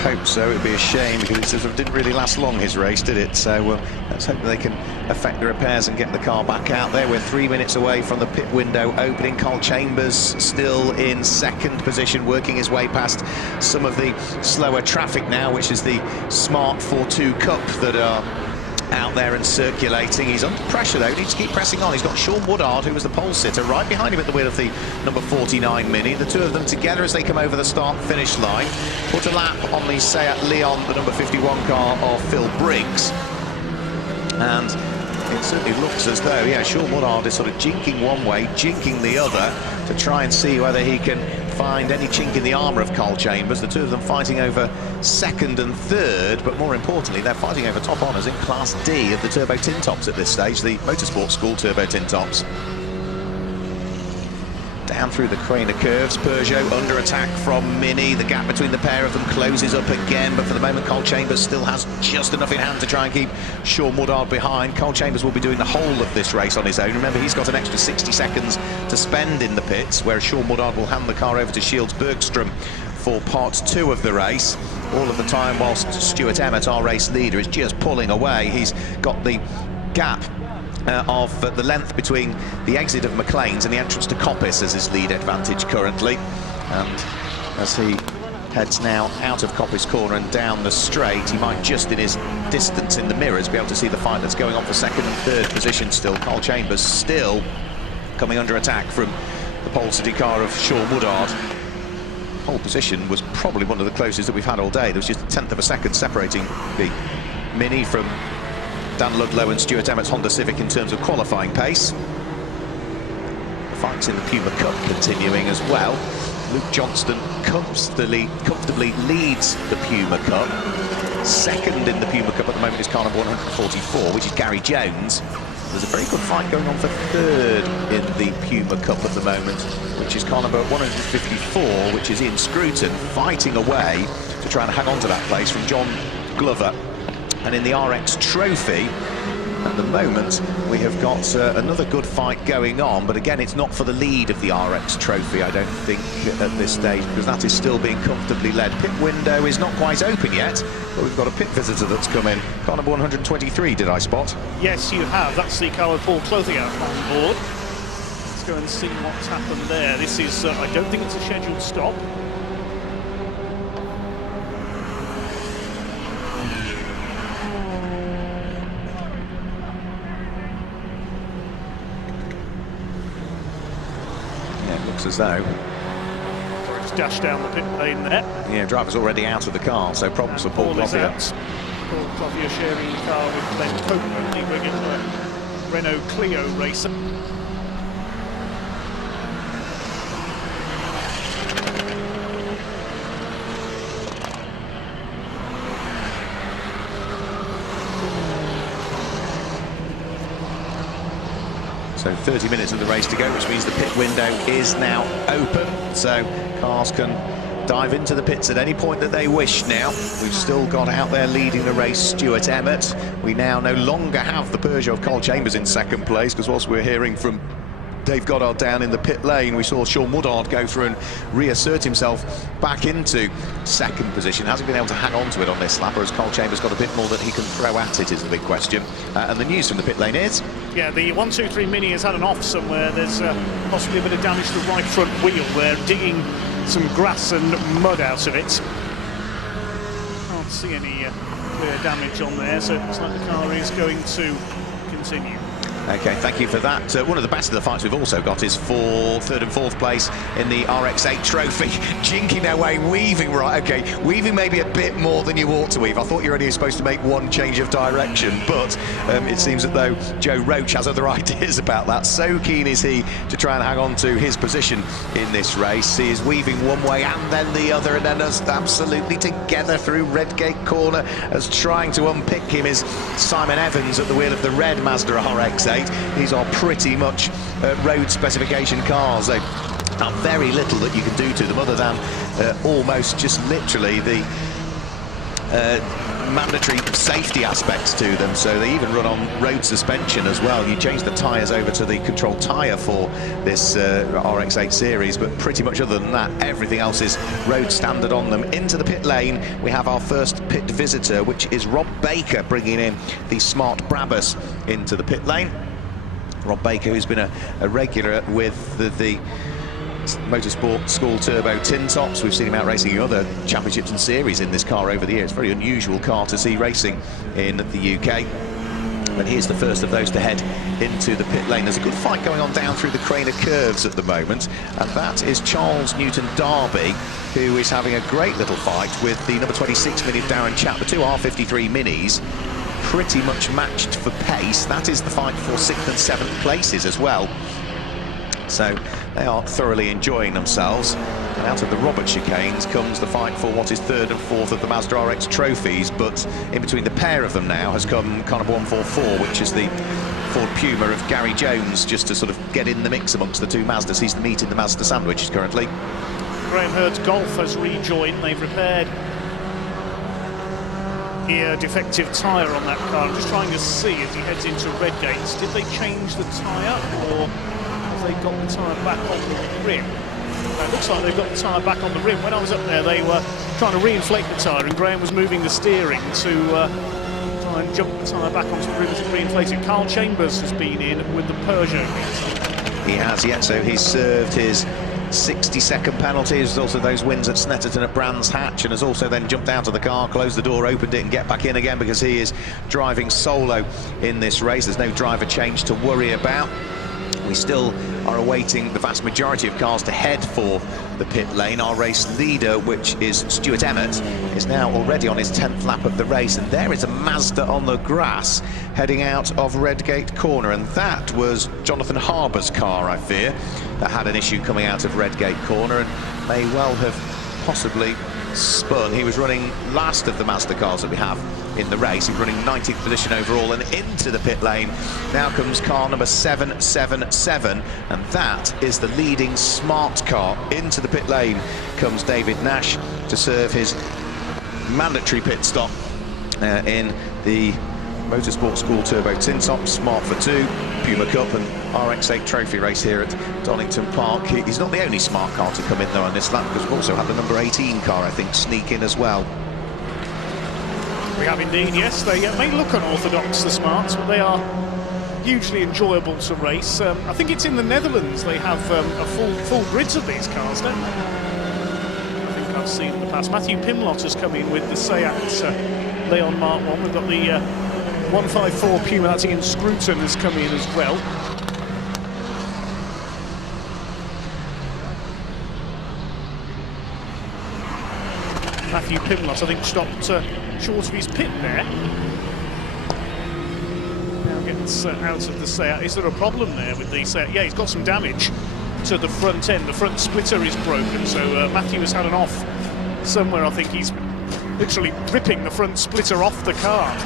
hope so. It'd be a shame because it sort of didn't really last long, his race, did it? So let's hope they can effect the repairs and get the car back out there. We're 3 minutes away from the pit window opening. Carl Chambers still in second position, working his way past some of the slower traffic now, which is the Smart 4-2 Cup that are out there and circulating. He's under pressure though, needs to keep pressing on. He's got Sean Woodard, who was the pole sitter, right behind him at the wheel of the number 49 Mini. The two of them together as they come over the start-finish line. Put a lap on the Seat Leon, the number 51 car of Phil Briggs. And it certainly looks as though, yeah, Sean Woodard is sort of jinking one way, jinking the other to try and see whether he can find any chink in the armour of Carl Chambers. The two of them fighting over second and third, but more importantly, they're fighting over top honours in Class D of the Turbo TinTops at this stage, the Motorsport School Turbo TinTops. Down through the Craner curves, Peugeot under attack from Mini. The gap between the pair of them closes up again, but for the moment Carl Chambers still has just enough in hand to try and keep Sean Woodard behind. Carl Chambers will be doing the whole of this race on his own. Remember, he's got an extra 60 seconds to spend in the pits, whereas Sean Woodard will hand the car over to Shields Bergstrom for part 2 of the race. All of the time whilst Stuart Emmett, our race leader, is just pulling away. He's got the gap of the length between the exit of McLean's and the entrance to Coppice as his lead advantage currently. And as he heads now out of Coppice Corner and down the straight, he might just in his distance in the mirrors be able to see the fight that's going on for second and third position still. Carl Chambers still coming under attack from the pole city car of Sean Woodard. Pole position was probably one of the closest that we've had all day. There was just a tenth of a second separating the Mini from Dan Ludlow and Stuart Emmett's Honda Civic in terms of qualifying pace. The fights in the Puma Cup continuing as well. Luke Johnston comfortably leads the Puma Cup. Second in the Puma Cup at the moment is car number 144, which is Gary Jones. There's a very good fight going on for third in the Puma Cup at the moment, which is car number 154, which is Ian Scruton, fighting away to try and hang on to that place from John Glover. And in the RX Trophy, at the moment, we have got another good fight going on, but again, it's not for the lead of the RX Trophy, I don't think, at this stage, because that is still being comfortably led. Pit window is not quite open yet, but we've got a pit visitor that's come in. Car number 123, did I spot? Yes, you have. That's the car with Paul Clothier on board. Let's go and see what's happened there. This is, I don't think it's a scheduled stop. As though it's dashed down the pit lane there. Yeah, driver's already out of the car, so problems for Paul Clothier. Paul Clothier sharing the car with Glenn Copeland, the regular Renault Clio racer. So 30 minutes of the race to go, which means the pit window is now open, so cars can dive into the pits at any point that they wish now. We've still got out there leading the race Stuart Emmett. We now no longer have the Peugeot of Cole Chambers in second place, because whilst we're hearing from Dave Goddard down in the pit lane, we saw Sean Woodard go through and reassert himself back into second position. Hasn't been able to hang on to it on this lap, whereas Cole Chambers got a bit more that he can throw at it, is the big question. And the news from the pit lane is... Yeah, the 123 Mini has had an off somewhere. There's possibly a bit of damage to the right front wheel. They're digging some grass and mud out of it. Can't see any clear damage on there, so it looks like the car is going to continue. OK, thank you for that. One of the best of the fights we've also got is for third and fourth place in the RX-8 trophy. Jinking their way, weaving right. OK, weaving maybe a bit more than you ought to weave. I thought you were only supposed to make one change of direction, but it seems as though Joe Roach has other ideas about that. So keen is he to try and hang on to his position in this race. He is weaving one way and then the other, and then us absolutely together through Redgate Corner, as trying to unpick him is Simon Evans at the wheel of the red Mazda RX-8. These are pretty much road specification cars. They are very little that you can do to them other than almost just literally the mandatory safety aspects to them. So they even run on road suspension as well. You change the tyres over to the controlled tyre for this RX-8 series, but pretty much other than that, everything else is road standard on them. Into the pit lane, we have our first pit visitor, which is Rob Baker, bringing in the Smart Brabus into the pit lane. Rob Baker, who's been a regular with the Motorsport School Turbo TinTops. We've seen him out racing in other championships and series in this car over the years. Very unusual car to see racing in the UK. But here's the first of those to head into the pit lane. There's a good fight going on down through the Craner curves at the moment, and that is Charles Newton-Darby, who is having a great little fight with the number 26 Mini of Darren Chapp. The two R53 Minis pretty much matched for pace. That is the fight for 6th and 7th places as well. So they are thoroughly enjoying themselves. And out of the Robert chicanes comes the fight for what is 3rd and 4th of the Mazda RX trophies. But in between the pair of them now has come Carnival 144, which is the Ford Puma of Gary Jones, just to sort of get in the mix amongst the two Mazdas. He's the meat in the Mazda sandwich currently. Graham Hurd's Golf has rejoined. They've repaired the defective tyre on that car. I'm just trying to see as he heads into Redgate. Did they change the tyre, or have they got the tyre back on the rim? It looks like they've got the tyre back on the rim. When I was up there, they were trying to reinflate the tyre, and Graham was moving the steering to try and jump the tyre back onto the rim as it reinflated. Carl Chambers has been in with the Peugeot. He has, yet, so he's served his 60-second penalties. There's also those wins at Snetterton at Brands Hatch, and has also then jumped out of the car, closed the door, opened it and get back in again, because he is driving solo in this race. There's no driver change to worry about. We still are awaiting the vast majority of cars to head for the pit lane. Our race leader, which is Stuart Emmett, is now already on his 10th lap of the race, and there is a Mazda on the grass heading out of Redgate Corner, and that was Jonathan Harbour's car, I fear, that had an issue coming out of Redgate Corner and may well have possibly spun. He was running last of the Mazda cars that we have in the race. He's running 19th position overall, and into the pit lane now comes car number 777, and that is the leading smart car. Into the pit lane comes David Nash to serve his mandatory pit stop in the Motorsport School Turbo TinTops Smart for 2 Puma Cup and RX-8 trophy race here at Donington Park. He's not the only smart car to come in though on this lap, because we've also had the number 18 car, I think, sneak in as well. We have indeed, yes. They may look unorthodox, the Smarts, but they are hugely enjoyable to race. I think it's in the Netherlands they have full grids of these cars, don't they? I think I've seen in the past. Matthew Pimlott has come in with the Seat Leon Mark 1. We've got the 154 Puma, that's Ian Scruton, has come in as well. Matthew Pimlott, I think, stopped short of his pit there. Now gets out of the Seat. Is there a problem there with the Seat? Yeah, he's got some damage to the front end. The front splitter is broken, so Matthew has had an off somewhere. I think he's literally ripping the front splitter off the car.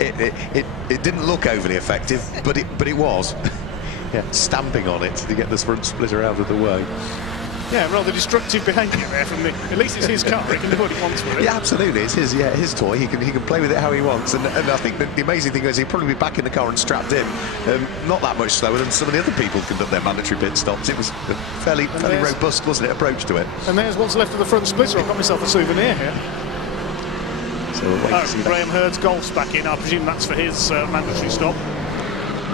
It didn't look overly effective, but it was. Yeah, stamping on it to get the front splitter out of the way. Yeah, rather destructive behaviour there from the. At least it's his car. He can do what he wants with it. Yeah, absolutely. It's his toy. He can play with it how he wants. And I think that the amazing thing is he'll probably be back in the car and strapped in, not that much slower than some of the other people conduct their mandatory pit stops. It was a fairly robust, wasn't it, approach to it. And there's what's left of the front splitter. I've got myself a souvenir here. So we'll wait to see Graham Hurd's Golf's back in. I presume that's for his mandatory stop.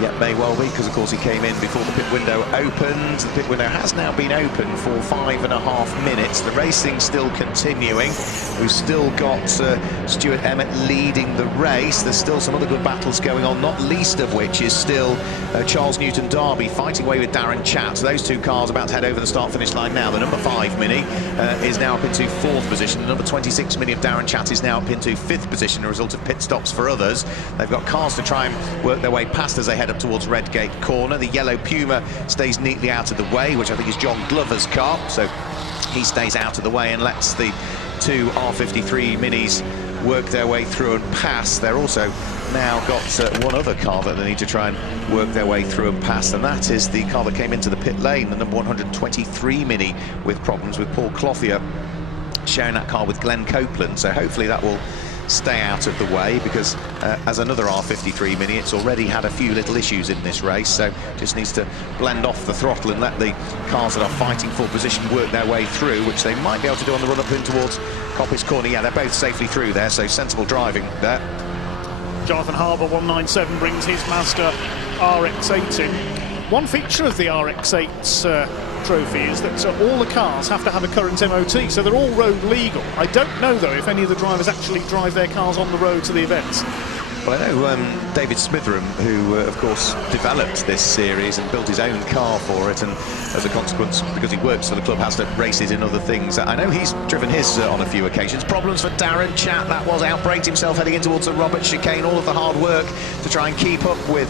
Yeah, may well be, because of course he came in before the pit window opened. The pit window has now been open for 5.5 minutes. The racing's still continuing. We've still got Stuart Emmett leading the race. There's still some other good battles going on, not least of which is still Charles Newton Darby fighting away with Darren Chatt. So those two cars about to head over the start-finish line now. The number 5 Mini is now up into 4th position. The number 26 Mini of Darren Chatt is now up into 5th position, a result of pit stops for others. They've got cars to try and work their way past as they head up towards Redgate Corner. The yellow Puma stays neatly out of the way, which I think is John Glover's car, so he stays out of the way and lets the two R53 Minis work their way through and pass. They're also now got one other car that they need to try and work their way through and pass, and that is the car that came into the pit lane, the number 123 Mini, with problems with Paul Clothier sharing that car with Glenn Copeland. So hopefully that will stay out of the way, because as another R53 Mini, it's already had a few little issues in this race, so just needs to blend off the throttle and let the cars that are fighting for position work their way through, which they might be able to do on the run up in towards Coppice Corner. Yeah, they're both safely through there, so sensible driving there. Jonathan Harbour 197 brings his Mazda RX-8 in. One feature of the RX-8's trophy is that all the cars have to have a current MOT, so they're all road legal. I don't know though if any of the drivers actually drive their cars on the road to the events. Well, I know David Smitheram, who of course developed this series and built his own car for it, and as a consequence, because he works for the club, has to race it in other things. I know he's driven his on a few occasions. Problems for Darren Chatt, that was, outbraked himself heading in towards the Robert chicane. All of the hard work to try and keep up with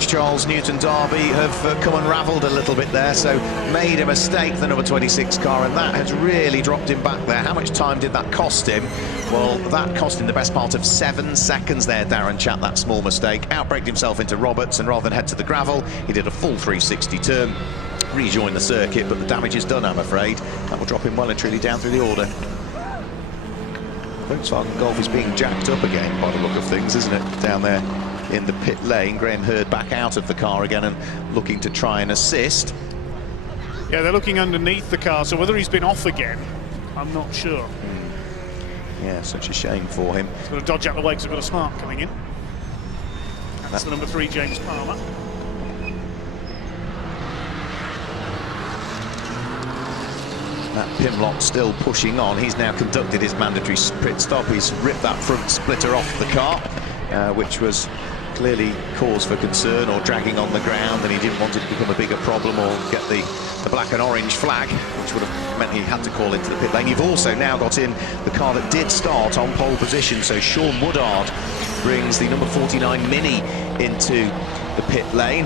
Charles Newton Darby have come unravelled a little bit there, so made a mistake, the number 26 car, and that has really dropped him back there. How much time did that cost him? Well, that cost him the best part of 7 seconds there, Darren Chatt, that small mistake. Outbraked himself into Roberts, and rather than head to the gravel, he did a full 360 turn, rejoined the circuit, but the damage is done, I'm afraid. That will drop him well and truly down through the order. Volkswagen Golf is being jacked up again by the look of things, isn't it, down there in the pit lane. Graham Hurd back out of the car again and looking to try and assist. Yeah, they're looking underneath the car, so whether he's been off again, I'm not sure. Yeah, such a shame for him. He's got to dodge out the way because we've got a smart coming in. That's the number 3, James Palmer. Matt Pimlock still pushing on. He's now conducted his mandatory pit stop. He's ripped that front splitter off the car, which was clearly cause for concern, or dragging on the ground, and he didn't want it to become a bigger problem or get the black and orange flag, which would have meant he had to call into the pit lane. You've also now got in the car that did start on pole position, so Sean Woodard brings the number 49 Mini into the pit lane.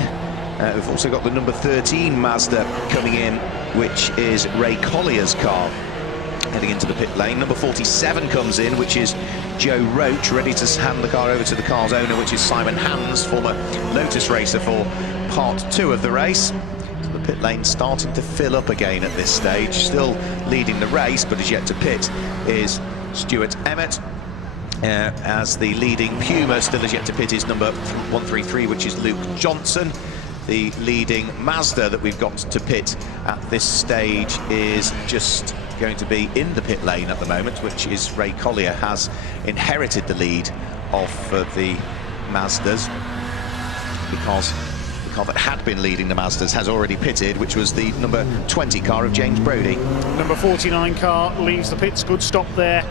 We've also got the number 13 Mazda coming in, which is Ray Collier's car, heading into the pit lane. Number 47 comes in, which is Joe Roach, ready to hand the car over to the car's owner, which is Simon Hans, former Lotus racer, for part 2 of the race. So the pit lane starting to fill up again at this stage. Still leading the race, but as yet to pit is Stuart Emmett. As the leading Puma still as yet to pit is number 133, which is Luke Johnson. The leading Mazda that we've got to pit at this stage is just going to be in the pit lane at the moment, which is Ray Collier, has inherited the lead of the Mazdas, because the car that had been leading the Mazdas has already pitted, which was the number 20 car of James Brodie. Number 49 car leaves the pits. Good stop there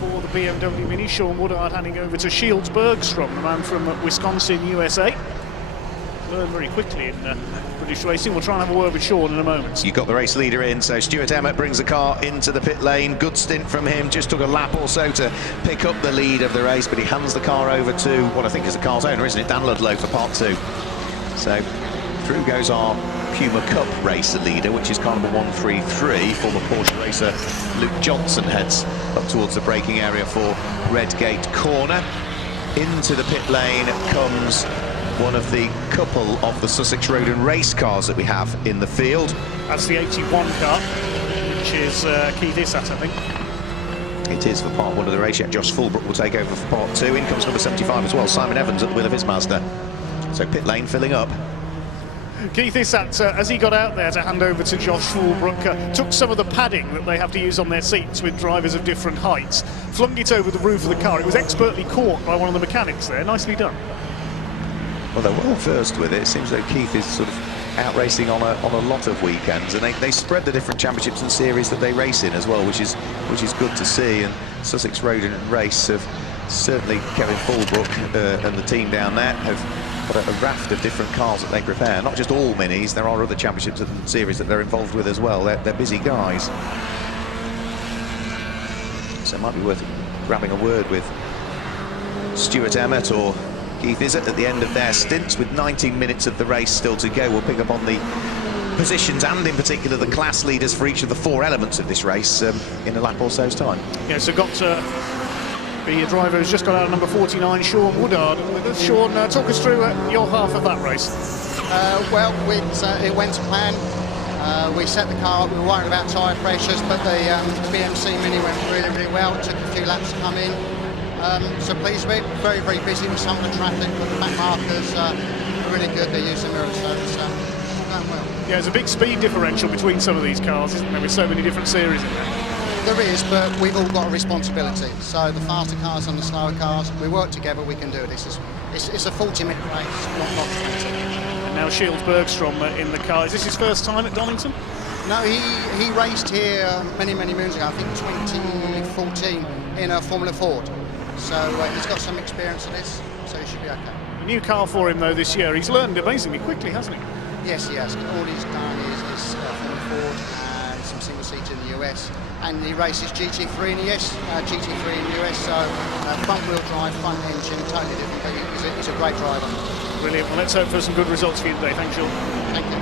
for the BMW Mini. Sean Woodard handing over to Shields Bergstrom, the man from Wisconsin, USA. Learn very quickly in British racing. We'll try and have a word with Sean in a moment. You've got the race leader in, so Stuart Emmett brings the car into the pit lane. Good stint from him, just took a lap or so to pick up the lead of the race, but he hands the car over to what I think is the car's owner, isn't it, Dan Ludlow, for part 2. So through goes our Puma Cup racer leader, which is car number 133. Former Porsche racer Luke Johnson heads up towards the braking area for Redgate Corner. Into the pit lane comes one of the couple of the Sussex Road and Race cars that we have in the field. That's the 81 car, which is Keith Issat, I think. It is for part 1 of the race, yet Josh Fulbrook will take over for part 2. In comes number 75 as well, Simon Evans at the wheel of his Mazda. So pit lane filling up. Keith Issat, as he got out there to hand over to Josh Fulbrook, took some of the padding that they have to use on their seats with drivers of different heights, flung it over the roof of the car. It was expertly caught by one of the mechanics there. Nicely done. Well, they're well versed with it. It seems like Keith is sort of out racing on a lot of weekends, and they spread the different championships and series that they race in as well, which is good to see. And Sussex Road and Race have certainly, Kevin Fulbrook and the team down there have got a raft of different cars that they prepare. Not just all minis, there are other championships and series that they're involved with as well. They're busy guys. So it might be worth grabbing a word with Stuart Emmett or Keith Issat at the end of their stints, with 19 minutes of the race still to go. We'll pick up on the positions and in particular the class leaders for each of the 4 elements of this race in a lap or so's time. Yeah, so got the driver who's just got out of number 49, Sean Woodard, with us. Sean, talk us through your half of that race. Well, it went to plan. We set the car up, we were worried about tyre pressures, but the BMC Mini went really, really well. It took a few laps to come in. So pleased with it. Very, very busy with some of the traffic, but the back markers are really good. They use the mirror, so it's going well. Yeah, there's a big speed differential between some of these cars, isn't there, with so many different series in there? There is, but we've all got a responsibility. So the faster cars and the slower cars, we work together, we can do it. It's a 40-minute race, not 20. And now Shields Bergstrom in the car. Is this his first time at Donington? No, he raced here many, many moons ago, I think 2014, in a Formula Ford. So he's got some experience in this, so he should be okay. A new car for him, though, this year. He's learned amazingly quickly, hasn't he? Yes, he has. All he's done is Formula Ford and some single seats in the US. And he races GT3 in the US, so front wheel drive, front engine, totally different, but he's a great driver. Brilliant. Well, let's hope for some good results for you today. Thanks, Sean. Thank you.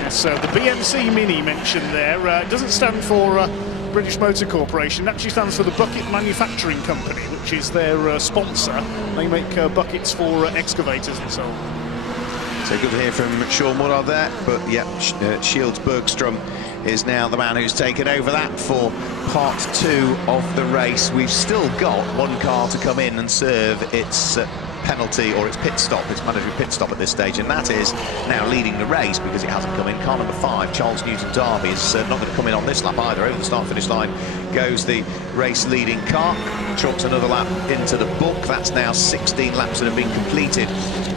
Yes, the BMC Mini mentioned there doesn't stand for British Motor Corporation. It actually stands for the Bucket Manufacturing Company, which is their sponsor. They make buckets for excavators and so on. So good to hear from Sean Woodard there, but yeah, Shields Bergstrom is now the man who's taken over that for part 2 of the race. We've still got one car to come in and serve its penalty or its pit stop, its mandatory pit stop at this stage, and that is now leading the race because it hasn't come in. Car number 5, Charles Newton-Darby, is not going to come in on this lap either. Over the start-finish line goes the race-leading car, chalks another lap into the book. That's now 16 laps that have been completed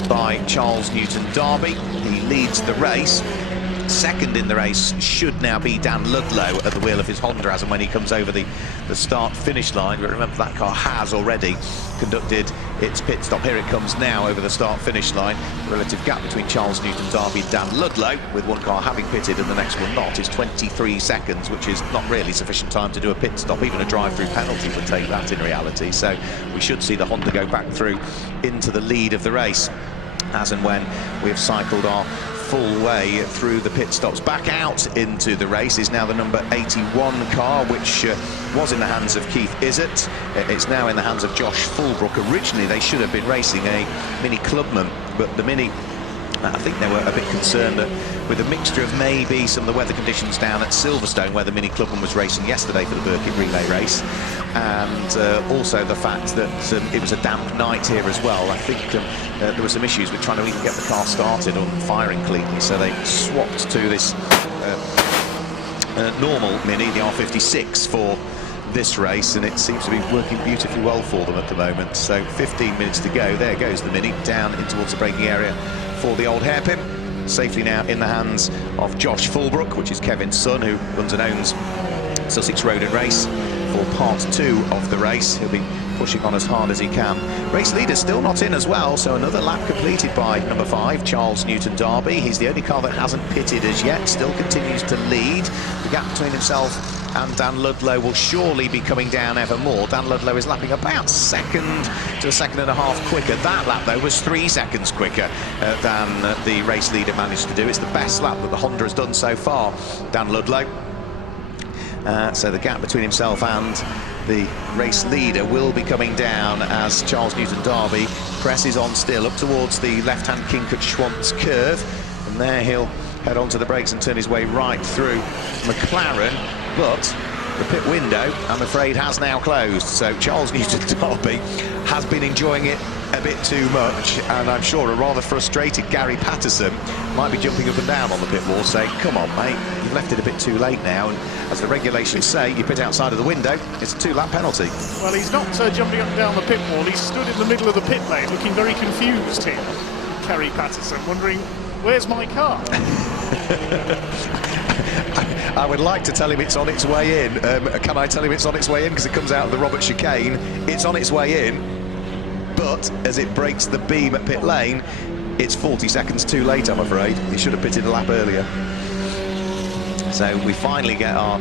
by Charles Newton-Darby. He leads the race. Second in the race should now be Dan Ludlow at the wheel of his Honda as and when he comes over the start-finish line. But remember, that car has already conducted its pit stop. Here it comes now over the start-finish line. The relative gap between Charles Newton-Darby and Dan Ludlow, with one car having pitted and the next one not, is 23 seconds, which is not really sufficient time to do a pit stop. Even a drive-through penalty would take that in reality. So we should see the Honda go back through into the lead of the race as and when we've cycled our full way through the pit stops. Back out into the race is now the number 81 car, which was in the hands of Keith Issat. It's now in the hands of Josh Fulbrook. Originally they should have been racing a Mini Clubman, but the Mini, I think they were a bit concerned that with a mixture of maybe some of the weather conditions down at Silverstone, where the Mini Clubman was racing yesterday for the Burkitt Relay race, and also the fact that it was a damp night here as well. I think there were some issues with trying to even get the car started or firing cleanly, so they swapped to this normal Mini, the R56, for this race, and it seems to be working beautifully well for them at the moment. So 15 minutes to go. There goes the Mini down in towards the braking area for the old hairpin. Safely now in the hands of Josh Fulbrook, which is Kevin's son, who runs and owns Sussex Road and Race for part 2 of the race. He'll be pushing on as hard as he can. Race leader still not in as well, so another lap completed by number 5, Charles Newton-Darby. He's the only car that hasn't pitted as yet, still continues to lead. The gap between himself and Dan Ludlow will surely be coming down ever more. Dan Ludlow is lapping about second to a second and a half quicker. That lap, though, was 3 seconds quicker than the race leader managed to do. It's the best lap that the Honda has done so far. Dan Ludlow So the gap between himself and the race leader will be coming down as Charles Newton-Darby presses on still up towards the left-hand Kinkert-Schwantz curve, and there he'll head onto the brakes and turn his way right through McLaren, but the pit window, I'm afraid, has now closed. So Charles Newton-Darby has been enjoying it a bit too much, and I'm sure a rather frustrated Gary Patterson might be jumping up and down on the pit wall saying, come on mate, you've left it a bit too late now, and as the regulations say, you pit outside of the window, it's a 2-lap penalty. Well, he's not jumping up and down the pit wall, he's stood in the middle of the pit lane looking very confused here, Gary Patterson, wondering, where's my car? I would like to tell him it's on its way in. Can I tell him it's on its way in? Because it comes out of the Robert chicane. It's on its way in, but as it breaks the beam at pit lane, it's 40 seconds too late, I'm afraid. He should have pitted a lap earlier. So we finally get our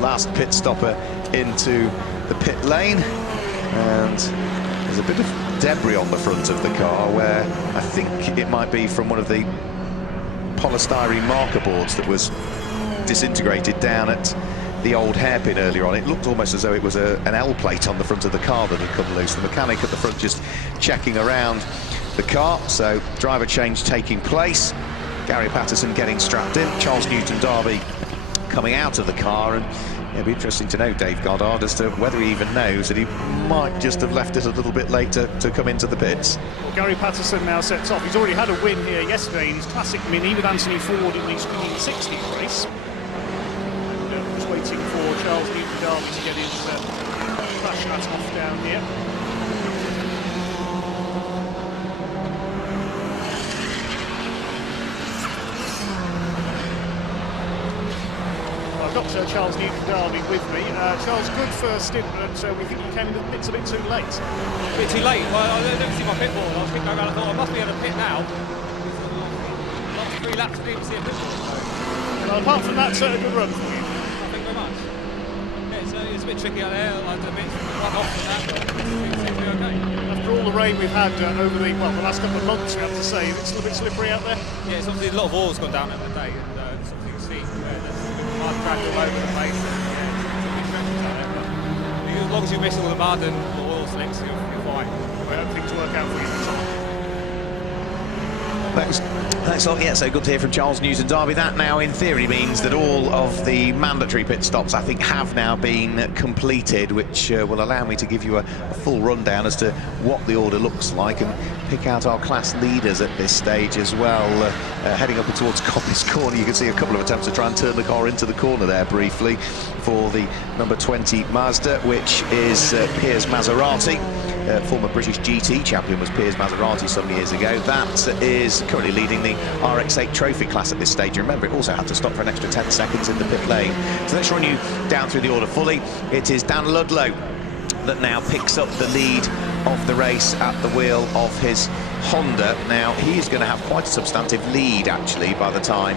last pit stopper into the pit lane, and there's a bit of debris on the front of the car where I think it might be from one of the polystyrene marker boards that was disintegrated down at the old hairpin earlier on. It looked almost as though it was an L plate on the front of the car that had come loose. The mechanic at the front just checking around the car, so driver change taking place. Gary Patterson getting strapped in, Charles Newton-Darby coming out of the car, and it'll be interesting to know, Dave Goddard, as to whether he even knows that he might just have left it a little bit later to come into the pits. Well, Gary Patterson now sets off. He's already had a win here yesterday in his classic Mini with Anthony Ford in the Swinging 60 race. Just waiting for Charles Newton-Darby to get his crash hat off down here. I've got Charles Newton-Darby with me. Charles, good first stint, but we think you came into the pits a bit too late. A bit too late? Well, I didn't see my pit board. I was thinking around, I thought I must be at a pit now. Not 3 laps to even see a pit board. Well, apart from that, a good run for you. Thank you very much. Yeah, it's a bit tricky out there. I had a bit run off from that, but it seems to be okay. After all the rain we've had over the last couple of months, we have to say, it's a little bit slippery out there. Yeah, it's obviously a lot of oil's gone down over the day, and sort of you can see mud dragged all over the place. And, as long as you miss all the mud and the oil slicks, you're fine. I hope things work out for you this time. Thanks a lot. Yeah, so good to hear from Charles Newton-Darby. That now, in theory, means that all of the mandatory pit stops, I think, have now been completed, which will allow me to give you a full rundown as to what the order looks like and pick out our class leaders at this stage as well. Heading up towards Coppice Corner, you can see a couple of attempts to try and turn the car into the corner there briefly for the number 20 Mazda, which is Piers Maserati. Former British GT champion was Piers Maserati some years ago. That is currently leading the RX-8 trophy class at this stage. You remember, it also had to stop for an extra 10 seconds in the pit lane. So let's run you down through the order fully. It is Dan Ludlow that now picks up the lead of the race at the wheel of his Honda. Now, he is going to have quite a substantive lead, actually, by the time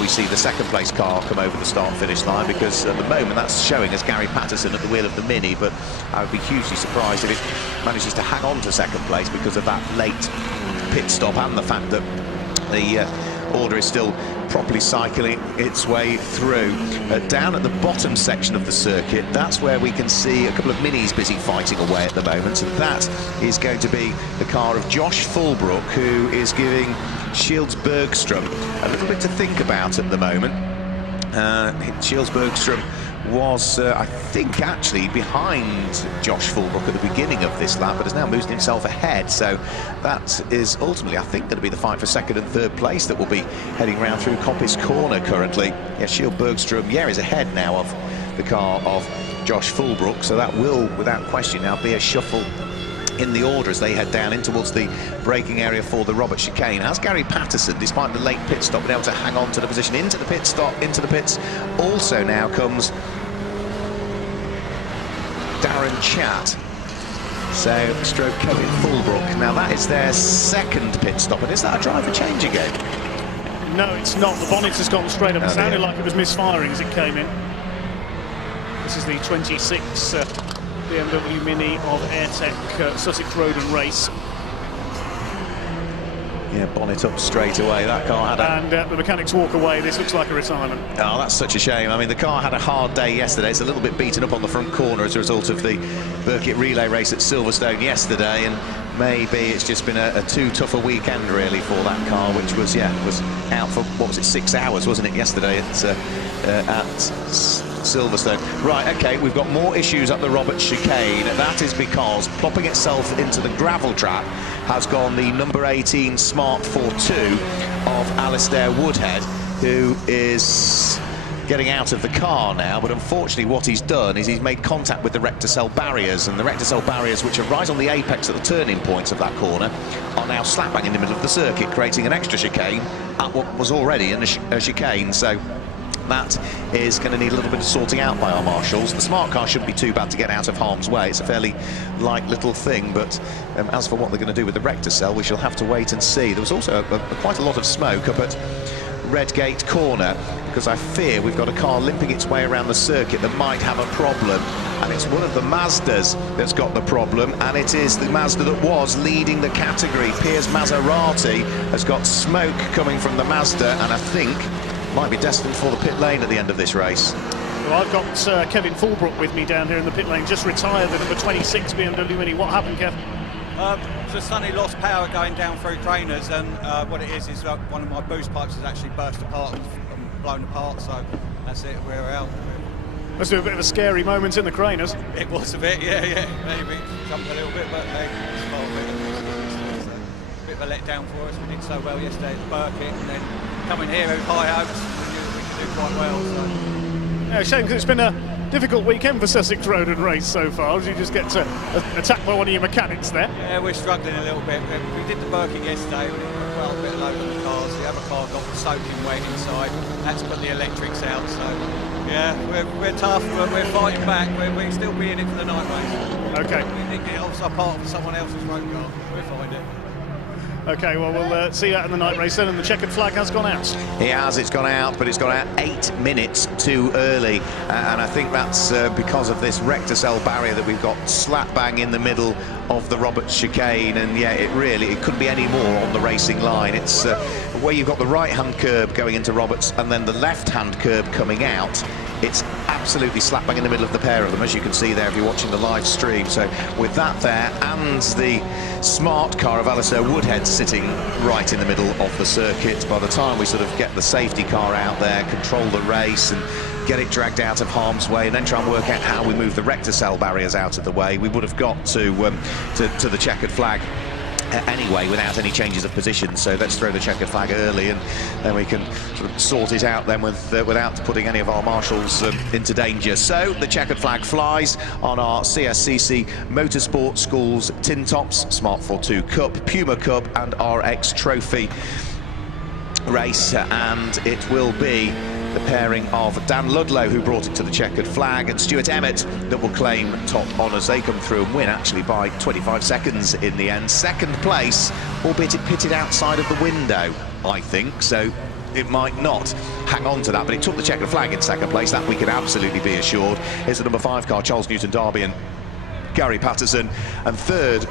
we see the second place car come over the start-finish line, because at the moment that's showing as Gary Patterson at the wheel of the Mini, but I would be hugely surprised if it manages to hang on to second place because of that late pit stop and the fact that the order is still properly cycling its way through. Down at the bottom section of the circuit, that's where we can see a couple of Minis busy fighting away at the moment, and that is going to be the car of Josh Fulbrook, who is giving Shields Bergstrom a little bit to think about at the moment. Shields Bergstrom was, I think, actually behind Josh Fulbrook at the beginning of this lap, but has now moved himself ahead. So that is ultimately, I think, going to be the fight for second and third place that will be heading round through Coppice Corner currently. Yeah, Shield Bergstrom, is ahead now of the car of Josh Fulbrook, so that will, without question, now be a shuffle in the order as they head down in towards the braking area for the Robert chicane. Has Gary Patterson, despite the late pit stop, been able to hang on to the position into the pit stop, into the pits? Also now comes Darren Chatt, so stroke Kevin Fulbrook. Now that is their second pit stop, and is that a driver change again? No, it's not. The bonnet has gone straight up. It sounded like it was misfiring as it came in. This is the 26 BMW Mini of Airtech Sussex Road and Race. Yeah, bonnet up straight away. That car had And the mechanics walk away. This looks like a retirement. Oh, that's such a shame. I mean, the car had a hard day yesterday. It's a little bit beaten up on the front corner as a result of the Burkitt relay race at Silverstone yesterday, and maybe it's just been a too tough a weekend, really, for that car, which was out for, what was it, 6 hours, wasn't it, yesterday at Silverstone. Right, OK, we've got more issues at the Roberts chicane. That is because plopping itself into the gravel trap has gone the number 18 Smart 4.2 of Alistair Woodhead, who is getting out of the car now, but unfortunately what he's done is he's made contact with the rector cell barriers, and the rector cell barriers, which are right on the apex at the turning points of that corner, are now slap bang in the middle of the circuit, creating an extra chicane at what was already a chicane. So that is going to need a little bit of sorting out by our marshals. The smart car shouldn't be too bad to get out of harm's way. It's a fairly light little thing, but as for what they're going to do with the rector cell, we shall have to wait and see. There was also quite a lot of smoke up at Redgate Corner, because I fear we've got a car limping its way around the circuit that might have a problem, and it's one of the Mazdas that's got the problem, and it is the Mazda that was leading the category. Piers Maserati has got smoke coming from the Mazda, and I think might be destined for the pit lane at the end of this race. Well, I've got Kevin Fulbrook with me down here in the pit lane, just retired, the number 26 BMW Mini. What happened, Kev? Just suddenly lost power going down through trainers, and what it is one of my boost pipes has actually burst apart and blown apart, so that's it, we're out. Must be a bit of a scary moment in the Craners. It was a bit, yeah. Maybe jumped a little bit, but it's part of it. It's a bit of a letdown for us. We did so well yesterday at Burkitt, and then coming here with high hopes, we knew we could do quite well. So. Yeah, shame, because it's been a difficult weekend for Sussex Road and Race so far, as you just get attacked by one of your mechanics there. Yeah, we're struggling a little bit. We did the Burkitt yesterday, we did well a bit low on the cars. The other car got soaking wet inside, had to put the electrics out, so yeah, we're tough, but we're fighting back. We're still be in it for the night race. Okay. We think it's apart from someone else's road car, we'll find it. OK, well, we'll see you out in the night race then, and the checkered flag has gone out. It has, it's gone out, but it's gone out 8 minutes too early, and I think that's because of this rector cell barrier that we've got slap bang in the middle of the Roberts chicane, and yeah, it couldn't be any more on the racing line. It's where you've got the right-hand curb going into Roberts and then the left-hand curb coming out. It's absolutely slap bang in the middle of the pair of them, as you can see there if you're watching the live stream. So with that there, and the smart car of Alistair Woodhead sitting right in the middle of the circuit, by the time we sort of get the safety car out there, control the race and get it dragged out of harm's way, and then try and work out how we move the rector cell barriers out of the way, we would have got to the checkered flag anyway without any changes of position. So let's throw the checkered flag early, and then we can sort of sort it out then without putting any of our marshals into danger. So the checkered flag flies on our CSCC Motorsport Schools TinTops Smart 4.2 Cup, Puma Cup and RX Trophy race, and it will be the pairing of Dan Ludlow, who brought it to the checkered flag, and Stuart Emmett that will claim top honours. They come through and win actually by 25 seconds in the end. Second place, albeit it pitted outside of the window, I think, so it might not hang on to that, but it took the checkered flag in second place. That we can absolutely be assured. Here's the number 5 car, Charles Newton Darby and Gary Patterson, and third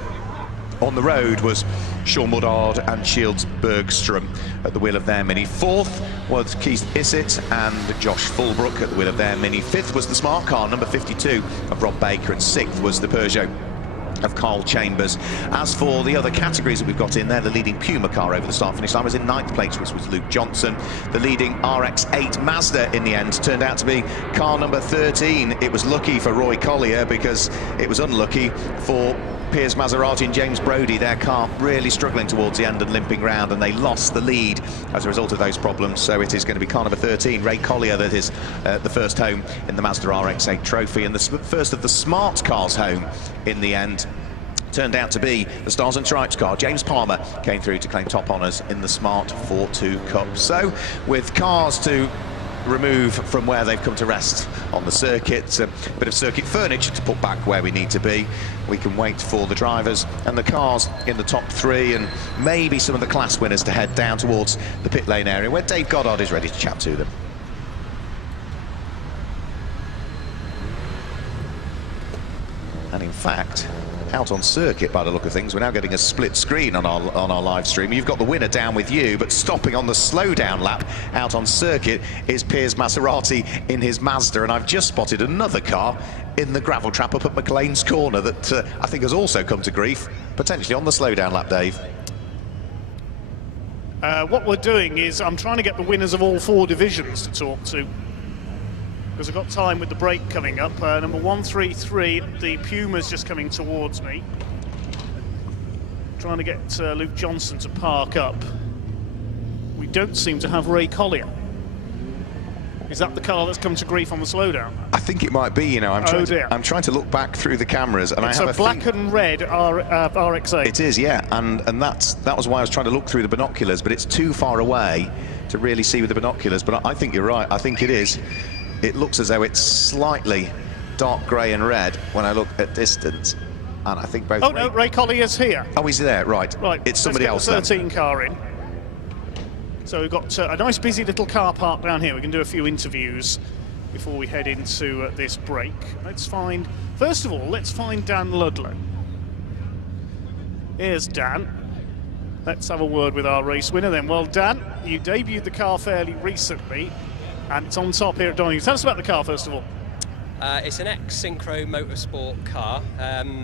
on the road was Sean Muddard and Shields Bergstrom at the wheel of their Mini. Fourth was Keith Issett and Josh Fulbrook at the wheel of their Mini. Fifth was the smart car, number 52 of Rob Baker, and sixth was the Peugeot of Carl Chambers. As for the other categories that we've got in there, the leading Puma car over the start-finish line was in 9th place, which was Luke Johnson. The leading RX-8 Mazda in the end turned out to be car number 13. It was lucky for Roy Collier because it was unlucky for Piers Maserati and James Brodie. Their car really struggling towards the end and limping round, and they lost the lead as a result of those problems. So it is going to be car number 13, Ray Collier, that is the first home in the Mazda RX-8 Trophy, and the first of the smart cars home in the end turned out to be the Stars and Stripes car. James Palmer came through to claim top honours in the Smart 4.2 Cup. So with cars to remove from where they've come to rest on the circuit, a bit of circuit furniture to put back where we need to be, we can wait for the drivers and the cars in the top 3 and maybe some of the class winners to head down towards the pit lane area where Dave Goddard is ready to chat to them. And in fact, out on circuit by the look of things. We're now getting a split screen on our live stream. You've got the winner down with you, but stopping on the slowdown lap out on circuit is Piers Maserati in his Mazda, and I've just spotted another car in the gravel trap up at McLean's Corner that I think has also come to grief, potentially on the slowdown lap, Dave. What we're doing is I'm trying to get the winners of all 4 divisions to talk to, because I've got time with the break coming up. Number 133, the Puma's just coming towards me. Trying to get Luke Johnson to park up. We don't seem to have Ray Collier. Is that the car that's come to grief on the slowdown? I think it might be, you know. I'm trying to look back through the cameras, and it's I have a black and red RX-8. It is, yeah, and that was why I was trying to look through the binoculars, but it's too far away to really see with the binoculars. But I think you're right. I think it is. It looks as though it's slightly dark grey and red when I look at distance, and I think both. Oh no, Ray Collier's here. Oh, he's there, right? Right, it's somebody else. Let's get the 13 car in. So we've got a nice busy little car park down here. We can do a few interviews before we head into this break. First of all, let's find Dan Ludlow. Here's Dan. Let's have a word with our race winner then. Well, Dan, you debuted the car fairly recently, and it's on top here at Donington. Tell us about the car, first of all. It's an ex-Synchro Motorsport car.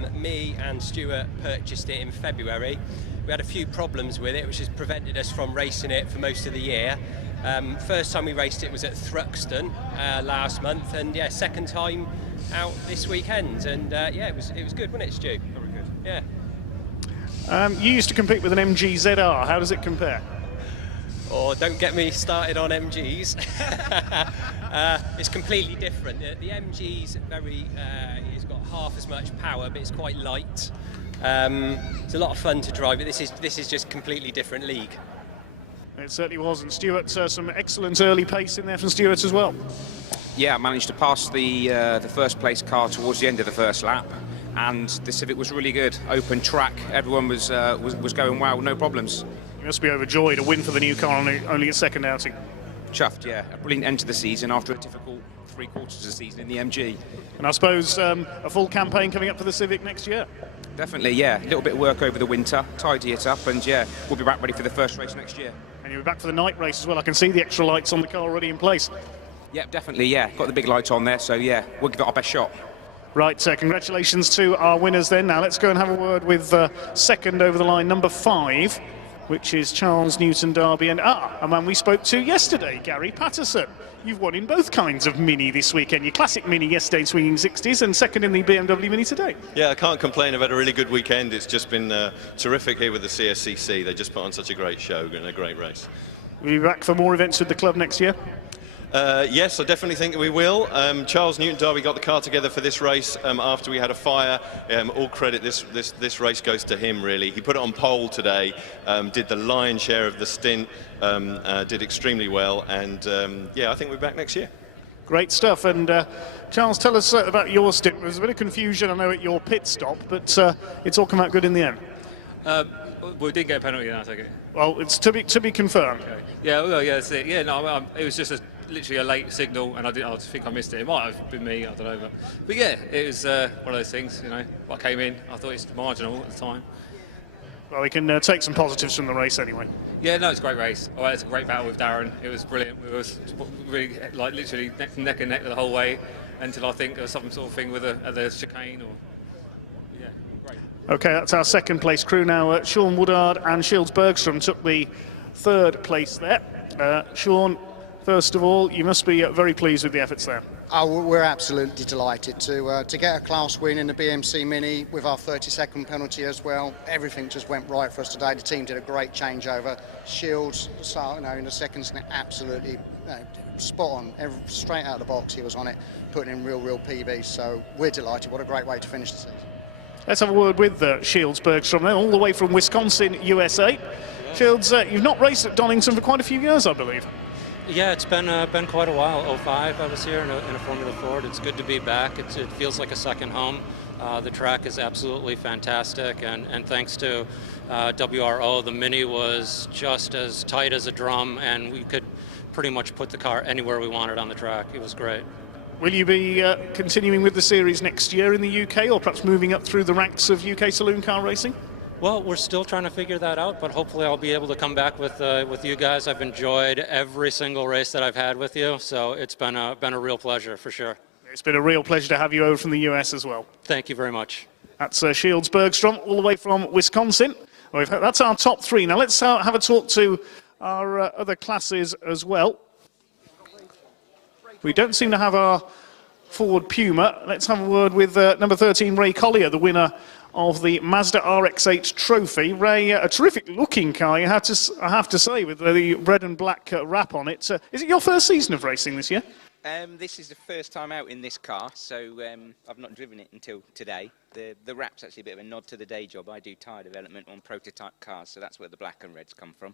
Me and Stuart purchased it in February. We had a few problems with it, which has prevented us from racing it for most of the year. First time we raced it was at Thruxton last month, and yeah, second time out this weekend. And yeah, it was good, wasn't it, Stu? Very good. Yeah. You used to compete with an MG ZR. How does it compare? Oh, don't get me started on MGs. It's completely different. The MG's it's got half as much power, but it's quite light. It's a lot of fun to drive, but this is just completely different league. It certainly was, and Stuart, some excellent early pace in there from Stuart as well. Yeah, I managed to pass the first place car towards the end of the first lap, and the Civic was really good. Open track, everyone was going well, no problems. You must be overjoyed, a win for the new car on only its second outing. Chuffed, yeah. A brilliant end to the season after a difficult 3/4 of the season in the MG. And I suppose a full campaign coming up for the Civic next year. Definitely, yeah. A little bit of work over the winter, tidy it up, and yeah, we'll be back ready for the first race next year. And you'll be back for the night race as well. I can see the extra lights on the car already in place. Yep, definitely, yeah. Got the big lights on there, so yeah, we'll give it our best shot. Right, congratulations to our winners then. Now let's go and have a word with second over the line, number 5, which is Charles Newton Derby, and a man we spoke to yesterday, Gary Patterson. You've won in both kinds of Mini this weekend. Your classic Mini yesterday in swinging 60s, and second in the BMW Mini today. Yeah, I can't complain. I've had a really good weekend. It's just been terrific here with the CSCC. They just put on such a great show and a great race. Will you be back for more events with the club next year? Yes, I definitely think we will. Charles Newton Derby got the car together for this race after we had a fire. All credit, this race goes to him, really. He put it on pole today, did the lion's share of the stint, did extremely well, and yeah, I think we're back next year. Great stuff. And Charles, tell us about your stint. There was a bit of confusion, I know, at your pit stop, but it's all come out good in the end. We did get a penalty, then I take it. Well, it's to be confirmed. Okay. Yeah, well, yeah, that's it. Yeah, no, it was just literally a late signal, and I think I missed it. It might have been me, I don't know. But yeah, it was one of those things, you know. I came in, I thought it's marginal at the time. Well, we can take some positives from the race anyway. Yeah, no, it's a great race. Oh, it's a great battle with Darren. It was brilliant. We was really, like, literally neck and neck the whole way until I think there was some sort of thing with the chicane or. Yeah, great. Okay, that's our second place crew now. Sean Woodard and Shields Bergstrom took the third place there. Sean, first of all, you must be very pleased with the efforts there. Oh, we're absolutely delighted to get a class win in the BMC Mini with our 30-second penalty as well. Everything just went right for us today. The team did a great changeover. Shields, in the seconds, absolutely spot on. Straight out of the box, he was on it, putting in real PBs. So we're delighted. What a great way to finish the season. Let's have a word with Shields Bergstrom, all the way from Wisconsin, USA. Shields, you've not raced at Donington for quite a few years, I believe. Yeah, it's been quite a while. 05, I was here in a Formula Ford. It's good to be back. It feels like a second home. The track is absolutely fantastic, and thanks to WRO, the Mini was just as tight as a drum, and we could pretty much put the car anywhere we wanted on the track. It was great. Will you be continuing with the series next year in the UK, or perhaps moving up through the ranks of UK saloon car racing? Well, we're still trying to figure that out, but hopefully I'll be able to come back with you guys. I've enjoyed every single race that I've had with you, so it's been a real pleasure for sure. It's been a real pleasure to have you over from the US as well. Thank you very much. That's Shields Bergstrom, all the way from Wisconsin. That's our top three. Now let's have a talk to our other classes as well. We don't seem to have our Ford Puma. Let's have a word with number 13, Ray Collier, the winner of the Mazda RX-8 Trophy. Ray, a terrific looking car, I have to say, with the red and black wrap on it. Is it your first season of racing this year? This is the first time out in this car, so I've not driven it until today. The wrap's actually a bit of a nod to the day job. I do tyre development on prototype cars, so that's where the black and reds come from.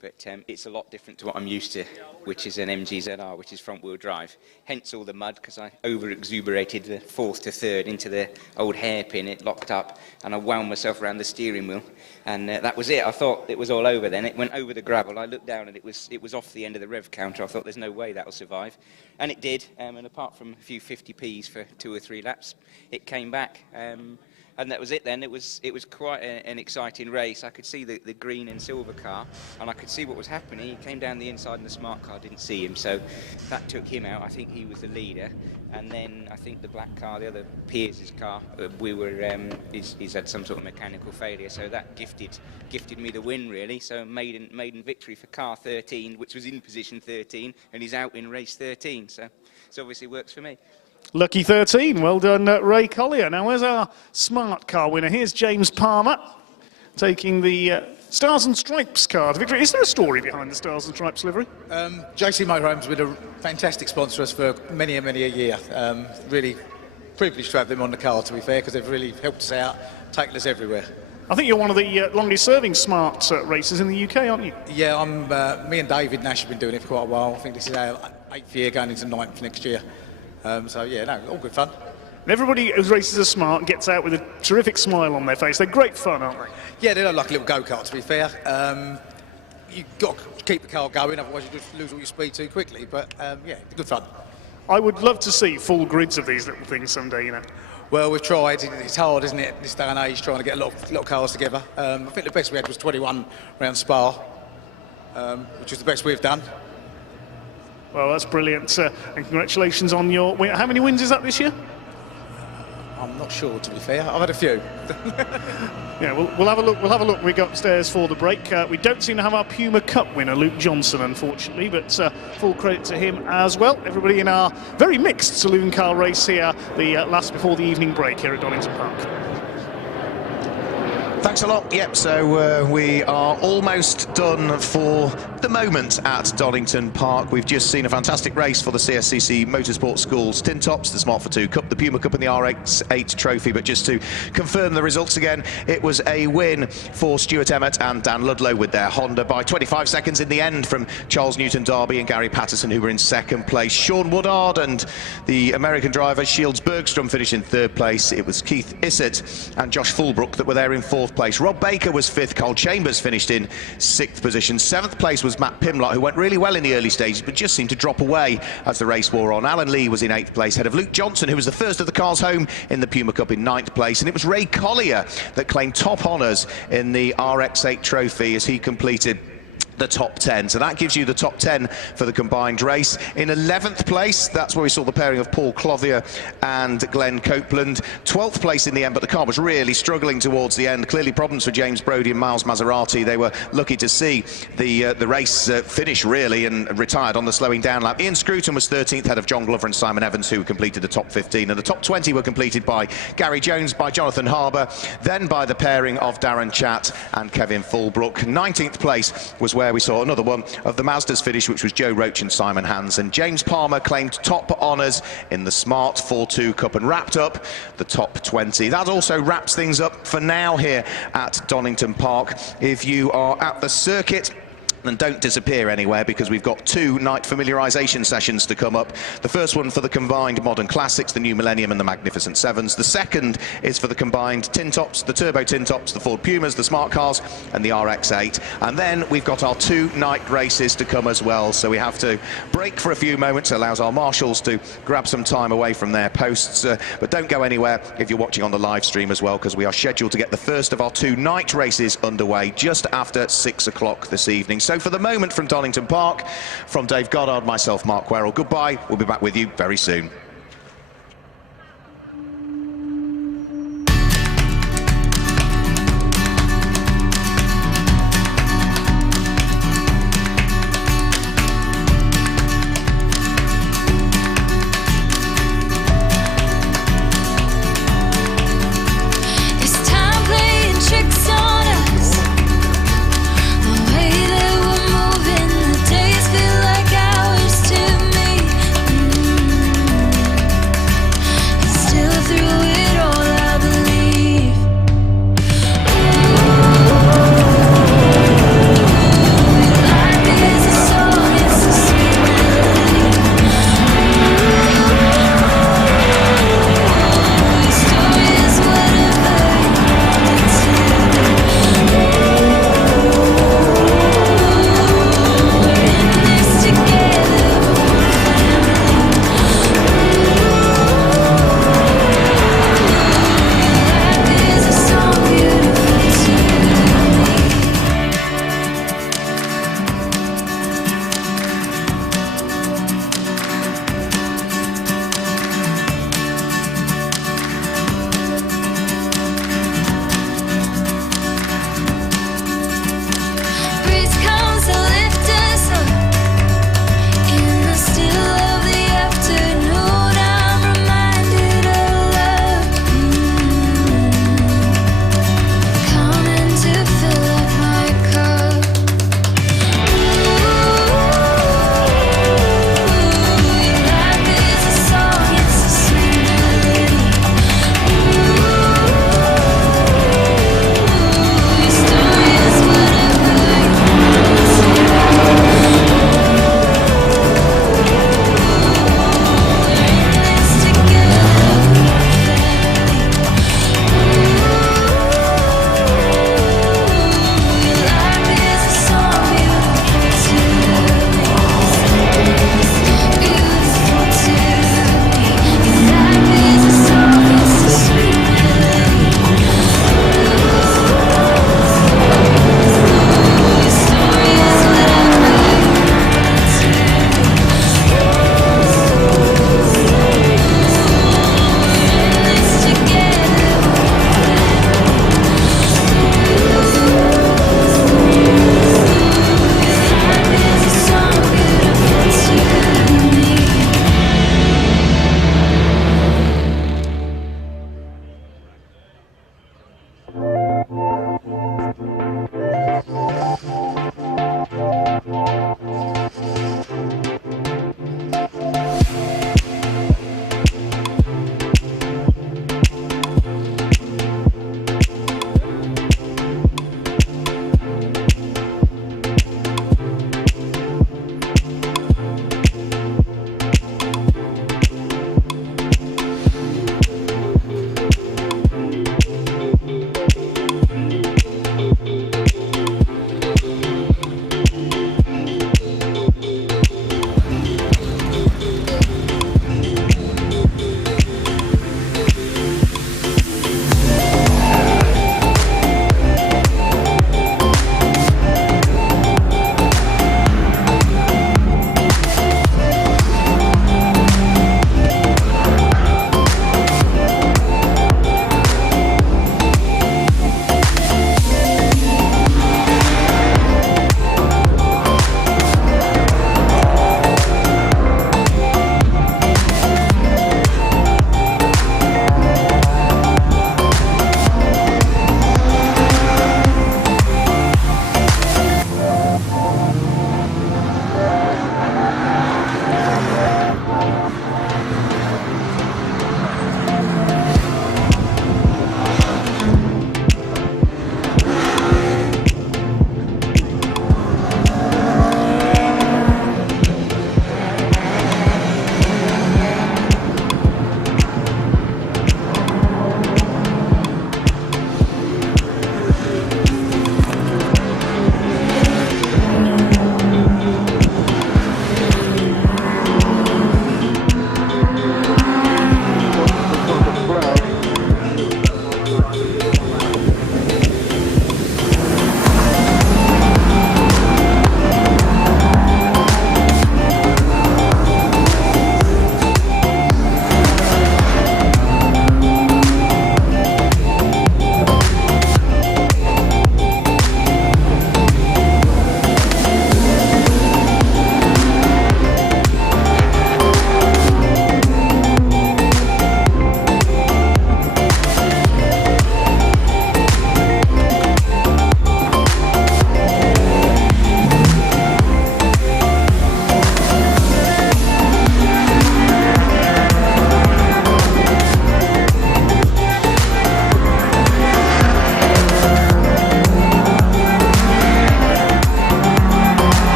But it's a lot different to what I'm used to, which is an MGZR, which is front-wheel drive. Hence all the mud, because I over-exuberated the fourth to third into the old hairpin. It locked up, and I wound myself around the steering wheel, and that was it. I thought it was all over then. It went over the gravel. I looked down, and it was off the end of the rev counter. I thought there's no way that will survive, and it did. And apart from a few 50Ps for 2 or 3 laps, it came back. And that was it then. It was quite an exciting race. I could see the green and silver car, and I could see what was happening. He came down the inside and the smart car didn't see him, so that took him out. I think he was the leader. And then I think the black car, the other Piers' car, he's had some sort of mechanical failure, so that gifted me the win really. So maiden victory for car 13, which was in position 13, and he's out in race 13. So it obviously works for me. Lucky 13, well done, Ray Collier. Now, where's our smart car winner? Here's James Palmer taking the Stars and Stripes car to victory. Is there a story behind the Stars and Stripes livery? JC Motorhome's been a fantastic sponsor for us for many a year. Really privileged to have them on the car, to be fair, because they've really helped us out, taken us everywhere. I think you're one of the longest serving smart racers in the UK, aren't you? Yeah, me and David Nash have been doing it for quite a while. I think this is our 8th year, going into 9th next year. So yeah, no, all good fun. And everybody who races a smart gets out with a terrific smile on their face. They're great fun, aren't they? Yeah, they're like a little go-kart, to be fair. You've got to keep the car going, otherwise you just lose all your speed too quickly. But yeah, good fun. I would love to see full grids of these little things someday, you know. Well, we've tried. It's hard, isn't it, this day and age, trying to get a lot of cars together. I think the best we had was 21 around Spa, which was the best we've done. Well, that's brilliant, and congratulations on your win. How many wins is that this year? I'm not sure, to be fair. I've had a few. Yeah, we'll have a look. We'll have a look when we go upstairs for the break. We don't seem to have our Puma Cup winner, Luke Johnson, unfortunately, but full credit to him as well. Everybody in our very mixed saloon car race here, the last before the evening break here at Donington Park. Thanks a lot. Yep, so we are almost done for the moment at Donington Park. We've just seen a fantastic race for the CSCC Motorsport Schools TinTops, the Smart for 2 Cup, the Puma Cup and the RX-8 Trophy. But just to confirm the results again, it was a win for Stuart Emmett and Dan Ludlow with their Honda by 25 seconds in the end from Charles Newton Darby and Gary Patterson, who were in second place. Sean Woodard and the American driver Shields Bergstrom finished in third place. It was Keith Issett and Josh Fulbrook that were there in fourth place. Rob Baker was fifth. Cole Chambers finished in sixth position. Seventh place was Matt Pimlott, who went really well in the early stages but just seemed to drop away as the race wore on. Alan Lee was in eighth place, ahead of Luke Johnson, who was the first of the cars home in the Puma Cup, in ninth place. And it was Ray Collier that claimed top honours in the RX-8 Trophy as he completed the top 10. So that gives you the top 10 for the combined race. In 11th place, that's where we saw the pairing of Paul Clothier and Glenn Copeland. 12th place in the end, but the car was really struggling towards the end. Clearly problems for James Brodie and Miles Maserati. They were lucky to see the race finish, really, and retired on the slowing down lap. Ian Scruton was 13th, ahead of John Glover and Simon Evans, who completed the top 15. And the top 20 were completed by Gary Jones, by Jonathan Harbour, then by the pairing of Darren Chatt and Kevin Fulbrook. 19th place was where we saw another one of the Mazdas finish, which was Joe Roach and Simon Hans. And James Palmer claimed top honours in the Smart 4-2 Cup and wrapped up the top 20. That also wraps things up for now here at Donington Park. If you are at the circuit, And don't disappear anywhere, because we've got 2 night familiarisation sessions to come up. The first one for the combined modern classics, the New Millennium and the Magnificent Sevens. The second is for the combined TinTops, the Turbo TinTops, the Ford Pumas, the Smart Cars and the RX-8. And then we've got our 2 night races to come as well. So we have to break for a few moments. It allows our marshals to grab some time away from their posts. But don't go anywhere if you're watching on the live stream as well, because we are scheduled to get the first of our 2 night races underway just after 6 o'clock this evening. So for the moment from Donington Park, from Dave Goddard, myself, Mark Querrell, goodbye. We'll be back with you very soon.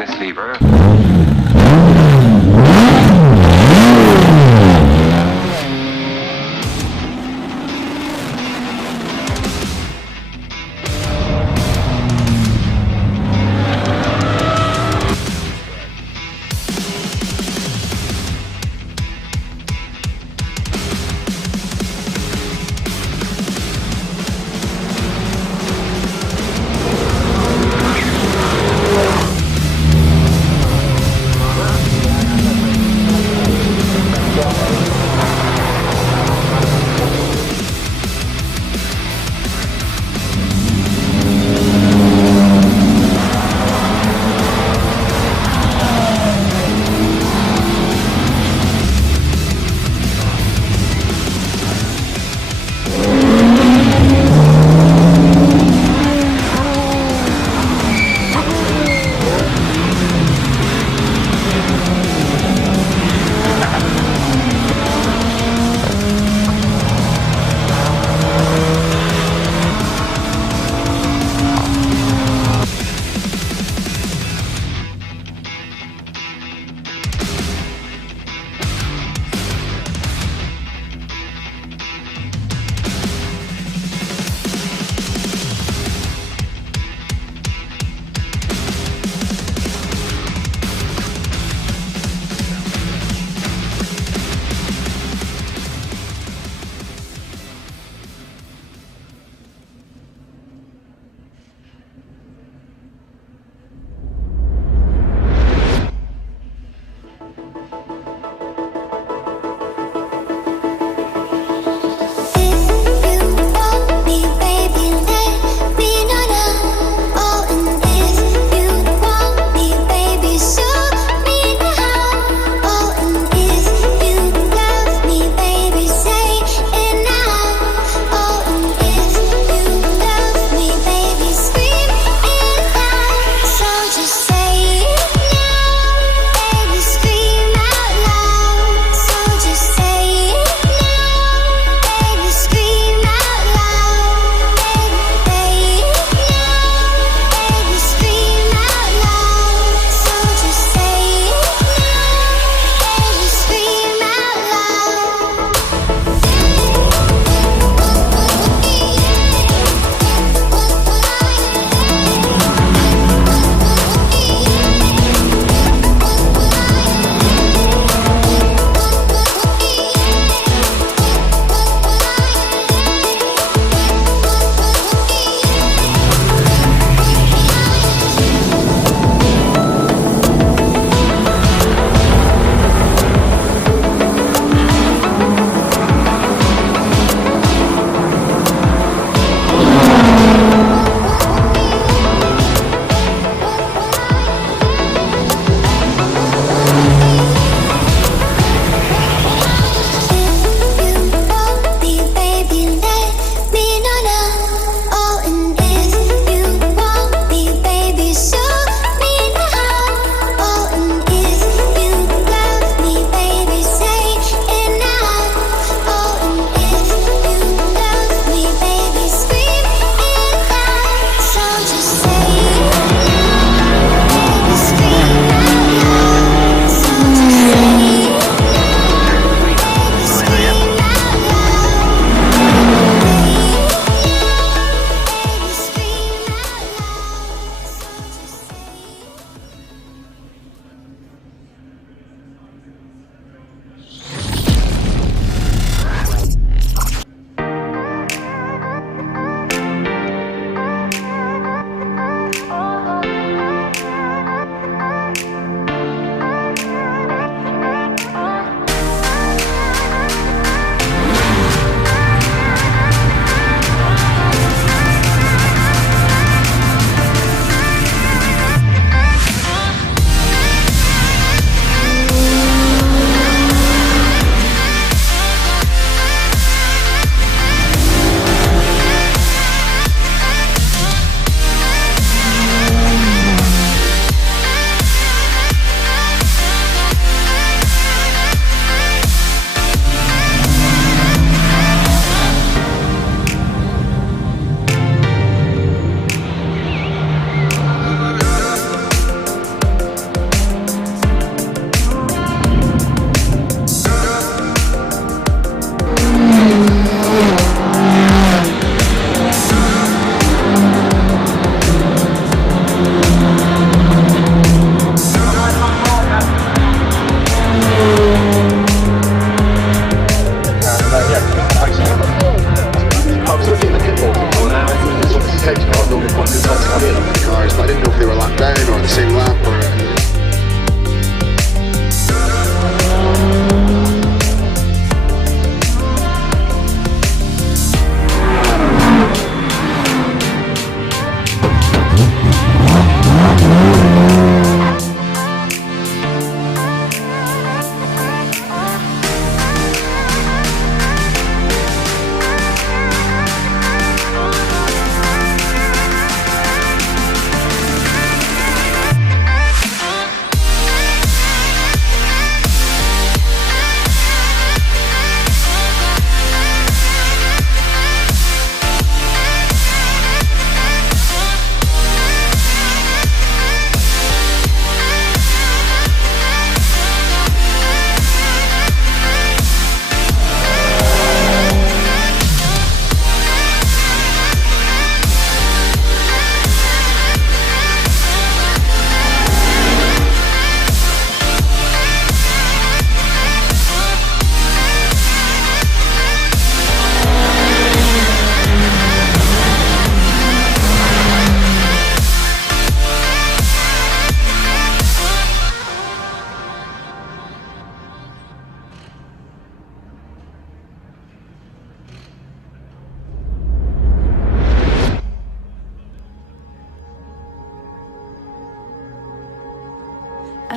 this lever.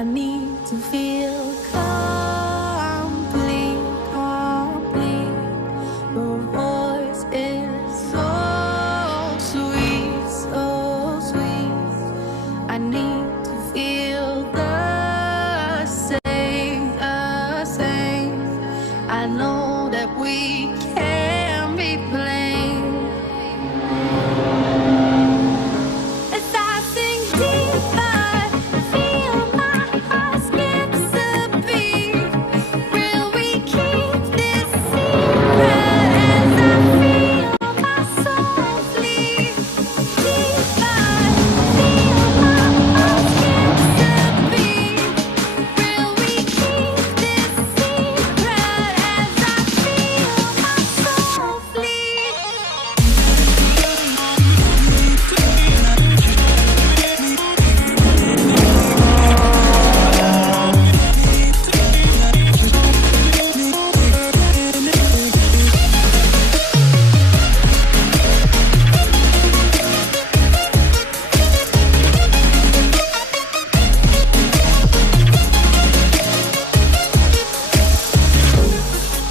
I need to feel complete, complete. Your voice is so sweet, so sweet. I need to feel the same, the same. I know that we can be plain. As I sink deeper, feel my heart skips a beat. Will we keep this secret? As I feel my soul flee deeper, feel my heart skips a beat. Will we keep this secret? As I feel my soul flee.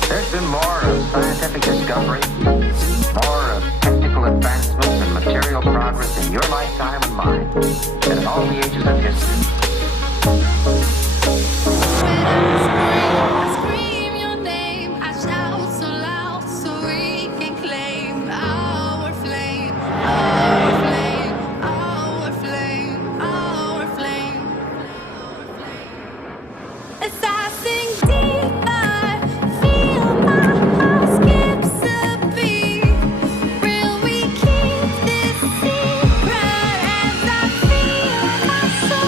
There's been more of scientific discovery, more of technical advancements and material progress in your lifetime and mine than in all the ages of history. I scream your name, I shout so loud so we can claim our flame, our flame, our flame, our flame. As I sink deeper, feel my heart skips a beat. Will we keep this secret? As I feel my soul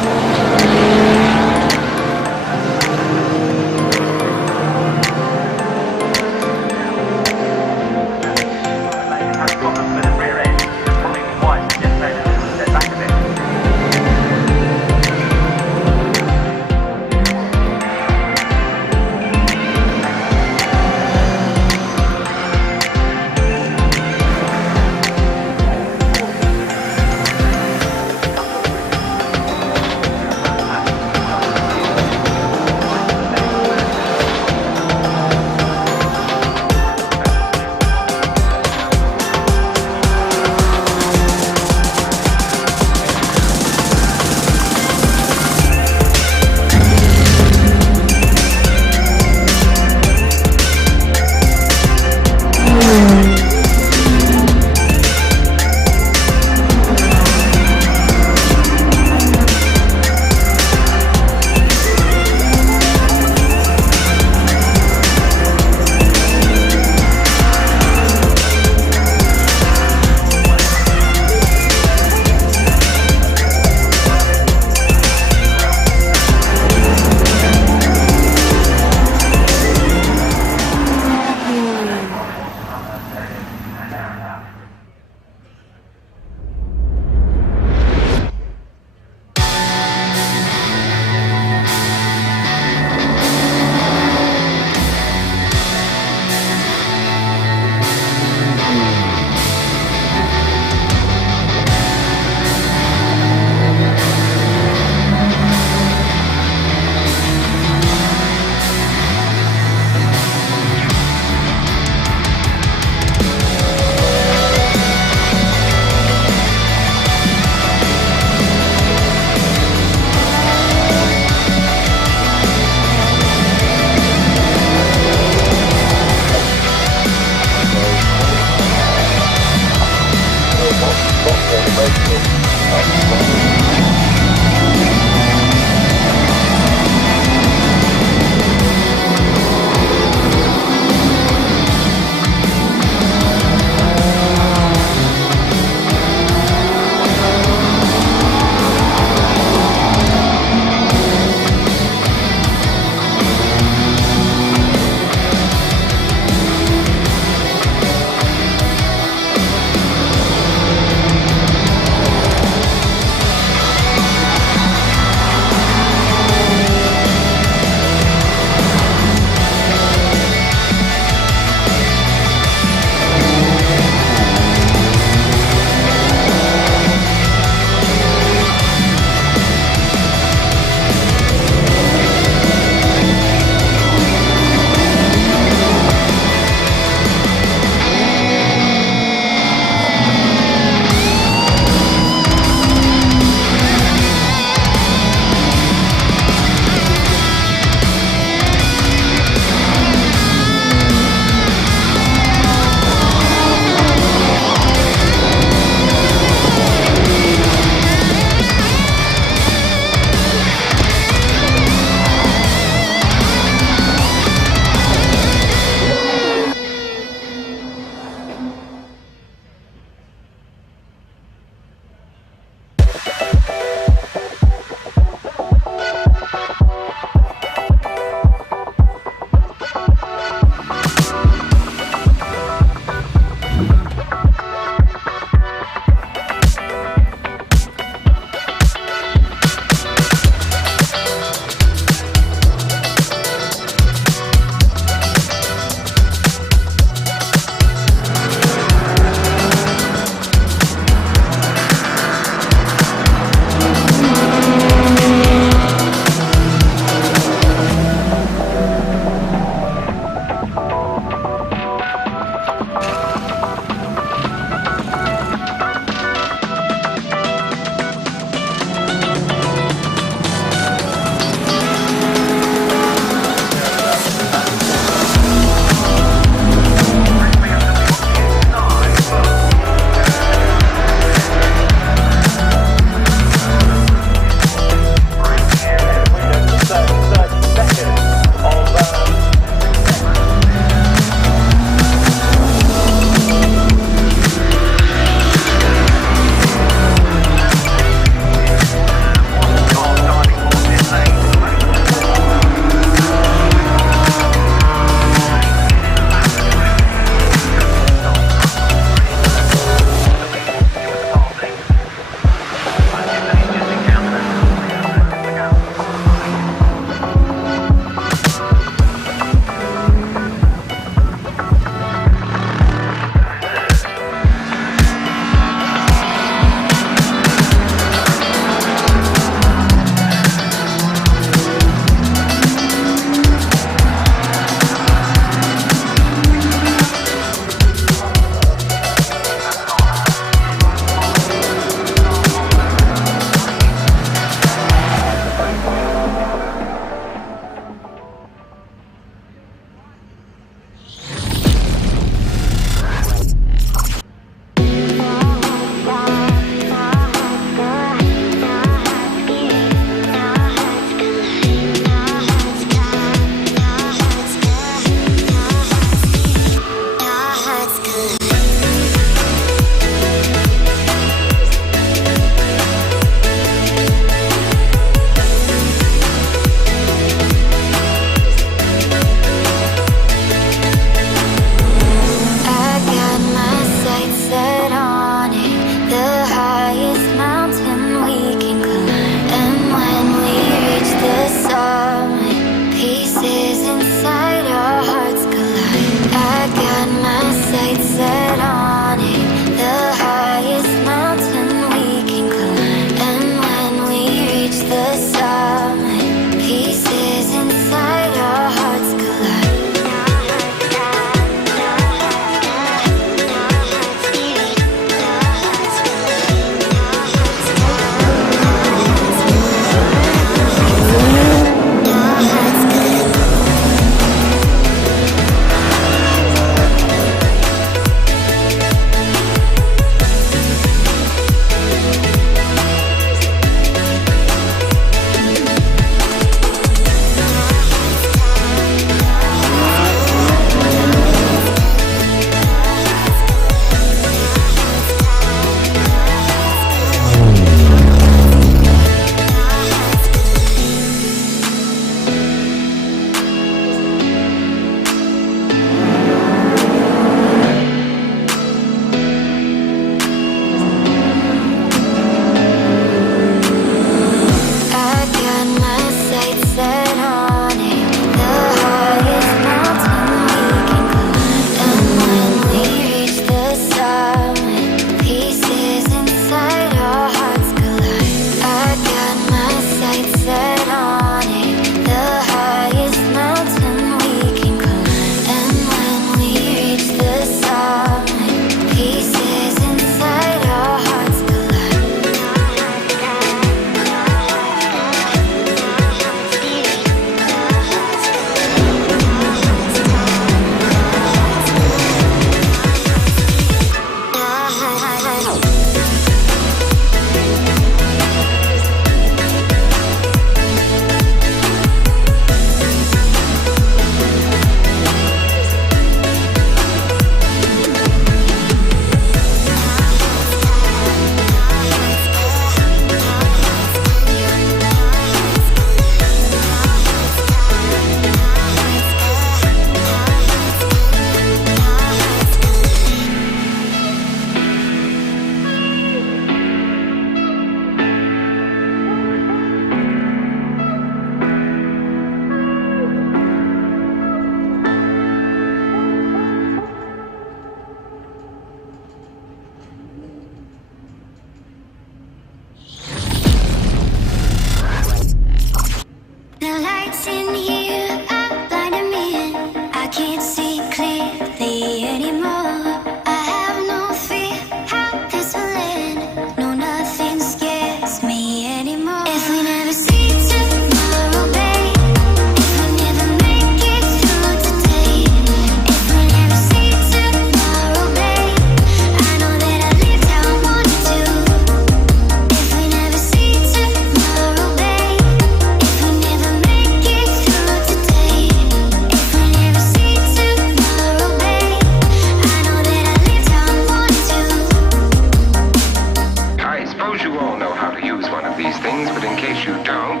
use one of these things, but in case you don't,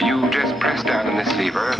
you just press down on this lever.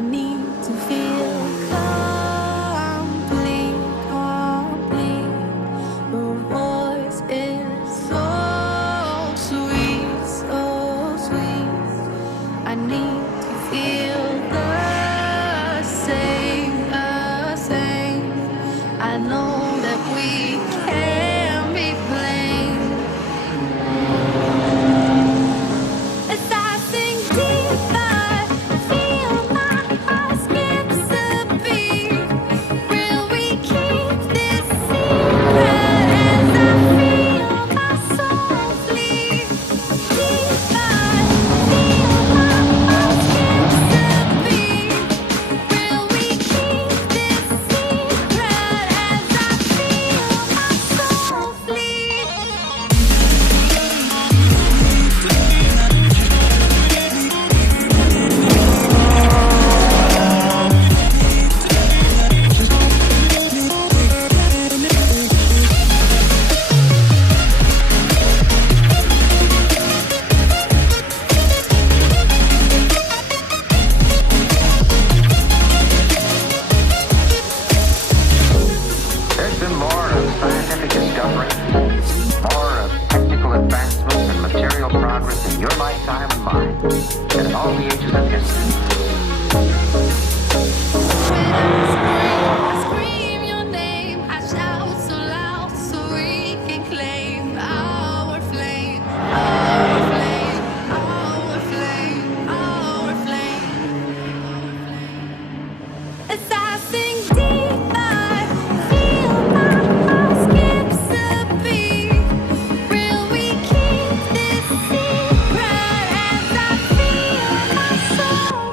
I need to feel complete, complete. Your voice is so sweet, so sweet. I need to feel the same, the same. I know that we can be blamed. As I sink deeper, feel my heart skips a beat. Will we keep this secret? As I feel my soul flee deeper, feel my heart skips a beat. Will we keep this secret? As I feel my soul flee. There's been more of scientific discovery, more of technical advancements and material progress in your lifetime and mine than in all the ages of history. I scream your name, I shout so loud so we can claim our flame, our flame, our flame, our flame. As I sink deeper, feel my heart skips a beat. Will we keep this secret? As I feel my soul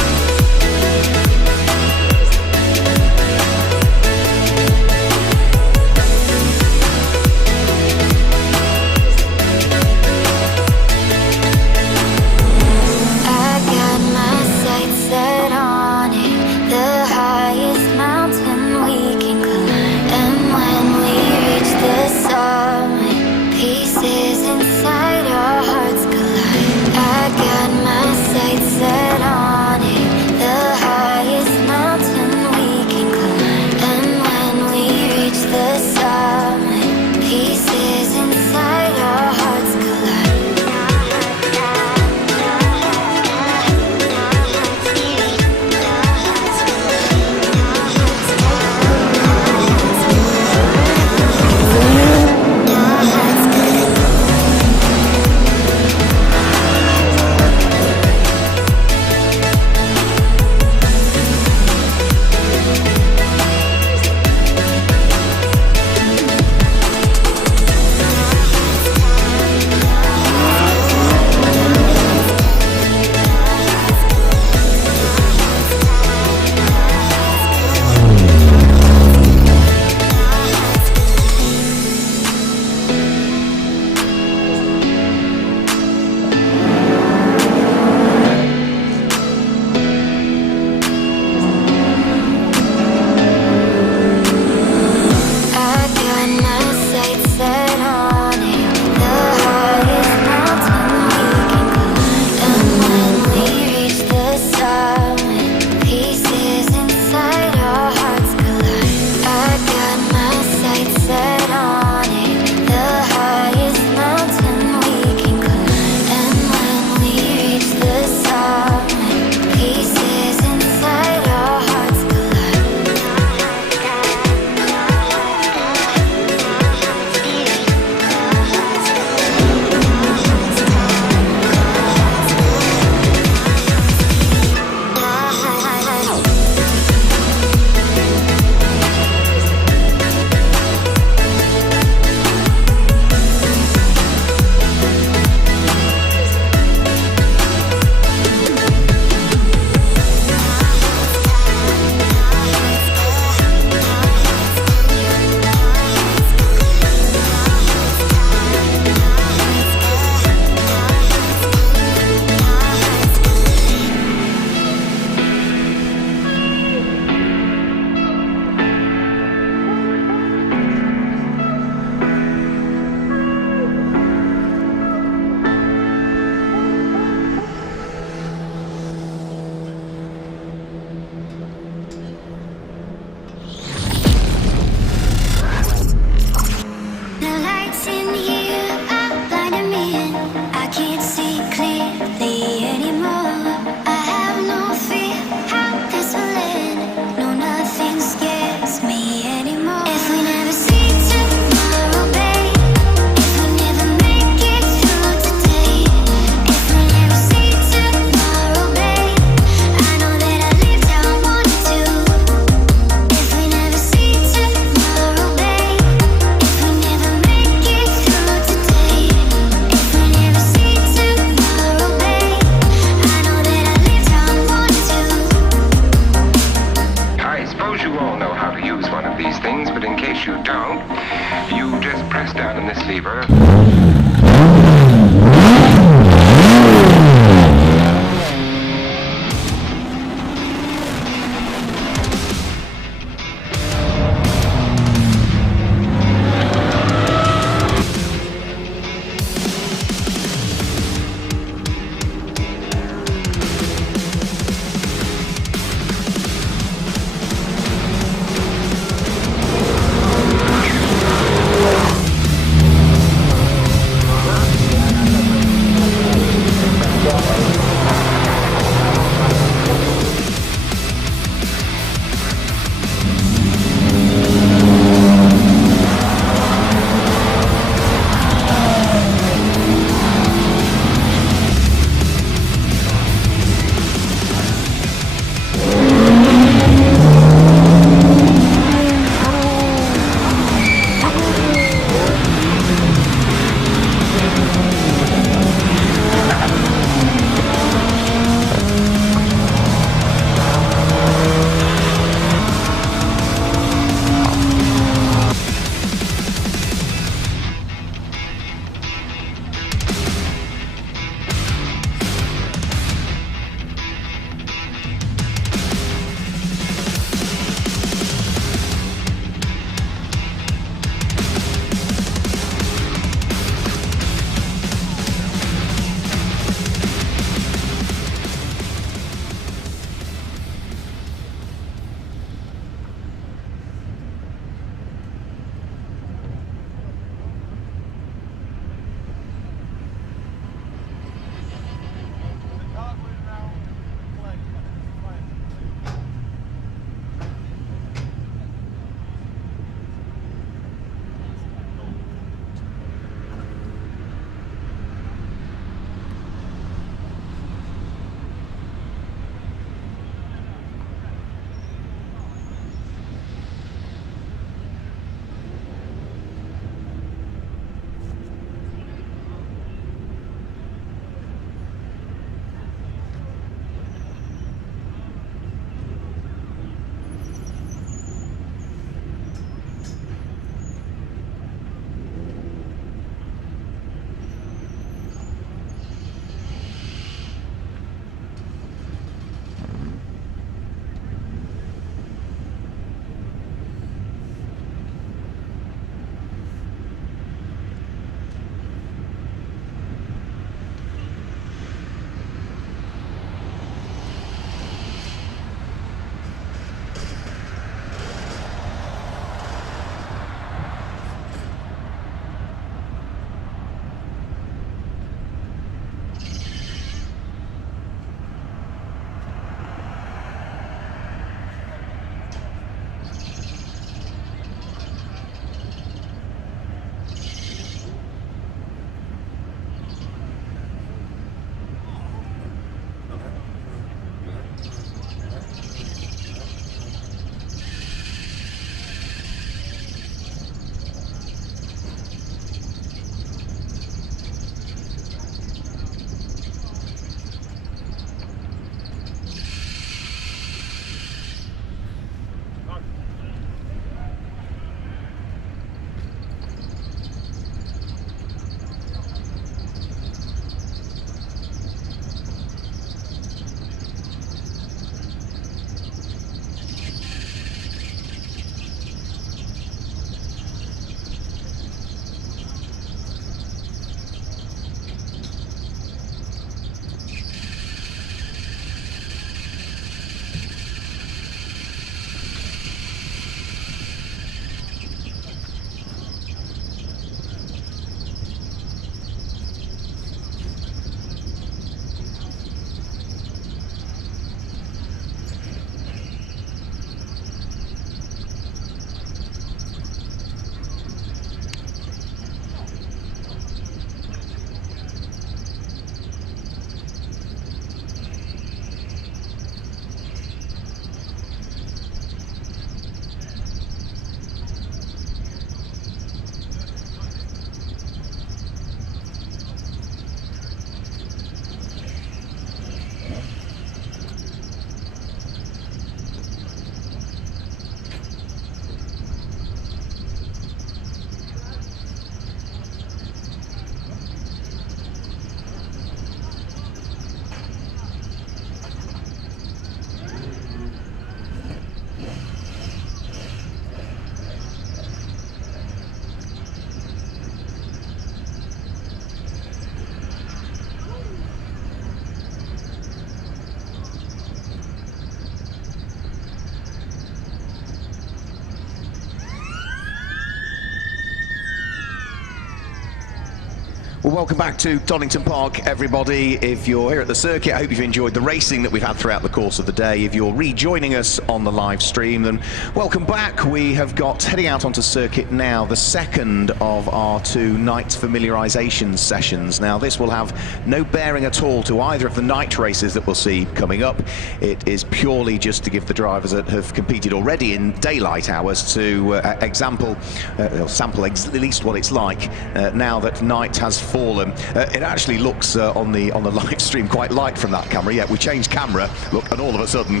Well, welcome back to Donington Park, everybody. If you're here at the circuit, I hope you've enjoyed the racing that we've had throughout the course of the day. If you're rejoining us on the live stream, then welcome back. We have got, heading out onto circuit now, the second of our 2 night familiarisation sessions. Now, this will have no bearing at all to either of the night races that we'll see coming up. It is purely just to give the drivers that have competed already in daylight hours to sample at least what it's like now that night has fallen. It actually looks on the live stream quite light from that camera. Yeah, we changed camera, look, and all of a sudden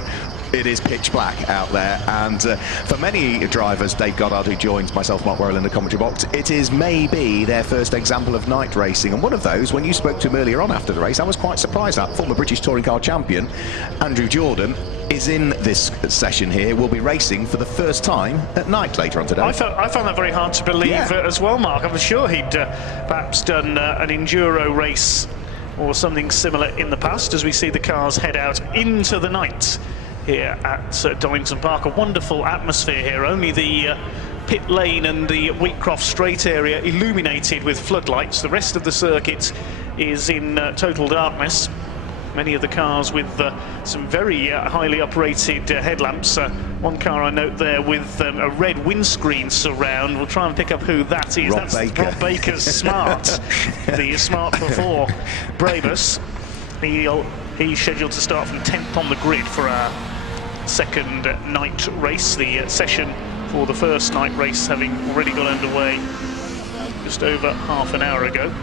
it is pitch black out there. And for many drivers, Dave Goddard, who joins myself, Mark Worrell, in the commentary box, it is maybe their first example of night racing. And one of those, when you spoke to him earlier on after the race, I was quite surprised at. Former British touring car champion Andrew Jordan is in this session here. Will be racing for the first time at night later on today. I found that very hard to believe as well, Mark. I was sure he'd perhaps done an enduro race or something similar in the past, as we see the cars head out into the night here at Donington Park. A wonderful atmosphere here. Only the pit lane and the Wheatcroft Straight area illuminated with floodlights. The rest of the circuit is in total darkness. Many of the cars with some very highly operated headlamps. One car I note there with a red windscreen surround. We'll try and pick up who that is. That's Rob Baker's Smart, the Smart before Brabus. He's scheduled to start from 10th on the grid for our second night race. The session for the first night race having already got underway just over half an hour ago.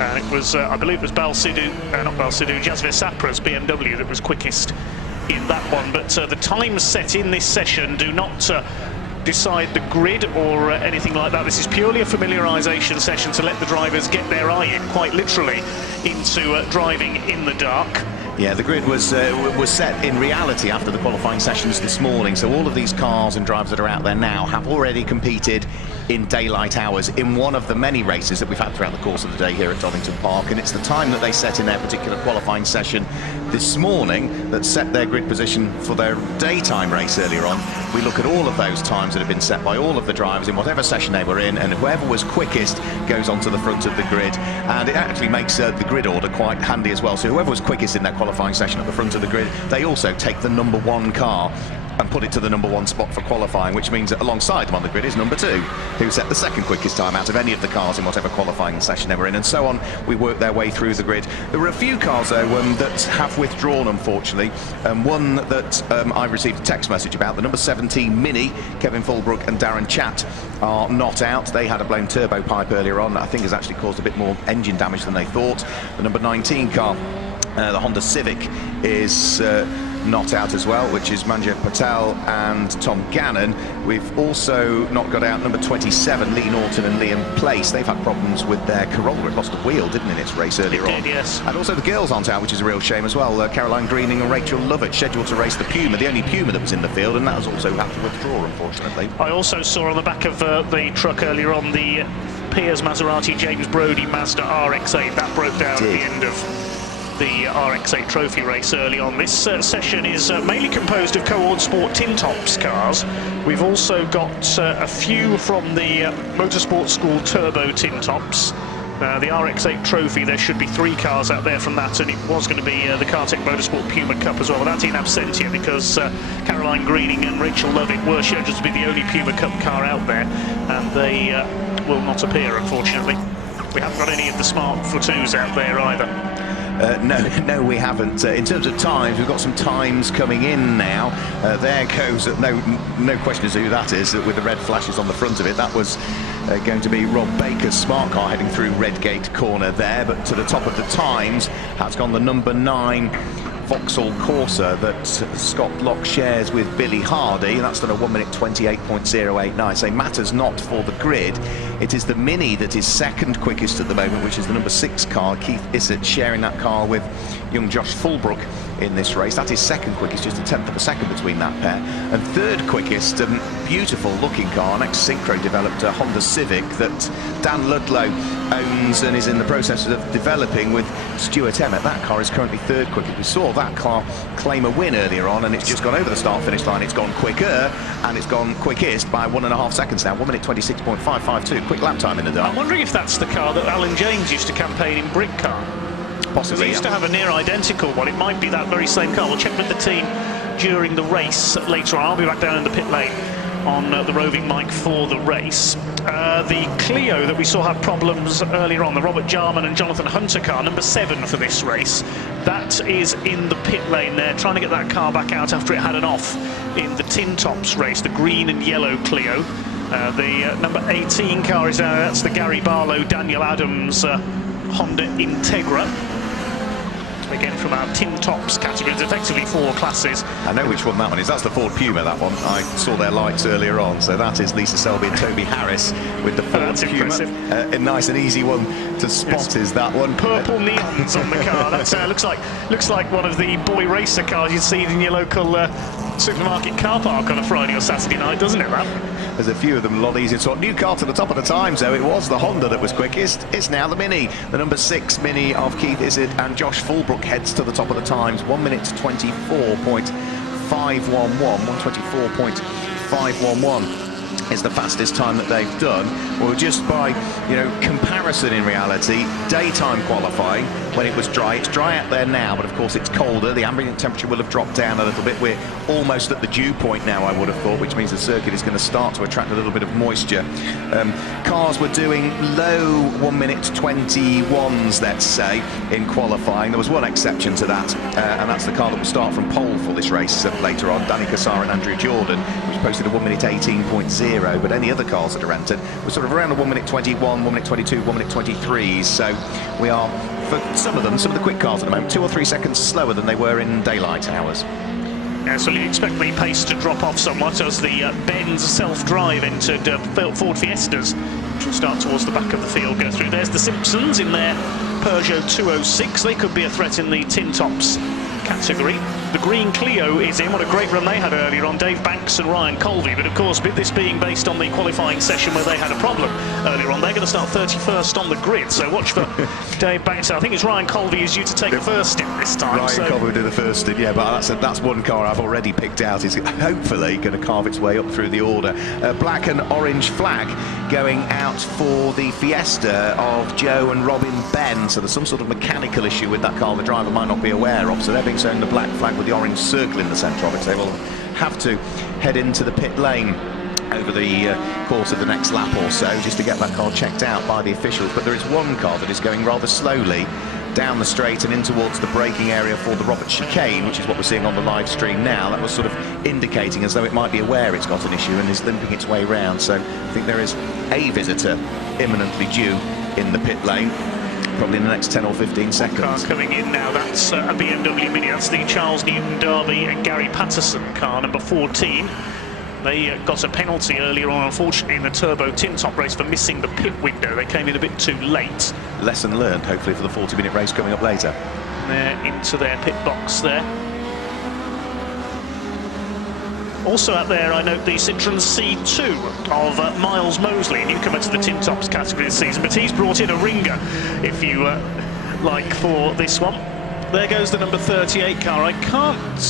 And it was, I believe it was Jasvir Sapra's BMW that was quickest in that one. But the times set in this session do not decide the grid or anything like that. This is purely a familiarisation session to let the drivers get their eye in, quite literally, into driving in the dark. Yeah, the grid was set in reality after the qualifying sessions this morning. So all of these cars and drivers that are out there now have already competed in daylight hours in one of the many races that we've had throughout the course of the day here at Donington Park. And it's the time that they set in their particular qualifying session this morning that set their grid position for their daytime race earlier on. We look at all of those times that have been set by all of the drivers in whatever session they were in, and whoever was quickest goes onto the front of the grid. And it actually makes the grid order quite handy as well. So whoever was quickest in their qualifying session at the front of the grid, they also take the #1 car and put it to the #1 spot for qualifying, which means that alongside them on the grid is #2, who set the second quickest time out of any of the cars in whatever qualifying session they were in, and so on. We worked their way through the grid. There were a few cars, though, that have withdrawn, unfortunately. One that I received a text message about, the #17 Mini, Kevin Fulbrook and Darren Chatt are not out. They had a blown turbo pipe earlier on that I think has actually caused a bit more engine damage than they thought. The #19 car, the Honda Civic, is not out as well, which is Manjev Patel and Tom Gannon. We've also not got out #27, Lee Norton and Liam Place. They've had problems with their Corolla. It lost a wheel, didn't it, in its race earlier on? Yes. And also the girls aren't out, which is a real shame as well. Caroline Greening and Rachel Lovett scheduled to race the Puma, the only Puma that was in the field, and that has also had to withdraw, unfortunately. I also saw on the back of the truck earlier on the Piers Maserati James Brodie Mazda RX-8. That broke down at the end of the RX-8 trophy race early on. This session is mainly composed of Co-ordSport TinTops cars. We've also got a few from the Motorsport School Turbo TinTops. The RX-8 trophy, there should be 3 cars out there from that, and it was going to be the Kartec Motorsport Puma Cup as well. But that's in absentia because Caroline Greening and Rachel Lovett were scheduled to be the only Puma Cup car out there, and they will not appear, unfortunately. We haven't got any of the Smart for-twos out there either. No, we haven't. In terms of times, we've got some times coming in now. There goes, no question as to who that is, with the red flashes on the front of it. That was going to be Rob Baker's Smart car heading through Redgate Corner there, but to the top of the times has gone the #9 Vauxhall Corsa that Scott Locke shares with Billy Hardy, and that's done a 1:28.089. So matters not for the grid. It is the Mini that is second quickest at the moment, which is the #6 car, Keith Issett, sharing that car with young Josh Fulbrook in this race. That is second quickest, just a tenth of a second between that pair. And third quickest, beautiful looking car, next Synchro developed a Honda Civic that Dan Ludlow owns and is in the process of developing with Stuart Emmett. That car is currently third quickest. We saw that car claim a win earlier on, and it's just gone over the start-finish line. It's gone quicker, and it's gone quickest by 1.5 seconds now. 1 minute 26.552. Quick lap time in the dark. I'm wondering if that's the car that Alan James used to campaign in Brick Car. Possibly. He used to have a near identical one. It might be that very same car. We'll check with the team during the race later on. I'll be back down in the pit lane on the roving mic for the race. The Clio that we saw have problems earlier on, the Robert Jarman and Jonathan Hunter car, number 7 for this race, that is in the pit lane there, trying to get that car back out after it had an off in the TinTops race, the green and yellow Clio. The number 18 car is that's the Gary Barlow, Daniel Adams Honda Integra. Again, from our TinTops category, it's effectively 4 classes. I know which one that one is. That's the Ford Puma, that one. I saw their lights earlier on. So that is Lisa Selby and Toby Harris with the Ford that's Puma. Impressive. A nice and easy one to spot is that one. Purple neons on the car. That looks like one of the boy racer cars you'd see in your local supermarket car park on a Friday or Saturday night, doesn't it, that? There's a few of them a lot easier to sort. New car to the top of the times, though. It was the Honda that was quickest. It's now the Mini. The number 6 Mini of Keith Izzard and Josh Fulbrook heads to the top of the times. 1 minute 24.511. 124.511 is the fastest time that they've done. Well, just by, comparison in reality, daytime qualifying, when it was dry, it's dry out there now, but of course it's colder. The ambient temperature will have dropped down a little bit. We're almost at the dew point now, I would have thought, which means the circuit is going to start to attract a little bit of moisture. Cars were doing low 1 minute 21s, let's say, in qualifying. There was one exception to that, and that's the car that will start from pole for this race later on, Danny Cassar and Andrew Jordan, which posted a 1 minute 18.0. But any other cars that are entered were sort of around the 1 minute 21, 1 minute 22, 1 minute 23. So we are, for some of the quick cars at the moment, 2 or 3 seconds slower than they were in daylight hours. Yeah, so you expect the pace to drop off somewhat as the Benz self-drive entered Ford Fiestas, which will start towards the back of the field, go through. There's the Simpsons in their Peugeot 206. They could be a threat in the TinTops category. The green Clio is in. What a great run they had earlier on, Dave Banks and Ryan Colby. But of course, with this being based on the qualifying session where they had a problem earlier on, they're going to start 31st on the grid. So watch for Dave Banks. I think it's Ryan Colby who's due to take the first stint this time. Ryan Colby will do the first stint, yeah, but that's one car I've already picked out. Is hopefully going to carve its way up through the order. Black and orange flag going out for the Fiesta of Joe and Robin Ben. So there's some sort of mechanical issue with that car the driver might not be aware of. So they're being shown the black flag with the orange circle in the centre of it. So they will have to head into the pit lane over the course of the next lap or so just to get that car checked out by the officials. But there is one car that is going rather slowly down the straight and in towards the braking area for the Robert chicane, which is what we're seeing on the live stream now. That was sort of indicating as though it might be aware it's got an issue and is limping its way round. So I think there is a visitor imminently due in the pit lane, probably in the next 10 or 15 seconds. Car coming in now, that's a BMW Mini. That's the Charles Newton Derby and Gary Patterson car, number 14. They got a penalty earlier on, unfortunately, in the Turbo TinTop race for missing the pit window. They came in a bit too late. Lesson learned, hopefully, for the 40-minute race coming up later. They're into their pit box there. Also out there, I note the Citroen C2 of Miles Mosley, newcomer to the TinTops category this season, but he's brought in a ringer, if you like, for this one. There goes the number 38 car. I can't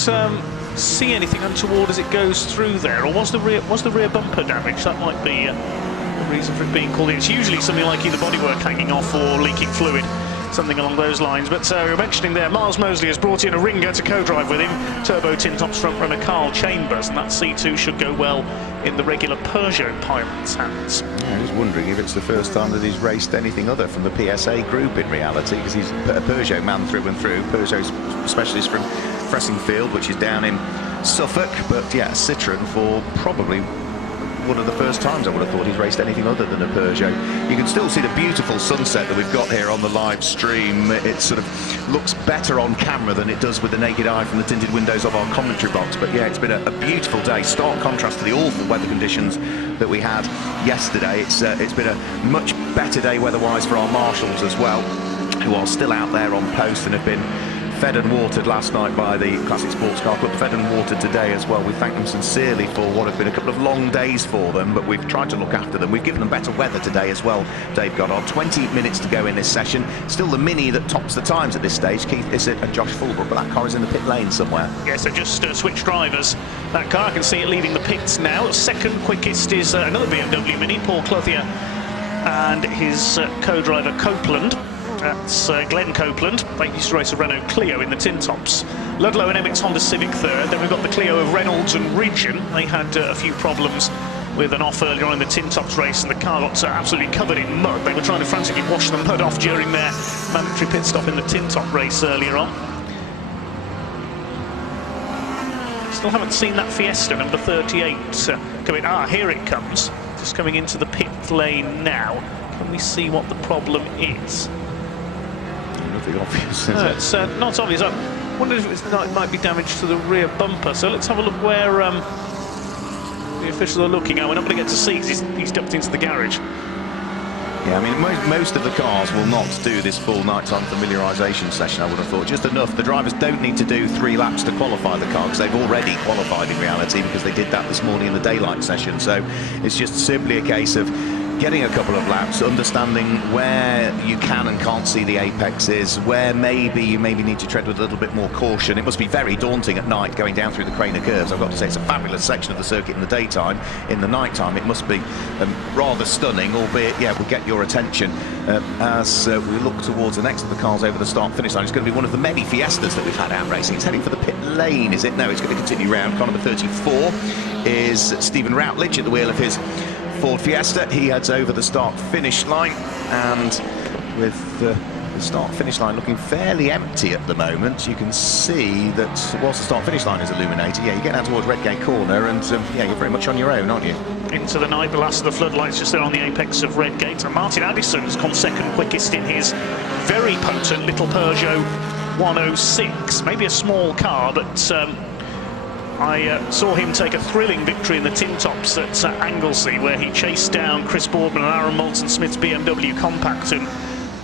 see anything untoward as it goes through there, or was the rear bumper damage? That might be the reason for it being called in. It's usually something like either bodywork hanging off or leaking fluid, something along those lines. But you're mentioning there, Miles Mosley has brought in a ringer to co-drive with him, Turbo TinTops front runner Carl Chambers, and that C2 should go well in the regular Peugeot pilot's hands. Yeah, I was wondering if it's the first time that he's raced anything other from the PSA group in reality, because he's a Peugeot man through and through. Peugeot's specialist from Fressingfield, which is down in Suffolk, but yeah, Citroen for probably one of the first times I would have thought he's raced anything other than a Peugeot. You can still see the beautiful sunset that we've got here on the live stream. It sort of looks better on camera than it does with the naked eye from the tinted windows of our commentary box. But yeah, it's been a beautiful day, stark contrast to the awful weather conditions that we had yesterday. It's been a much better day weather-wise for our marshals as well, who are still out there on post and have been fed and watered last night by the Classic Sports Car Club, fed and watered today as well. We thank them sincerely for what have been a couple of long days for them, but we've tried to look after them. We've given them better weather today as well, Dave Goddard. 20 minutes to go in this session. Still the Mini that tops the times at this stage, Keith Bissett and Josh Fulbrook, but that car is in the pit lane somewhere. Yeah, so just switch drivers. That car, I can see it leaving the pits now. Second quickest is another BMW Mini, Paul Clothier, and his co-driver Copeland. That's Glenn Copeland. They used to race a Renault Clio in the TinTops. Ludlow and Emmett's Honda Civic third. Then we've got the Clio of Reynolds and Ridgeon. They had a few problems with an off earlier on in the TinTops race, and the car got absolutely covered in mud. They were trying to frantically wash the mud off during their mandatory pit stop in the TinTop race earlier on. Still haven't seen that Fiesta, number 38, coming. Here it comes. Just coming into the pit lane now. Can we see what the problem is? Nothing obvious, No, it's not obvious. I wonder if it might be damage to the rear bumper. So let's have a look where the officials are looking at. We're not going to get to see because he's ducked into the garage. Yeah, I mean, most of the cars will not do this full nighttime familiarisation session, I would have thought. Just enough. The drivers don't need to do 3 laps to qualify the car, because they've already qualified in reality, because they did that this morning in the daylight session. So it's just simply a case of getting a couple of laps, understanding where you can and can't see the apexes, where maybe you need to tread with a little bit more caution. It must be very daunting at night going down through the Craner curves. I've got to say, it's a fabulous section of the circuit in the daytime. In the nighttime, it must be rather stunning, albeit, yeah, will get your attention as we look towards the next of the cars over the start-finish line. It's going to be one of the many Fiestas that we've had out racing. It's heading for the pit lane, is it? No, it's going to continue round. Car number 34 is Stephen Routledge at the wheel of his Ford Fiesta. He heads over the start-finish line, and with the start-finish line looking fairly empty at the moment, you can see that whilst the start-finish line is illuminated, yeah, you get down towards Redgate Corner, and yeah, you're very much on your own, aren't you? Into the night, the last of the floodlights just there on the apex of Redgate. And Martin Addison's come second quickest in his very potent little Peugeot 106. Maybe a small car, but I saw him take a thrilling victory in the TinTops at Anglesey, where he chased down Chris Boardman and Aaron Moulton-Smith's BMW Compact, and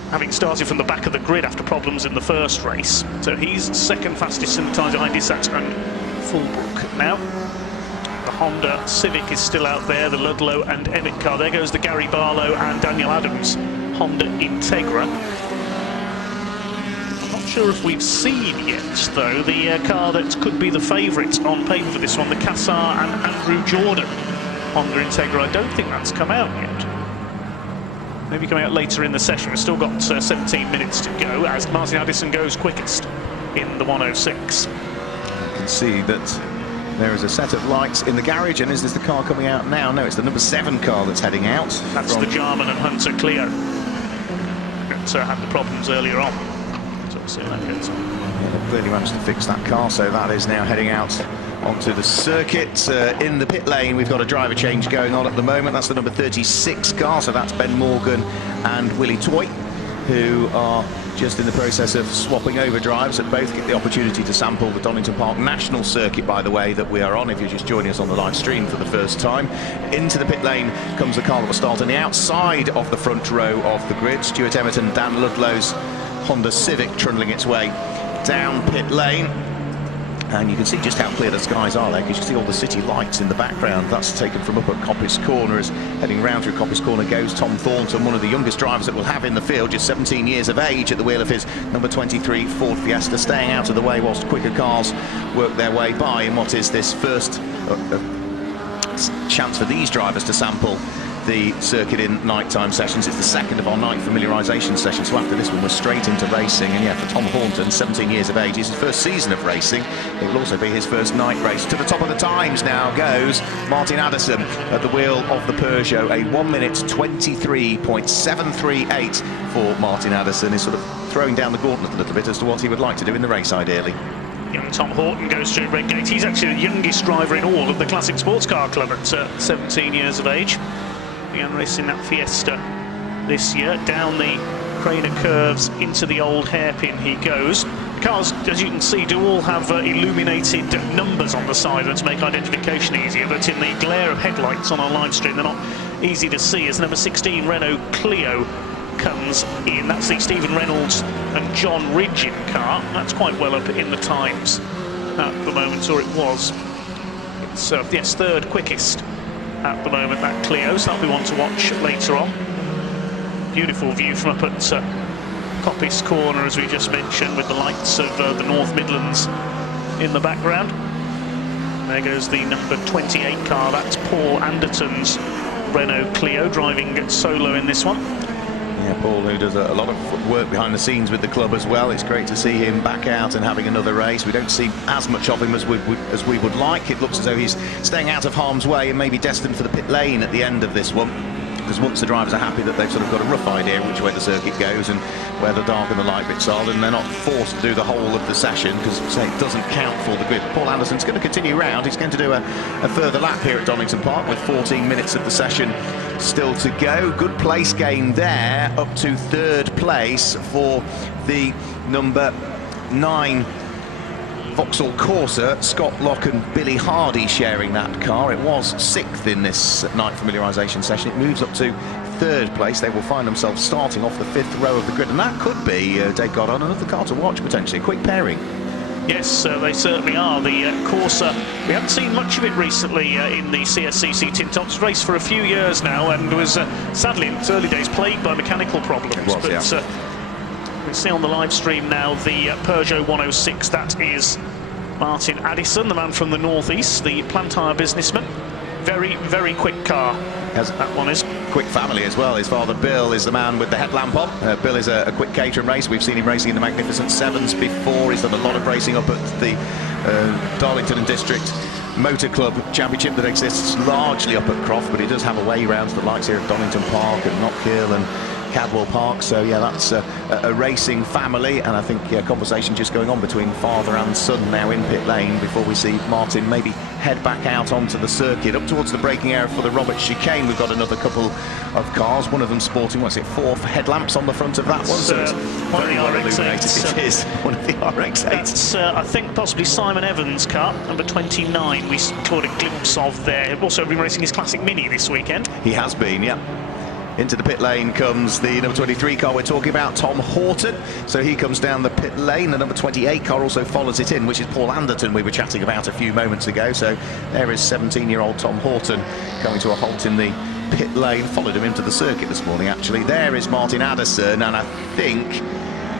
having started from the back of the grid after problems in the first race. So he's second fastest in the times behind Dissat and Fulbrook. Now, the Honda Civic is still out there, the Ludlow and Emmett car. There goes the Gary Barlow and Daniel Adams Honda Integra. Sure if we've seen yet, though, the car that could be the favourite on paper for this one, the Cassar and Andrew Jordan Honda Integra. I don't think that's come out yet. Maybe coming out later in the session. We've still got 17 minutes to go as Martin Addison goes quickest in the 106. You can see that there is a set of lights in the garage, and is this the car coming out now? No, it's the number 7 car that's heading out. That's the Jarman and Hunter Clio that had the problems earlier on. See how that goes. Yeah, they've clearly managed to fix that car, so that is now heading out onto the circuit. In the pit lane, we've got a driver change going on at the moment. That's the number 36 car, so that's Ben Morgan and Willie Toy, who are just in the process of swapping over drivers, and both get the opportunity to sample the Donington Park National Circuit, by the way, that we are on, if you're just joining us on the live stream for the first time. Into the pit lane comes the car that will start on the outside of the front row of the grid. Stuart Emmett and Dan Ludlow's Honda Civic trundling its way down pit lane, and you can see just how clear the skies are there, because you see all the city lights in the background. That's taken from up at Coppice Corner. As heading round through Coppice Corner goes Tom Thornton, one of the youngest drivers that we'll have in the field, just 17 years of age, at the wheel of his number 23 Ford Fiesta, staying out of the way whilst quicker cars work their way by in what is this first chance for these drivers to sample the circuit in nighttime sessions. It's the second of our night familiarisation sessions, so after this one we're straight into racing. And yeah, for Tom Thornton, 17 years of age, it's his first season of racing. It will also be his first night race. To the top of the times now goes Martin Addison at the wheel of the Peugeot. A 1 minute 23.738 for Martin Addison. Is sort of throwing down the gauntlet a little bit as to what he would like to do in the race, ideally. Young Tom Horton goes through Redgate. He's actually the youngest driver in all of the Classic Sports Car Club at 17 years of age. Began racing that Fiesta this year. Down the Craner curves into the old hairpin he goes. Cars, as you can see, do all have illuminated numbers on the side to make identification easier, but in the glare of headlights on our live stream, they're not easy to see. As number 16 Renault Clio comes in. That's the Stephen Reynolds and John Ridgeon car. That's quite well up in the times at the moment, or it was. It's yes, third quickest at the moment, that Clio, so that'll be one to watch later on. Beautiful view from up at Coppice Corner, as we just mentioned, with the lights of the North Midlands in the background. There goes the number 28 car. That's Paul Anderton's Renault Clio, driving solo in this one. Yeah, Paul, who does a lot of work behind the scenes with the club as well. It's great to see him back out and having another race. We don't see as much of him as we would like. It looks as though he's staying out of harm's way and maybe destined for the pit lane at the end of this one. Because once the drivers are happy that they've sort of got a rough idea which way the circuit goes and where the dark and the light bits are, then they're not forced to do the whole of the session, because it doesn't count for the grid. Paul Anderson's going to continue round. He's going to do a further lap here at Donington Park with 14 minutes of the session still to go. Good place gain there, up to third place for the number 9 Vauxhall Corsa. Scott Locke and Billy Hardy sharing that car. It was 6th in this night familiarisation session. It moves up to third place. They will find themselves starting off the 5th row of the grid, and that could be, Dave Goddard, another car to watch potentially. A quick pairing. Yes, they certainly are. The Corsa, we haven't seen much of it recently in the CSCC TinTops race for a few years now, and was sadly in its early days plagued by mechanical problems. It was, but yeah. we see on the live stream now the Peugeot 106. That is Martin Addison, the man from the northeast, the Plantire businessman. Very, very quick car. That one is. Quick family as well. His father Bill is the man with the headlamp on. Bill is a quick catering race. We've seen him racing in the Magnificent Sevens before. He's done a lot of racing up at the Darlington and District Motor Club Championship that exists largely up at Croft, but he does have a way round to the lights here at Donington Park and Knockhill and Cadwell Park. So yeah, that's a racing family, and I think conversation just going on between father and son now in pit lane before we see Martin maybe head back out onto the circuit. Up towards the braking area for the Roberts chicane, we've got another couple of cars, one of them sporting, what's it, 4 headlamps on the front of that one, so it's very well illuminated. It is one of the RX-8s. That's, I think, possibly Simon Evans' car, number 29, we caught a glimpse of there. Also been racing his classic Mini this weekend. He has been, yeah. Into the pit lane comes the number 23 car we're talking about, Tom Horton. So he comes down the pit lane. The number 28 car also follows it in, which is Paul Anderton we were chatting about a few moments ago. So there is 17-year-old Tom Horton coming to a halt in the pit lane. Followed him into the circuit this morning, actually. There is Martin Addison, and I think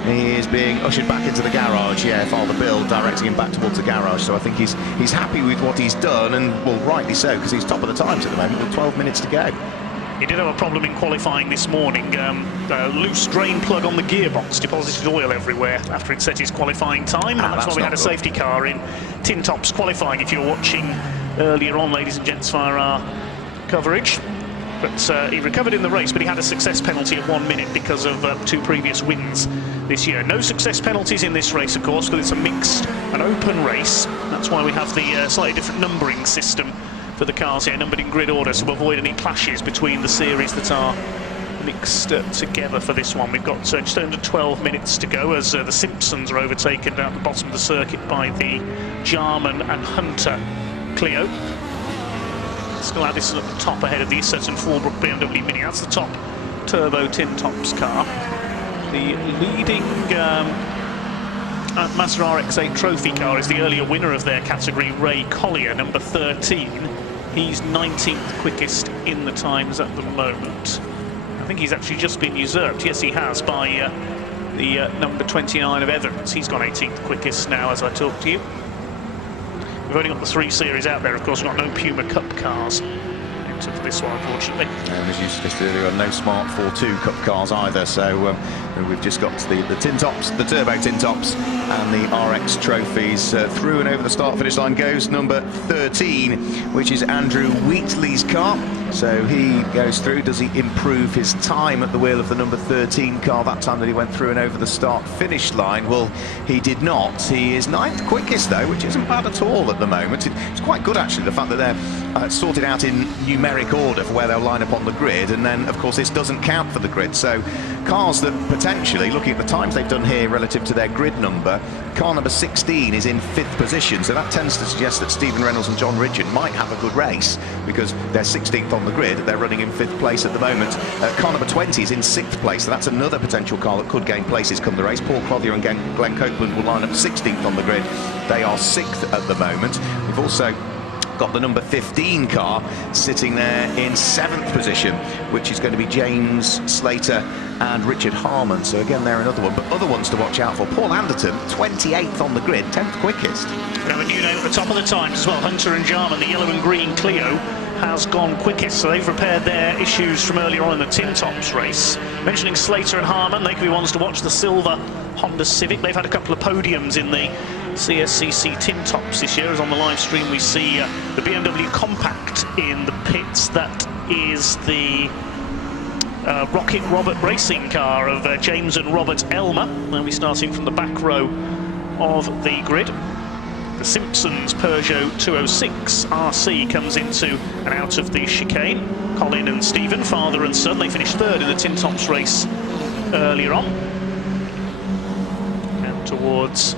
he is being ushered back into the garage. Yeah, Father Bill directing him back towards the garage. So I think he's happy with what he's done, and well, rightly so, because he's top of the times at the moment with 12 minutes to go. He did have a problem in qualifying this morning. A loose drain plug on the gearbox deposited oil everywhere after it set his qualifying time. And that's why we had a safety car in TinTops qualifying, if you're watching earlier on, ladies and gents, via our coverage. But he recovered in the race, but he had a success penalty at 1 minute because of 2 previous wins this year. No success penalties in this race, of course, because it's a mixed, an open race. That's why we have the slightly different numbering system for the cars here, numbered in grid order, to avoid any clashes between the series that are mixed together for this one. We've got just under 12 minutes to go as the Simpsons are overtaken down at the bottom of the circuit by the Jarman and Hunter Clio. Still Addison at the top ahead of the Sutton Fallbrook BMW Mini. That's the top turbo TinTops car. The leading Mazda RX-8 trophy car is the earlier winner of their category, Ray Collier, number 13. He's 19th quickest in the times at the moment. I think he's actually just been usurped. Yes, he has, by the number 29 of Evans. He's gone 18th quickest now as I talk to you. We've only got the 3 series out there, of course. We've got no Puma Cup cars for this one, unfortunately. And as you suggested earlier, no Smart 4.2 Cup cars either, so we've just got the TinTops, the Turbo TinTops, and the RX trophies. Through and over the start-finish line goes number 13, which is Andrew Wheatley's car. So he goes through. Does he improve his time at the wheel of the number 13 car that time that he went through and over the start-finish line? Well, he did not. He is 9th quickest, though, which isn't bad at all at the moment. It's quite good, actually, the fact that they're sorted out in numeric order for where they'll line up on the grid, and then of course this doesn't count for the grid. So cars that potentially, looking at the times they've done here relative to their grid number, car number 16 is in 5th position, so that tends to suggest that Stephen Reynolds and John Ridgeon might have a good race, because they're 16th on the grid, they're running in 5th place at the moment. Car number 20 is in 6th place, so that's another potential car that could gain places come the race. Paul Clothier and Glenn Copeland will line up 16th on the grid. They are 6th at the moment. We've also got the number 15 car sitting there in 7th position, which is going to be James Slater and Richard Harmon. So again, they're another one, but other ones to watch out for. Paul Anderton, 28th on the grid, 10th quickest. We have a new name at the top of the times as well. Hunter and Jarman, the yellow and green Clio, has gone quickest, so they've repaired their issues from earlier on in the TinTops race. Mentioning Slater and Harmon, they could be ones to watch. The silver Honda Civic, they've had a couple of podiums in the CSCC TinTops this year. As on the live stream we see the BMW Compact in the pits. That is the Rocket Robert racing car of James and Robert Elmer. They'll be starting from the back row of the grid. The Simpsons Peugeot 206 RC comes into and out of the chicane. Colin and Stephen, father and son, they finished 3rd in the TinTops race earlier on. And towards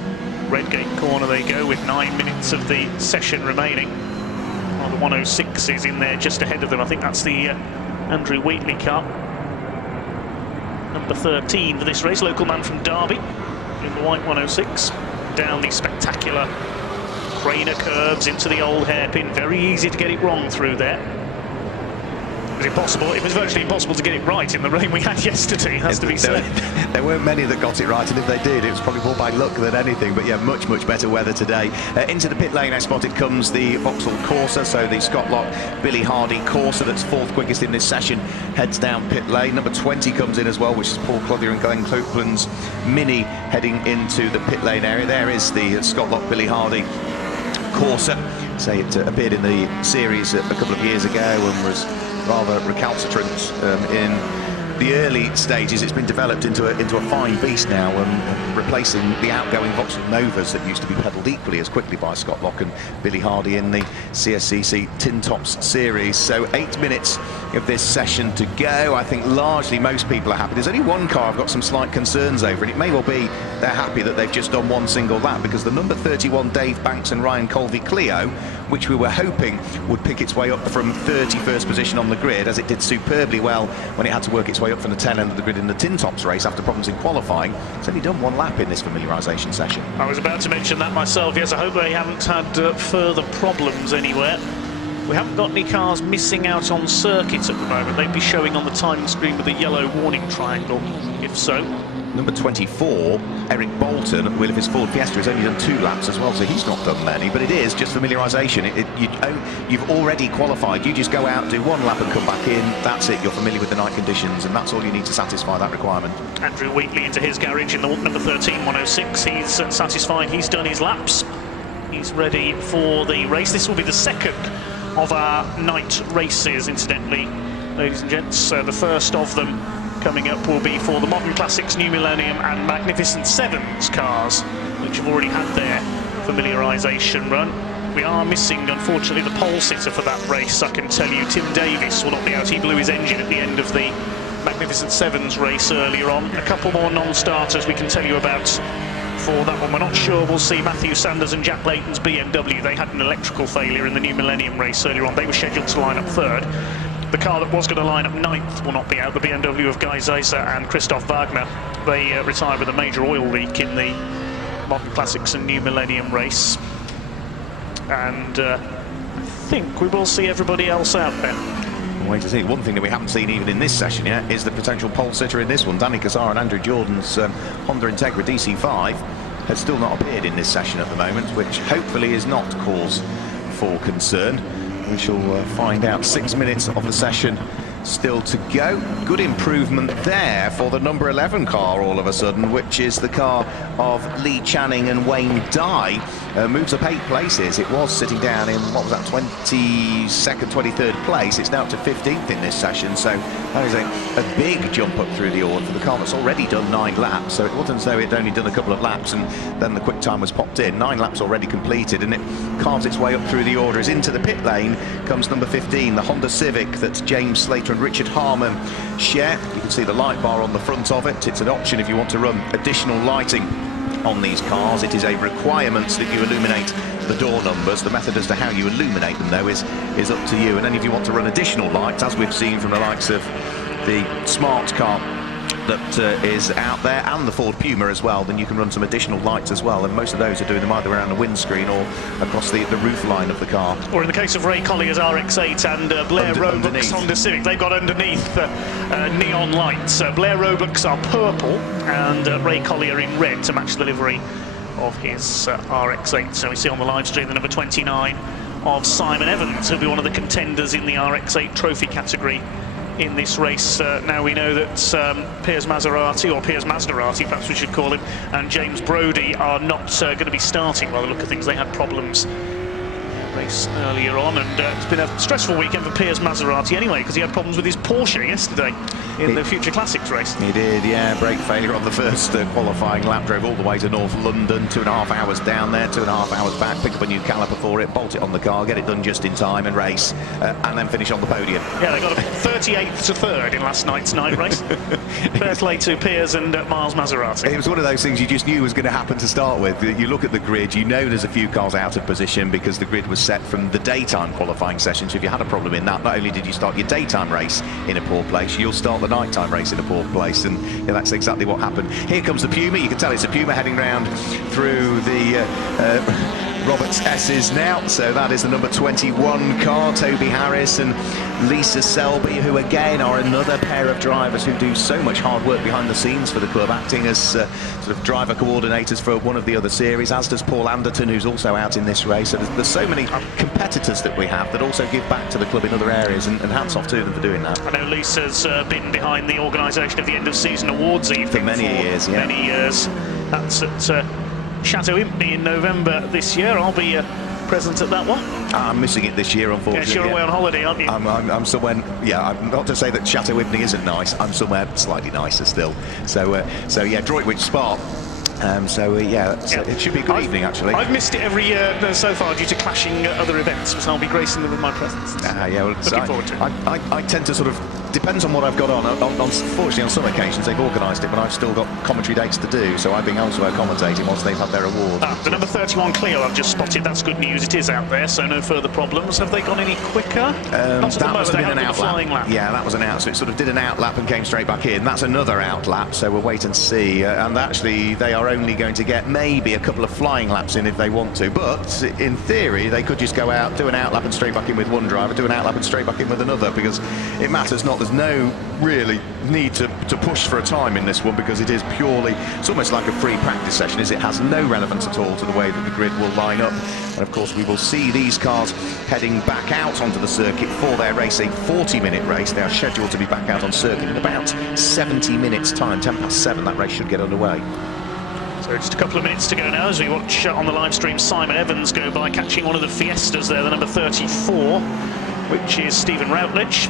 Redgate corner they go with 9 minutes of the session remaining. Well, the 106 is in there just ahead of them. I think that's the Andrew Wheatley car. Number 13 for this race, local man from Derby in the white 106. Down the spectacular Craner curves into the old hairpin. Very easy to get it wrong through there. It was impossible. It was virtually impossible to get it right in the rain we had yesterday, has to be said. There weren't many that got it right, and if they did, it was probably more by luck than anything. But yeah, much better weather today. Into the pit lane, I spotted, comes the Vauxhall Corsa, so the Scott Lock Billy Hardy Corsa, that's 4th quickest in this session, heads down pit lane. Number 20 comes in as well, which is Paul Clothier and Glenn Copeland's Mini heading into the pit lane area. There is the Scott Lock Billy Hardy Corsa. Say it appeared in the series a couple of years ago and was rather recalcitrant in the early stages. It's been developed into a fine beast now, replacing the outgoing Vauxhall Novas that used to be pedalled equally as quickly by Scott Lock and Billy Hardy in the CSCC TinTops series. So 8 minutes of this session to go. I think largely most people are happy. There's only one car I've got some slight concerns over, and it may well be they're happy that they've just done one single lap, because the number 31 Dave Banks and Ryan Colvey Clio, which we were hoping would pick its way up from 31st position on the grid, as it did superbly well when it had to work its way up from the tail end of the grid in the TinTops race after problems in qualifying. It's only done one lap in this familiarisation session. I was about to mention that myself. Yes, I hope they haven't had further problems anywhere. We haven't got any cars missing out on circuit at the moment. They'd be showing on the timing screen with a yellow warning triangle, if so. Number 24, Eric Bolton, at the wheel of his Ford Fiesta, has only done 2 laps as well, so he's not done many, but it is just familiarisation. You've already qualified. You just go out, do 1 lap and come back in. That's it. You're familiar with the night conditions, and that's all you need to satisfy that requirement. Andrew Wheatley into his garage in the number 13 106. He's satisfied. He's done his laps. He's ready for the race. This will be the second of our night races, incidentally, ladies and gents. The first of them coming up will be for the Modern Classics, New Millennium and Magnificent Sevens cars, which have already had their familiarisation run. We are missing, unfortunately, the pole sitter for that race, I can tell you. Tim Davis will not be out. He blew his engine at the end of the Magnificent Sevens race earlier on. A couple more non-starters we can tell you about for that one. We're not sure we'll see Matthew Sanders and Jack Layton's BMW. They had an electrical failure in the New Millennium race earlier on. They were scheduled to line up 3rd. The car that was going to line up 9th will not be out. The BMW of Guy Zeiser and Christoph Wagner. They retired with a major oil leak in the Modern Classics and New Millennium race. And I think we will see everybody else out there. Wait to see. One thing that we haven't seen even in this session yet is the potential pole sitter in this one. Danny Kazar and Andrew Jordan's Honda Integra DC5 has still not appeared in this session at the moment, which hopefully is not cause for concern. We shall find out. 6 minutes of the session still to go. Good improvement there for the number 11 car all of a sudden, which is the car of Lee Channing and Wayne Dye. moves up 8 places. It was sitting down in, what was that, 22nd, 23rd place. It's now up to 15th in this session, so that is a big jump up through the order for the car that's already done 9 laps. So it wasn't as though it had only done a couple of laps and then the quick time was popped in. 9 laps already completed, and it carves its way up through the order. As into the pit lane comes number 15, the Honda Civic that James Slater and Richard Harmon share. You can see the light bar on the front of it. It's an option if you want to run additional lighting on these cars. It is a requirement that you illuminate the door numbers. The method as to how you illuminate them, though, is up to you. And then if you want to run additional lights, as we've seen from the likes of the smart car that is out there, and the Ford Puma as well, then you can run some additional lights as well, and most of those are doing them either around the windscreen or across the roof line of the car. Or in the case of Ray Collier's RX-8 and Blair Roebuck's Honda Civic, they've got underneath neon lights. Blair Roebuck's are purple and Ray Collier in red to match the livery of his RX-8. So we see on the live stream the number 29 of Simon Evans, who'll be one of the contenders in the RX-8 trophy category in this race. Now we know that Piers Maserati, or Piers Maserati perhaps we should call him, and James Brodie are not going to be starting by the look of things. They had problems race earlier on, and it's been a stressful weekend for Piers Maserati anyway, because he had problems with his Porsche yesterday in the Future Classics race. He did, yeah. Brake failure on the first qualifying lap, drove all the way to North London, 2.5 hours down there, 2.5 hours back, pick up a new caliper for it, bolt it on the car, get it done just in time and race, and then finish on the podium. Yeah, they got a 38th to 3rd in last night's night race. Fair play to Piers and Miles Maserati. It was one of those things you just knew was going to happen to start with. You look at the grid, you know there's a few cars out of position because the grid was set from the daytime qualifying session. So if you had a problem in that, not only did you start your daytime race in a poor place, you'll start the nighttime race in a poor place, and yeah, that's exactly what happened. Here comes the Puma. You can tell it's a Puma heading round through the Roberts S's now. So that is the number 21 car, Toby Harris and Lisa Selby, who again are another pair of drivers who do so much hard work behind the scenes for the club, acting as sort of driver coordinators for one of the other series, as does Paul Anderton, who's also out in this race. So there's so many competitors that we have that also give back to the club in other areas, and hats off to them for doing that. I know Lisa's been behind the organisation of the end of season awards evening for many years. Yeah. Many years. That's at Chateau Impney in November this year. I'll be present at that one. I'm missing it this year, unfortunately. Yes, you're away on holiday, aren't you? I'm somewhere. Yeah, I'm not to say that Chateau Impney isn't nice. I'm somewhere slightly nicer still. So yeah, Droitwich Spa. It should be a good evening, actually. I've missed it every year so far due to clashing other events, but I'll be gracing them with my presence. Looking forward to it. I tend to sort of, depends on what I've got on. Unfortunately, on some occasions they've organised it, but I've still got commentary dates to do, so I've been elsewhere commentating once they've had their award. The number 31 Clio I've just spotted. That's good news. It is out there, so no further problems. Have they gone any quicker? That must have been an outlap. Yeah, that was an out. So it sort of did an outlap and came straight back in. That's another outlap, so we'll wait and see. And actually, they are only going to get maybe a couple of flying laps in if they want to, but in theory they could just go out, do an outlap and straight back in with one driver, do an outlap and straight back in with another, because it matters not. There's no really need to push for a time in this one, because it is purely, it's almost like a free practice session. It has no relevance at all to the way that the grid will line up. And of course we will see these cars heading back out onto the circuit for their race, a 40-minute race. They are scheduled to be back out on circuit in about 70 minutes time. 7:10, that race should get underway. So just a couple of minutes to go now as we watch on the live stream Simon Evans go by, catching one of the Fiestas there, the number 34, which is Stephen Routledge,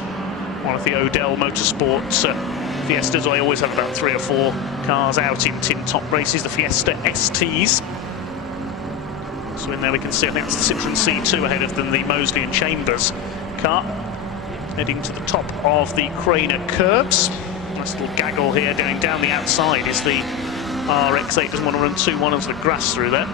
one of the Odell Motorsport Fiestas. I always have about 3 or 4 cars out in tin top races, the Fiesta STs. So in there we can see, I think that's the Citroen C2 ahead of them, the Mosley and Chambers car. Heading to the top of the Craner curbs. Nice little gaggle here going down the outside is the RX-8. Doesn't want to run too wide onto the grass through there.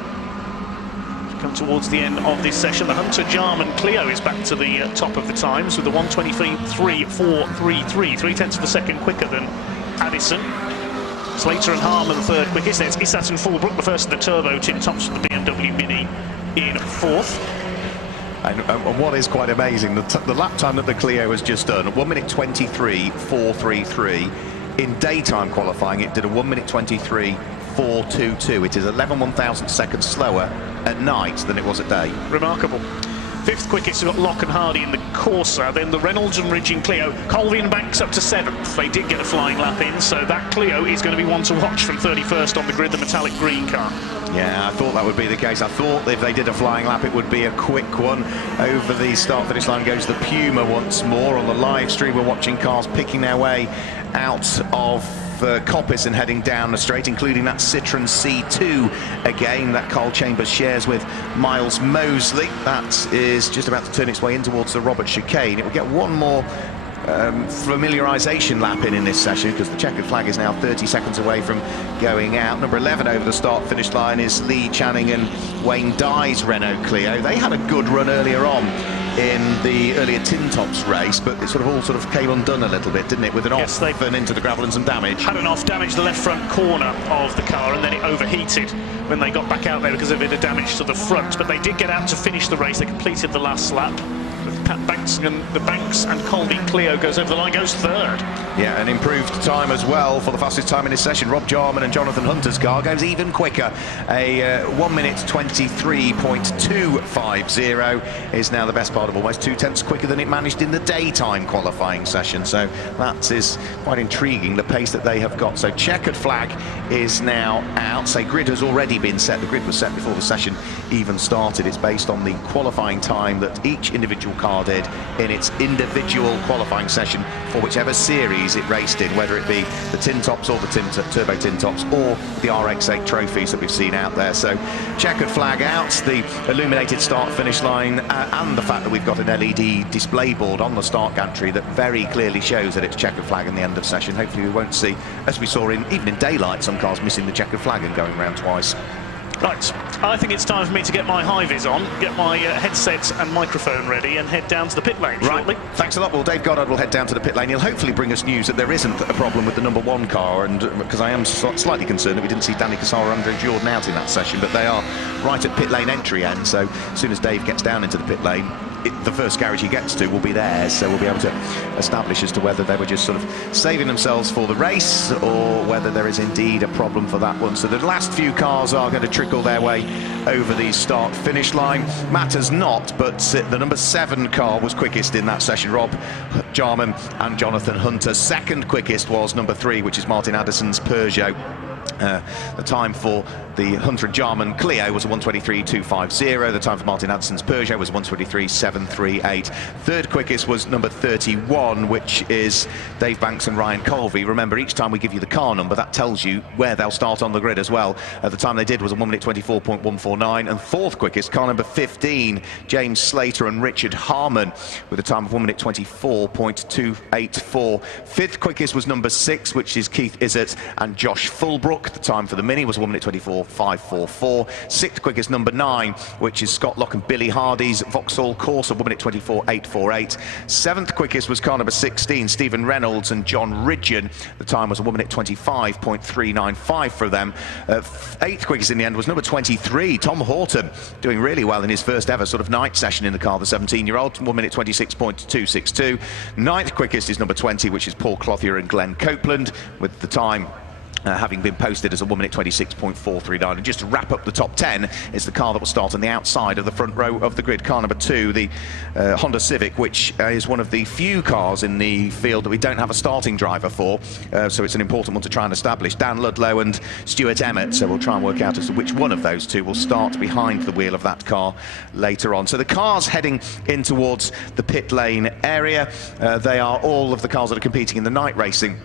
Come towards the end of this session. The Hunter Jarman Clio is back to the top of the times with the 1:23.433, 3/10 of a second quicker than Addison. Slater and Harmon the third quickest. There's Issat and Fulbrook, the first of the turbo TinTops from the BMW Mini in 4th. And what is quite amazing, the lap time that the Clio has just done, 1:23.433. In daytime qualifying, it did a 1:23.422. It is 11/1000 seconds slower at night than it was at day. Remarkable. Fifth quickest, we've got Locke and Hardy in the Corsa. Then the Reynolds and Ridge and Clio. Colby and Banks up to 7th. They did get a flying lap in, so that Clio is going to be one to watch from 31st on the grid, the metallic green car. Yeah, I thought that would be the case. I thought if they did a flying lap, it would be a quick one. Over the start-finish line goes the Puma once more. On the live stream, we're watching cars picking their way out of Coppice and heading down the straight, including that Citroen C2 again that Carl Chambers shares with Miles Mosley. That is just about to turn its way in towards the Robert chicane. It will get one more familiarisation lap in this session, because the checkered flag is now 30 seconds away from going out. Number 11 over the start-finish line is Lee Channing and Wayne Dye's Renault Clio. They had a good run earlier on in the earlier TinTops race, but it all came undone a little bit, didn't it, with an off and into the gravel and some damage. Had an off, damaged the left front corner of the car, and then it overheated when they got back out there because of a bit of damage to the front. But they did get out to finish the race. They completed the last lap. Pat Banks and the Banks and Colby Clio goes over the line, goes third. Yeah, an improved time as well for the fastest time in this session. Rob Jarman and Jonathan Hunter's car goes even quicker. A 1 minute 23.250 is now the best part of almost 2/10 quicker than it managed in the daytime qualifying session. So that is quite intriguing, the pace that they have got. So checkered flag is now out. So grid has already been set. The grid was set before the session even started. It's based on the qualifying time that each individual car did in its individual qualifying session for whichever series it raced in, whether it be the TinTops or the Turbo TinTops or the RX-8 trophies that we've seen out there. So checkered flag out, the illuminated start-finish line, and the fact that we've got an LED display board on the start gantry that very clearly shows that it's checkered flag in the end of session. Hopefully we won't see, as we saw even in daylight, some cars missing the checkered flag and going around twice. Right, I think it's time for me to get my high-vis on, get my headset and microphone ready, and head down to the pit lane shortly. Right, thanks a lot. Well, Dave Goddard will head down to the pit lane. He'll hopefully bring us news that there isn't a problem with the number 1 car, and because I am slightly concerned that we didn't see Danny Cassara and Andre Jordan out in that session, but they are right at pit lane entry end, so as soon as Dave gets down into the pit lane, the first garage he gets to will be theirs, so we'll be able to establish as to whether they were just saving themselves for the race or whether there is indeed a problem for that one. So the last few cars are going to trickle their way over the start-finish line. Matters not, but the number 7 car was quickest in that session. Rob Jarman and Jonathan Hunter. Second quickest was number 3, which is Martin Addison's Peugeot. The time for the Hunter and Jarman Clio was a 1:23.250. The time for Martin Addison's Peugeot was 1:23.738. Third quickest was number 31, which is Dave Banks and Ryan Colby. Remember, each time we give you the car number, that tells you where they'll start on the grid as well. The time they did was a 1 minute 24.149. And fourth quickest, car number 15, James Slater and Richard Harmon, with a time of 1 minute 24.284. Fifth quickest was number 6, which is Keith Izzett and Josh Fulbrook. The time for the Mini was 1 minute 24.544. Sixth quickest, number 9, which is Scott Locke and Billy Hardy's Vauxhall Corsa, 1 minute 24.848. Seventh quickest was car number 16, Stephen Reynolds and John Ridgeon. The time was a 1 minute 25.395 for them. Eighth quickest in the end was number 23, Tom Horton, doing really well in his first ever night session in the car, the 17-year-old, 1 minute 26.262. Ninth quickest is number 20, which is Paul Clothier and Glenn Copeland, with the time having been posted as a 1 minute 26.439. And just to wrap up the top 10 is the car that will start on the outside of the front row of the grid, car number 2, the Honda Civic, which is one of the few cars in the field that we don't have a starting driver for, so it's an important one to try and establish. Dan Ludlow and Stuart Emmett, so we'll try and work out as to which one of those two will start behind the wheel of that car later on. So the cars heading in towards the pit lane area, they are all of the cars that are competing in the night racing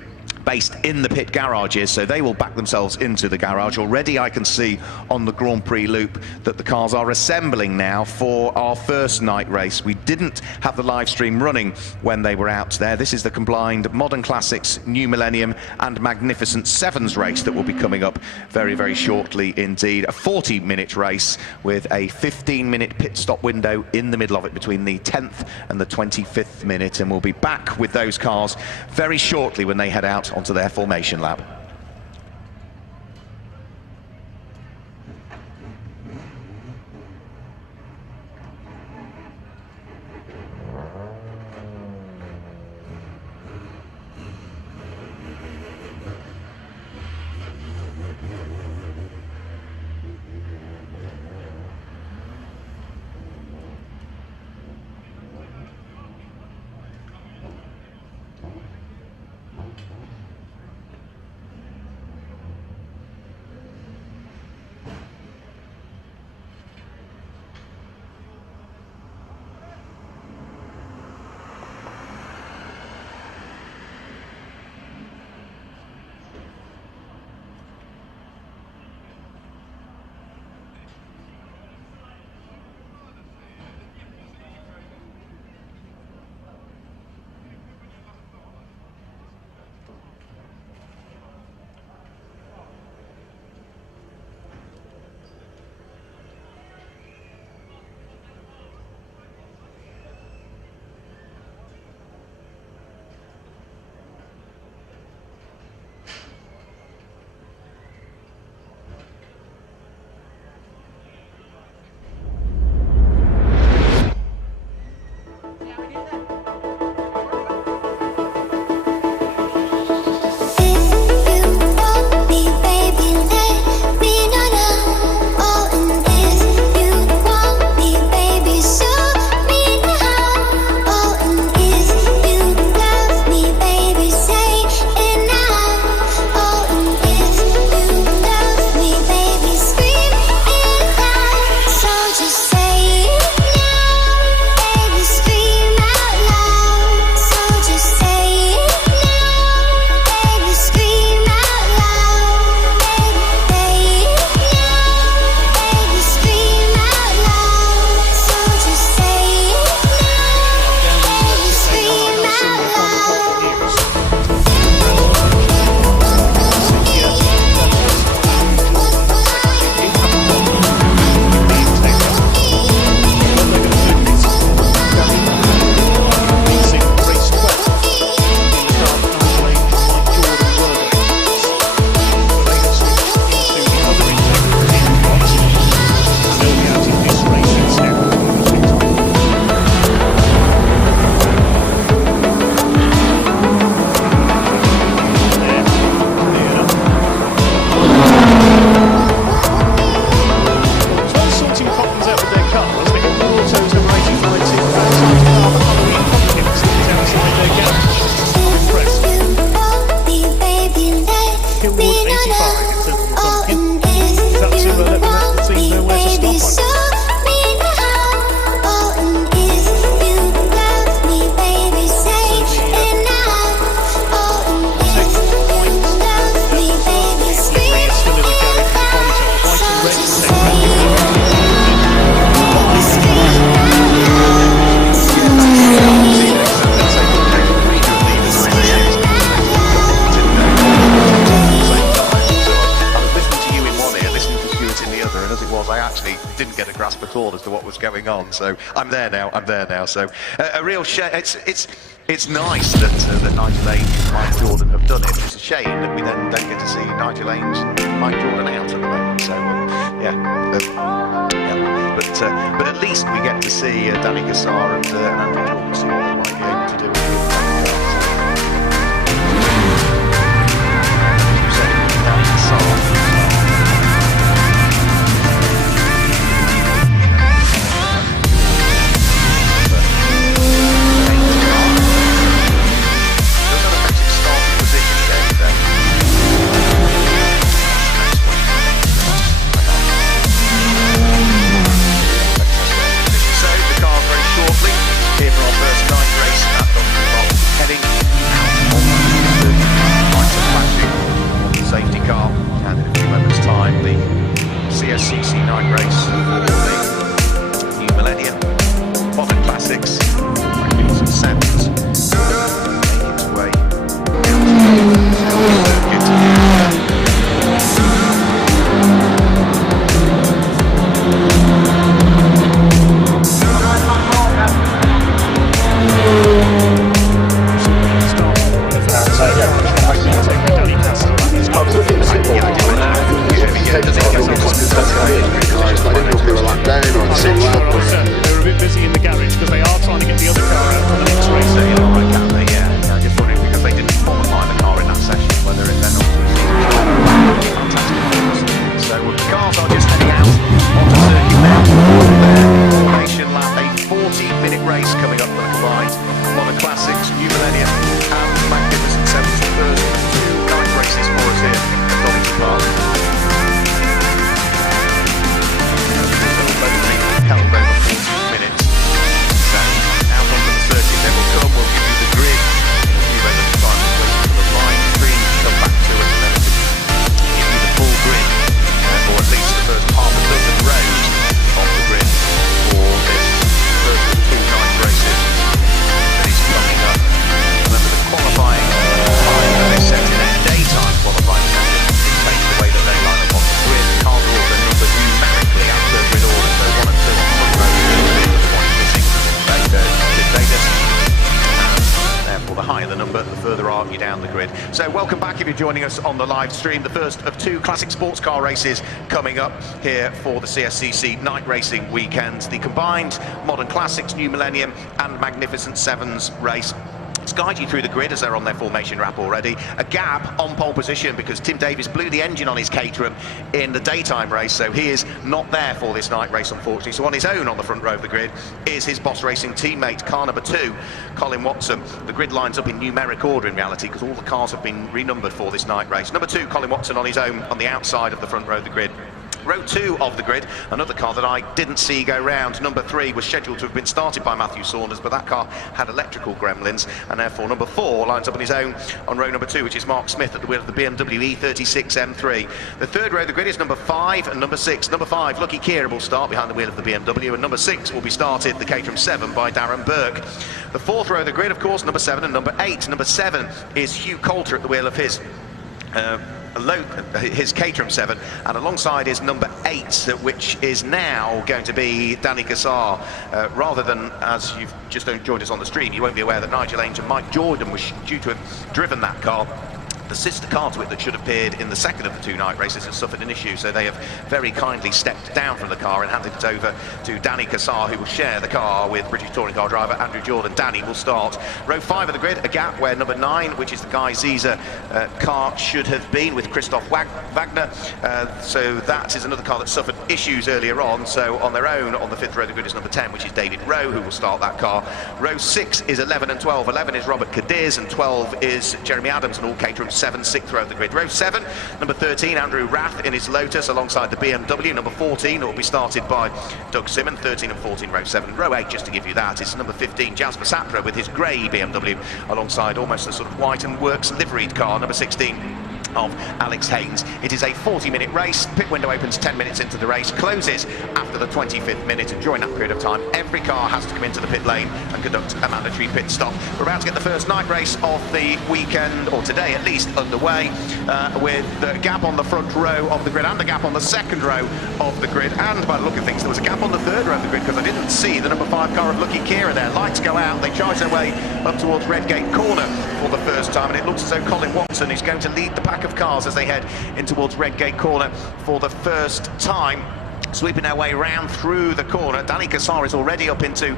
based in the pit garages, so they will back themselves into the garage. Already I can see on the Grand Prix loop that the cars are assembling now for our first night race. We didn't have the live stream running when they were out there. This is the combined Modern Classics, New Millennium and Magnificent Sevens race that will be coming up very, very shortly indeed. A 40-minute race with a 15-minute pit stop window in the middle of it between the 10th and the 25th minute, and we'll be back with those cars very shortly when they head out onto their formation lap. get a grasp at all as to what was going on. So I'm there now. So a real shame. It's nice that Nigel Ainge and Mike Jordan have done it. It's a shame that we then don't get to see Nigel Ainge and Mike Jordan out at the moment. So but at least we get to see Danny Cassar and Andrew Jordan see what they might be able to do. Danny Cassar. Here for our first night race at Donington, heading out on the safety car, and in a few moments' time the CSCC night race for the New Millennium, Modern Classics, Magnificent Sevens, making its way out They're a bit busy in the garage because they are trying to get the other car out for the next race. They are, can't they? Yeah. I'm just wondering because they didn't qualify the car in that session, whether it then also fantastic. So the cars are just heading out onto circuit now. Formation lap, a 14-minute race coming up for the combined Modern Classics, New Millennium, and Magnificent Sevens. The first two night races for us here at Donington Park. Held over 14 minutes. So out onto the circuit they will come. We'll give you the grid in a few moments' time. We'll wait for the live stream to come back to us and then give you the full grid, or at least the first half a dozen rows of the grid for this first of two night races that is coming up. Remember the qualifying time that they set in their daytime qualifying session dictates the way that they line up on the grid. Cars are also numbered numerically as per grid order, so 1 and 2 on front row, the point missing, and therefore the higher the number, the further are you down the grid. So welcome back if you're joining us on the live stream. The first of two classic sports car races coming up here for the CSCC night racing weekend. The combined Modern Classics, New Millennium and Magnificent Sevens race. Let's guide you through the grid as they're on their formation wrap already. A gap on pole position because Tim Davies blew the engine on his Caterham in the daytime race, so he is not there for this night race, unfortunately. So on his own on the front row of the grid is his Boss Racing teammate, car number 2, Colin Watson. The grid lines up in numeric order in reality because all the cars have been renumbered for this night race. Number 2, Colin Watson on his own on the outside of the front row of the grid. Row 2 of the grid, another car that I didn't see go round. Number 3 was scheduled to have been started by Matthew Saunders, but that car had electrical gremlins, and therefore number 4 lines up on his own on row number 2, which is Mark Smith at the wheel of the BMW E36 M3. The third row of the grid is number 5 and number 6. Number 5, Lucky Kira, will start behind the wheel of the BMW, and number 6 will be started, the Caterham 7, by Darren Burke. The fourth row of the grid, of course, number 7 and number 8. Number 7 is Hugh Coulter at the wheel of his Caterham 7, and alongside is number 8, which is now going to be Danny Cassar. Rather than, as you've just joined us on the stream, you won't be aware that Nigel Ainge and Mike Jordan was due to have driven that car. The sister car to it that should have appeared in the second of the two night races has suffered an issue, so they have very kindly stepped down from the car and handed it over to Danny Cassar, who will share the car with British touring car driver Andrew Jordan. Danny will start row 5 of the grid, a gap where number 9, which is the Guy Ziza car, should have been with Christoph Wagner. So that is another car that suffered issues earlier on. So on their own on the 5th row of the grid is number 10, which is David Rowe, who will start that car. Row 6 is 11 and 12. 11 is Robert Cadiz and 12 is Jeremy Adams, and all Caterham 7, 6th row of the grid. Row 7, number 13, Andrew Rath in his Lotus alongside the BMW. Number 14, it will be started by Doug Simon. 13 and 14, row 7. Row 8, just to give you that, is number 15, Jasper Sapra with his grey BMW alongside almost a sort of white and works liveried car. Number 16 of Alex Haynes. It is a 40-minute race. Pit window opens 10 minutes into the race, closes after the 25th minute, and during that period of time, every car has to come into the pit lane and conduct a mandatory pit stop. We're about to get the first night race of the weekend, or today at least, underway, with the gap on the front row of the grid and a gap on the second row of the grid, and by the look of things, there was a gap on the third row of the grid because I didn't see the number 5 car of Lucky Kira there. Lights go out, they charge their way up towards Redgate Corner for the first time, and it looks as though Colin Watson is going to lead the pack of cars as they head in towards Redgate Corner for the first time. Sweeping their way round through the corner, Danny Cassar is already up into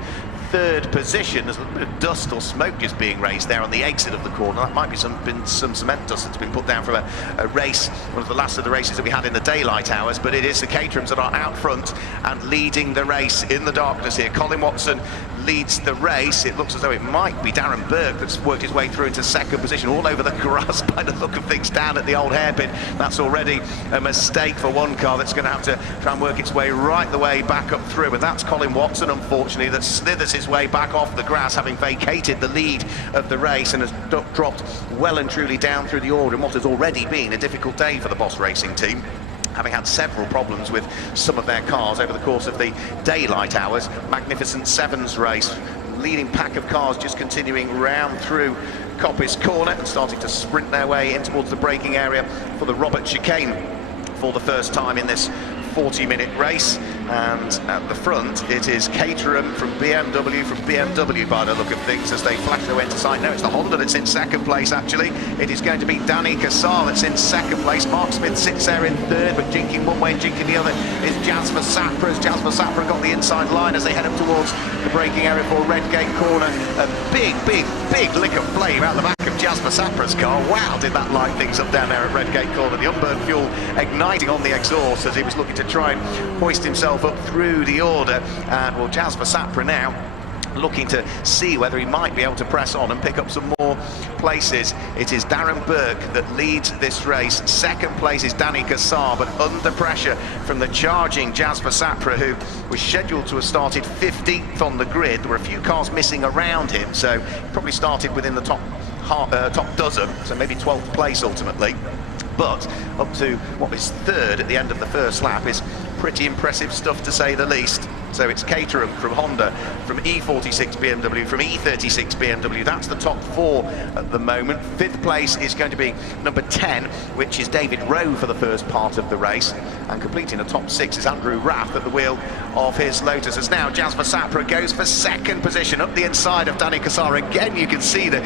third position. There's a little bit of dust or smoke just being raised there on the exit of the corner. That might be some cement dust that's been put down from a race, one of the last of the races that we had in the daylight hours, but it is the Caterhams that are out front and leading the race in the darkness here. Colin Watson leads the race. It looks as though it might be Darren Burke that's worked his way through into second position, all over the grass by the look of things down at the old hairpin. That's already a mistake for one car that's going to have to try and work its way right the way back up through, and that's Colin Watson, unfortunately, that slithers his way back off the grass, having vacated the lead of the race and has dropped well and truly down through the order in what has already been a difficult day for the Boss Racing team, having had several problems with some of their cars over the course of the daylight hours. Magnificent Sevens race, leading pack of cars just continuing round through Coppice Corner and starting to sprint their way in towards the braking area for the Robert Chicane for the first time in this 40-minute race. And at the front it is Caterham from BMW by the look of things as they flash their way into sight. No, it's the Honda that's in second place actually. It is going to be Danny Cassar that's in second place. Mark Smith sits there in third, but jinking one way and jinking the other is Jasper Sapra, as Jasper Sapra got the inside line as they head up towards the braking area for Redgate Corner. A big lick of flame out the back of Jasper Sapra's car. Wow, did that light things up down there at Redgate Corner. The unburned fuel igniting on the exhaust as he was looking to try and hoist himself up through the order. And well, Jasper Sapra now looking to see whether he might be able to press on and pick up some more places. It is Darren Burke that leads this race. Second place is Danny Cassar, but under pressure from the charging Jasper Sapra, who was scheduled to have started 15th on the grid. There were a few cars missing around him, so he probably started within the top dozen, so maybe 12th place ultimately. But up to what is third at the end of the first lap is pretty impressive stuff, to say the least. So it's Caterham from Honda, from E46 BMW, from E36 BMW. That's the top 4 at the moment. 5th place is going to be number 10, which is David Rowe for the first part of the race. And completing the top 6 is Andrew Rath at the wheel of his Lotus. As now Jasper Sapra goes for second position up the inside of Danny Cassar. Again, you can see the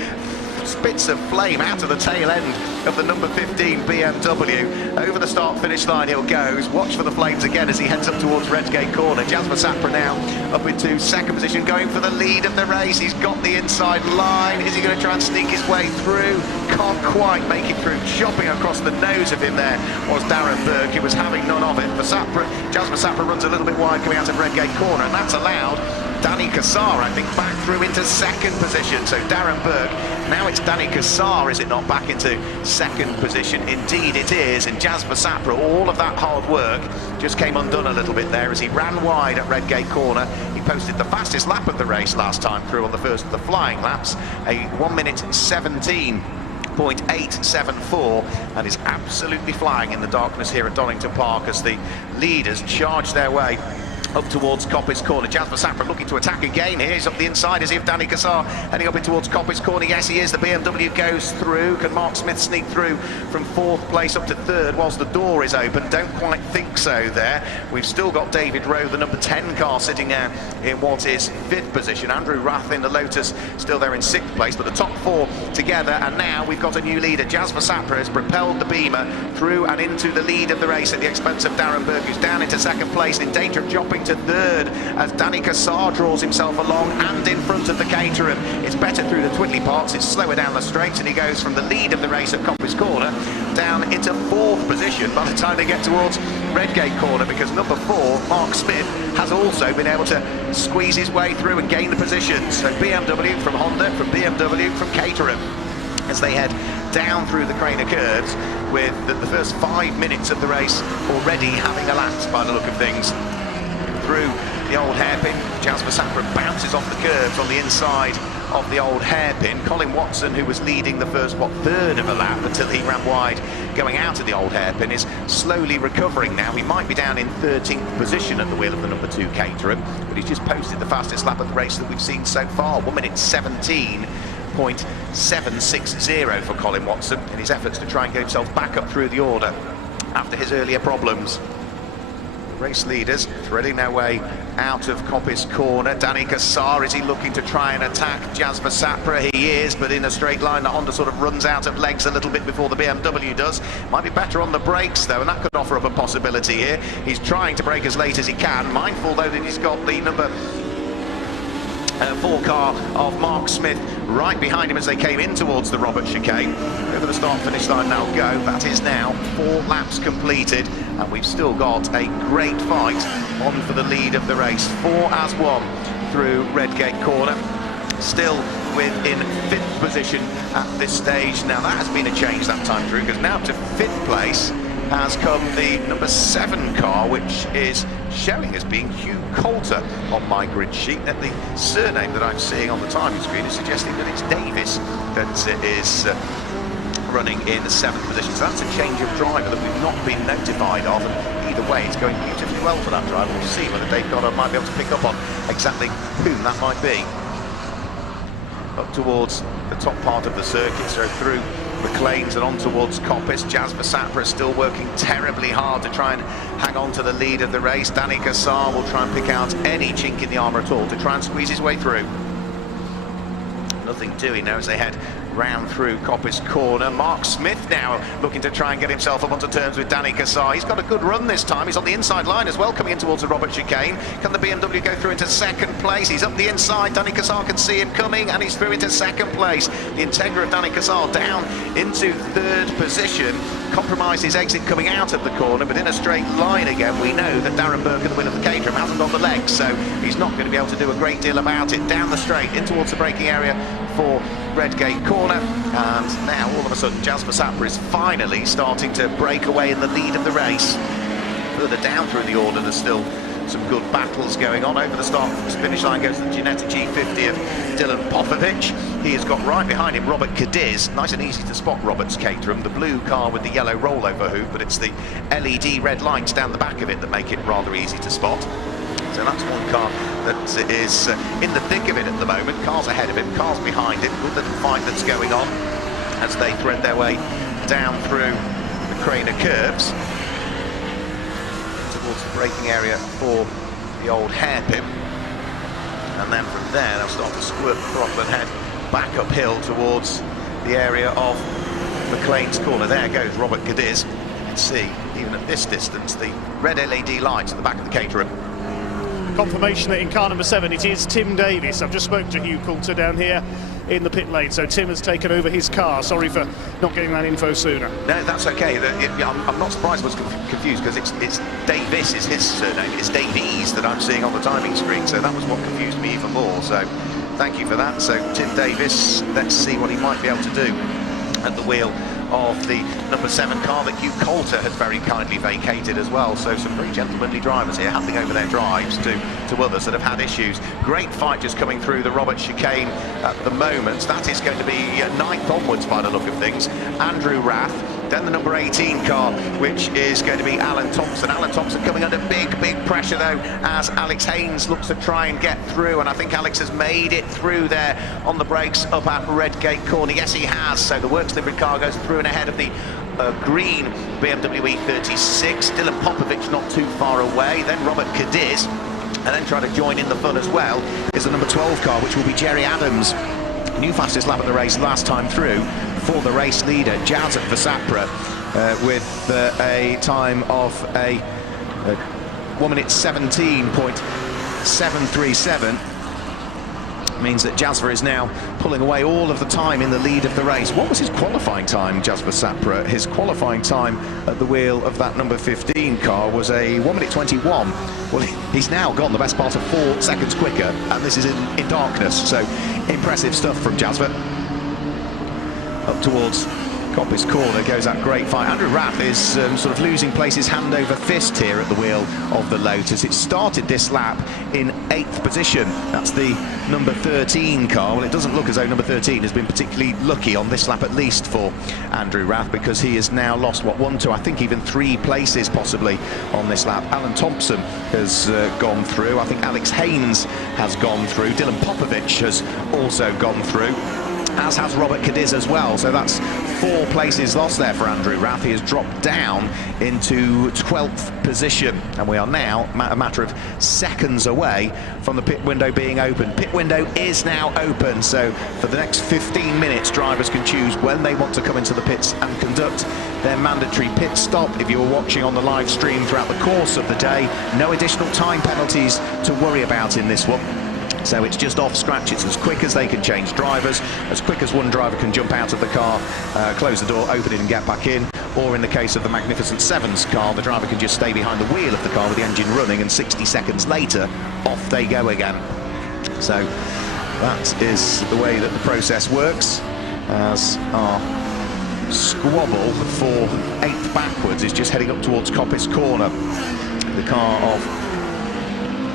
spits of flame out of the tail end of the number 15 BMW. Over the start-finish line he'll go. Watch for the flames again as he heads up towards Redgate Corner. Jasper Sapra now up into second position, going for the lead of the race. He's got the inside line. Is he going to try and sneak his way through? Can't quite make it through. Chopping across the nose of him there was Darren Burke, who was having none of it. For Sapra, Jasper Sapra runs a little bit wide coming out of Redgate Corner, and that's allowed Danny Cassar, I think, back through into second position. So Darren Burke, now it's Danny Cassar, is it not, back into second position? Indeed it is, and Jasper Sapra, all of that hard work just came undone a little bit there as he ran wide at Redgate Corner. He posted the fastest lap of the race last time through on the first of the flying laps, a 1:17.874, and is absolutely flying in the darkness here at Donington Park as the leaders charge their way up towards Coppice Corner. Jasper Sapra looking to attack again here. He's up the inside as if Danny Cassar heading up in towards Coppice Corner. Yes, he is. The BMW goes through. Can Mark Smith sneak through from 4th place up to 3rd whilst the door is open? Don't quite think so there. We've still got David Rowe, the number 10 car, sitting there in what is 5th position. Andrew Rath in the Lotus still there in 6th place, but the top 4 together, and now we've got a new leader. Jasper Sapra has propelled the Beamer through and into the lead of the race at the expense of Darren Burke, who's down into 2nd place, in danger of dropping to 3rd as Danny Cassar draws himself along and in front of the Caterham. It's better through the twiddly parts, it's slower down the straights, and he goes from the lead of the race at Coppice Corner down into 4th position by the time they get towards Redgate Corner, because number 4, Mark Smith, has also been able to squeeze his way through and gain the position. So BMW from Honda, from BMW from Caterham, as they head down through the Craner curves, with the first 5 minutes of the race already having elapsed by the look of things. Through the old hairpin, Jasper Sapra bounces off the curves on the inside of the old hairpin. Colin Watson, who was leading the first, 3rd of a lap until he ran wide going out of the old hairpin, is slowly recovering now. He might be down in 13th position at the wheel of the number 2 Caterham, but he's just posted the fastest lap of the race that we've seen so far, 1 minute 17.760 for Colin Watson in his efforts to try and get himself back up through the order after his earlier problems. Race leaders threading their way out of Coppice Corner. Danny Cassar, is he looking to try and attack Jasper Sapra? He is, but in a straight line. The Honda sort of runs out of legs a little bit before the BMW does. Might be better on the brakes though, and that could offer up a possibility here. He's trying to brake as late as he can, mindful though that he's got the number 4 car of Mark Smith right behind him as they came in towards the Robert chicane. Over the start-finish line now go. That is now 4 laps completed, and we've still got a great fight on for the lead of the race. 4-1 through Redgate Corner. Still within 5th position at this stage. Now that has been a change that time through, because now to 5th place has come the number 7 car, which is showing as being Hugh Coulter on my grid sheet. And the surname that I'm seeing on the timing screen is suggesting that it's Davis that is running in the 7th position. So that's a change of driver that we've not been notified of. And either way, it's going beautifully well for that driver. We'll see whether Dave Goddard might be able to pick up on exactly whom that might be. Up towards the top part of the circuit, so through McLean's and on towards Coppice. Jasper Sapra is still working terribly hard to try and hang on to the lead of the race. Danny Cassar will try and pick out any chink in the armour at all to try and squeeze his way through. Nothing doing now as they head round through Coppice Corner. Mark Smith now looking to try and get himself up onto terms with Danny Cassar. He's got a good run this time. He's on the inside line as well, coming in towards the Robert chicane. Can the BMW go through into 2nd place? He's up the inside. Danny Cassar can see him coming, and he's through into 2nd place. The Integra of Danny Cassar down into 3rd position. Compromised his exit coming out of the corner, but in a straight line again. We know that Darren Burke at the wheel of the Caterham hasn't got the legs, so he's not going to be able to do a great deal about it. Down the straight in towards the braking area for Redgate Corner, and now all of a sudden Jasper Sapra is finally starting to break away in the lead of the race. Further down through the order, there's still some good battles going on. Over the start-finish line goes the Ginetta G50 of Dylan Popovich. He has got right behind him Robert Cadiz. Nice and easy to spot Robert's Caterham, the blue car with the yellow rollover hood, but it's the LED red lights down the back of it that make it rather easy to spot. So that's one car that is in the thick of it at the moment. Cars ahead of him, cars behind him. Good little fight that's going on as they thread their way down through the Craner curves towards the braking area for the old hairpin. And then from there they'll start to squirt the throttle and head back uphill towards the area of McLean's Corner. There goes Robert Cadiz. You can see, even at this distance, the red LED lights at the back of the Caterham. Confirmation that in car number 7 it is Tim Davis. I've just spoken to Hugh Coulter down here in the pit lane, so Tim has taken over his car. Sorry for not getting that info sooner. No, that's okay. I'm not surprised I was confused, because it's Davis is his surname. It's Davies that I'm seeing on the timing screen, so that was what confused me even more. So thank you for that. So Tim Davis, let's see what he might be able to do at the wheel of the number 7 car that Hugh Coulter had very kindly vacated as well. So some very gentlemanly drivers here handing over their drives to others that have had issues. Great fight just coming through the Robert chicane at the moment. That is going to be 9th onwards by the look of things. Andrew Rath, then the number 18 car, which is going to be Alan Thompson. Alan Thompson coming under big pressure though, as Alex Haynes looks to try and get through, and I think Alex has made it through there on the brakes up at Redgate Corner. Yes, he has. So the works livery car goes through and ahead of the green BMW E36. Dylan Popovich not too far away, then Robert Cadiz, and then trying to join in the fun as well is the number 12 car, which will be Jerry Adams. New fastest lap of the race last time through for the race leader, Jasper Sapra, with a time of a 1 minute 17.737. Means that Jasper is now pulling away all of the time in the lead of the race. What was his qualifying time, Jasper Sapra? His qualifying time at the wheel of that number 15 car was a 1 minute 21. Well, he's now gone the best part of 4 seconds quicker, and this is in darkness. So impressive stuff from Jasper. Up towards Coppice Corner goes that great fight. Andrew Rath is sort of losing places hand over fist here at the wheel of the Lotus. It started this lap in 8th position. That's the number 13 car. Well, it doesn't look as though number 13 has been particularly lucky on this lap, at least for Andrew Rath, because he has now lost, what, 1, 2, I think even 3 places possibly on this lap. Alan Thompson has gone through. I think Alex Haynes has gone through. Dylan Popovich has also gone through, as has Robert Cadiz as well. So that's 4 places lost there for Andrew Rath. He has dropped down into 12th position, and we are now a matter of seconds away from the pit window being open. Pit window is now open, so for the next 15 minutes drivers can choose when they want to come into the pits and conduct their mandatory pit stop. If you were watching on the live stream throughout the course of the day, no additional time penalties to worry about in this one. So it's just off scratch. It's as quick as they can change drivers, as quick as one driver can jump out of the car, close the door, open it and get back in. Or in the case of the Magnificent Sevens car, the driver can just stay behind the wheel of the car with the engine running, and 60 seconds later, off they go again. So that is the way that the process works, as our squabble for 8th backwards is just heading up towards Coppice Corner. The car of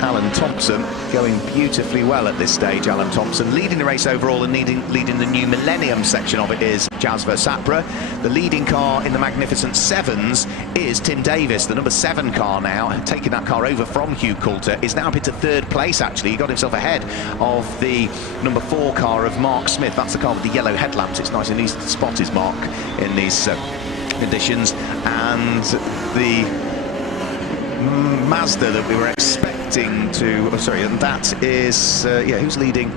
Alan Thompson going beautifully well at this stage. Alan Thompson leading the race overall, and leading the new Millennium section of it is Jasper Sapra. The leading car in the Magnificent Sevens is Tim Davis, the number 7 car now, taking that car over from Hugh Coulter, is now up into 3rd place actually. He got himself ahead of the number 4 car of Mark Smith. That's the car with the yellow headlamps. It's nice and easy to spot his mark in these conditions. And the Mazda that we were expecting to, and that is, who's leading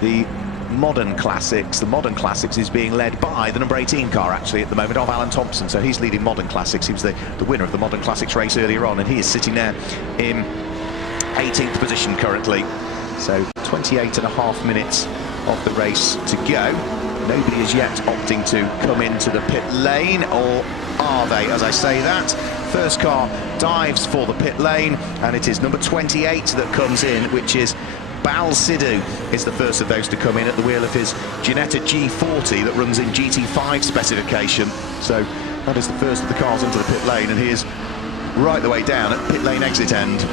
the Modern Classics? The Modern Classics is being led by the number 18 car actually at the moment, of Alan Thompson. So he's leading Modern Classics. He was the winner of the Modern Classics race earlier on, and he is sitting there in 18th position currently. So 28.5 minutes of the race to go. Nobody is yet opting to come into the pit lane, or are they, as I say that? First car dives for the pit lane, and it is number 28 that comes in, which is Bal Sidhu, is the first of those to come in at the wheel of his Ginetta G40 that runs in GT5 specification. So that is the first of the cars into the pit lane, and he is right the way down at pit lane exit end.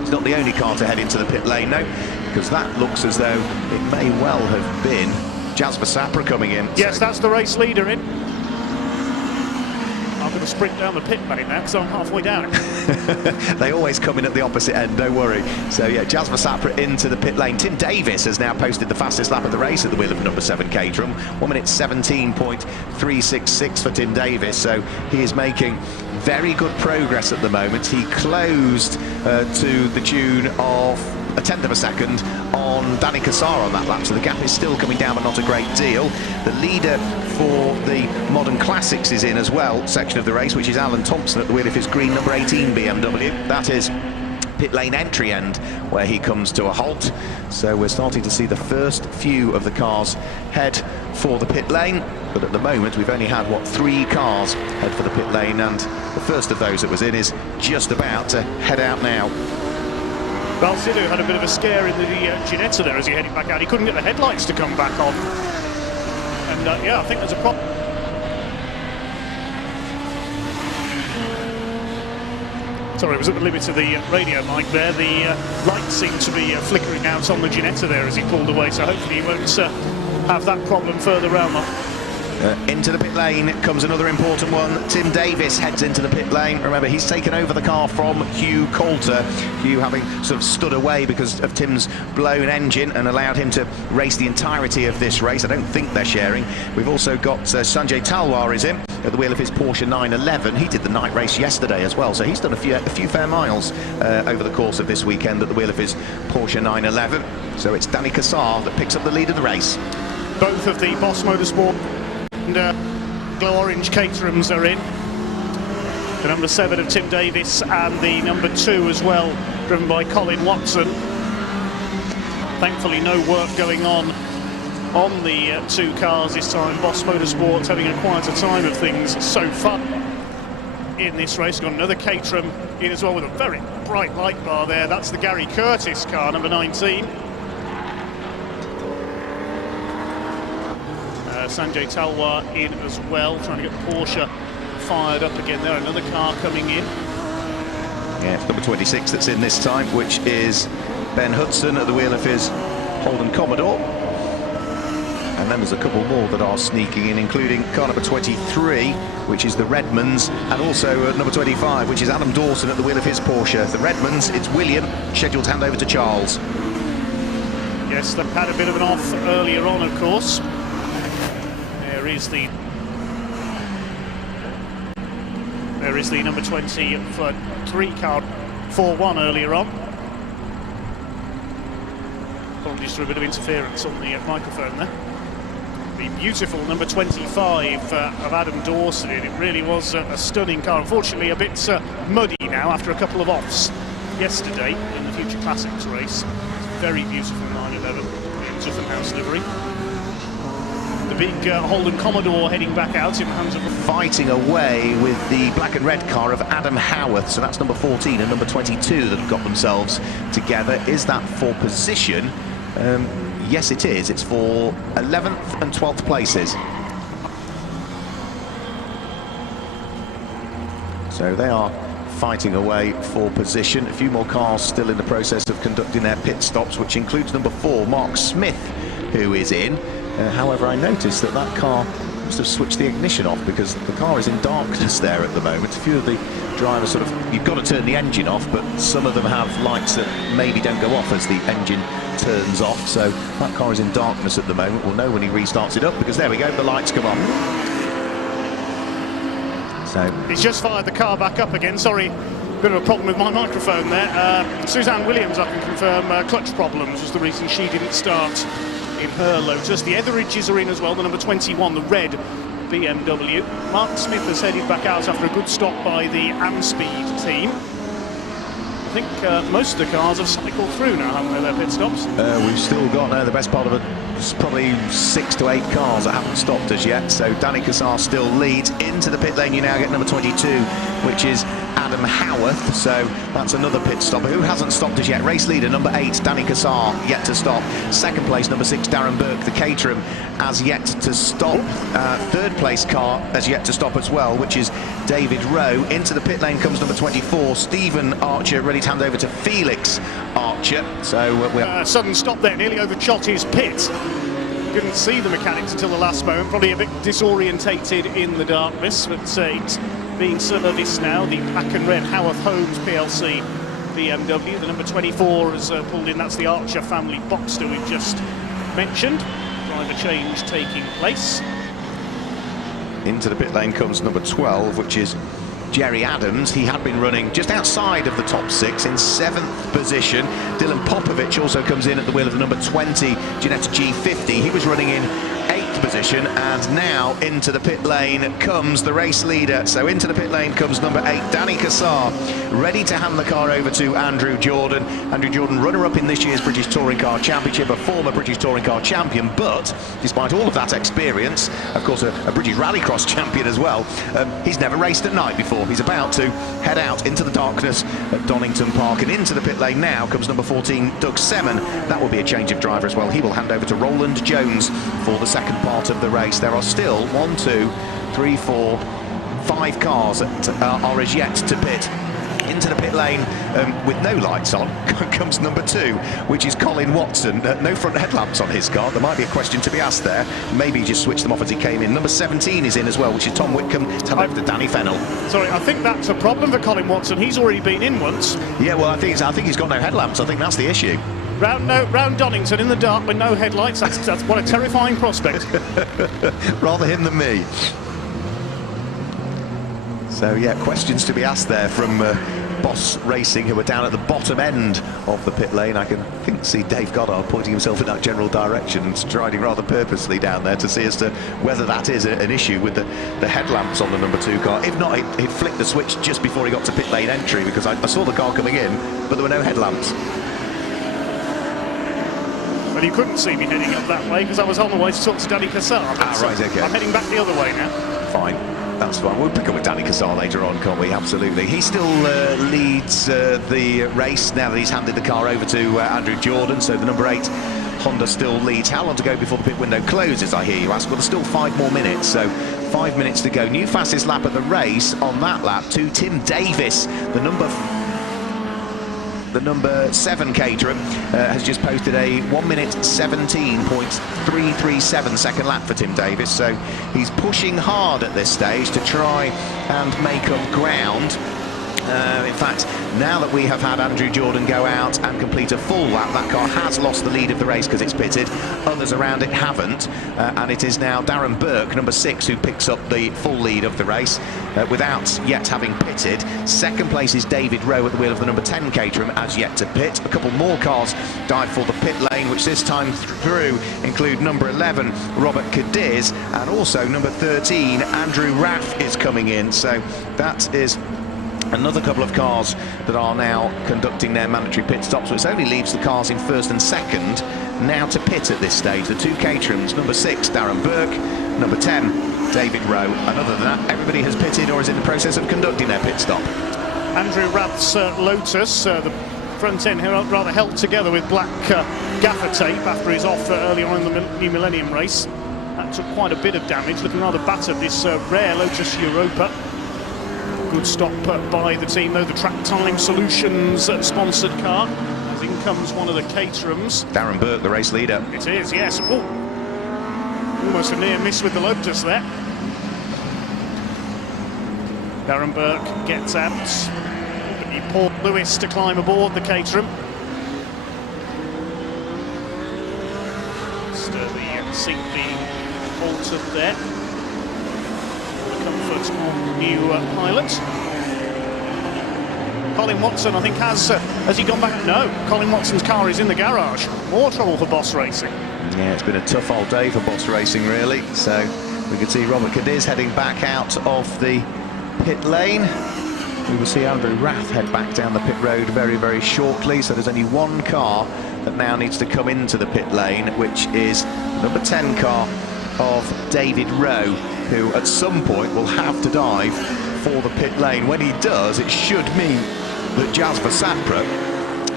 It's not the only car to head into the pit lane, no, because that looks as though it may well have been Jasper Sapra coming in. Yes, that's the race leader in. I'm going to sprint down the pit lane now because I'm halfway down it. They always come in at the opposite end, don't worry. So yeah, Jasper Sapra into the pit lane. Tim Davis has now posted the fastest lap of the race at the wheel of number 7 Caterham. 1 minute 17.366 for Tim Davis. So he is making very good progress at the moment. He closed to the tune of a 1/10 of a second on Danny Cassar on that lap, so the gap is still coming down, but not a great deal. The leader for the Modern Classics is in as well, section of the race, which is Alan Thompson at the wheel of his green number 18 BMW. That is pit lane entry end, where he comes to a halt. So we're starting to see the first few of the cars head for the pit lane, but at the moment we've only had, what, 3 cars head for the pit lane, and the first of those that was in is just about to head out now. Bal Sidhu had a bit of a scare in the Ginetta there as he headed back out. He couldn't get the headlights to come back on. And yeah, I think there's a problem. Sorry, I was at the limit of the radio mic there. The lights seem to be flickering out on the Ginetta there as he pulled away, so hopefully he won't have that problem further round. Into the pit lane comes another important one. Tim Davis heads into the pit lane. Remember, he's taken over the car from Hugh Coulter. Hugh having sort of stood away because of Tim's blown engine and allowed him to race the entirety of this race. I don't think they're sharing. We've also got Sanjay Talwar is in at the wheel of his Porsche 911. He did the night race yesterday as well, so he's done a few fair miles over the course of this weekend at the wheel of his Porsche 911. So it's Danny Cassar that picks up the lead of the race. Both of the Boss Motorsport and Glow Orange Caterhams are in. The number 7 of Tim Davis and the number 2 as well, driven by Colin Watson. Thankfully no work going on the 2 cars this time. Boss Motorsport's having a quieter time of things so far in this race. Got another Caterham in as well with a very bright light bar there. That's the Gary Curtis car, number 19. Sanjay Talwar in as well, trying to get Porsche fired up again there. Another car coming in. Yeah, it's number 26 that's in this time, which is Ben Hudson at the wheel of his Holden Commodore. And then there's a couple more that are sneaking in, including car number 23, which is the Redmonds, and also number 25, which is Adam Dawson at the wheel of his Porsche. The Redmonds, it's William, scheduled to hand over to Charles. Yes, they've had a bit of an off earlier on, of course. There is the number 23 car, 4-1 earlier on. Apologies for a bit of interference on the microphone there. The beautiful number 25 of Adam Dawson. It really was a stunning car. Unfortunately, a bit muddy now after a couple of offs yesterday in the Future Classics race. Very beautiful 911 in Zuffenhaus livery. The big Holden Commodore heading back out in the hands of... Fighting away with the black and red car of Adam Howarth, so that's number 14 and number 22 that have got themselves together. Is that for position? Yes, it is. It's for 11th and 12th places. So they are fighting away for position. A few more cars still in the process of conducting their pit stops, which includes number 4, Mark Smith, who is in. However, I noticed that that car must have switched the ignition off because the car is in darkness there at the moment. A few of the drivers sort of, you've got to turn the engine off, but some of them have lights that maybe don't go off as the engine turns off. So that car is in darkness at the moment. We'll know when he restarts it up because there we go, the lights come on. So he's just fired the car back up again. Sorry, bit of a problem with my microphone there. Suzanne Williams, I can confirm, clutch problems was the reason she didn't start in her Lotus. The Etheridges are in as well, the number 21, the red BMW. Mark Smith has headed back out after a good stop by the Amspeed team. I think most of the cars have cycled through now, haven't they, their pit stops? We've still got the best part of it. It's probably 6 to 8 cars that haven't stopped as yet. So Danny Cassar still leads. Into the pit lane you now get number 22, which is Adam Howarth. So that's another pit stopper who hasn't stopped as yet. Race leader number 8, Danny Cassar, yet to stop. Second place number 6, Darren Burke, the Caterham, has yet to stop. Third place car has yet to stop as well, which is David Rowe. Into the pit lane comes number 24, Stephen Archer, ready to hand over to Felix Archer. So we're sudden stop there, nearly overshot his pit. Couldn't see the mechanics until the last moment, probably a bit disorientated in the darkness, but it's being serviced now. The black and red Howarth Homes PLC BMW, the number 24 has pulled in. That's the Archer family Boxster we've just mentioned. Driver change taking place. Into the pit lane comes number 12, which is Jerry Adams. He had been running just outside of the top 6 in 7th position. Dylan Popovich also comes in at the wheel of the number 20 Ginetta G50. He was running in 8th position, and now into the pit lane comes the race leader. So into the pit lane comes number 8 Danny Cassar, ready to hand the car over to Andrew Jordan. Andrew Jordan, runner-up in this year's British Touring Car Championship, a former British Touring Car champion, but despite all of that experience, of course a British Rallycross champion as well, he's never raced at night before. He's about to head out into the darkness at Donington Park, and into the pit lane now comes number 14 Doug Seaman. That will be a change of driver as well. He will hand over to Roland Jones for the second part of the race. There are still 1, 2, 3, 4, 5 cars that are as yet to pit. Into the pit lane with no lights on comes number 2, which is Colin Watson. No front headlamps on his car. There might be a question to be asked there. Maybe he just switched them off as he came in. Number 17 is in as well, which is Tom Whitcomb. Tell over to Danny Fennell. Sorry, I think that's a problem for Colin Watson. He's already been in once. Yeah, well, I think he's got no headlamps. I think that's the issue. Round Donington in the dark with no headlights. That's what a terrifying prospect. Rather him than me. So yeah, questions to be asked there from Boss Racing, who are down at the bottom end of the pit lane. I can see Dave Goddard pointing himself in that general direction and striding rather purposely down there to see as to whether that is an issue with the headlamps on the number 2 car. If not, he'd flicked the switch just before he got to pit lane entry, because I saw the car coming in, but there were no headlamps. Well, you couldn't see me heading up that way because I was on the way to talk to Danny Cassar. Right, okay. I'm heading back the other way now. Fine. That's fine. We'll pick up with Danny Cassar later on, can't we? Absolutely. He still leads the race now that he's handed the car over to Andrew Jordan. So the number 8 Honda still leads. How long to go before the pit window closes, I hear you ask? Well, there's still 5 more minutes, so 5 minutes to go. New fastest lap of the race on that lap to Tim Davis, the number 7 Caterham, has just posted a 1 minute 17.337 second lap for Tim Davis, so he's pushing hard at this stage to try and make up ground. In fact, now that we have had Andrew Jordan go out and complete a full lap, that car has lost the lead of the race because it's pitted. Others around it haven't, and it is now Darren Burke, number 6, who picks up the full lead of the race without yet having pitted. Second place is David Rowe at the wheel of the number 10 Caterham, as yet to pit. A couple more cars dive for the pit lane, which this time through include number 11 Robert Cadiz, and also number 13 Andrew Raff is coming in. So that is another couple of cars that are now conducting their mandatory pit stops, which only leaves the cars in first and second now to pit at this stage. The 2 Caterhams, number 6 Darren Burke, number 10 David Rowe, and other than that everybody has pitted or is in the process of conducting their pit stop. Andrew Rath's Lotus, the front end here rather held together with black gaffer tape after he's off earlier on in the New Millennium race. That took quite a bit of damage, looking rather battered, this rare Lotus Europa. Good stop by the team, though. The Track Time Solutions sponsored car. As in comes one of the Caterhams. Darren Burke, the race leader. It is, yes. Oh, almost a near miss with the Lotus there. Darren Burke gets out. Paul Lewis to climb aboard the Caterham. Still the seat being altered there. Comfort on the new pilot. Colin Watson, I think, has he gone back? No, Colin Watson's car is in the garage. More trouble for Boss Racing. Yeah, it's been a tough old day for Boss Racing, really. So we can see Robert Cadiz heading back out of the pit lane. We will see Andrew Rath head back down the pit road very, very shortly. So there's only one car that now needs to come into the pit lane, which is number 10 car of David Rowe, who at some point will have to dive for the pit lane. When he does, it should mean that Jasper Sapra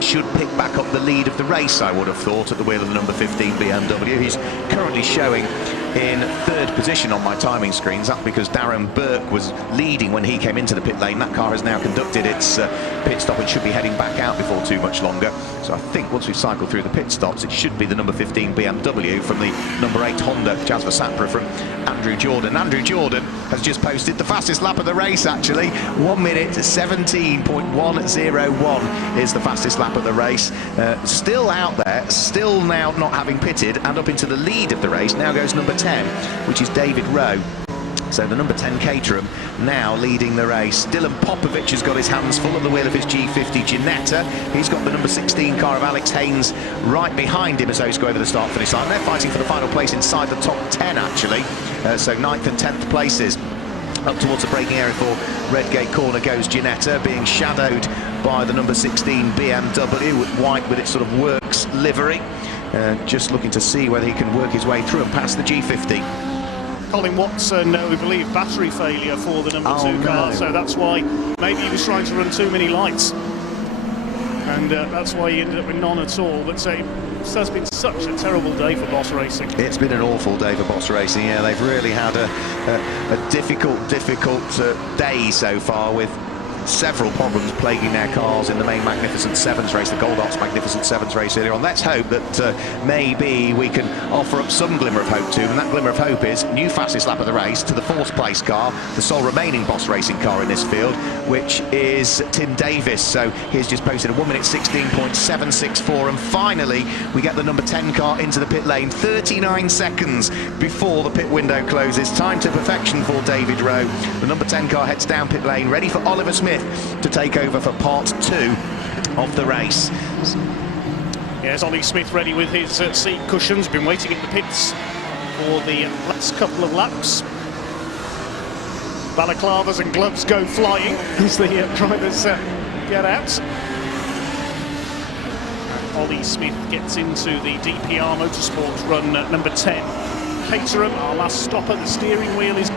should pick back up the lead of the race, I would have thought, at the wheel of the number 15 BMW. He's currently showing in 3rd position on my timing screens. That's because Darren Burke was leading when he came into the pit lane. That car has now conducted its pit stop and should be heading back out before too much longer. So I think once we've cycled through the pit stops, it should be the number 15 BMW from the number 8 Honda, Jasper Sapra from Andrew Jordan. Andrew Jordan has just posted the fastest lap of the race, actually. 1 minute 17.101 is the fastest lap of the race. Still out there, still now not having pitted, and up into the lead of the race now goes number 10, which is David Rowe. So the number 10 Caterham now leading the race. Dylan Popovich has got his hands full at the wheel of his G50 Ginetta. He's got the number 16 car of Alex Haynes right behind him as those go over the start-finish line. They're fighting for the final place inside the top 10, actually. So 9th and 10th places. Up towards the braking area for Redgate Corner goes Ginetta, being shadowed by the number 16 BMW, with white with its sort of works livery. Just looking to see whether he can work his way through and past the G50. Colin Watson, we believe, battery failure for the number 2 car, so that's why maybe he was trying to run too many lights. And that's why he ended up with none at all. But it has been such a terrible day for Boss Racing. It's been an awful day for Boss Racing. Yeah, they've really had a difficult day so far, with several problems plaguing their cars in the main Magnificent Sevens race, the Co-ordSport Magnificent Sevens race earlier on. Let's hope that maybe we can offer up some glimmer of hope to them, and that glimmer of hope is new fastest lap of the race to the 4th place car, the sole remaining Boss Racing car in this field, which is Tim Davis. So he's just posted a 1 minute 16.764, and finally we get the number 10 car into the pit lane 39 seconds before the pit window closes. Time to perfection for David Rowe. The number 10 car heads down pit lane, ready for Oliver Smith to take over for part 2 of the race. Yes, Ollie Smith ready with his seat cushions, been waiting in the pits for the last couple of laps. Balaclavas and gloves go flying as the drivers get out. Ollie Smith gets into the DPR Motorsport run number 10. Caterham, our last stopper, the steering wheel is...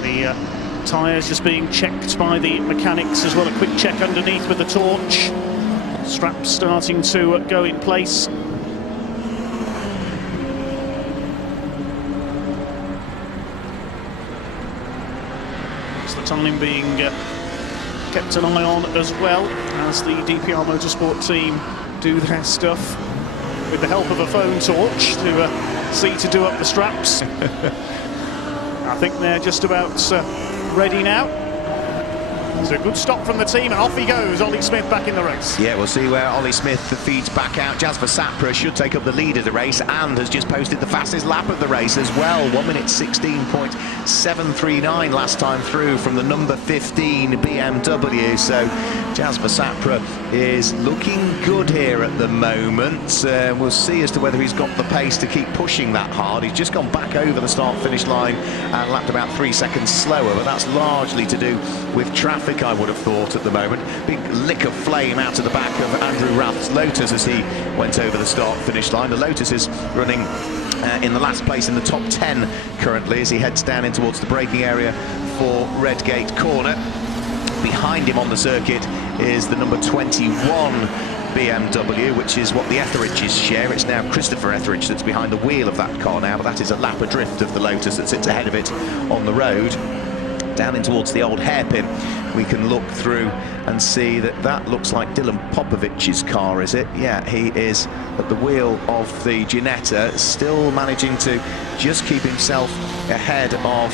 The tyres just being checked by the mechanics as well. A quick check underneath with the torch. Straps starting to go in place. It's the time being kept an eye on as well as the DPR Motorsport team do their stuff with the help of a phone torch to see to do up the straps. I think they're just about ready now. It's a good stop from the team, and off he goes, Ollie Smith back in the race. Yeah, we'll see where Ollie Smith feeds back out. Jasper Sapra should take up the lead of the race and has just posted the fastest lap of the race as well. 1 minute 16.739 last time through from the number 15 BMW. So Jasper Sapra is looking good here at the moment. We'll see as to whether he's got the pace to keep pushing that hard. He's just gone back over the start-finish line and lapped about 3 seconds slower, but that's largely to do with traffic, I would have thought, at the moment. Big lick of flame out of the back of Andrew Rath's Lotus as he went over the start-finish line. The Lotus is running in the last place in the top 10 currently as he heads down in towards the braking area for Redgate Corner. Behind him on the circuit is the number 21 BMW, which is what the Etheridges share. It's now Christopher Etheridge that's behind the wheel of that car now, but that is a lap adrift of the Lotus that sits ahead of it on the road. Down in towards the old hairpin, we can look through and see that that looks like Dylan Popovic's car, is it? Yeah, he is at the wheel of the Ginetta, still managing to just keep himself ahead of, well,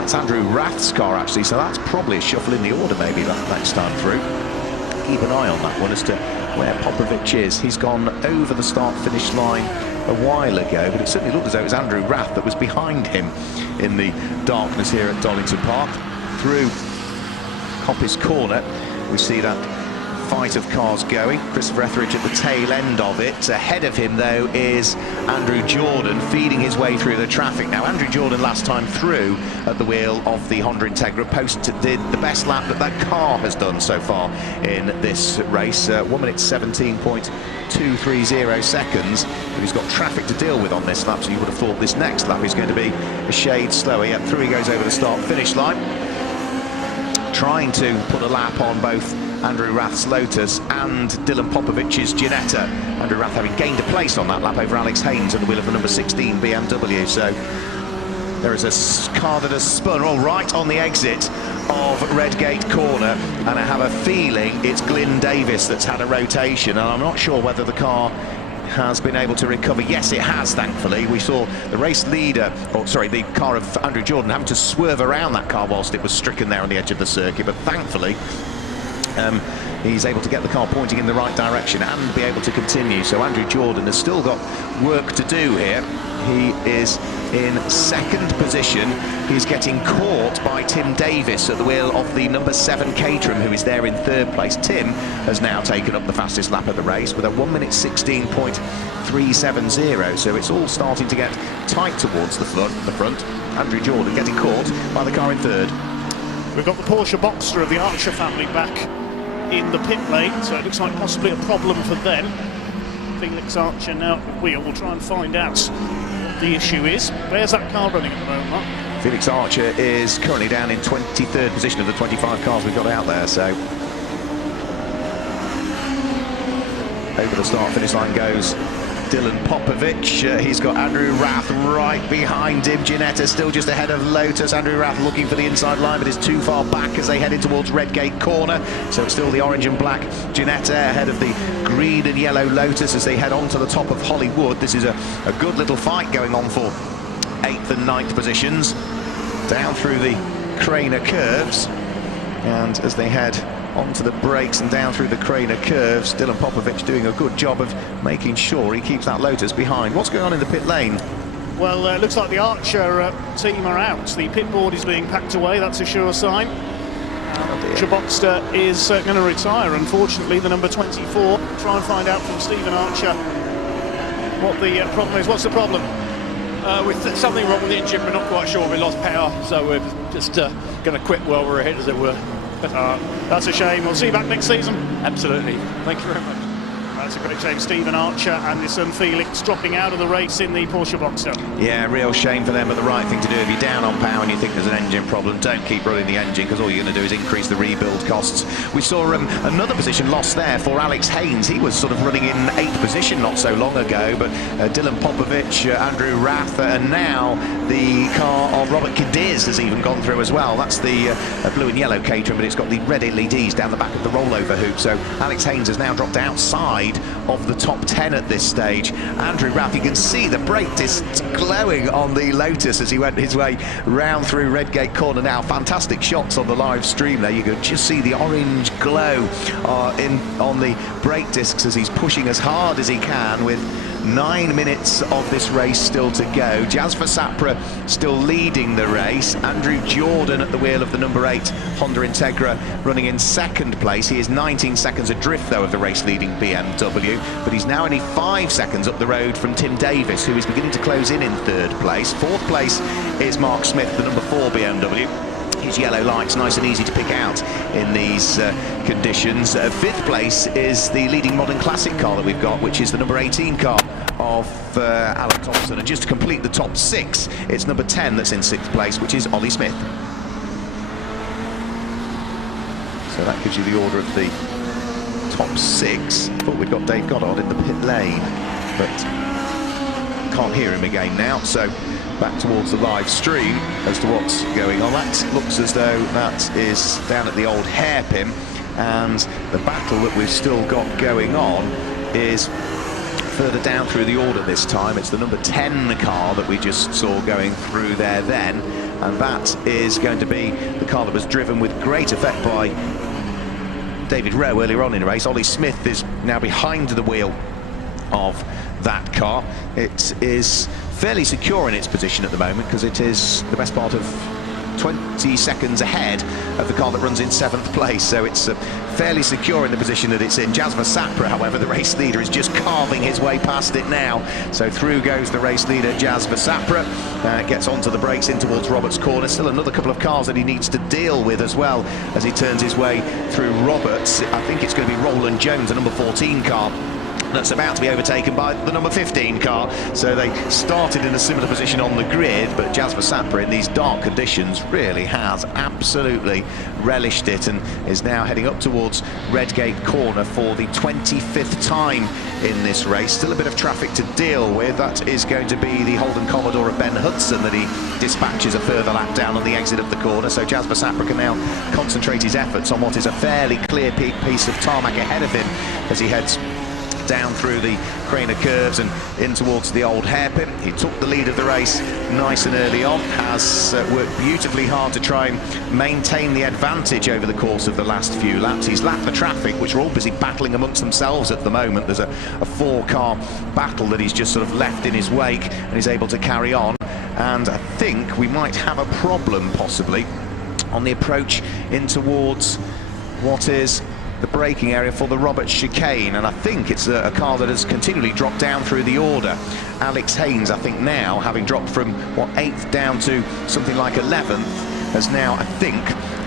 that's Andrew Rath's car actually, so that's probably a shuffle in the order maybe that next time through. Keep an eye on that one as to where Popovic is. He's gone over the start-finish line a while ago, but it certainly looked as though it was Andrew Rath that was behind him in the darkness here at Donington Park. Through Coppice Corner, we see that fight of cars going. Christopher Etheridge at the tail end of it. Ahead of him, though, is Andrew Jordan feeding his way through the traffic. Now, Andrew Jordan last time through at the wheel of the Honda Integra did the best lap that that car has done so far in this race. 1 minute 17.230 seconds. But he's got traffic to deal with on this lap, so you would have thought this next lap is going to be a shade slower. Yep, through he goes over the start-finish line. Trying to put a lap on both Andrew Rath's Lotus and Dylan Popovic's Ginetta. Andrew Rath having gained a place on that lap over Alex Haynes at the wheel of the number 16 BMW. So there is a car that has spun all right on the exit of Redgate Corner, and I have a feeling it's Glyn Davis that's had a rotation, and I'm not sure whether the car has been able to recover. Yes, it has, thankfully. We saw the race leader, or sorry, the car of Andrew Jordan having to swerve around that car whilst it was stricken there on the edge of the circuit, but thankfully he's able to get the car pointing in the right direction and be able to continue. So Andrew Jordan has still got work to do here. He is in second position. He's getting caught by Tim Davis at the wheel of the number 7 Caterham, who is there in third place. Tim has now taken up the fastest lap of the race with a 1 minute 16.370. So it's all starting to get tight towards the front. Andrew Jordan getting caught by the car in third. We've got the Porsche Boxster of the Archer family back in the pit lane, so it looks like possibly a problem for them. Felix Archer now at the wheel. We'll try and find out what the issue is. Where's that car running at the moment, Mark? Felix Archer is currently down in 23rd position of the 25 cars we've got out there, so over the start-finish line goes Dylan Popovic. He's got Andrew Rath right behind him. Ginetta still just ahead of Lotus. Andrew Rath looking for the inside line, but is too far back as they head in towards Redgate Corner. So it's still the orange and black Ginetta ahead of the green and yellow Lotus as they head on to the top of Hollywood. This is a good little fight going on for 8th and 9th positions. Down through the Craner curves. And as they head onto the brakes and down through the Craner curves, Dylan Popovic doing a good job of making sure he keeps that Lotus behind. What's going on in the pit lane? Well, it looks like the Archer team are out. The pit board is being packed away, that's a sure sign. Porsche Boxster is going to retire, unfortunately, the number 24. Try and find out from Stephen Archer what the problem is. What's the problem? With something wrong with the engine, we're not quite sure. We lost power, so we're just going to quit while we're ahead, as it were. That's a shame. We'll see you back next season. Absolutely. Thank you very much. it's a great shame. Stephen Archer and his son Felix dropping out of the race in the Porsche Boxer. Yeah, real shame for them, but the right thing to do. If you're down on power and you think there's an engine problem, don't keep running the engine, because all you're going to do is increase the rebuild costs. We saw another position lost there for Alex Haynes. He was sort of running in 8th position not so long ago, but Dylan Popovich, Andrew Rath, and now the car of Robert Cadiz has even gone through as well. That's the blue and yellow Caterham, but it's got the red LEDs down the back of the rollover hoop. So Alex Haynes has now dropped outside of the top 10 at this stage. Andrew Rath, you can see the brake discs glowing on the Lotus as he went his way round through Redgate Corner now. Fantastic shots on the live stream there. You can just see the orange glow on the brake discs as he's pushing as hard as he can, with 9 minutes of this race still to go. Jasper Sapra still leading the race. Andrew Jordan at the wheel of the number 8 Honda Integra running in 2nd place. He is 19 seconds adrift though of the race leading BMW, but he's now only 5 seconds up the road from Tim Davis, who is beginning to close in 3rd place. 4th place is Mark Smith, the number 4 BMW. His yellow lights nice and easy to pick out in these conditions. 5th place is the leading modern classic car that we've got, which is the number 18 car of Alan Thompson. And just to complete the top 6, it's number 10 that's in 6th place, which is Ollie Smith. So that gives you the order of the top 6. I thought we'd got Dave Goddard in the pit lane, but can't hear him again now. So back towards the live stream as to what's going on. That looks as though that is down at the old hairpin, and the battle that we've still got going on is further down through the order this time. It's the number 10 car that we just saw going through there then, and that is going to be the car that was driven with great effect by David Rowe earlier on in the race. Ollie Smith is now behind the wheel of that car. It is fairly secure in its position at the moment, because it is the best part of 20 seconds ahead of the car that runs in 7th place, so it's fairly secure in the position that it's in. Jasper Sapra, however, the race leader, is just carving his way past it now. So through goes the race leader, Jasper Sapra, gets onto the brakes in towards Roberts Corner. Still another couple of cars that he needs to deal with as well as he turns his way through Roberts. I think it's going to be Roland Jones, the number 14 car, that's about to be overtaken by the number 15 car. So they started in a similar position on the grid, but Jasper Sapra in these dark conditions really has absolutely relished it and is now heading up towards Redgate Corner for the 25th time in this race. Still a bit of traffic to deal with. That is going to be the Holden Commodore of Ben Hudson that he dispatches a further lap down on the exit of the corner. So Jasper Sapra can now concentrate his efforts on what is a fairly clear piece of tarmac ahead of him as he heads down through the Craner curves and in towards the old hairpin. He took the lead of the race nice and early on, has worked beautifully hard to try and maintain the advantage over the course of the last few laps. He's lapped the traffic, which are all busy battling amongst themselves at the moment. There's a 4-car battle that he's just sort of left in his wake, and he's able to carry on. And I think we might have a problem possibly on the approach in towards what is the braking area for the Roberts chicane, and I think it's a car that has continually dropped down through the order. Alex Haynes, I think now, having dropped from, what, 8th down to something like 11th, has now, I think,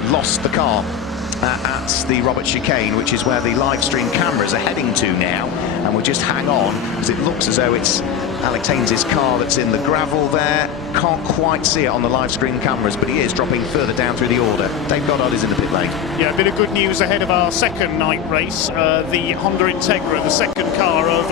lost the car at the Roberts chicane, which is where the live stream cameras are heading to now. And we'll just hang on, because it looks as though it's Alex Haynes' car that's in the gravel there. Can't quite see it on the live stream cameras, but he is dropping further down through the order. Dave Goddard is in the pit lane. Yeah, a bit of good news ahead of our second night race. The Honda Integra, the second car of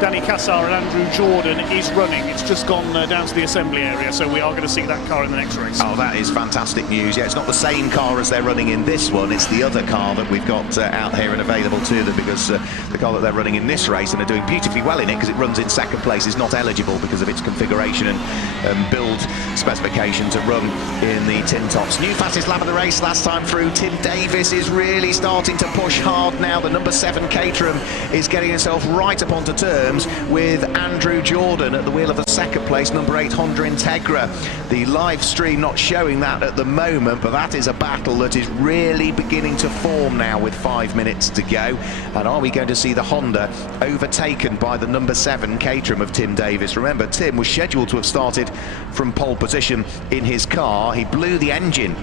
Danny Cassar and Andrew Jordan, is running. It's just gone down to the assembly area, so we are going to see that car in the next race. Oh, that is fantastic news. Yeah, it's not the same car as they're running in this one. It's the other car that we've got out here and available to them, because the car that they're running in this race, and they're doing beautifully well in it because it runs in 2nd place, is not eligible because of its configuration and build specification to run in the TinTops. New fastest lap of the race last time through. Tim Davis is really starting to push hard now. The number 7 Caterham is getting himself right up onto terms with Andrew Jordan at the wheel of the 2nd place number 8 Honda Integra. The live stream not showing that at the moment, but that is a battle that is really beginning to form now with 5 minutes to go. And are we going to see the Honda overtaken by the number 7 Caterham of Tim Davis? Remember, Tim was scheduled to have started from pole position in his car. He blew the engine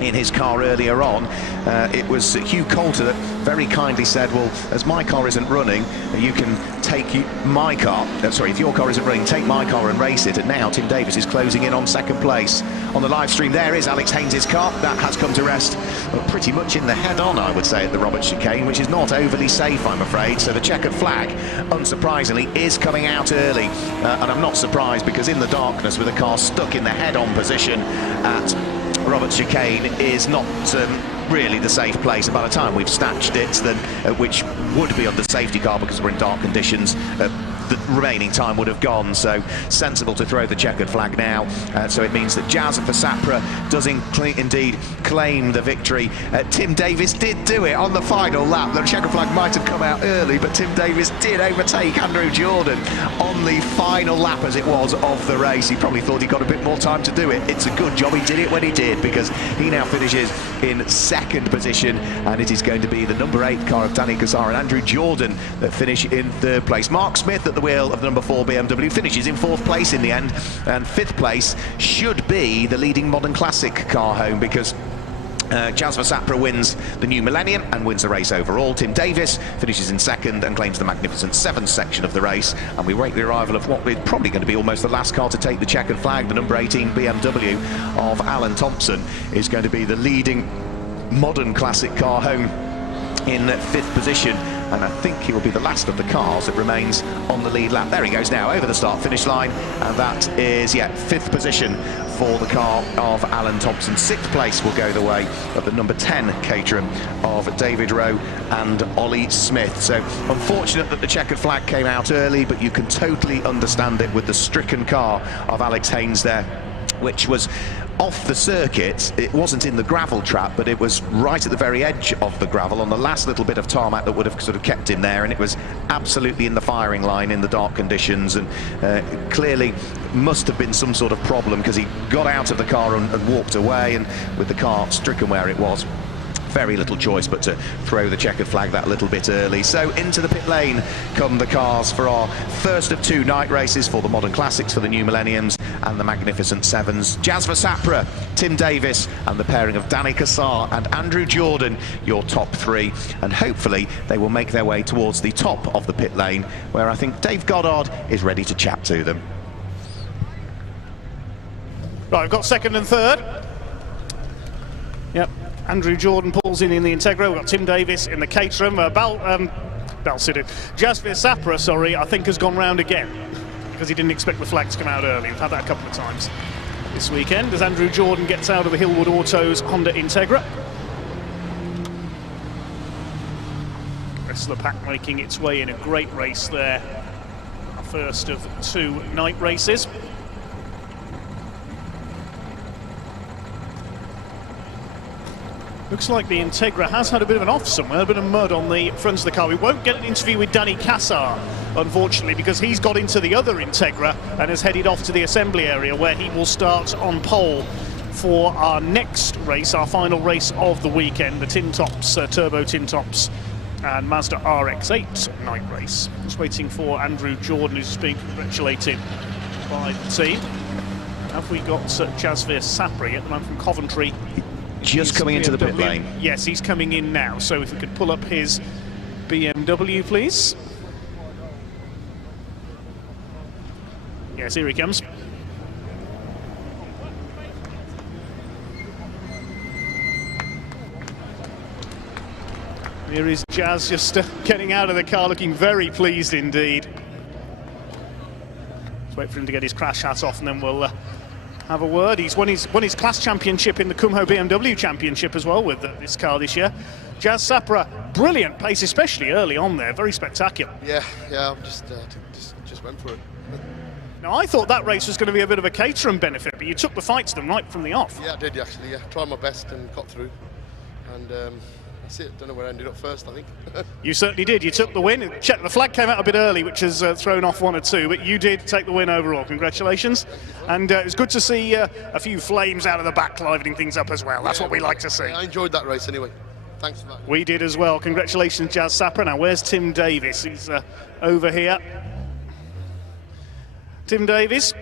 in his car earlier on. It was Hugh Coulter that very kindly said, well, as my car isn't running, you can take my car, sorry, if your car isn't running, take my car and race it. And now Tim Davis is closing in on second place. On the live stream there is Alex Haynes' car. That has come to rest, well, pretty much in the head-on, I would say, at the Roberts chicane, which is not overly safe, I'm afraid. So the checkered flag, unsurprisingly, is coming out early. And I'm not surprised, because in the darkness, with a car stuck in the head-on position at Roberts chicane, is not really the safe place. And by the time we've snatched it, then which would be under safety car because we're in dark conditions, the remaining time would have gone. So sensible to throw the checkered flag now. So it means that Jazz Versapra does indeed claim the victory. Tim Davis did do it on the final lap. The checkered flag might have come out early, but Tim Davis did overtake Andrew Jordan on the final lap, as it was, of the race. He probably thought he got a bit more time to do it. It's a good job he did it when he did, because he now finishes in second position, and it is going to be the number 8 car of Danny Cassar and Andrew Jordan that finish in third place. Mark Smith at the wheel of the number 4 BMW finishes in 4th place in the end, and 5th place should be the leading modern classic car home, because Jazz Versapra wins the New Millennium and wins the race overall. Tim Davis finishes in second and claims the Magnificent 7 section of the race, and we wait the arrival of what is probably going to be almost the last car to take the checkered flag. The number 18 BMW of Alan Thompson is going to be the leading modern classic car home in 5th position, and I think he will be the last of the cars that remains on the lead lap. There he goes now over the start-finish line, and that is, 5th position for the car of Alan Thompson. 6th place will go the way of the number 10 Caterham of David Rowe and Ollie Smith. So unfortunate that the checkered flag came out early, but you can totally understand it with the stricken car of Alex Haynes there, which was off the circuit. It wasn't in the gravel trap, but it was right at the very edge of the gravel on the last little bit of tarmac that would have sort of kept him there, and it was absolutely in the firing line in the dark conditions, and clearly must have been some sort of problem, because he got out of the car and walked away, and with the car stricken where it was, very little choice but to throw the checkered flag that little bit early. So into the pit lane come the cars for our first of 2 night races for the Modern Classics, for the New Millenniums and the Magnificent Sevens. Jazz Versapra, Tim Davis, and the pairing of Danny Cassar and Andrew Jordan, your top 3, and hopefully they will make their way towards the top of the pit lane, where I think Dave Goddard is ready to chat to them. Right, we've got second and third. Yep. Andrew Jordan pulls in the Integra. We've got Tim Davis in the Caterham. Jazz Versapra, sorry, I think has gone round again, because he didn't expect the flag to come out early. We've had that a couple of times this weekend, as Andrew Jordan gets out of the Hillwood Autos Honda Integra. The rest of the pack making its way in a great race there. Our first of 2 night races. Looks like the Integra has had a bit of an off somewhere, a bit of mud on the front of the car. We won't get an interview with Danny Cassar, unfortunately, because he's got into the other Integra and has headed off to the assembly area, where he will start on pole for our next race, our final race of the weekend, the TinTops, Turbo TinTops and Mazda RX-8 night race. Just waiting for Andrew Jordan, who's being congratulated by the team. Have we got Jazz Versapra at the moment from Coventry? Just coming into the pit lane. Yes, he's coming in now. So if we could pull up his BMW, please. Yes, here he comes. Here is Jazz just getting out of the car, looking very pleased indeed. Let's wait for him to get his crash hat off, and then we'll have a word. He's won his class championship in the Kumho BMW Championship as well with this car this year. Jazz Versapra, brilliant pace, especially early on there, very spectacular. Yeah, I just went for it. Now, I thought that race was going to be a bit of a Caterham benefit, but you took the fight to them right from the off. Yeah, I did actually, yeah. Tried my best and got through. And that's it. Don't know where I ended up first, I think. You certainly did. You took the win. The flag came out a bit early, which has thrown off 1 or 2, but you did take the win overall. Congratulations. And it was good to see a few flames out of the back, livening things up as well. That's what we like to see. I enjoyed that race anyway. Thanks for that. We did as well. Congratulations, Jazz Versapra. Now, where's Tim Davis? He's over here. Tim Davis.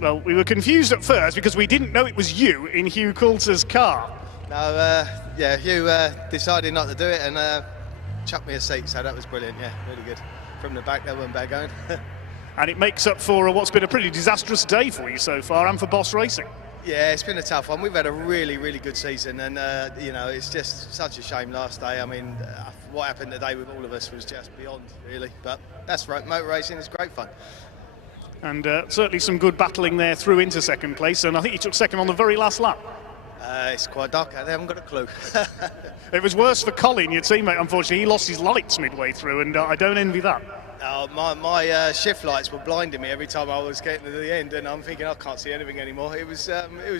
Well, we were confused at first because we didn't know it was you in Hugh Coulter's car. No, yeah, Hugh decided not to do it and chucked me a seat, so that was brilliant. Yeah, really good. From the back, that wasn't bad going. And it makes up for what's been a pretty disastrous day for you so far, and for Boss Racing. Yeah, it's been a tough one. We've had a really, really good season, and you know, it's just such a shame last day. I mean, what happened today with all of us was just beyond, really. But that's right, motor racing is great fun. And certainly some good battling there through into second place, and I think you took second on the very last lap. It's quite dark out there, I haven't got a clue. It was worse for Colin, your teammate, unfortunately. He lost his lights midway through, and I don't envy that. My shift lights were blinding me every time I was getting to the end, and I'm thinking I can't see anything anymore. It was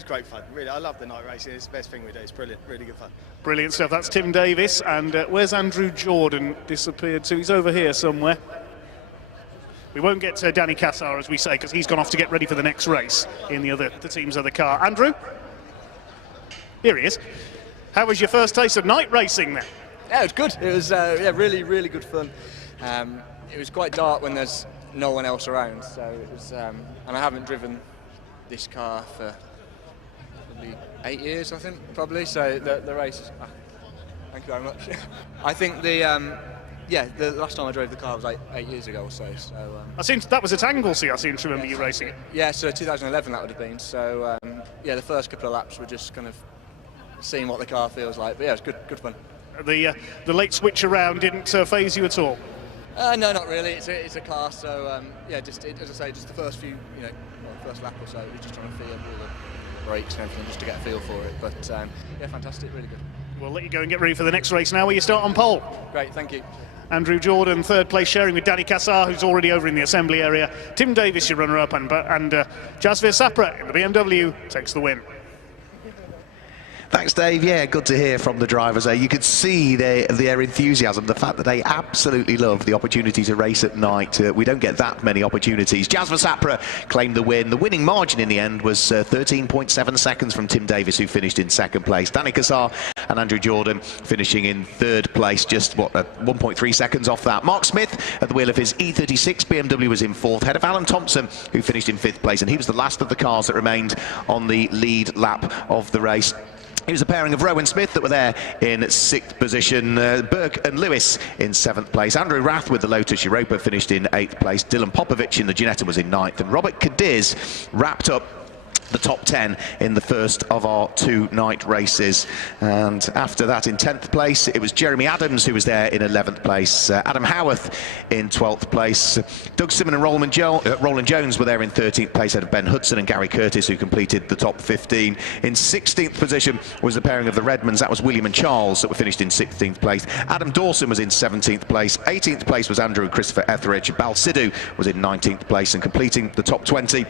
great fun, really. I love the night racing. It's the best thing we do. It's brilliant, really good fun. Brilliant stuff. That's Tim Davis, and where's Andrew Jordan disappeared to? He's over here somewhere. We won't get to Danny Cassar, as we say, because he's gone off to get ready for the next race in the team's other car. Andrew? Here he is. How was your first taste of night racing then? Yeah, it was good. It was yeah, really, really good fun. It was quite dark when there's no one else around, so it was. And I haven't driven this car for probably 8 years, I think, probably. So the race. Thank you very much. I think the last time I drove the car was like 8 years ago or so. I seem that was at Anglesey. I seem to remember you racing it. Yeah, so 2011 that would have been. So yeah, the first couple of laps were just kind of seeing what the car feels like. But yeah, it was good fun. The late switch around didn't faze you at all. No, not really. It's a car, so yeah, as I say, just the first few, first lap or so, we're just trying to feel all the brakes and everything, just to get a feel for it. But yeah, fantastic, really good. We'll let you go and get ready for the next race now, where you start on pole. Great, thank you. Andrew Jordan, third place, sharing with Danny Cassar, who's already over in the assembly area. Tim Davis, your runner-up, and Jasvir Sapra in the BMW takes the win. Thanks, Dave. Yeah, good to hear from the drivers there. You could see their enthusiasm, the fact that they absolutely love the opportunity to race at night. We don't get that many opportunities. Jasvir Sapra claimed the win. The winning margin in the end was 13.7 seconds from Tim Davis, who finished in second place. Danny Cassar and Andrew Jordan finishing in third place, just 1.3 seconds off that. Mark Smith at the wheel of his E36 BMW was in fourth, ahead of Alan Thompson, who finished in fifth place, and he was the last of the cars that remained on the lead lap of the race. It was a pairing of Rowan Smith that were there in sixth position, Burke and Lewis in seventh place. Andrew Rath with the Lotus Europa finished in eighth place. Dylan Popovic in the Ginetta was in ninth, and Robert Cadiz wrapped up the top 10 in the first of our two night races. And after that, in 10th place, it was Jeremy Adams who was there in 11th place. Adam Howarth in 12th place. Doug Simon and Roland Jones were there in 13th place, ahead of Ben Hudson and Gary Curtis, who completed the top 15. In 16th position was the pairing of the Redmonds. That was William and Charles that were finished in 16th place. Adam Dawson was in 17th place. 18th place was Andrew and Christopher Etheridge. Balsidou was in 19th place, and completing the top 20,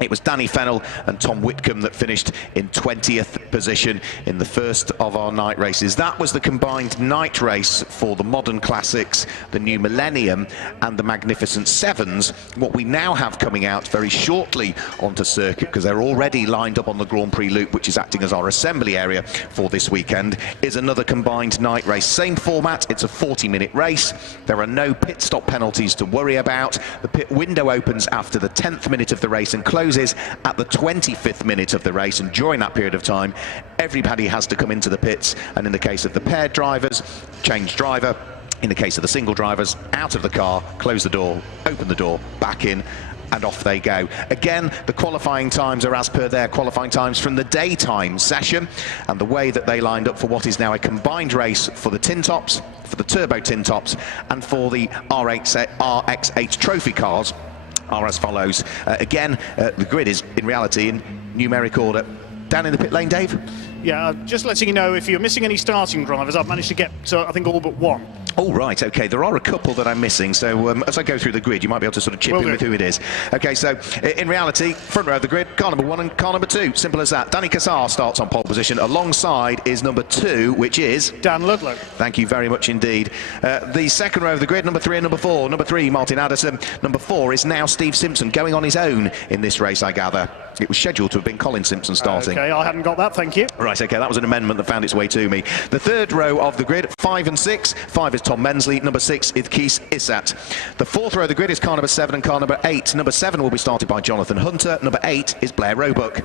it was Danny Fennell and Tom Whitcomb that finished in 20th position in the first of our night races. That was the combined night race for the Modern Classics, the New Millennium and the Magnificent Sevens. What we now have coming out very shortly onto circuit, because they're already lined up on the Grand Prix loop, which is acting as our assembly area for this weekend, is another combined night race. Same format, it's a 40-minute race. There are no pit stop penalties to worry about. The pit window opens after the 10th minute of the race and closes at the 25th minute of the race, and during that period of time everybody has to come into the pits, and in the case of the paired drivers, change driver. In the case of the single drivers, out of the car, close the door, open the door, back in, and off they go. Again, the qualifying times are as per their qualifying times from the daytime session, and the way that they lined up for what is now a combined race for the TinTops, for the Turbo TinTops, and for the RX8 trophy cars are as follows. Again, the grid is in reality in numeric order. Down in the pit lane, Dave? Yeah, just letting you know, if you're missing any starting drivers, I've managed to get, I think, all but one. Oh, right, okay. There are a couple that I'm missing, so as I go through the grid, you might be able to sort of chip in with who it is. Okay, so in reality, front row of the grid, car number 1 and car number 2. Simple as that. Danny Cassar starts on pole position. Alongside is number 2, which is Dan Ludlow. Thank you very much indeed. The second row of the grid, number 3 and number 4. Number 3, Martin Addison. Number 4 is now Steve Simpson, going on his own in this race, I gather. It was scheduled to have been Colin Simpson starting. Okay, I hadn't got that, thank you. Right, okay, that was an amendment that found its way to me. The third row of the grid, 5 and 6. 5 is Tom Mensley. Number 6 is Keith Issat. The 4th row of the grid is car number 7 and car number 8. Number 7 will be started by Jonathan Hunter. Number 8 is Blair Roebuck.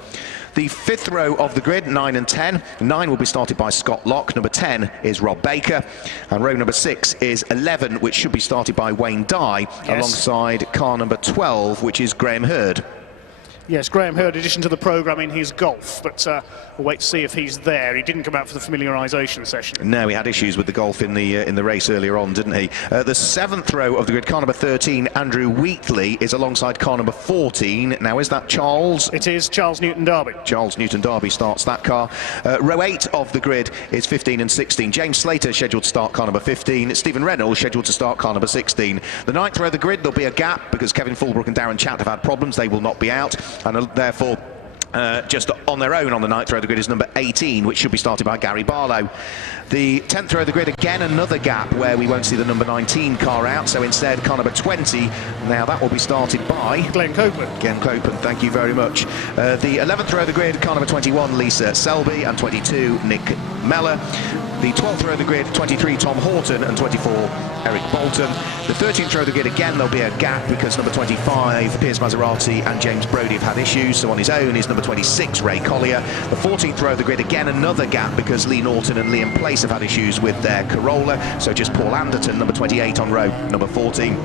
The 5th row of the grid, 9 and 10. 9 will be started by Scott Locke. Number 10 is Rob Baker. And row number 6 is 11, which should be started by Wayne Dye, alongside car number 12, which is Graham Hurd. Yes, Graham Hurd, addition to the programme in his golf, but we'll wait to see if he's there. He didn't come out for the familiarisation session. No, he had issues with the golf in the race earlier on, didn't he? The 7th row of the grid, car number 13, Andrew Wheatley, is alongside car number 14. Now, is that Charles? It is Charles Newton-Darby. Charles Newton-Darby starts that car. Row 8 of the grid is 15 and 16. James Slater scheduled to start car number 15. Stephen Reynolds scheduled to start car number 16. The 9th row of the grid, there'll be a gap because Kevin Fulbrook and Darren Chatt have had problems. They will not be out, and therefore just on their own on the 9th row of the grid is number 18, which should be started by Gary Barlow. The 10th row of the grid, again another gap where we won't see the number 19 car out, so instead car number 20, now that will be started by Glenn Copeland. Glenn Copeland, thank you very much. The 11th row of the grid, car number 21, Lisa Selby, and 22, Nick Meller. The 12th row of the grid, 23, Tom Horton, and 24, Eric Bolton. The 13th row of the grid, again there'll be a gap because number 25, Piers Maserati and James Brody have had issues, so on his own is number 26, Ray Collier. The 14th row of the grid, again another gap because Lee Norton and Liam Place have had issues with their Corolla, so just Paul Anderton, number 28 on row number 14.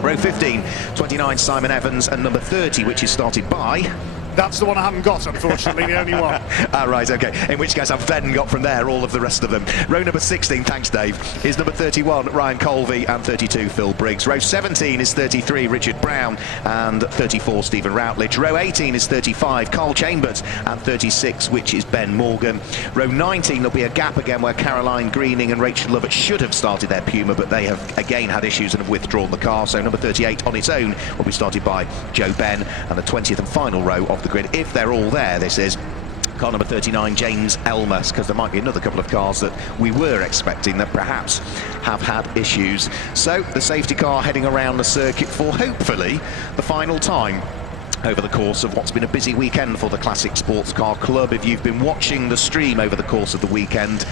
Row 15, 29, Simon Evans, and number 30, which is started by... That's the one I haven't got, unfortunately, the only one. Right, OK. In which case I've then got from there all of the rest of them. Row number 16, thanks Dave, is number 31, Ryan Colvey, and 32, Phil Briggs. Row 17 is 33, Richard Brown, and 34, Stephen Routledge. Row 18 is 35, Carl Chambers, and 36, which is Ben Morgan. Row 19, there'll be a gap again where Caroline Greening and Rachel Lovett should have started their Puma, but they have again had issues and have withdrawn the car. So number 38 on its own will be started by Joe Ben, and the 20th and final row of the grid, if they're all there, this is car number 39, James Elmer, because there might be another couple of cars that we were expecting that perhaps have had issues. So the safety car heading around the circuit for hopefully the final time over the course of what's been a busy weekend for the Classic Sports Car Club. If you've been watching the stream over the course of the weekend,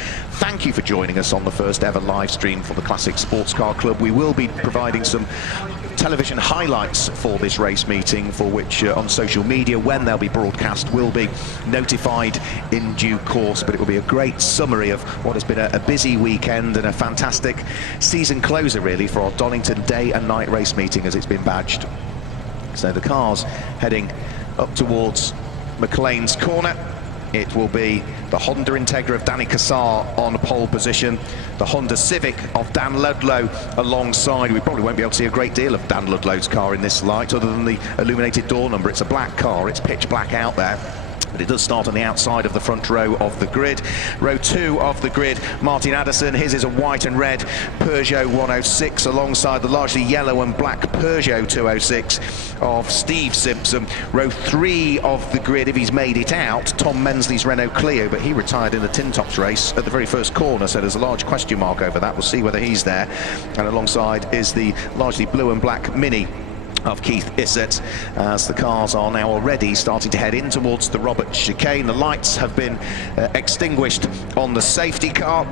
thank you for joining us on the first ever live stream for the Classic Sports Car Club. We will be providing some television highlights for this race meeting, for which on social media, when they'll be broadcast, will be notified in due course. But it will be a great summary of what has been a busy weekend and a fantastic season closer really for our Donington day and night race meeting as it's been badged. So the cars heading up towards McLean's corner. It will be the Honda Integra of Danny Cassar on pole position, the Honda Civic of Dan Ludlow alongside. We probably won't be able to see a great deal of Dan Ludlow's car in this light other than the illuminated door number. It's a black car, it's pitch black out there. But it does start on the outside of the front row of the grid. Row 2 of the grid, Martin Addison. His is a white and red Peugeot 106 alongside the largely yellow and black Peugeot 206 of Steve Simpson. Row 3 of the grid, if he's made it out, Tom Mensley's Renault Clio, but he retired in the TinTops race at the very first corner, so there's a large question mark over that. We'll see whether he's there. And alongside is the largely blue and black Mini of Keith Issat, as the cars are now already starting to head in towards the Roberts chicane. The lights have been extinguished on the safety car.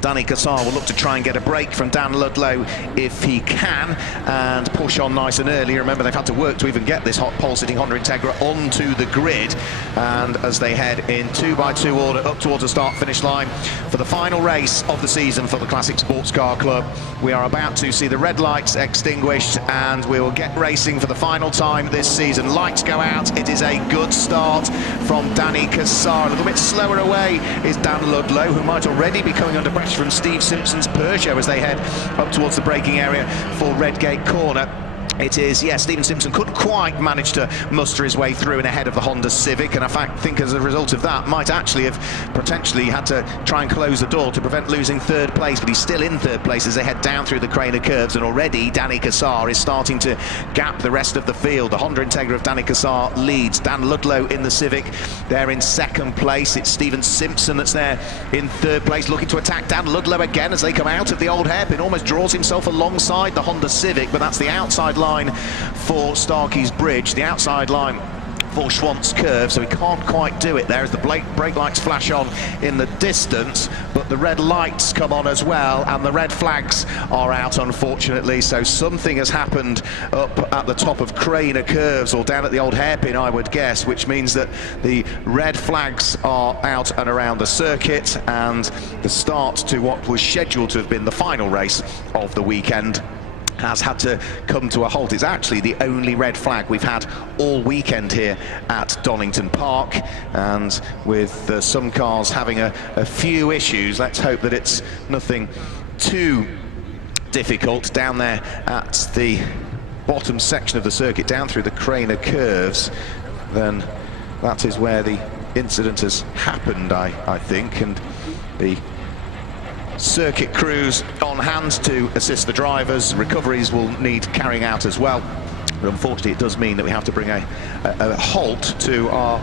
Danny Cassar will look to try and get a break from Dan Ludlow if he can and push on nice and early. Remember, they've had to work to even get this hot pole-sitting Honda Integra onto the grid, and as they head in 2x2 order up towards the start-finish line for the final race of the season for the Classic Sports Car Club, we are about to see the red lights extinguished and we will get racing for the final time this season. Lights go out. It is a good start from Danny Cassar. A little bit slower away is Dan Ludlow, who might already be coming under pressure from Steve Simpson's Peugeot as they head up towards the braking area for Redgate Corner. It is, yes, Stephen Simpson couldn't quite manage to muster his way through and ahead of the Honda Civic, and in fact, think as a result of that, might actually have potentially had to try and close the door to prevent losing third place, but he's still in third place as they head down through the Craner curves, and already Danny Cassar is starting to gap the rest of the field. The Honda Integra of Danny Cassar leads. Dan Ludlow in the Civic, they're in second place. It's Stephen Simpson that's there in third place, looking to attack Dan Ludlow again as they come out of the old hairpin. Almost draws himself alongside the Honda Civic, but that's the outside line for Starkey's Bridge. The outside line for Schwantz curve, so he can't quite do it there as the brake lights flash on in the distance, but the red lights come on as well, and the red flags are out, unfortunately. So something has happened up at the top of Craner curves, or down at the old hairpin, I would guess, which means that the red flags are out and around the circuit, and the start to what was scheduled to have been the final race of the weekend has had to come to a halt. It's actually the only red flag we've had all weekend here at Donington Park, and with some cars having a few issues, let's hope that it's nothing too difficult down there at the bottom section of the circuit, down through the Craner curves. Then that is where the incident has happened, I think, and the circuit crews on hand to assist the drivers. Recoveries will need carrying out as well, but unfortunately it does mean that we have to bring a halt to our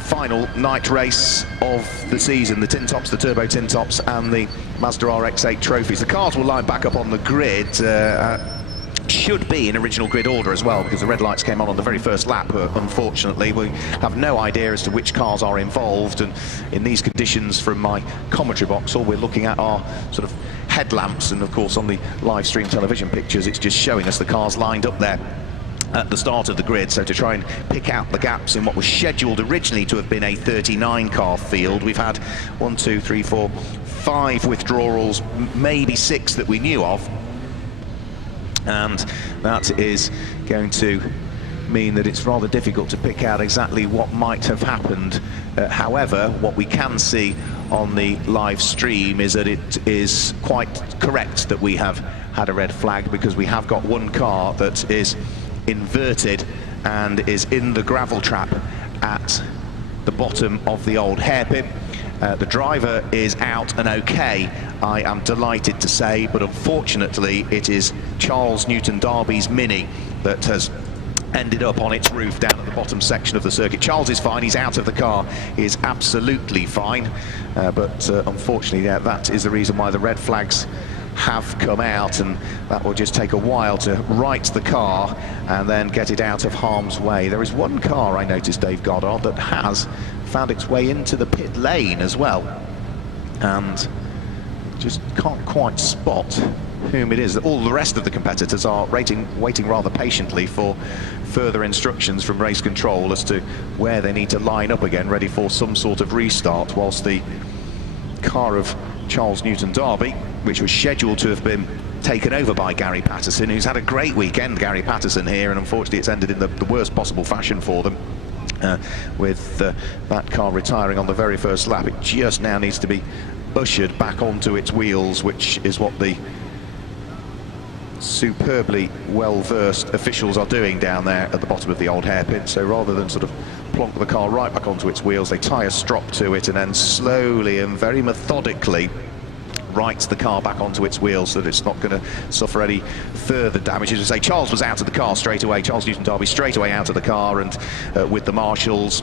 final night race of the season, the TinTops, the Turbo TinTops and the Mazda RX-8 trophies. The cars will line back up on the grid, should be in original grid order as well, because the red lights came on the very first lap. Unfortunately, we have no idea as to which cars are involved, and in these conditions from my commentary box, all we're looking at are sort of headlamps, and of course on the live stream television pictures it's just showing us the cars lined up there at the start of the grid. So to try and pick out the gaps in what was scheduled originally to have been a 39 car field, we've had 1, 2, 3, 4, 5 withdrawals, maybe 6 that we knew of, and that is going to mean that it's rather difficult to pick out exactly what might have happened. However, what we can see on the live stream is that it is quite correct that we have had a red flag, because we have got one car that is inverted and is in the gravel trap at the bottom of the old hairpin. The driver is out and okay, I am delighted to say, but unfortunately it is Charles Newton Darby's Mini that has ended up on its roof down at the bottom section of the circuit. Charles is fine, he's out of the car, he is absolutely fine, but unfortunately that is the reason why the red flags have come out, and that will just take a while to right the car and then get it out of harm's way. There is one car, I noticed, Dave Goddard, that has found its way into the pit lane as well, and just can't quite spot whom it is. All the rest of the competitors are waiting rather patiently for further instructions from race control as to where they need to line up again, ready for some sort of restart, whilst the car of Charles Newton Darby, which was scheduled to have been taken over by Gary Patterson, who's had a great weekend, Gary Patterson, here, and unfortunately it's ended in the worst possible fashion for them, with that car retiring on the very first lap. It just now needs to be ushered back onto its wheels, which is what the superbly well-versed officials are doing down there at the bottom of the old hairpin. So rather than sort of plonk the car right back onto its wheels, they tie a strop to it and then slowly and very methodically rights the car back onto its wheels so that it's not going to suffer any further damage. As I say, Charles was out of the car straight away, Charles Newton Darby straight away out of the car and with the marshals,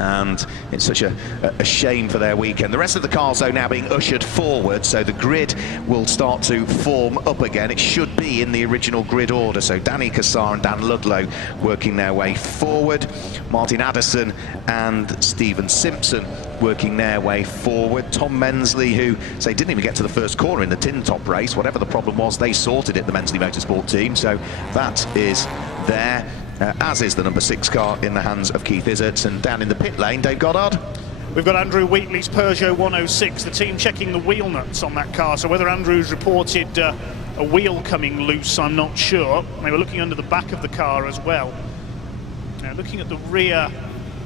and it's such a shame for their weekend. The rest of the cars, though, now being ushered forward, so the grid will start to form up again. It should be in the original grid order, so Danny Cassar and Dan Ludlow working their way forward, Martin Addison and Stephen Simpson working their way forward. Tom Mensley, who say didn't even get to the first corner in the tin top race, whatever the problem was, they sorted it, the Mensley Motorsport team, so that is there. As is the number 6 car in the hands of Keith Izzard. And down in the pit lane, Dave Goddard. We've got Andrew Wheatley's Peugeot 106, the team checking the wheel nuts on that car. So whether Andrew's reported a wheel coming loose, I'm not sure. They were looking under the back of the car as well. Now looking at the rear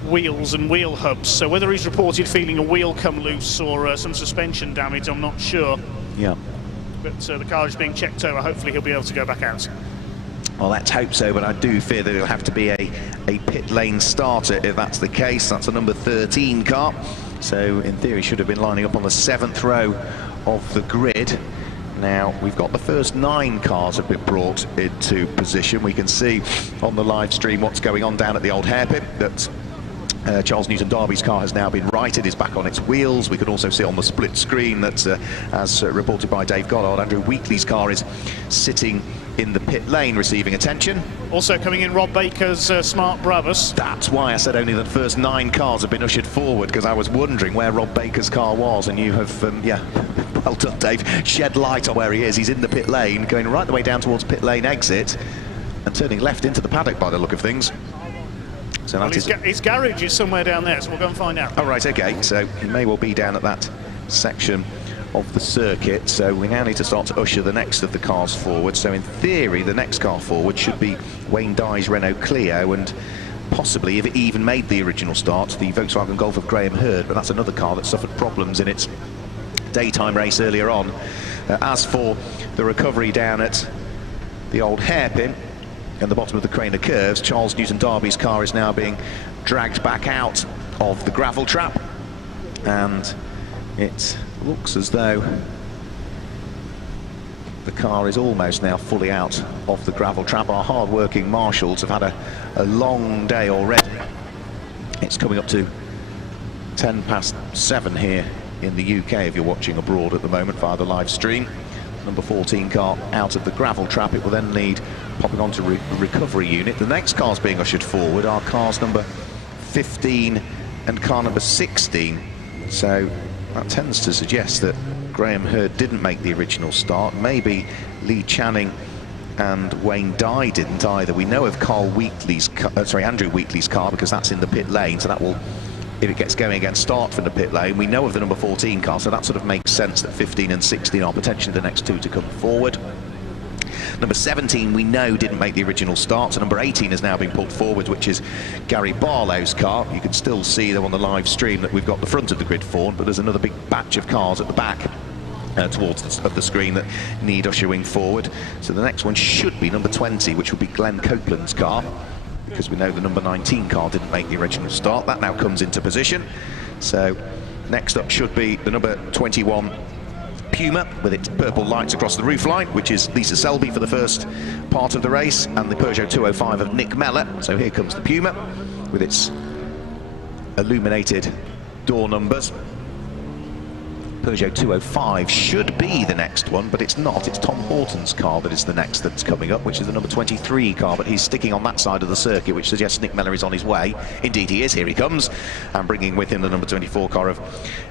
wheels and wheel hubs. So whether he's reported feeling a wheel come loose or some suspension damage, I'm not sure. Yeah. But the car is being checked over. Hopefully he'll be able to go back out. Well, let's hope so, but I do fear that it'll have to be a pit lane starter if that's the case. That's a number 13 car, so in theory should have been lining up on the 7th row of the grid. Now, we've got the first 9 cars have been brought into position. We can see on the live stream what's going on down at the old hairpin, that Charles Newton Darby's car has now been righted, is back on its wheels. We can also see on the split screen that, as reported by Dave Goddard, Andrew Wheatley's car is sitting in the pit lane receiving attention. Also coming in, Rob Baker's Smart Brabus. That's why I said only the first 9 cars have been ushered forward, because I was wondering where Rob Baker's car was, and you have, yeah, well done, Dave, shed light on where he is. He's in the pit lane, going right the way down towards pit lane exit, and turning left into the paddock by the look of things. So well, his garage is somewhere down there, so we'll go and find out. Oh, right, OK, so he may well be down at that section of the circuit. So we now need to start to usher the next of the cars forward. So in theory, the next car forward should be Wayne Dye's Renault Clio, and possibly, if it even made the original start, the Volkswagen Golf of Graham Hurd, but that's another car that suffered problems in its daytime race earlier on. As for the recovery down at the old hairpin and the bottom of the Craner curves, Charles Newton Darby's car is now being dragged back out of the gravel trap, and it looks as though the car is almost now fully out of the gravel trap. Our hard-working marshals have had a long day already. It's coming up to 7:10 here in the UK if you're watching abroad at the moment via the live stream. Number 14 car out of the gravel trap. It will then need popping onto the recovery unit. The next cars being ushered forward are cars number 15 and car number 16. So that tends to suggest that Graham Hurd didn't make the original start. Maybe Lee Channing and Wayne Dye didn't either. We know of Andrew Wheatley's car, because that's in the pit lane, so that will, if it gets going again, start from the pit lane. We know of the number 14 car, so that sort of makes sense that 15 and 16 are potentially the next 2 to come forward. Number 17 we know didn't make the original start, so number 18 is now being pulled forward, which is Gary Barlow's car. You can still see them on the live stream that we've got the front of the grid for, but there's another big batch of cars at the back towards the screen that need ushering forward. So the next one should be number 20, which will be Glenn Copeland's car, because we know the number 19 car didn't make the original start. That now comes into position. So next up should be the number 21 Puma with its purple lights across the roofline, which is Lisa Selby for the first part of the race, and the Peugeot 205 of Nick Mellor. So here comes the Puma with its illuminated door numbers. Peugeot 205 should be the next one, but it's not. It's Tom Horton's car that is the next that's coming up, which is the number 23 car, but he's sticking on that side of the circuit, which suggests Nick Mellor is on his way. Indeed he is. Here he comes, and bringing with him the number 24 car of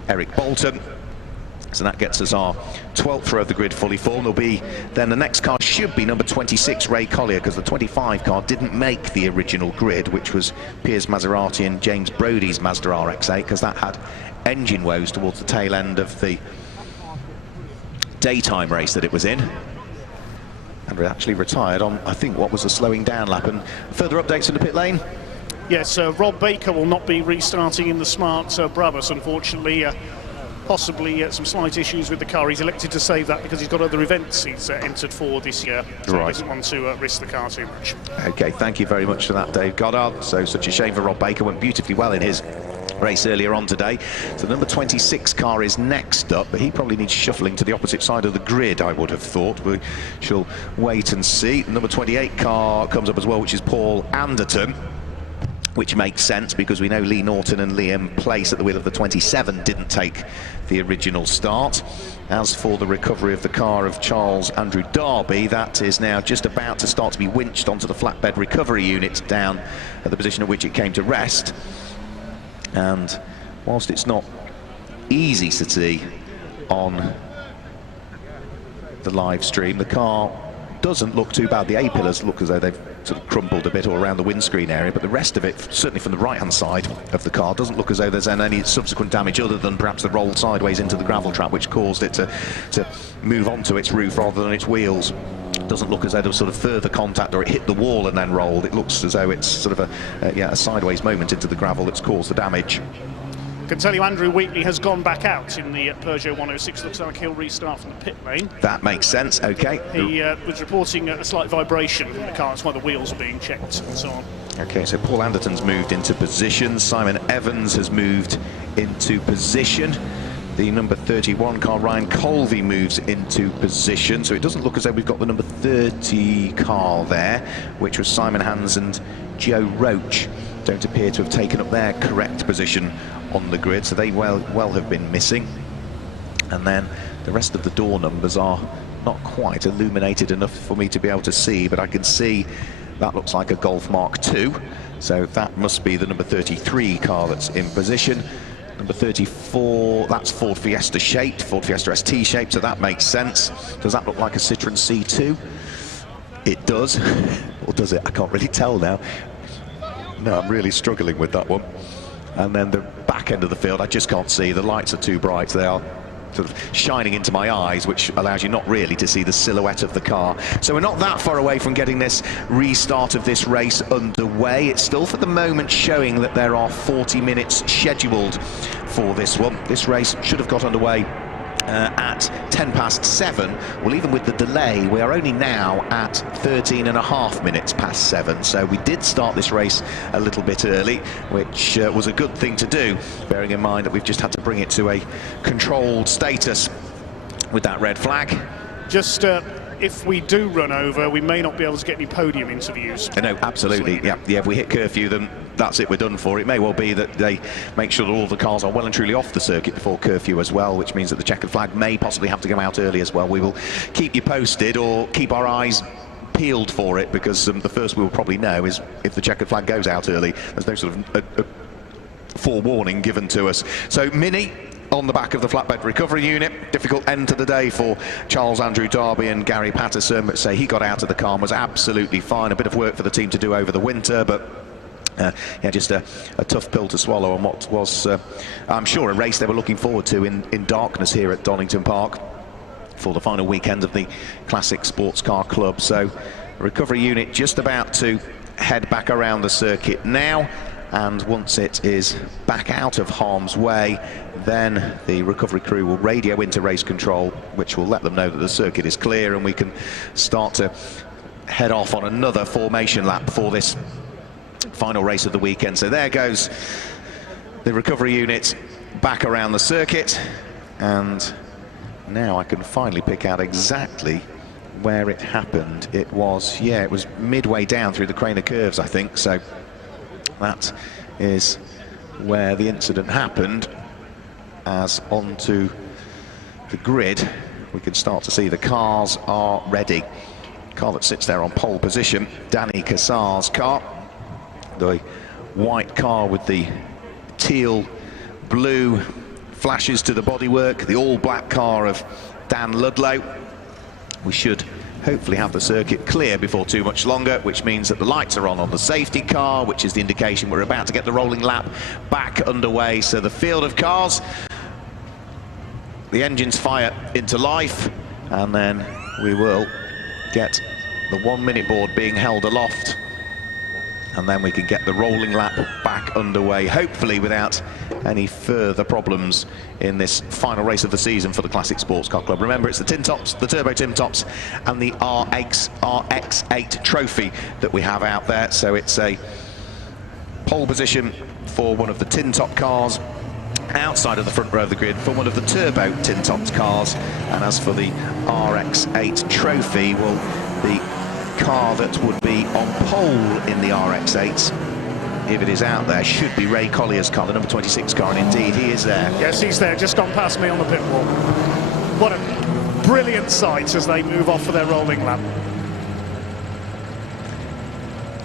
Eric Bolton. So that gets us our 12th row of the grid fully formed. There'll be then the next car should be number 26 Ray Collier, because the 25 car didn't make the original grid, which was Piers Maserati and James Brody's Mazda RX-8, because that had engine woes towards the tail end of the daytime race that it was in, and actually retired on, I think, what was a slowing down lap. And further updates in the pit lane. Yes, Rob Baker will not be restarting in the Smart Brabus, unfortunately. Possibly some slight issues with the car. He's elected to save that because he's got other events he's entered for this year, so right. He doesn't want to risk the car too much. OK, thank you very much for that, Dave Goddard. So such a shame for Rob Baker. Went beautifully well in his race earlier on today. So the number 26 car is next up, but he probably needs shuffling to the opposite side of the grid, I would have thought. We shall wait and see. The number 28 car comes up as well, which is Paul Anderton, which makes sense because we know Lee Norton and Liam Place at the wheel of the 27 didn't take the original start. As for the recovery of the car of Charles Andrew Darby, that is now just about to start to be winched onto the flatbed recovery unit down at the position at which it came to rest. And whilst it's not easy to see on the live stream, the car doesn't look too bad. The A-pillars look as though they've sort of crumpled a bit all around the windscreen area, but the rest of it, certainly from the right-hand side of the car, doesn't look as though there's any subsequent damage other than perhaps the roll sideways into the gravel trap, which caused it to move onto its roof rather than its wheels. Doesn't look as though there was sort of further contact or it hit the wall and then rolled. It looks as though it's sort of a sideways moment into the gravel that's caused the damage. I can tell you Andrew Wheatley has gone back out in the Peugeot 106. Looks like he'll restart from the pit lane. That makes sense, OK. He was reporting a slight vibration in the car. That's why the wheels are being checked and so on. OK, so Paul Anderton's moved into position. Simon Evans has moved into position. The number 31 car, Ryan Colvey, moves into position. So it doesn't look as though we've got the number 30 car there, which was Simon Hans and Joe Roach. Don't appear to have taken up their correct position on the grid, so they well have been missing. And then the rest of the door numbers are not quite illuminated enough for me to be able to see, but I can see that looks like a Golf Mark II, so that must be the number 33 car that's in position. Number 34, that's Ford Fiesta shaped, Ford Fiesta ST shaped, so that makes sense. Does that look like a Citroen C2? It does. Or does it? I can't really tell now. No, I'm really struggling with that one. And then the back end of the field, I just can't see. The lights are too bright. They are sort of shining into my eyes, which allows you not really to see the silhouette of the car. So we're not that far away from getting this restart of this race underway. It's still for the moment showing that there are 40 minutes scheduled for this one. This race should have got underway at 7:10. Well, even with the delay, we are only now at 13.5 minutes past 7. So we did start this race a little bit early, which was a good thing to do, bearing in mind that we've just had to bring it to a controlled status with that red flag. Just if we do run over, we may not be able to get any podium interviews. No, absolutely. Yeah, if we hit curfew, then that's it, we're done for. It may well be that they make sure that all the cars are well and truly off the circuit before curfew as well, which means that the checkered flag may possibly have to go out early as well. We will keep you posted, or keep our eyes peeled for it, because the first we will probably know is if the checkered flag goes out early. There's no sort of a forewarning given to us. So Mini on the back of the flatbed recovery unit. Difficult end to the day for Charles Andrew Darby and Gary Patterson, but say he got out of the car and was absolutely fine. A bit of work for the team to do over the winter, but yeah, just a tough pill to swallow on what was, I'm sure, a race they were looking forward to in darkness here at Donington Park for the final weekend of the Classic Sports Car Club. So recovery unit just about to head back around the circuit now, and once it is back out of harm's way, then the recovery crew will radio into race control, which will let them know that the circuit is clear and we can start to head off on another formation lap for this final race of the weekend. So there goes the recovery unit back around the circuit, and now I can finally pick out exactly where it happened. It was, yeah, it was midway down through the Craner curves, I think. So that is where the incident happened. As onto the grid, we can start to see the cars are ready. Car that sits there on pole position, Danny Cassar's car. The white car with the teal blue flashes to the bodywork, the all-black car of Dan Ludlow. We should hopefully have the circuit clear before too much longer, which means that the lights are on the safety car, which is the indication we're about to get the rolling lap back underway. So the field of cars, the engines fire into life, and then we will get the 1 minute board being held aloft, and then we can get the rolling lap back underway, hopefully without any further problems in this final race of the season for the Classic Sports Car Club. Remember, it's the TinTops, the Turbo TinTops, and the RX8 trophy that we have out there. So it's a pole position for one of the TinTop cars outside of the front row of the grid for one of the Turbo TinTops cars. And as for the RX8 trophy, well, the car that would be on pole in the RX8, if it is out there, should be Ray Collier's car, the number 26 car, and indeed he is there. Yes, he's there, just gone past me on the pit wall. What a brilliant sight as they move off for their rolling lap.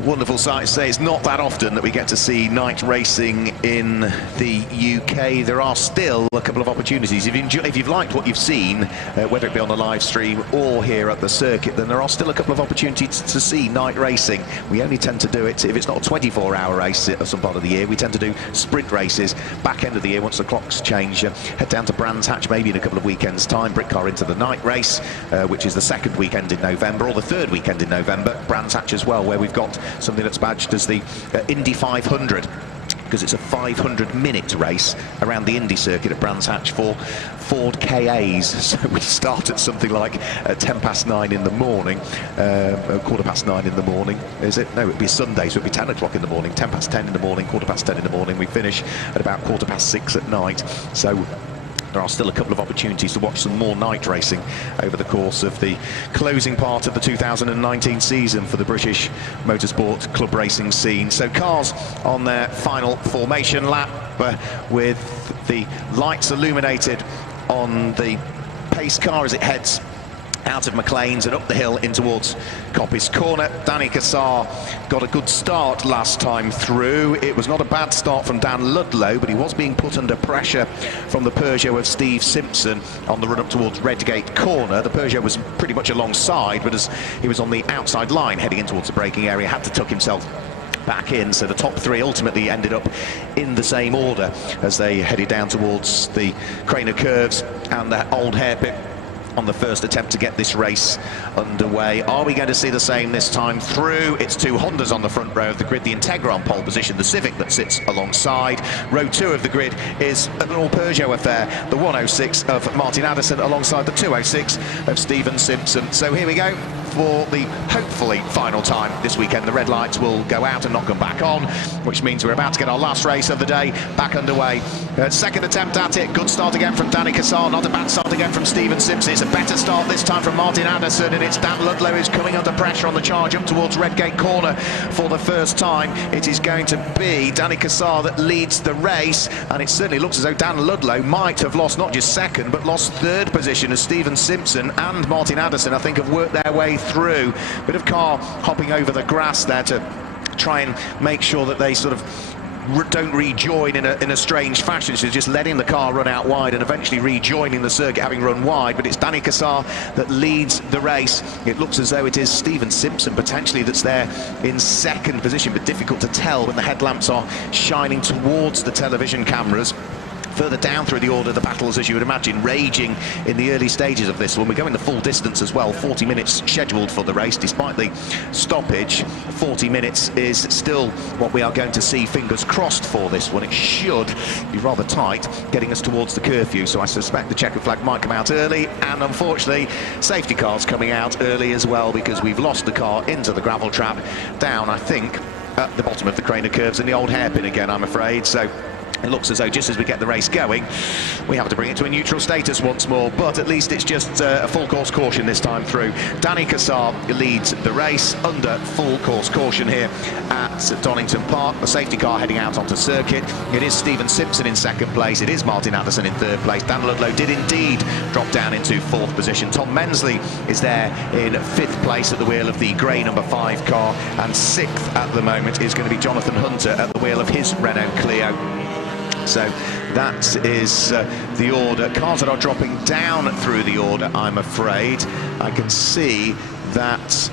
Wonderful sight to say. It's not that often that we get to see night racing in the UK. There are still a couple of opportunities. If you've liked what you've seen, whether it be on the live stream or here at the circuit, then there are still a couple of opportunities to see night racing. We only tend to do it if it's not a 24-hour race at some part of the year. We tend to do sprint races back end of the year once the clocks change. Head down to Brands Hatch maybe in a couple of weekends' time. Brickcar into the night race, which is the second weekend in November, or the third weekend in November. Brands Hatch as well, where we've got something that's badged as the Indy 500, because it's a 500-minute race around the Indy circuit at Brands Hatch for Ford KAs. So we start at something like 9:10 in the morning, 9:15 in the morning, is it? No, it'd be Sunday, so it'd be 10 o'clock in the morning, 10:10 in the morning, 10:15 in the morning. We finish at about 6:15 at night. So there are still a couple of opportunities to watch some more night racing over the course of the closing part of the 2019 season for the British motorsport club racing scene. So cars on their final formation lap, with the lights illuminated on the pace car as it heads out of McLean's and up the hill in towards Coppice Corner. Danny Cassar got a good start last time through. It was not a bad start from Dan Ludlow, but he was being put under pressure from the Peugeot of Steve Simpson on the run up towards Redgate Corner. The Peugeot was pretty much alongside, but as he was on the outside line heading in towards the braking area, had to tuck himself back in, so the top three ultimately ended up in the same order as they headed down towards the Craner Curves and the Old Hairpin on the first attempt to get this race underway. Are we going to see the same this time through? It's two Hondas on the front row of the grid, the Integra on pole position, the Civic that sits alongside. Row 2 of the grid is an all Peugeot affair, the 106 of Martin Addison alongside the 206 of Stephen Simpson. So here we go for the hopefully final time this weekend. The red lights will go out and not come back on, which means we're about to get our last race of the day back underway. Second attempt at it, good start again from Danny Cassar, not a bad start again from Stephen Simpson. It's a better start this time from Martin Addison, and it's Dan Ludlow who's coming under pressure on the charge up towards Redgate Corner for the first time. It is going to be Danny Cassar that leads the race, and it certainly looks as though Dan Ludlow might have lost not just second, but lost third position, as Stephen Simpson and Martin Addison, I think, have worked their way through. Bit of car hopping over the grass there to try and make sure that they sort of don't rejoin in a strange fashion. So just letting the car run out wide and eventually rejoining the circuit having run wide. But it's Danny Cassar that leads the race. It looks as though it is Stephen Simpson potentially that's there in second position, but difficult to tell when the headlamps are shining towards the television cameras. Further down through the order, the battles, as you would imagine, raging in the early stages of this one. We're going the full distance as well, 40 minutes scheduled for the race. Despite the stoppage, 40 minutes is still what we are going to see, fingers crossed, for this one. It should be rather tight, getting us towards the curfew, so I suspect the checkered flag might come out early, and unfortunately, safety cars coming out early as well, because we've lost the car into the gravel trap, down, I think, at the bottom of the Craner Curves and the Old Hairpin again, I'm afraid. So it looks as though just as we get the race going, we have to bring it to a neutral status once more, but at least it's just a full course caution this time through. Danny Cassar leads the race under full course caution here at Donington Park. The safety car heading out onto circuit. It is Stephen Simpson in second place. It is Martin Addison in third place. Dan Ludlow did indeed drop down into fourth position. Tom Mensley is there in fifth place at the wheel of the grey number 5 car, and sixth at the moment is going to be Jonathan Hunter at the wheel of his Renault Clio. So that is the order. Cars that are dropping down through the order, I'm afraid. I can see that.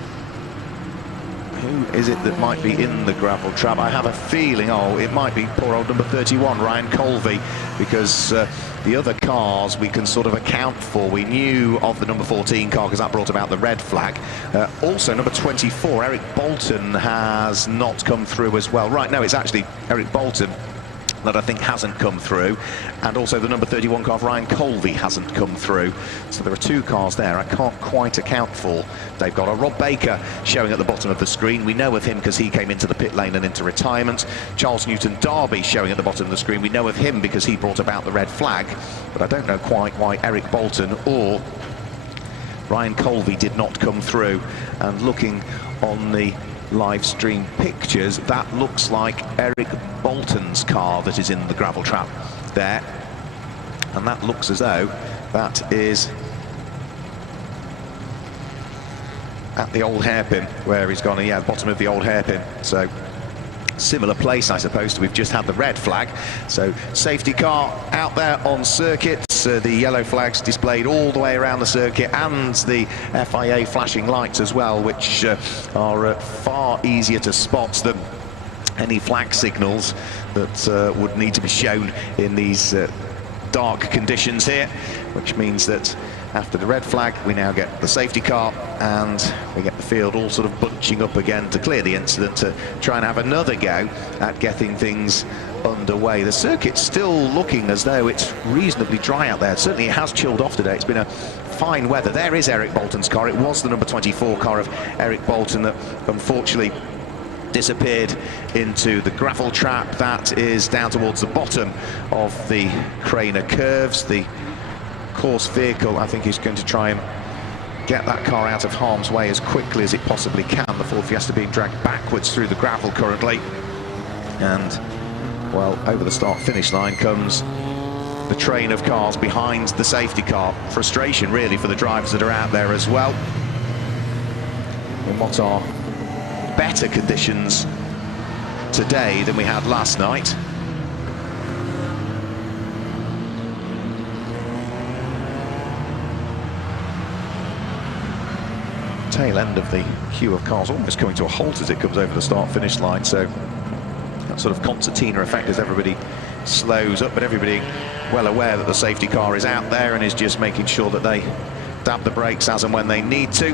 Who is it that might be in the gravel trap? I have a feeling, it might be poor old number 31, Ryan Colvey, because the other cars we can sort of account for. We knew of the number 14 car because that brought about the red flag. Also, number 24, Eric Bolton, has not come through as well. Right, no, it's actually Eric Bolton that I think hasn't come through, and also the number 31 car of Ryan Colvey hasn't come through. So there are two cars there I can't quite account for. They've got a Rob Baker showing at the bottom of the screen. We know of him because he came into the pit lane and into retirement. Charles Newton Darby showing at the bottom of the screen. We know of him because he brought about the red flag, but I don't know quite why Eric Bolton or Ryan Colvey did not come through. And looking on the live stream pictures, that looks like Eric Bolton's car that is in the gravel trap there, and that looks as though that is at the Old Hairpin where he's gone. Yeah, bottom of the Old Hairpin. So similar place, I suppose. We've just had the red flag, so safety car out there on circuit. The yellow flags displayed all the way around the circuit, and the FIA flashing lights as well, which are far easier to spot than any flag signals that would need to be shown in these dark conditions here, which means that after the red flag we now get the safety car, and we get the field all sort of bunching up again to clear the incident, to try and have another go at getting things underway. The circuit's still looking as though it's reasonably dry out there. Certainly it has chilled off today. It's been a fine weather. There is Eric Bolton's car. It was the number 24 car of Eric Bolton that unfortunately disappeared into the gravel trap. That is down towards the bottom of the Craner Curves. The course vehicle, I think, is going to try and get that car out of harm's way as quickly as it possibly can. The Ford Fiesta being dragged backwards through the gravel currently, and well, over the start-finish line comes the train of cars behind the safety car. Frustration really for the drivers that are out there as well. In what are better conditions today than we had last night. Tail end of the queue of cars almost coming to a halt as it comes over the start-finish line, so that sort of concertina effect as everybody slows up, but everybody well aware that the safety car is out there and is just making sure that they dab the brakes as and when they need to.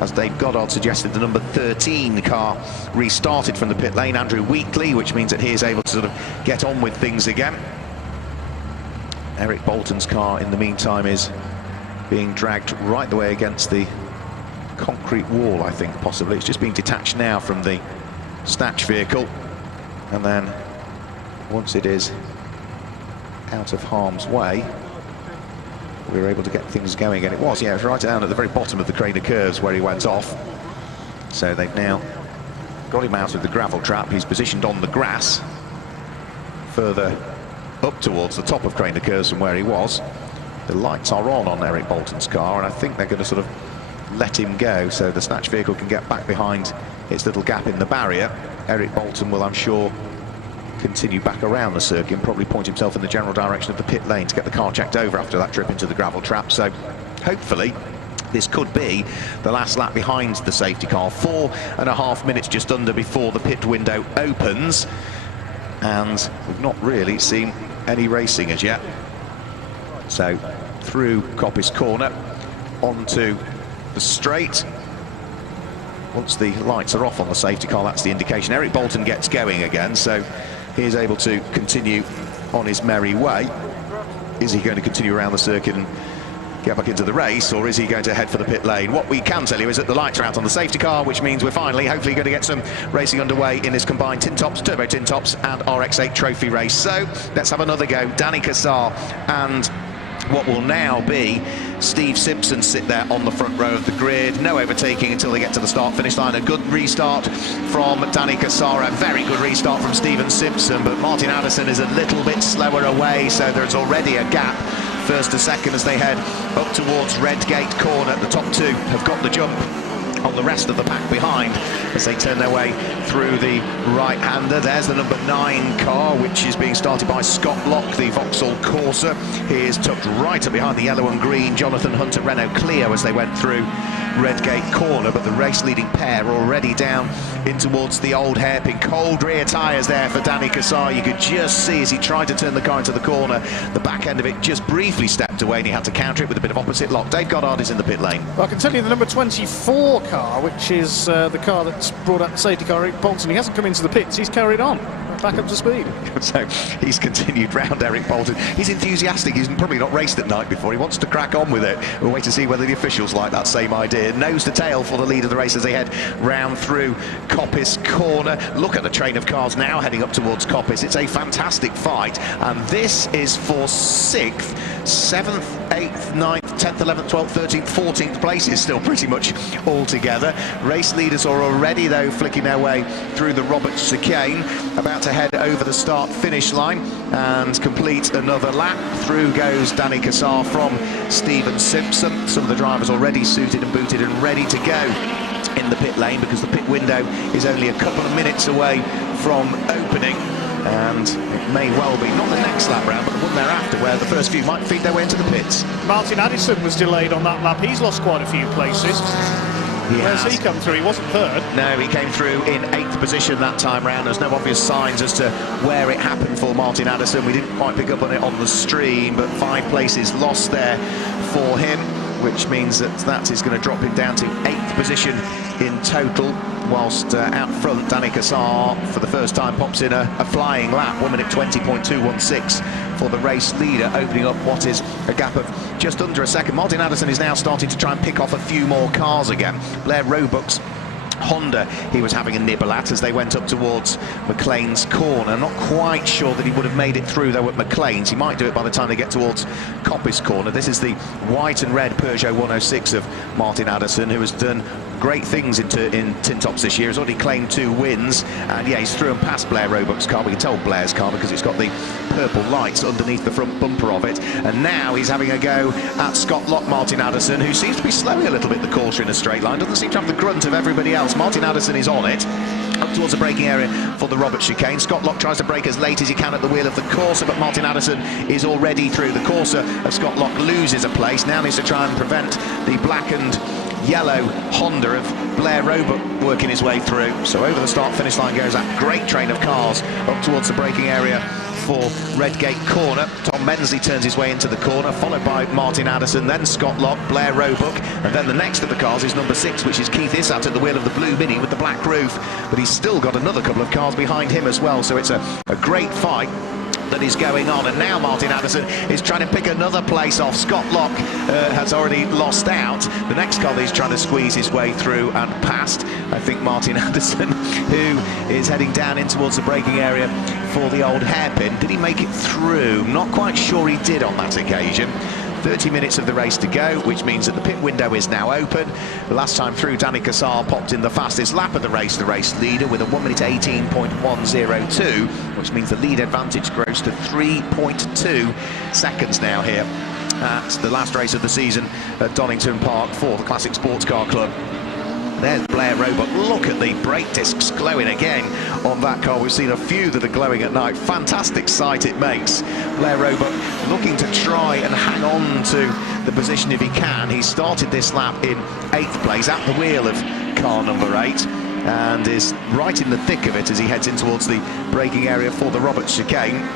As Dave Goddard suggested, the number 13 car restarted from the pit lane, Andrew Wheatley, which means that he is able to sort of get on with things again. Eric Bolton's car, in the meantime, is being dragged right the way against the concrete wall, I think, possibly. It's just being detached now from the snatch vehicle. And then, once it is out of harm's way, we were able to get things going again. It was right down at the very bottom of the Craner curves where he went off. So they've now got him out of the gravel trap. He's positioned on the grass, further up towards the top of Craner curves from where he was. The lights are on Eric Bolton's car, and I think they're going to sort of let him go so the snatch vehicle can get back behind its little gap in the barrier. Eric Bolton will, I'm sure, continue back around the circuit and probably point himself in the general direction of the pit lane to get the car checked over after that trip into the gravel trap. So hopefully this could be the last lap behind the safety car. 4.5 minutes just under before the pit window opens, and we've not really seen any racing as yet. So through Coppice Corner onto the straight. Once the lights are off on the safety car, that's the indication. Eric Bolton gets going again, so he is able to continue on his merry way. Is he going to continue around the circuit and get back into the race, or is he going to head for the pit lane? What we can tell you is that the lights are out on the safety car, which means we're finally, hopefully, going to get some racing underway in this combined TinTops, Turbo TinTops and RX-8 trophy race. So let's have another go. Danny Cassar and what will now be Steve Simpson sit there on the front row of the grid. No overtaking until they get to the start-finish line. A good restart from Danny Cassar, a very good restart from Stephen Simpson, but Martin Addison is a little bit slower away, so there's already a gap first to second as they head up towards Redgate Corner. The top two have got the jump on the rest of the pack behind as they turn their way through the right-hander. There's the number 9 car, which is being started by Scott Locke, the Vauxhall Corsa. He is tucked right up behind the yellow and green Jonathan Hunter Renault Clio as they went through Redgate Corner, but the race-leading pair are already down in towards the old hairpin. Cold rear tyres there for Danny Cassar. You could just see as he tried to turn the car into the corner, the back end of it just briefly stepped away and he had to counter it with a bit of opposite lock. Dave Goddard is in the pit lane. Well, I can tell you the number 24 car, which is the car that's brought up the safety car, Eric Bolton, he hasn't come into the pits, he's carried on. Back up to speed. So he's continued round Eric Bolton. He's enthusiastic. He's probably not raced at night before. He wants to crack on with it. We'll wait to see whether the officials like that same idea. Nose to tail for the lead of the race as they head round through Coppice Corner. Look at the train of cars now heading up towards Coppice. It's a fantastic fight, and this is for 6th, 7th, 8th, 9th, 10th, 11th, 12th, 13th, 14th places still pretty much all together. Race leaders are already, though, flicking their way through the Roberts chicane, about to head over the start-finish line and complete another lap. Through goes Danny Cassar from Stephen Simpson. Some of the drivers already suited and booted and ready to go in the pit lane because the pit window is only a couple of minutes away from opening, and it may well be not the next lap round but the one thereafter where the first few might feed their way into the pits. Martin Addison was delayed on that lap. He's lost quite a few places. Where's he come through? He wasn't third. No, he came through in 8th position that time round. There's no obvious signs as to where it happened for Martin Addison. We didn't quite pick up on it on the stream, but 5 places lost there for him, which means that is going to drop him down to 8th position in total, whilst out front Danny Cassar for the first time pops in a flying lap, 1 minute 20.216 for the race leader, opening up what is a gap of just under a second. Martin Addison is now starting to try and pick off a few more cars again. Blair Roebuck's Honda he was having a nibble at as they went up towards McLean's Corner. Not quite sure that he would have made it through though at McLean's. He might do it by the time they get towards Coppice Corner. This is the white and red Peugeot 106 of Martin Addison, who has done great things in TinTops this year. He's already claimed 2 wins, and yeah, he's through and past Blair Roebuck's car. We can tell Blair's car because it's got the purple lights underneath the front bumper of it. And now he's having a go at Scott Lock, Martin Addison, who seems to be slowing a little bit the Corsa in a straight line. Doesn't seem to have the grunt of everybody else. Martin Addison is on it, up towards the braking area for the Robert chicane. Scott Lock tries to brake as late as he can at the wheel of the Corsa, but Martin Addison is already through. The Corsa of Scott Lock loses a place, now needs to try and prevent the black and yellow Honda of Blair Roebuck working his way through. So over the start-finish line goes that great train of cars up towards the braking area for Redgate Corner. Tom Mensley turns his way into the corner, followed by Martin Addison, then Scott Lock, Blair Roebuck, and then the next of the cars is number 6, which is Keith Issat at the wheel of the blue Mini with the black roof, but he's still got another couple of cars behind him as well, so it's a great fight that is going on. And now Martin Addison is trying to pick another place off. Scott Lock has already lost out. The next car that he's trying to squeeze his way through and past, I think Martin Addison, who is heading down in towards the braking area for the old hairpin. Did he make it through? Not quite sure he did on that occasion. 30 minutes of the race to go, which means that the pit window is now open. The last time through, Danny Cassar popped in the fastest lap of the race leader with a 1 minute 18.102, which means the lead advantage grows to 3.2 seconds now here at the last race of the season at Donington Park for the Classic Sports Car Club. There's Blair Roebuck. Look at the brake discs glowing again on that car. We've seen a few that are glowing at night. Fantastic sight it makes. Blair Roebuck looking to try and hang on to the position if he can. He started this lap in 8th place at the wheel of car number 8 and is right in the thick of it as he heads in towards the braking area for the Robert chicane.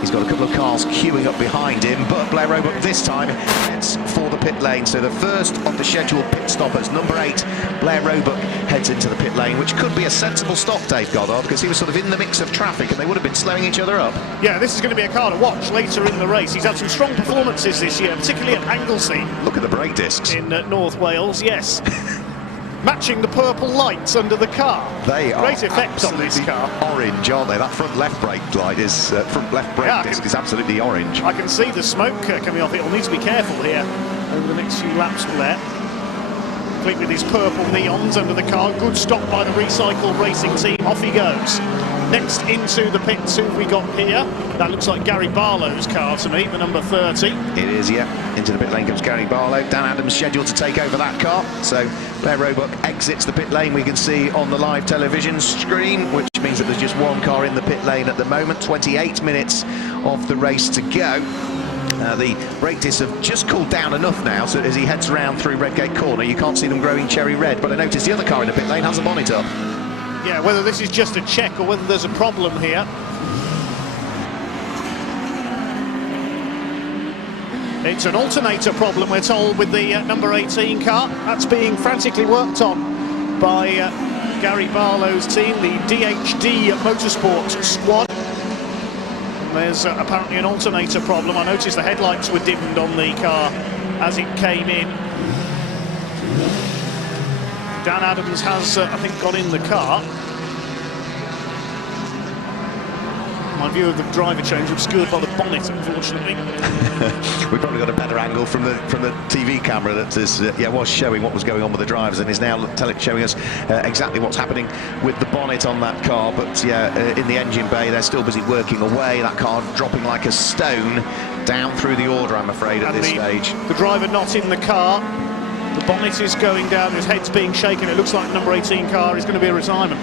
He's got a couple of cars queuing up behind him, but Blair Roebuck this time heads for the pit lane. So the first of the scheduled pit stoppers, number 8, Blair Roebuck, heads into the pit lane, which could be a sensible stop, Dave Goddard, because he was sort of in the mix of traffic and they would have been slowing each other up. Yeah, this is going to be a car to watch later in the race. He's had some strong performances this year, particularly at Anglesey. Look at the brake discs. In North Wales, yes. Matching the purple lights under the car. They are great effect on this car. Orange, aren't they? That front left brake light is front left brake disc is absolutely orange. I can see the smoke coming off. It'll need to be careful here over the next few laps there. Complete with his purple neons under the car. Good stop by the Recycle Racing team. Off he goes. Next into the pits, who have we got here? That looks like Gary Barlow's car to me, the number 30. It is, yeah. Into the pit lane comes Gary Barlow. Dan Adams scheduled to take over that car. So Blair Roebuck exits the pit lane. We can see on the live television screen, which means that there's just one car in the pit lane at the moment. 28 minutes of the race to go. The brake discs have just cooled down enough now, so as he heads around through Redgate Corner, you can't see them growing cherry red. But I noticed the other car in the pit lane has a bonnet up. Yeah, whether this is just a check or whether there's a problem here. It's an alternator problem, we're told, with the number 18 car. That's being frantically worked on by Gary Barlow's team, the DHD Motorsport squad. And there's apparently an alternator problem. I noticed the headlights were dimmed on the car as it came in. Dan Adams has, I think, got in the car. My view of the driver change obscured by the bonnet, unfortunately. We've probably got a better angle from the TV camera that is, was showing what was going on with the drivers and is now showing us exactly what's happening with the bonnet on that car. But in the engine bay, they're still busy working away. That car dropping like a stone down through the order, I'm afraid, at this stage. The driver not in the car. The bonnet is going down, his head's being shaken. It looks like the number 18 car is going to be a retirement.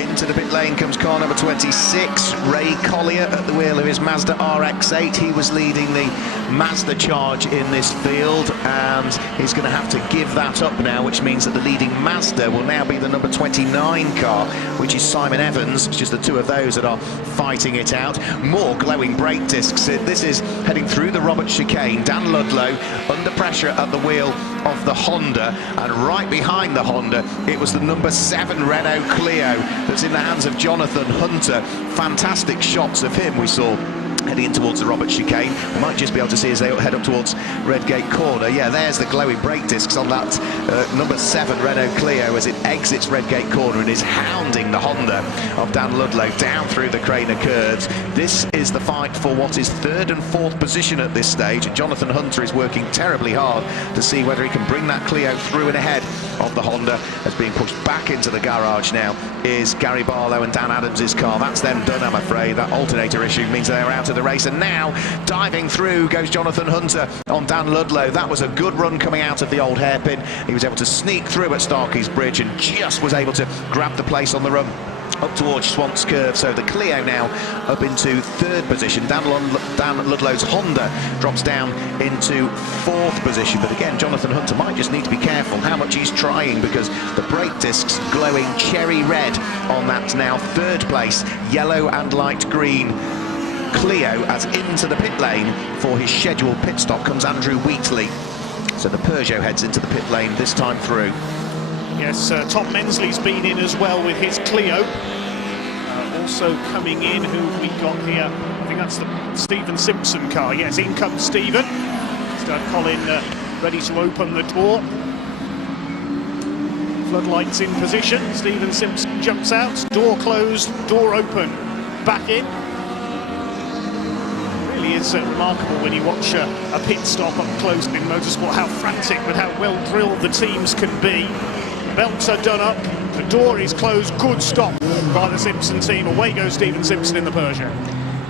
Into the pit lane comes car number 26, Ray Collier at the wheel of his Mazda RX-8. He was leading the Mazda charge in this field, and he's going to have to give that up now, which means that the leading Mazda will now be the number 29 car, which is Simon Evans. It's just the two of those that are fighting it out. More glowing brake discs. This is heading through the Robert chicane. Dan Ludlow under pressure at the wheel of the Honda, and right behind the Honda it was the number 7 Renault Clio that's in the hands of Jonathan Hunter. Fantastic shots of him we saw heading in towards the Robert chicane. We might just be able to see as they head up towards Redgate Corner. Yeah, there's the glowing brake discs on that number 7 Renault Clio as it exits Redgate Corner and is hounding the Honda of Dan Ludlow down through the Craner curves. This is the fight for what is 3rd and 4th position at this stage, and Jonathan Hunter is working terribly hard to see whether he can bring that Clio through and ahead of the Honda as being pushed back into the garage now is Gary Barlow and Dan Adams' car. That's them done, I'm afraid. That alternator issue means they're out of the race, and now diving through goes Jonathan Hunter on Dan Ludlow. That was a good run coming out of the old hairpin. He was able to sneak through at Starkey's Bridge and just was able to grab the place on the run up towards Swamp's Curve. So the Clio now up into third position. Dan Ludlow's Honda drops down into fourth position. But again, Jonathan Hunter might just need to be careful how much he's trying, because the brake discs glowing cherry red on that now third place yellow and light green Clio. As into the pit lane for his scheduled pit stop comes Andrew Wheatley. So the Peugeot heads into the pit lane this time through. Yes, Tom Mensley's been in as well with his Clio. Also coming in, who we got here? I think that's the Stephen Simpson car. Yes, in comes Stephen. Colin ready to open the door. Floodlights in position. Stephen Simpson jumps out. Door closed, door open. Back in. It really is remarkable when you watch a pit stop up close in motorsport, how frantic but how well drilled the teams can be. Belts are done up, the door is closed, good stop by the Simpson team. Away goes Stephen Simpson in the Peugeot.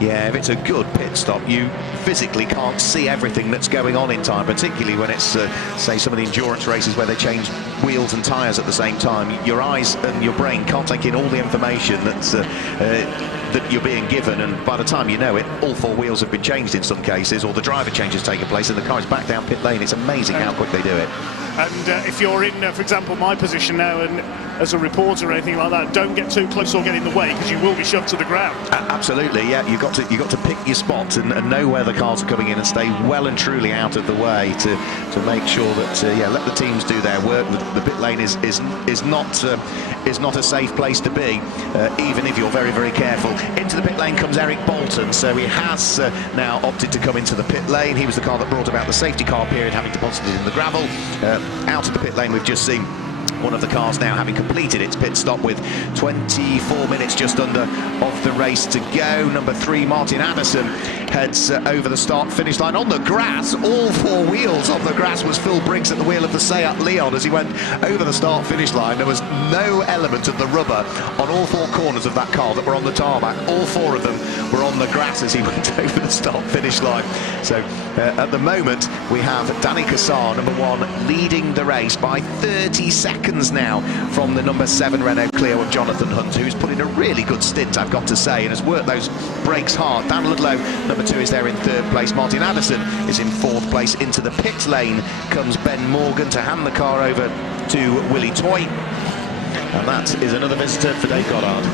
Yeah, if it's a good pit stop, you physically can't see everything that's going on in time, particularly when it's, say, some of the endurance races where they change wheels and tyres at the same time. Your eyes and your brain can't take in all the information that's, that you're being given, and by the time you know it, all four wheels have been changed in some cases, or the driver change has taken place and the car is back down pit lane. It's amazing how quick they do it. And if you're in, for example, my position now, and as a reporter or anything like that, don't get too close or get in the way, because you will be shoved to the ground. Absolutely, yeah. You've got to pick your spot and know where the cars are coming in and stay well and truly out of the way to make sure that yeah, let the teams do their work. The pit lane is not a safe place to be, even if you're very, very careful. Into the pit lane comes Eric Bolton, so he has now opted to come into the pit lane. He was the car that brought about the safety car period, having deposited in the gravel. Out of the pit lane, we've just seen one of the cars now having completed its pit stop with 24 minutes just under of the race to go. Number 3, Martin Addison, heads over the start-finish line on the grass. All four wheels on the grass was Phil Briggs at the wheel of the Seat Leon as he went over the start-finish line. There was no element of the rubber on all four corners of that car that were on the tarmac. All four of them were on the grass as he went over the start-finish line. So at the moment we have Danny Cassar, number 1, leading the race by 30 seconds now from the number 7 Renault Clio of Jonathan Hunt, who's put in a really good stint, I've got to say, and has worked those brakes hard. Dan Ludlow, number 2, is there in 3rd place. Martin Addison is in 4th place. Into the pit lane comes Ben Morgan to hand the car over to Willie Toy, and that is another visitor for Dave Goddard.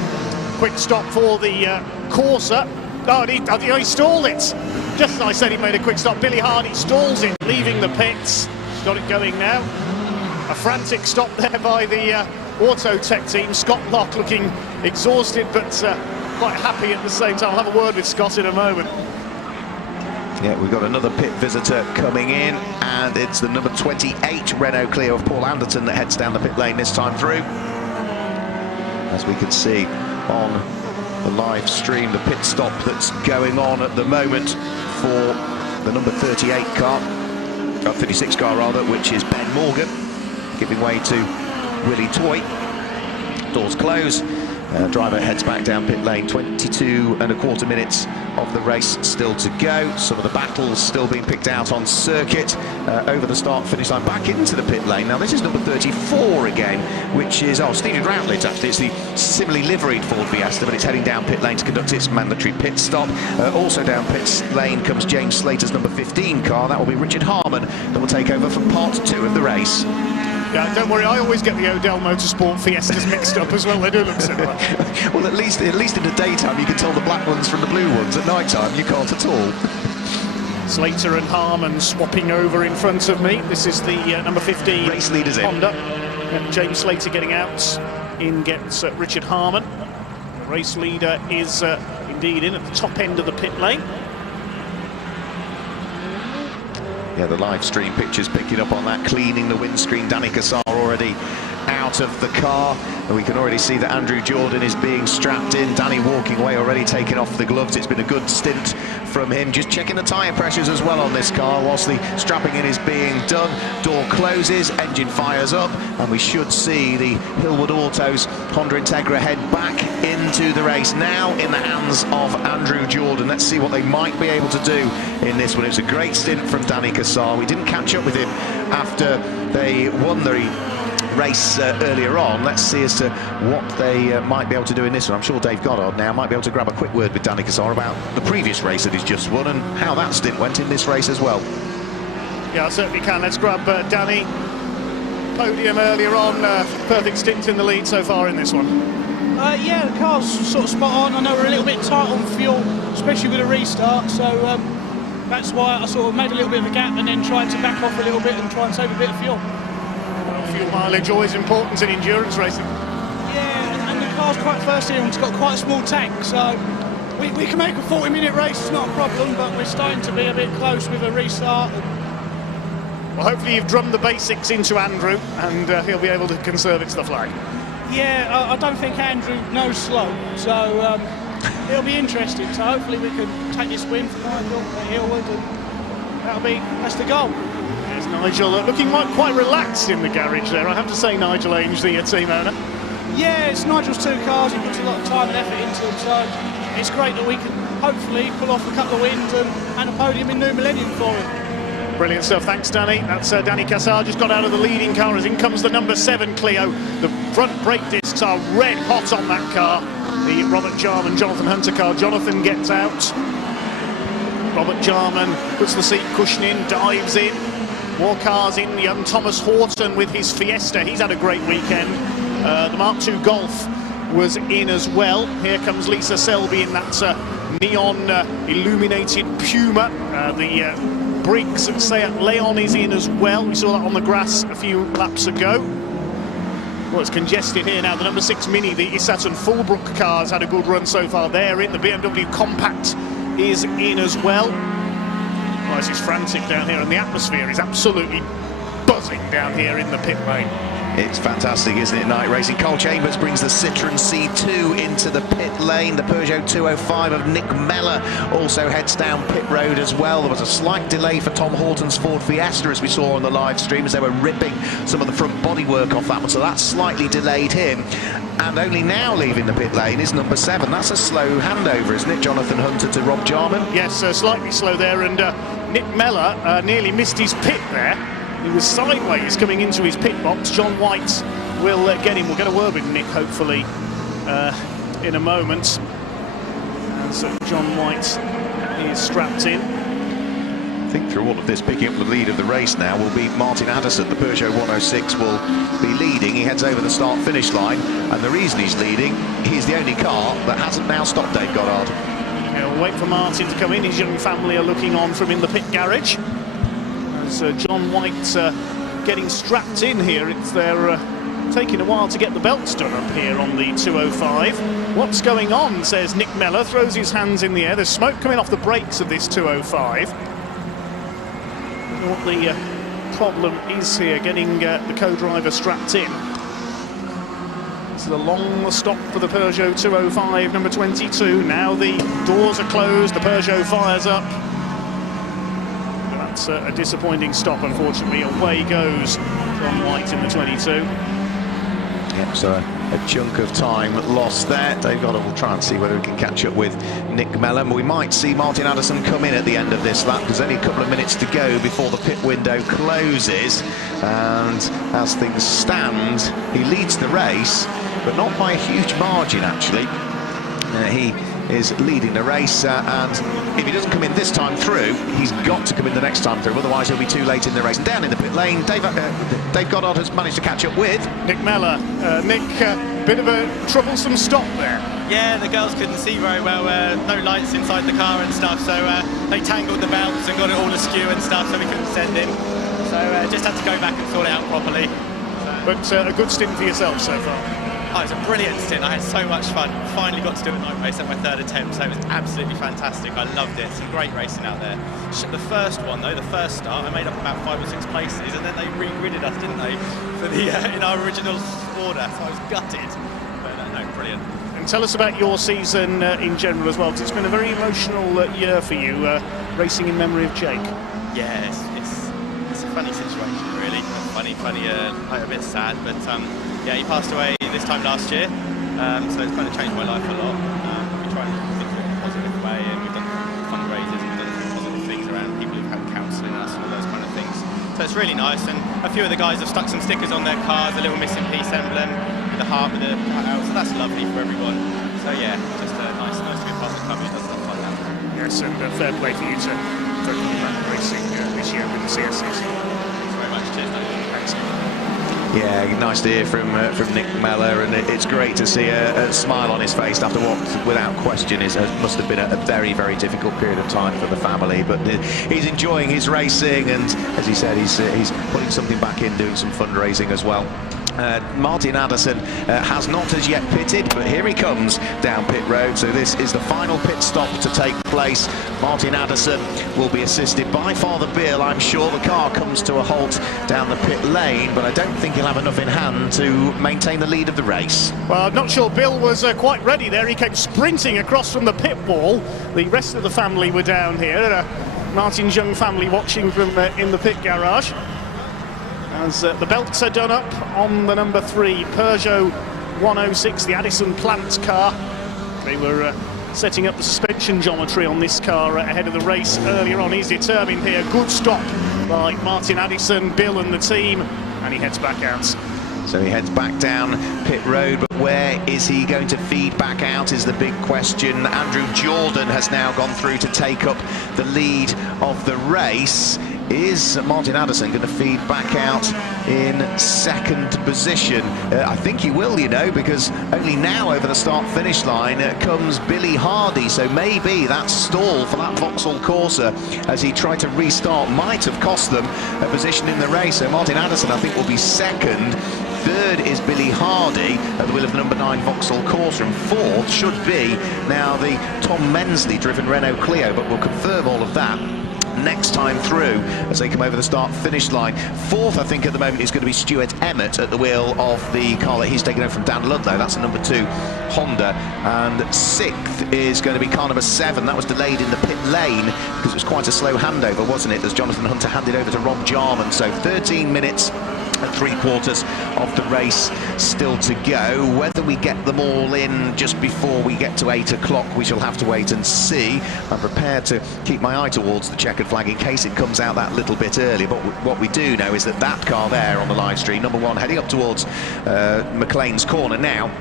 Quick stop for the Corsa. Oh, he stalled it. Just as I said, he made a quick stop. Billy Hardy stalls it, leaving the pits. Got it going now. A frantic stop there by the Auto Tech team. Scott Locke looking exhausted, but quite happy at the same time. I'll have a word with Scott in a moment. Yeah, we've got another pit visitor coming in, and it's the number 28 Renault Clio of Paul Anderton that heads down the pit lane this time through. As we can see on the live stream, the pit stop that's going on at the moment for the number 38 car, 36 car rather, which is Ben Morgan, giving way to Willie Toy. Doors close. Driver heads back down pit lane. 22.25 minutes of the race still to go. Some of the battles still being picked out on circuit over the start-finish line. Back into the pit lane. Now this is number 34 again, which is Stevie Routledge actually. It's the similarly liveried Ford Fiesta, but it's heading down pit lane to conduct its mandatory pit stop. Also down pit lane comes James Slater's number 15 car. That will be Richard Harman that will take over for part 2 of the race. Yeah, don't worry, I always get the Odell Motorsport Fiestas mixed up as well. They do look similar. Well, at least in the daytime you can tell the black ones from the blue ones. At night time you can't at all. Slater and Harman swapping over in front of me. This is the number 15 race leaders Honda. James Slater getting out. In gets Richard Harman. The race leader is indeed in at the top end of the pit lane. Yeah, the live stream pictures picking up on that, cleaning the windscreen. Danny Cassar already out out of the car, and we can already see that Andrew Jordan is being strapped in. Danny walking away, already taking off the gloves. It's been a good stint from him, just checking the tyre pressures as well on this car whilst the strapping in is being done. Door closes, engine fires up, and we should see the Hillwood Autos Honda Integra head back into the race now in the hands of Andrew Jordan. Let's see what they might be able to do in this one. It was a great stint from Danny Cassar. We didn't catch up with him after they won the race earlier on. Let's see as to what they might be able to do in this one. I'm sure Dave Goddard now might be able to grab a quick word with Danny Cassar about the previous race that he's just won and how that stint went in this race as well. Yeah, I certainly can. Let's grab Danny. Podium earlier on, perfect stint in the lead so far in this one. Yeah, the car's sort of spot on. I know we're a little bit tight on fuel, especially with a restart, so that's why I sort of made a little bit of a gap and then tried to back off a little bit and try and save a bit of fuel. Well, fuel mileage always important in endurance racing. Yeah, and the car's quite thirsty and it's got quite a small tank, so we can make a 40-minute race, it's not a problem, but we're starting to be a bit close with a restart. Well, hopefully you've drummed the basics into Andrew and he'll be able to conserve it to the flag. Yeah, I don't think Andrew knows slow, so it'll be interesting. So hopefully we can take this win for Nigel at Hillwood, and that's the goal. There's Nigel looking quite relaxed in the garage there. I have to say, Nigel Ainge, the team owner. Yeah, it's Nigel's two cars. He puts a lot of time and effort into them, so it's great that we can hopefully pull off a couple of wins and a podium in New Millennium for him. Brilliant stuff, thanks Danny. That's Danny Cassar, just got out of the leading car as in comes the number 7 Clio. The front brake discs are red hot on that car. The Robert Jarman, Jonathan Hunter car. Jonathan gets out. Robert Jarman puts the seat cushion in, dives in. More cars in, young Thomas Horton with his Fiesta. He's had a great weekend. The Mark II Golf was in as well. Here comes Lisa Selby in that neon illuminated Puma. The Briggs Seat Leon is in as well. We saw that on the grass a few laps ago. Well, it's congested here now. The number 6 Mini, the Isaton Fullbrook cars, had a good run so far. They're in. The BMW Compact is in as well. Well, this is frantic down here, and the atmosphere is absolutely buzzing down here in the pit lane. It's fantastic, isn't it, night racing? Cole Chambers brings the Citroen C2 into the pit lane. The Peugeot 205 of Nick Mellor also heads down pit road as well. There was a slight delay for Tom Horton's Ford Fiesta, as we saw on the live stream, as they were ripping some of the front bodywork off that one, so that slightly delayed him. And only now leaving the pit lane is number 7. That's a slow handover, isn't it, Jonathan Hunter to Rob Jarman? Yes, slightly slow there, and Nick Mellor nearly missed his pit there. He was sideways coming into his pit box. John White will get him. We'll get a word with Nick, hopefully, in a moment. And so John White is strapped in. I think through all of this, picking up the lead of the race now will be Martin Addison. The Peugeot 106 will be leading. He heads over the start-finish line, and the reason he's leading, he's the only car that hasn't now stopped Dave Goddard. Yeah, we'll wait for Martin to come in. His young family are looking on from in the pit garage. As John White getting strapped in here, they're taking a while to get the belts done up here on the 205. What's going on, says Nick Mellor, throws his hands in the air. There's smoke coming off the brakes of this 205. I don't know what the problem is here, getting the co-driver strapped in. This is a long stop for the Peugeot 205, number 22. Now the doors are closed, the Peugeot fires up. That's a disappointing stop, unfortunately. Away goes John White in the 22. Yep, so a chunk of time lost there. Dave Goddard will try and see whether he can catch up with Nick Mellor. We might see Martin Addison come in at the end of this lap. There's only a couple of minutes to go before the pit window closes. And as things stand, he leads the race, but not by a huge margin, actually. He is leading the race, and if he doesn't come in this time through, he's got to come in the next time through, otherwise he'll be too late in the race. And down in the pit lane, Dave Goddard has managed to catch up with Nick Mellor. Nick, bit of a troublesome stop there. Yeah, the girls couldn't see very well, no lights inside the car and stuff, so they tangled the belts and got it all askew and stuff, so we couldn't send in. So just had to go back and sort it out properly. But a good stint for yourself so far. Oh, it was a brilliant stint. I had so much fun. Finally got to do a night race at my third attempt, so it was absolutely fantastic. I loved it. Some great racing out there. The first one, though, the first start, I made up about 5 or 6 places, and then they re-gridded us, didn't they, for the in our original order. So I was gutted. But no, brilliant. And tell us about your season in general as well, because it's been a very emotional year for you, racing in memory of Jake. Yeah, it's a funny situation, really. Funny, a bit sad, but yeah, he passed away this time last year, so it's kind of changed my life a lot. We try and think of it in a positive way, and we've done fundraisers, we've done some positive things around people who've had counselling us and all those kind of things. So it's really nice, and a few of the guys have stuck some stickers on their cars, a little missing piece emblem, with the heart with the cutout, so that's lovely for everyone. So yeah, just nice to be part of the club who does stuff like that. Yes, and fair play for you to focus on racing this year with the CSCC. Thanks very much, cheers. Thanks. Yeah, nice to hear from Nick Mellor, and it's great to see a smile on his face after what, without question, must have been a very, very difficult period of time for the family. But he's enjoying his racing, and as he said, he's putting something back in, doing some fundraising as well. Martin Addison has not as yet pitted, but here he comes down pit road. So this is the final pit stop to take place. Martin Addison will be assisted by Father Bill. I'm sure the car comes to a halt down the pit lane, but I don't think he'll have enough in hand to maintain the lead of the race. Well, I'm not sure Bill was quite ready there. He came sprinting across from the pit wall. The rest of the family were down here. Martin's young family watching from in the pit garage. As the belts are done up on the number 3 Peugeot 106, the Addison plant car. They were setting up the suspension geometry on this car ahead of the race earlier on. He's determined here. Good stop by Martin Addison, Bill and the team, and he heads back out. So he heads back down pit road, but where is he going to feed back out is the big question. Andrew Jordan has now gone through to take up the lead of the race. Is Martin Addison going to feed back out in second position? I think he will, you know, because only now over the start-finish line comes Billy Hardy. So maybe that stall for that Vauxhall Corsa as he tried to restart might have cost them a position in the race. So Martin Addison, I think, will be second. Third is Billy Hardy at the wheel of the number 9 Vauxhall Corsa, and fourth should be now the Tom Mensley driven Renault Clio, but we'll confirm all of that next time through as they come over the start-finish line. Fourth, I think, at the moment is going to be Stuart Emmett at the wheel of the car that he's taken over from Dan Ludlow. That's a number 2 Honda. And sixth is going to be car number 7. That was delayed in the pit lane because it was quite a slow handover, wasn't it, as Jonathan Hunter handed over to Rob Jarman. So 13 minutes and 3/4 of the race still to go. Whether we get them all in just before we get to 8 o'clock, we shall have to wait and see. I'm prepared to keep my eye towards the checkered flag in case it comes out that little bit early. But what we do know is that that car there on the live stream, number 1, heading up towards McLean's corner now,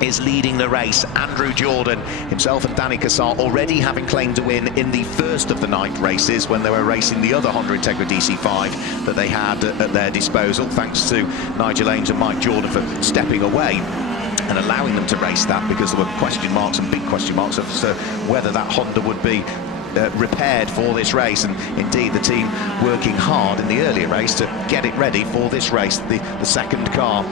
is leading the race. Andrew Jordan himself and Danny Cassar already having claimed to win in the first of the night races when they were racing the other Honda Integra DC5 that they had at their disposal, thanks to Nigel Ames and Mike Jordan for stepping away and allowing them to race that, because there were question marks and big question marks as to whether that Honda would be repaired for this race, and indeed the team working hard in the earlier race to get it ready for this race. The second car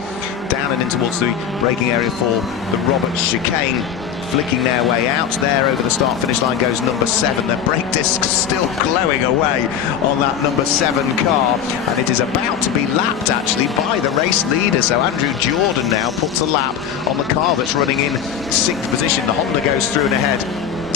down and in towards the braking area for the Roberts chicane, flicking their way out. There over the start-finish line goes number 7. Their brake discs still glowing away on that number 7 car, and it is about to be lapped actually by the race leader. So Andrew Jordan now puts a lap on the car that's running in 6th position. The Honda goes through and ahead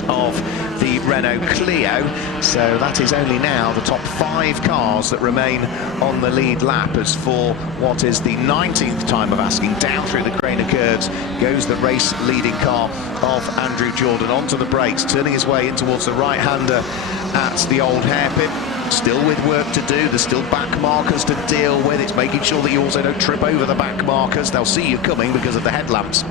of the Renault Clio, so that is only now the top 5 cars that remain on the lead lap. As for what is the 19th time of asking, down through the Craner curves goes the race leading car of Andrew Jordan onto the brakes, turning his way in towards the right-hander at the old hairpin. Still with work to do, there's still back markers to deal with. It's making sure that you also don't trip over the back markers. They'll see you coming because of the headlamps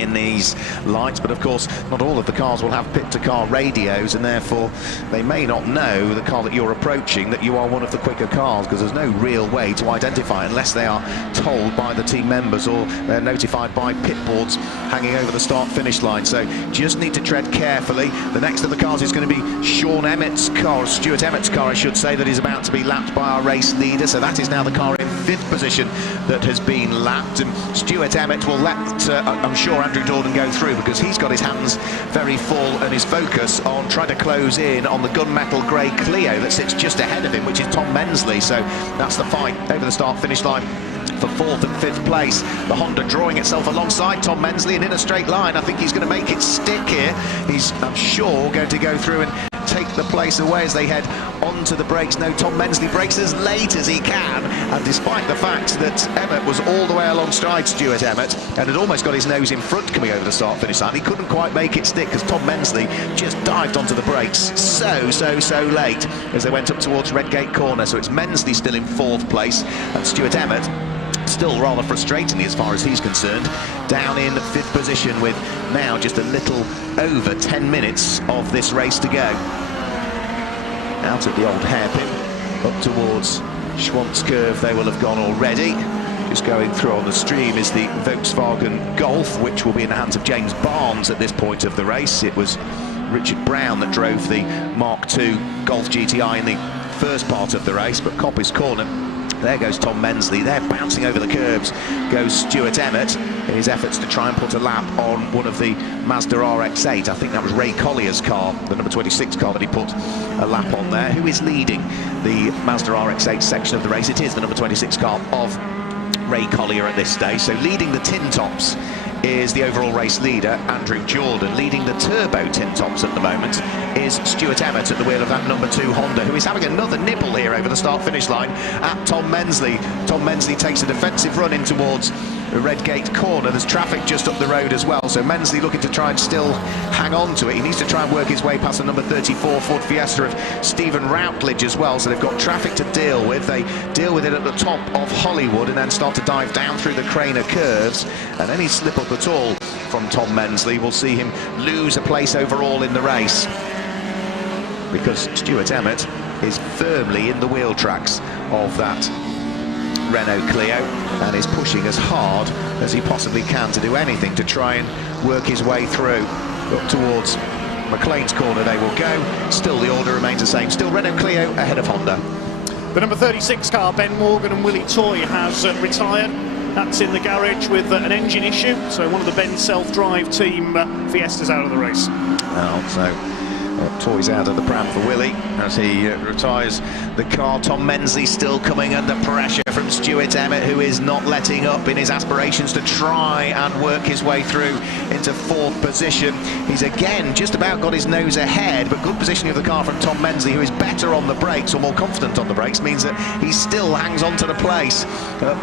in these lights, but of course not all of the cars will have pit-to-car radios, and therefore they may not know, the car that you're approaching, that you are one of the quicker cars, because there's no real way to identify unless they are told by the team members or they're notified by pit boards hanging over the start-finish line. So just need to tread carefully. The next of the cars is going to be Sean Emmett's car, or Stuart Emmett's car I should say, that is about to be lapped by our race leader. So that is now the car in 5th position that has been lapped, and Stuart Emmett will let I'm sure Andrew Jordan go through, because he's got his hands very full and his focus on trying to close in on the gunmetal grey Clio that sits just ahead of him, which is Tom Mensley. So that's the fight over the start-finish line for 4th and 5th place. The Honda drawing itself alongside Tom Mensley, and in a straight line I think he's going to make it stick here. He's, I'm sure, going to go through and take the place away as they head onto the brakes. No, Tom Mensley brakes as late as he can, and despite the fact that Emmett was all the way alongside Stuart Emmett and had almost got his nose in front coming over the start-finish line, he couldn't quite make it stick because Tom Mensley just dived onto the brakes so late as they went up towards Redgate Corner. So it's Mensley still in 4th place, and Stuart Emmett, still rather frustratingly as far as he's concerned, down in 5th position with now just a little over 10 minutes of this race to go. Out at the old hairpin, up towards Schwantz Curve they will have gone already. Just going through on the stream is the Volkswagen Golf, which will be in the hands of James Barnes at this point of the race. It was Richard Brown that drove the Mark II Golf GTI in the first part of the race, but Coppice Corner, there goes Tom Mensley. There, bouncing over the curbs, goes Stuart Emmett in his efforts to try and put a lap on one of the Mazda RX-8. I think that was Ray Collier's car, the number 26 car, that he put a lap on there. Who is leading the Mazda RX-8 section of the race? It is the number 26 car of Ray Collier at this stage. So leading the TinTops is the overall race leader, Andrew Jordan. Leading the Turbo TinTops at the moment is Stuart Emmett at the wheel of that number 2 Honda, who is having another nibble here over the start-finish line at Tom Mensley. Tom Mensley takes a defensive run in towards Redgate Corner. There's traffic just up the road as well, so Mensley looking to try and still hang on to it. He needs to try and work his way past the number 34 Ford Fiesta of Stephen Routledge as well, so they've got traffic to deal with. They deal with it at the top of Hollywood and then start to dive down through the Craner curves, and any slip up at all from Tom Mensley will see him lose a place overall in the race, because Stuart Emmett is firmly in the wheel tracks of that Renault Clio and is pushing as hard as he possibly can to do anything to try and work his way through. Up towards McLean's Corner they will go. Still the order remains the same. Still Renault Clio ahead of Honda. The number 36 car, Ben Morgan and Willie Toy, has retired. That's in the garage with an engine issue, so one of the Ben self-drive team Fiestas out of the race. Well, so toys out of the pram for Willie as he retires the car. Tom Mensley still coming under pressure from Stuart Emmett, who is not letting up in his aspirations to try and work his way through into 4th position. He's again just about got his nose ahead, but good positioning of the car from Tom Mensley, who is better on the brakes, or more confident on the brakes, means that he still hangs on to the place.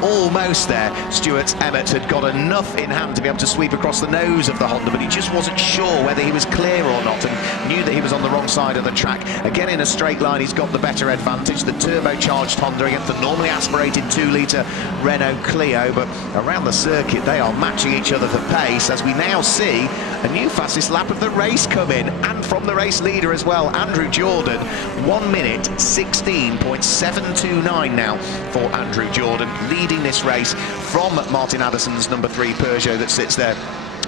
Almost there. Stuart Emmett had got enough in hand to be able to sweep across the nose of the Honda, but he just wasn't sure whether he was clear or not, and knew that he was on the wrong side of the track. Again, in a straight line, he's got the better advantage. The turbocharged Honda against the normally aspirated 2-litre Renault Clio, but around the circuit they are matching each other for pace, as we now see a new fastest lap of the race come in, and from the race leader as well, Andrew Jordan. 1 minute 16.729 now for Andrew Jordan, leading this race from Martin Addison's number 3 Peugeot that sits there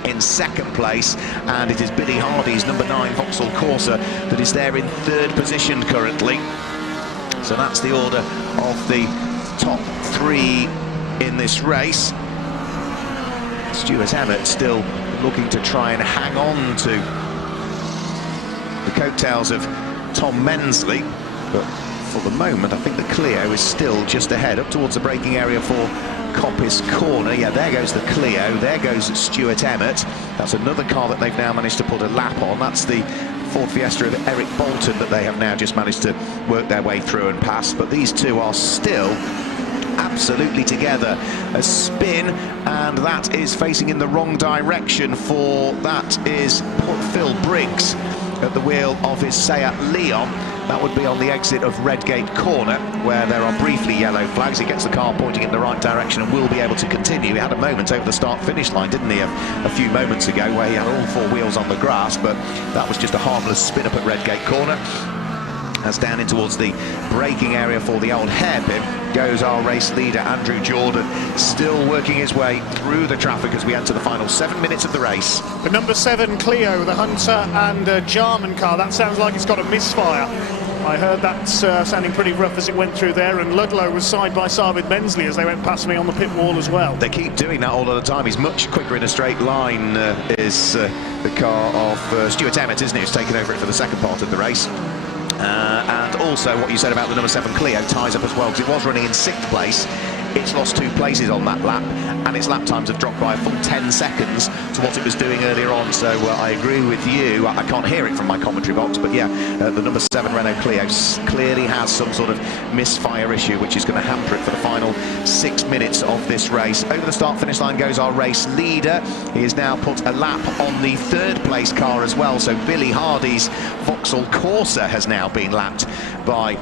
in 2nd place, and it is Billy Hardy's number 9 Vauxhall Corsa that is there in 3rd position currently. So that's the order of the top 3 in this race. Stuart Emmett still looking to try and hang on to the coattails of Tom Mensley, but for the moment I think the Clio is still just ahead up towards the braking area for Coppice Corner. Yeah, there goes the Clio, there goes Stuart Emmett. That's another car that they've now managed to put a lap on. That's the Ford Fiesta of Eric Bolton that they have now just managed to work their way through and pass, but these two are still absolutely together. A spin, and that is facing in the wrong direction for, that is Phil Briggs at the wheel of his Seat Leon. That would be on the exit of Redgate Corner, where there are briefly yellow flags. He gets the car pointing in the right direction and will be able to continue. He had a moment over the start-finish line, didn't he, a few moments ago, where he had all four wheels on the grass, but that was just a harmless spin-up at Redgate Corner. As down in towards the braking area for the old hairpin goes our race leader, Andrew Jordan, still working his way through the traffic as we enter the final 7 minutes of the race. The number 7 Clio, the Hunter and Jarman car, that sounds like it's got a misfire. I heard that sounding pretty rough as it went through there, and Ludlow was side by side with Mensley as they went past me on the pit wall as well. They keep doing that all of the time. He's much quicker in a straight line, is the car of Stuart Emmett, isn't it, who's taken over it for the second part of the race. And also what you said about the number 7 Clio ties up as well, because it was running in 6th place. It's lost 2 places on that lap, and its lap times have dropped by a full 10 seconds to what it was doing earlier on. So I agree with you. I can't hear it from my commentary box, but yeah, the number 7 Renault Clio clearly has some sort of misfire issue, which is going to hamper it for the final 6 minutes of this race. Over the start-finish line goes our race leader. He has now put a lap on the 3rd place car as well. So Billy Hardy's Vauxhall Corsa has now been lapped by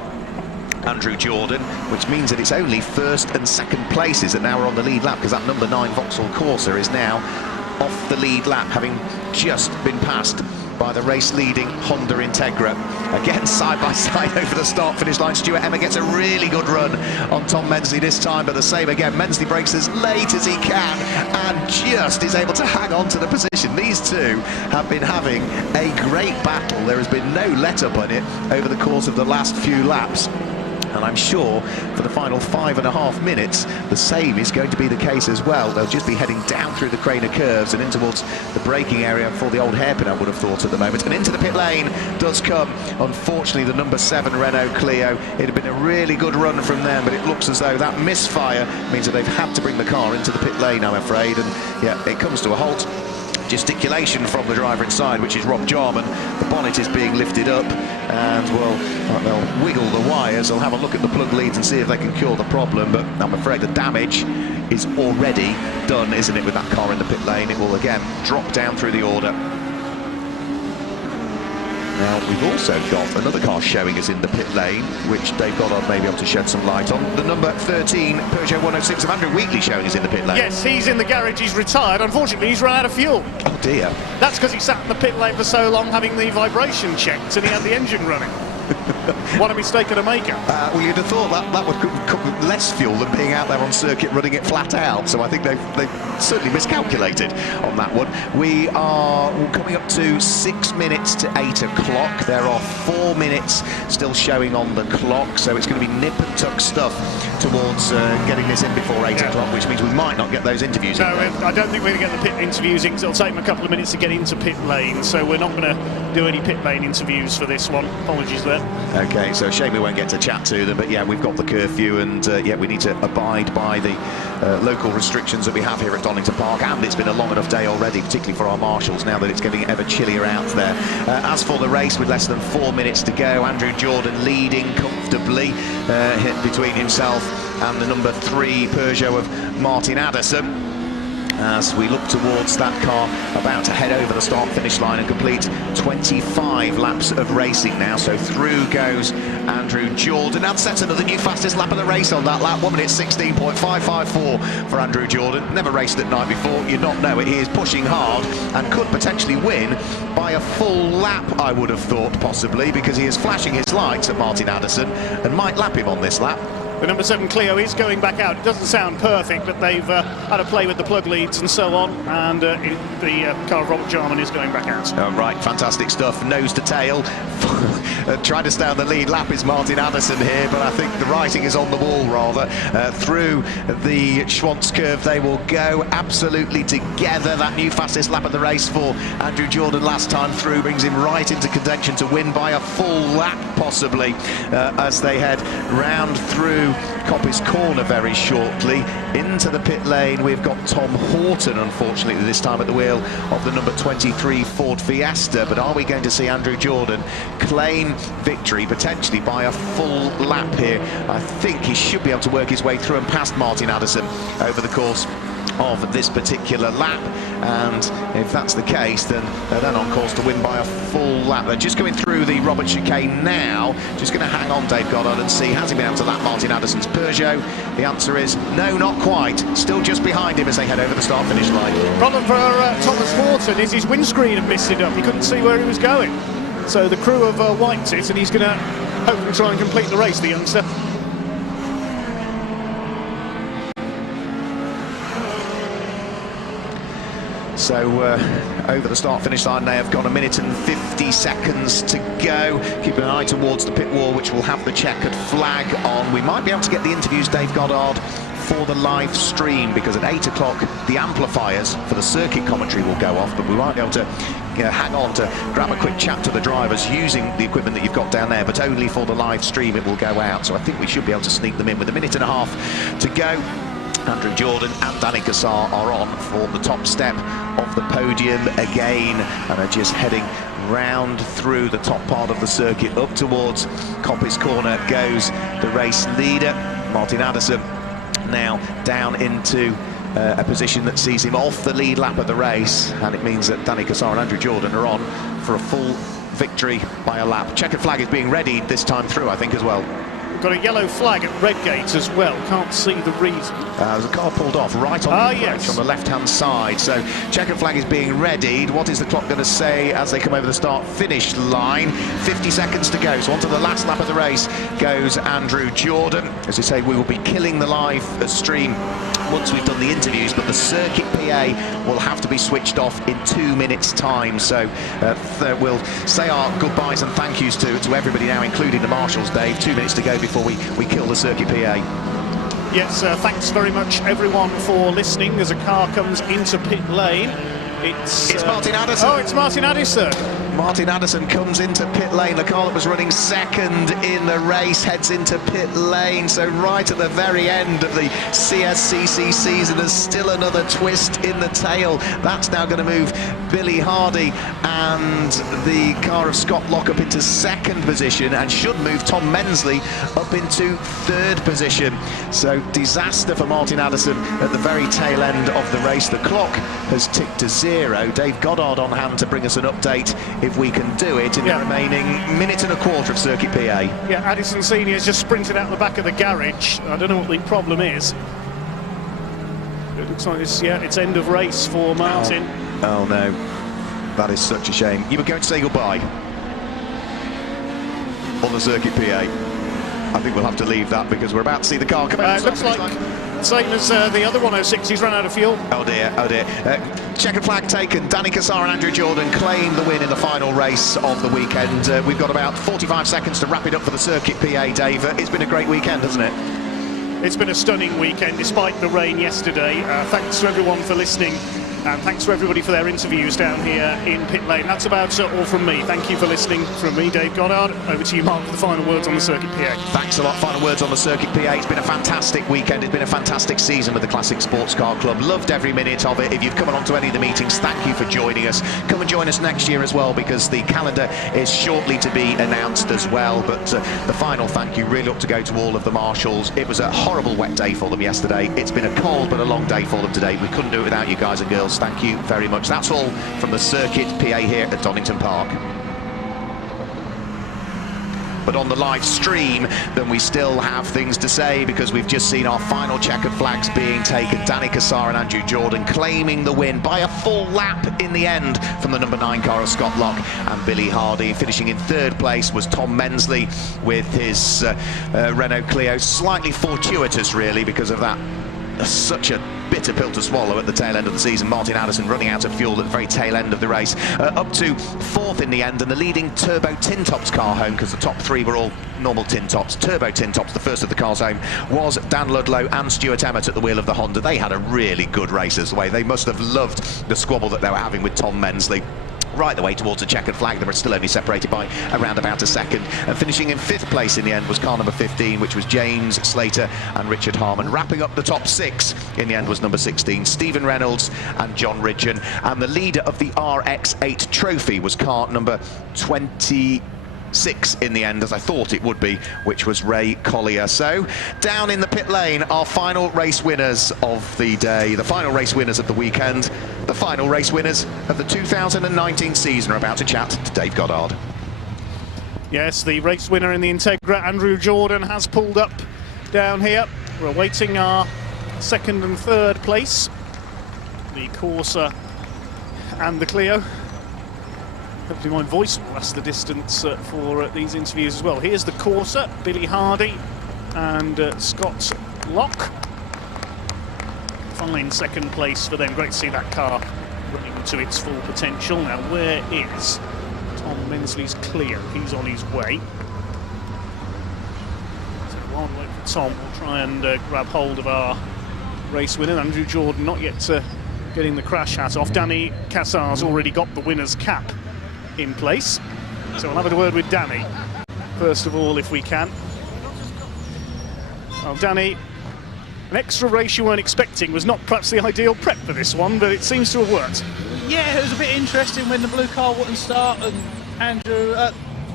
Andrew Jordan, which means that it's only 1st and 2nd places that now are on the lead lap, because that number 9 Vauxhall Corsa is now off the lead lap, having just been passed by the race-leading Honda Integra. Again, side by side over the start-finish line. Stuart Emmett gets a really good run on Tom Mensley this time, but the same again. Mensley breaks as late as he can and just is able to hang on to the position. These two have been having a great battle. There has been no let-up on it over the course of the last few laps. And I'm sure for the final 5.5 minutes, the same is going to be the case as well. They'll just be heading down through the Craner curves and in towards the braking area for the old hairpin, I would have thought at the moment. And into the pit lane does come, unfortunately, the number 7 Renault Clio. It had been a really good run from them, but it looks as though that misfire means that they've had to bring the car into the pit lane, I'm afraid. And yeah, it comes to a halt. Gesticulation from the driver inside, which is Rob Jarman. The bonnet is being lifted up, and well, they'll wiggle the wires. They'll have a look at the plug leads and see if they can cure the problem, but I'm afraid the damage is already done, isn't it, with that car in the pit lane. It will again drop down through the order. Now, we've also got another car showing us in the pit lane, which they've got to maybe able to shed some light on. The number 13 Peugeot 106 of Andrew Wheatley showing us in the pit lane. Yes, he's in the garage, he's retired. Unfortunately, he's run out of fuel. Oh dear. That's because he sat in the pit lane for so long having the vibration checked and he had the engine running. What a mistake of a maker. Well, you'd have thought that would cook less fuel than being out there on circuit running it flat out. So I think they've certainly miscalculated on that one. We are coming up to 6 minutes to 8 o'clock. There are 4 minutes still showing on the clock, so it's going to be nip and tuck stuff towards getting this in before 8 o'clock, which means we might not get those interviews in. No, I don't think we're going to get the pit interviews in, because it'll take them a couple of minutes to get into pit lane, so we're not going to do any pit lane interviews for this one. Apologies there. Okay, so shame we won't get to chat to them, but yeah, we've got the curfew, and yeah, we need to abide by the local restrictions that we have here at Donington Park, and it's been a long enough day already, particularly for our marshals, now that it's getting ever chillier out there. As for the race, with less than 4 minutes to go, Andrew Jordan leading comfortably, hit between himself and the number 3 Peugeot of Martin Addison. As we look towards that car about to head over the start-finish line and complete 25 laps of racing now. So through goes Andrew Jordan, and sets another new fastest lap of the race on that lap. 1 minute 16.554 for Andrew Jordan. Never raced at night before, you'd not know it. He is pushing hard and could potentially win by a full lap, I would have thought, possibly, because he is flashing his lights at Martin Addison and might lap him on this lap. The number 7 Clio is going back out. It doesn't sound perfect, but they've had a play with the plug leads and so on, and the car of Robert Jarman is going back out. Right, fantastic stuff. Nose to tail. Trying to stay on the lead lap is Martin Addison here, but I think the writing is on the wall, rather. Through the Schwantz curve they will go absolutely together. That new fastest lap of the race for Andrew Jordan last time through brings him right into contention to win by a full lap, possibly, as they head round through Coppice Corner very shortly. Into the pit lane we've got Tom Horton, unfortunately this time at the wheel of the number 23 Ford Fiesta, but are we going to see Andrew Jordan claim victory potentially by a full lap here? I think he should be able to work his way through and past Martin Addison over the course of this particular lap, and if that's the case, then they're then on course to win by a full lap. They're just going through the Robert chicane now, just going to hang on Dave Goddard and see, has he been able to lap Martin Addison's Peugeot? The answer is no, not quite, still just behind him as they head over the start-finish line. Problem for Thomas Horton is his windscreen had missed it up, he couldn't see where he was going. So the crew have wiped it, and he's going to hopefully try and complete the race, the youngster. So over the start-finish line, they have got 1 minute and 50 seconds to go. Keeping an eye towards the pit wall, which will have the checkered flag on. We might be able to get the interviews, Dave Goddard, for the live stream, because at 8 o'clock the amplifiers for the circuit commentary will go off, but we might be able to hang on to grab a quick chat to the drivers using the equipment that you've got down there, but only for the live stream it will go out. So I think we should be able to sneak them in with 1.5 minutes to go. Andrew Jordan and Danny Cassar are on for the top step of the podium again, and are just heading round through the top part of the circuit. Up towards Coppice Corner goes the race leader, Martin Addison, now down into a position that sees him off the lead lap of the race, and it means that Danny Cassar and Andrew Jordan are on for a full victory by a lap. Checkered flag is being readied this time through, I think, as well. We've got a yellow flag at Redgate as well. Can't see the reason. There's a car pulled off right on the approach on the left-hand side. So checkered flag is being readied. What is the clock going to say as they come over the start-finish line? 50 seconds to go. So onto the last lap of the race goes Andrew Jordan. As I say, we will be killing the live stream once we've done the interviews, but the circuit PA will have to be switched off in 2 minutes' time. So we'll say our goodbyes and thank yous to everybody now, including the marshals, Dave. 2 minutes to go before we kill the circuit PA. Yes, thanks very much everyone for listening as a car comes into pit lane. It's Martin Addison. Oh, it's Martin Addison. Martin Addison comes into pit lane. The car that was running second in the race heads into pit lane. So right at the very end of the CSCC season, there's still another twist in the tail. That's now going to move Billy Hardy and the car of Scott Lockup into second position, and should move Tom Mensley up into third position. So disaster for Martin Addison at the very tail end of the race. The clock has ticked to 0. Dave Goddard on hand to bring us an update if we can do it in the remaining 1.25 minutes of circuit PA. Yeah, Addison Senior's just sprinted out the back of the garage. I don't know what the problem is. It looks like it's end of race for Martin. Oh no, that is such a shame. You were going to say goodbye on the circuit PA. I think we'll have to leave that because we're about to see the car come out. Looks like same as the other 106, he's run out of fuel. Oh dear, oh dear. Checkered flag taken. Danny Cassar and Andrew Jordan claim the win in the final race of the weekend. We've got about 45 seconds to wrap it up for the circuit PA, Dave. It's been a great weekend, hasn't it? It's been a stunning weekend despite the rain yesterday. Thanks to everyone for listening, and thanks to everybody for their interviews down here in pit lane. That's about all from me. Thank you for listening. From me, Dave Goddard. Over to you, Mark, for the final words on the circuit PA. Thanks a lot. Final words on the circuit PA. It's been a fantastic weekend. It's been a fantastic season with the Classic Sports Car Club. Loved every minute of it. If you've come along to any of the meetings, thank you for joining us. Come and join us next year as well, because the calendar is shortly to be announced as well. But the final thank you really ought to go to all of the marshals. It was a horrible wet day for them yesterday. It's been a cold but a long day for them today. We couldn't do it without you guys and girls. Thank you very much. That's all from the circuit PA here at Donington Park. But on the live stream, then we still have things to say, because we've just seen our final checkered flags being taken. Danny Cassar and Andrew Jordan claiming the win by a full lap in the end from the number 9 car of Scott Lock and Billy Hardy. Finishing in third place was Tom Mensley with his Renault Clio. Slightly fortuitous, really, because of that. Such a bitter pill to swallow at the tail end of the season. Martin Addison running out of fuel at the very tail end of the race. Up to fourth in the end, and the leading Turbo TinTops car home, because the top 3 were all normal TinTops. Turbo TinTops, the first of the cars home, was Dan Ludlow and Stuart Emmett at the wheel of the Honda. They had a really good race as the way. They must have loved the squabble that they were having with Tom Mensley. Right the way towards a checkered flag. They were still only separated by around about a second. And finishing in 5th place in the end was car number 15, which was James Slater and Richard Harmon. Wrapping up the top 6 in the end was number 16, Stephen Reynolds and John Ridgeon. And the leader of the RX8 trophy was car number 20. 6 in the end, as I thought it would be, which was Ray Collier. So down in the pit lane, our final race winners of the day, the final race winners of the weekend, the final race winners of the 2019 season are about to chat to Dave Goddard. Yes, the race winner in the Integra, Andrew Jordan, has pulled up down here. We're awaiting our second and third place, the Corsa and the Clio. Hopefully my voice will last the distance for these interviews as well. Here's the Corsa, Billy Hardy and Scott Locke. Fine second place for them. Great to see that car running to its full potential. Now, where is Tom Mensley's Clio? He's on his way. So while we wait for Tom, we'll try and grab hold of our race winner. Andrew Jordan not yet getting the crash hat off. Danny Cassar's already got the winner's cap in place. So we'll have a word with Danny, first of all, if we can. Well, Danny, an extra race you weren't expecting was not perhaps the ideal prep for this one, but it seems to have worked. Yeah, it was a bit interesting when the blue car wouldn't start, and Andrew,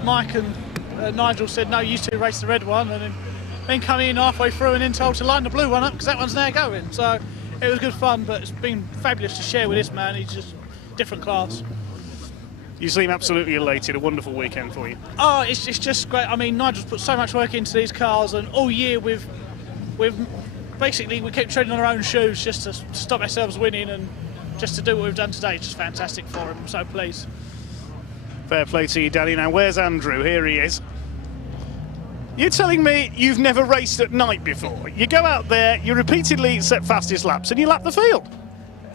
Mike and Nigel said, no, you two race the red one, and then come in halfway through and then told to line the blue one up because that one's now going. So it was good fun, but it's been fabulous to share with this man. He's just different class. You seem absolutely elated. A wonderful weekend for you. Oh, it's just great. I mean, Nigel's put so much work into these cars, and all year we've basically we kept treading on our own shoes just to stop ourselves winning, and just to do what we've done today is just fantastic for him. I'm so pleased. Fair play to you, Danny. Now, where's Andrew? Here he is. You're telling me you've never raced at night before? You go out there, you repeatedly set fastest laps, and you lap the field.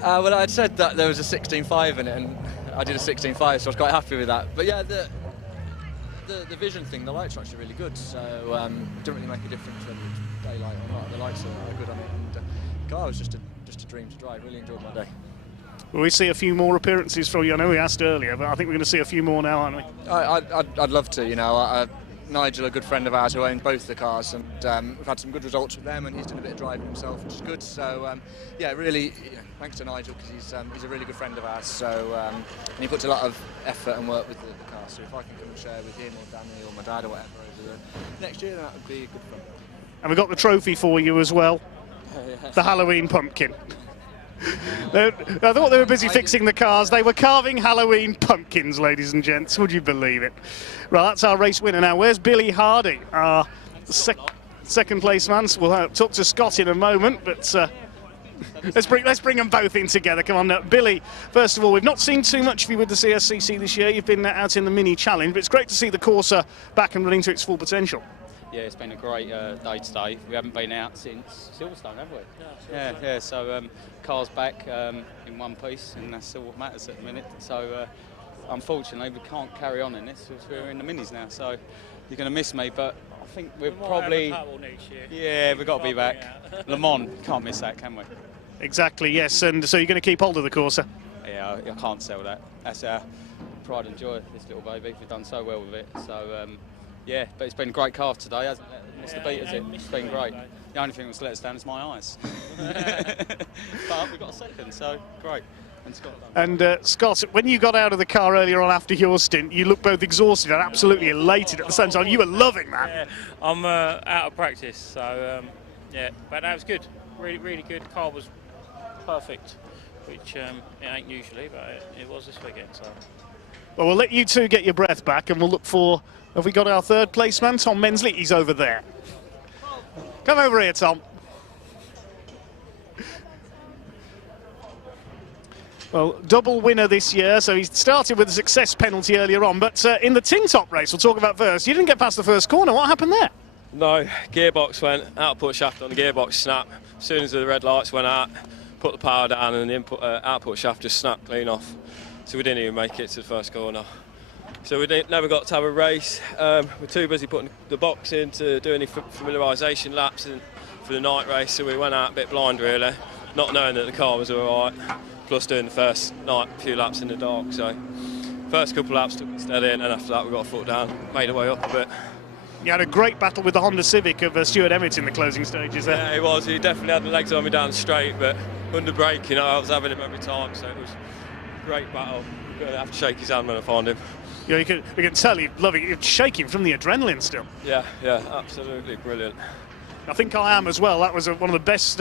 Well, I'd said that there was a 16.5 in it, and I did a 16.5, so I was quite happy with that. But yeah, the vision thing, the lights are actually really good, so it doesn't really make a difference whether it's daylight or not. The lights are good on it, and the car was just a dream to drive. Really enjoyed my day. Will we see a few more appearances from you? I know we asked earlier, but I think we're going to see a few more now, aren't we? I'd love to, you know. Nigel, a good friend of ours who owned both the cars, and we've had some good results with them, and he's done a bit of driving himself, which is good. So yeah, really, thanks to Nigel, because he's a really good friend of ours. So and he puts a lot of effort and work with the car. So if I can come and share with him or Danny or my dad or whatever over the next year, then that would be good fun. And we've got the trophy for you as well, the Halloween pumpkin. I thought they were busy fixing the cars. They were carving Halloween pumpkins, ladies and gents. Would you believe it? Right, that's our race winner now. Where's Billy Hardy, our second place man? We'll talk to Scott in a moment, but let's bring them both in together. Come on, Billy. First of all, we've not seen too much of you with the CSCC this year. You've been out in the mini challenge, but it's great to see the Corsa back and running to its full potential. Yeah, it's been a great day today. We haven't been out since Silverstone, have we? Yeah. So car's back in one piece, and that's all that matters at the minute. So unfortunately, we can't carry on in this because we're in the minis now. So you're going to miss me, but I think we're probably. Next year. Yeah, we've got to be back. Le Mans, can't miss that, can we? Exactly. Yes, and so you're going to keep hold of the Corsa. Yeah, I can't sell that. That's our pride and joy. This little baby, we've done so well with it. So. Yeah, but it's been a great car today, hasn't it? Missed the beat, has it? It's been great. The only thing that's let us down is my eyes. But we got a second, so great. And Scott, when you got out of the car earlier on after your stint, you looked both exhausted and absolutely elated at the same time. You were loving that. Yeah, I'm out of practice, so yeah, but that was good. Really, really good. The car was perfect, which it ain't usually, but it was this weekend. So. Well, we'll let you two get your breath back, and we'll look for. Have we got our third place man, Tom Mensley? He's over there. Come over here, Tom. Well, double winner this year, so he started with a success penalty earlier on, but in the tin top race, we'll talk about first, you didn't get past the first corner. What happened there? No, gearbox went, output shaft on the gearbox snapped. As soon as the red lights went out, put the power down and the output shaft just snapped clean off. So we didn't even make it to the first corner. So we never got to have a race. We're too busy putting the box in to do any familiarisation laps for the night race, so we went out a bit blind really, not knowing that the car was all right, plus doing the first night few laps in the dark. So first couple of laps took it steady, and after that we got a foot down, made our way up a bit. You had a great battle with the Honda Civic of Stuart Emmett in the closing stages there. Yeah, he was. He definitely had the legs on me down straight, but under brake, I was having him every time, so it was a great battle. I'm going to have to shake his hand when I find him. You know, you can tell you're loving it. You're shaking from the adrenaline still. Yeah, absolutely brilliant. I think I am as well. That was one of the best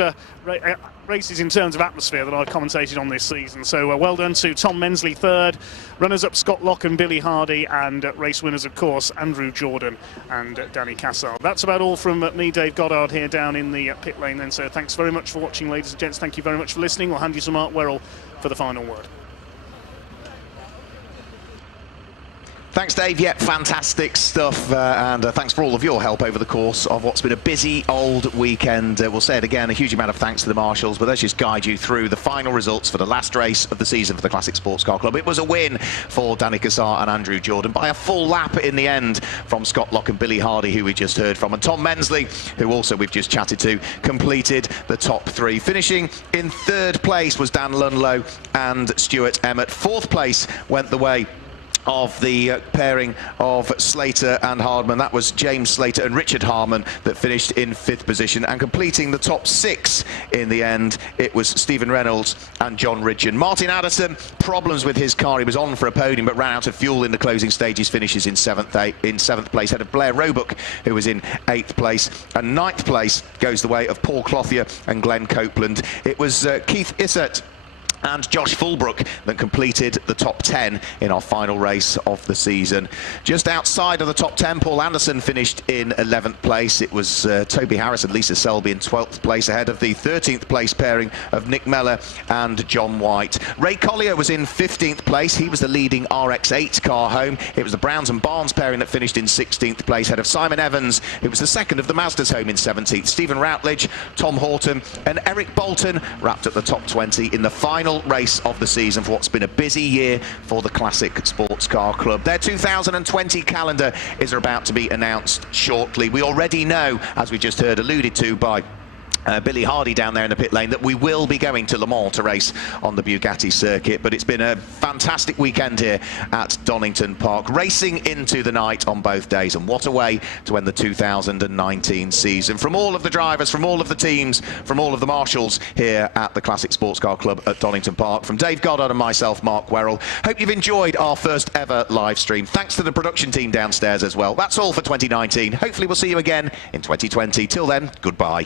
races in terms of atmosphere that I've commentated on this season. So well done to Tom Mensley third, runners-up Scott Lock and Billy Hardy, and race winners, of course, Andrew Jordan and Danny Cassar. That's about all from me, Dave Goddard, here down in the pit lane then. So thanks very much for watching, ladies and gents. Thank you very much for listening. I'll hand you to Mark Werrell for the final word. Thanks, Dave. Yeah, fantastic stuff. And thanks for all of your help over the course of what's been a busy old weekend. We'll say it again, a huge amount of thanks to the marshals, but let's just guide you through the final results for the last race of the season for the Classic Sports Car Club. It was a win for Danny Cassar and Andrew Jordan by a full lap in the end from Scott Lock and Billy Hardy, who we just heard from. And Tom Mensley, who also we've just chatted to, completed the top three. Finishing in third place was Dan Lunlow and Stuart Emmett. Fourth place went the way of the pairing of Slater and Hardman. That was James Slater and Richard Harman that finished in fifth position, and completing the top six in the end, it was Stephen Reynolds and John Ridgeon. Martin Addison, problems with his car. He was on for a podium but ran out of fuel in the closing stages, finishes in seventh place, ahead of Blair Roebuck, who was in eighth place, and ninth place goes the way of Paul Clothier and Glenn Copeland. It was Keith Issert and Josh Fulbrook that completed the top 10 in our final race of the season. Just outside of the top 10, Paul Anderson finished in 11th place. It was Toby Harris and Lisa Selby in 12th place, ahead of the 13th place pairing of Nick Mellor and John White. Ray Collier was in 15th place. He was the leading RX-8 car home. It was the Browns and Barnes pairing that finished in 16th place, ahead of Simon Evans, who was the second of the Mazdas home, in 17th. Stephen Routledge, Tom Horton and Eric Bolton wrapped at the top 20 in the final race of the season for what's been a busy year for the Classic Sports Car Club. Their 2020 calendar is about to be announced shortly. We already know, as we just heard alluded to by Billy Hardy down there in the pit lane, that we will be going to Le Mans to race on the Bugatti circuit. But it's been a fantastic weekend here at Donington Park, racing into the night on both days, and what a way to end the 2019 season. From all of the drivers, from all of the teams, from all of the marshals here at the Classic Sports Car Club at Donington Park, from Dave Goddard and myself, Mark Werrell, hope you've enjoyed our first ever live stream. Thanks to the production team downstairs as well. That's all for 2019. Hopefully we'll see you again in 2020. Till then, goodbye.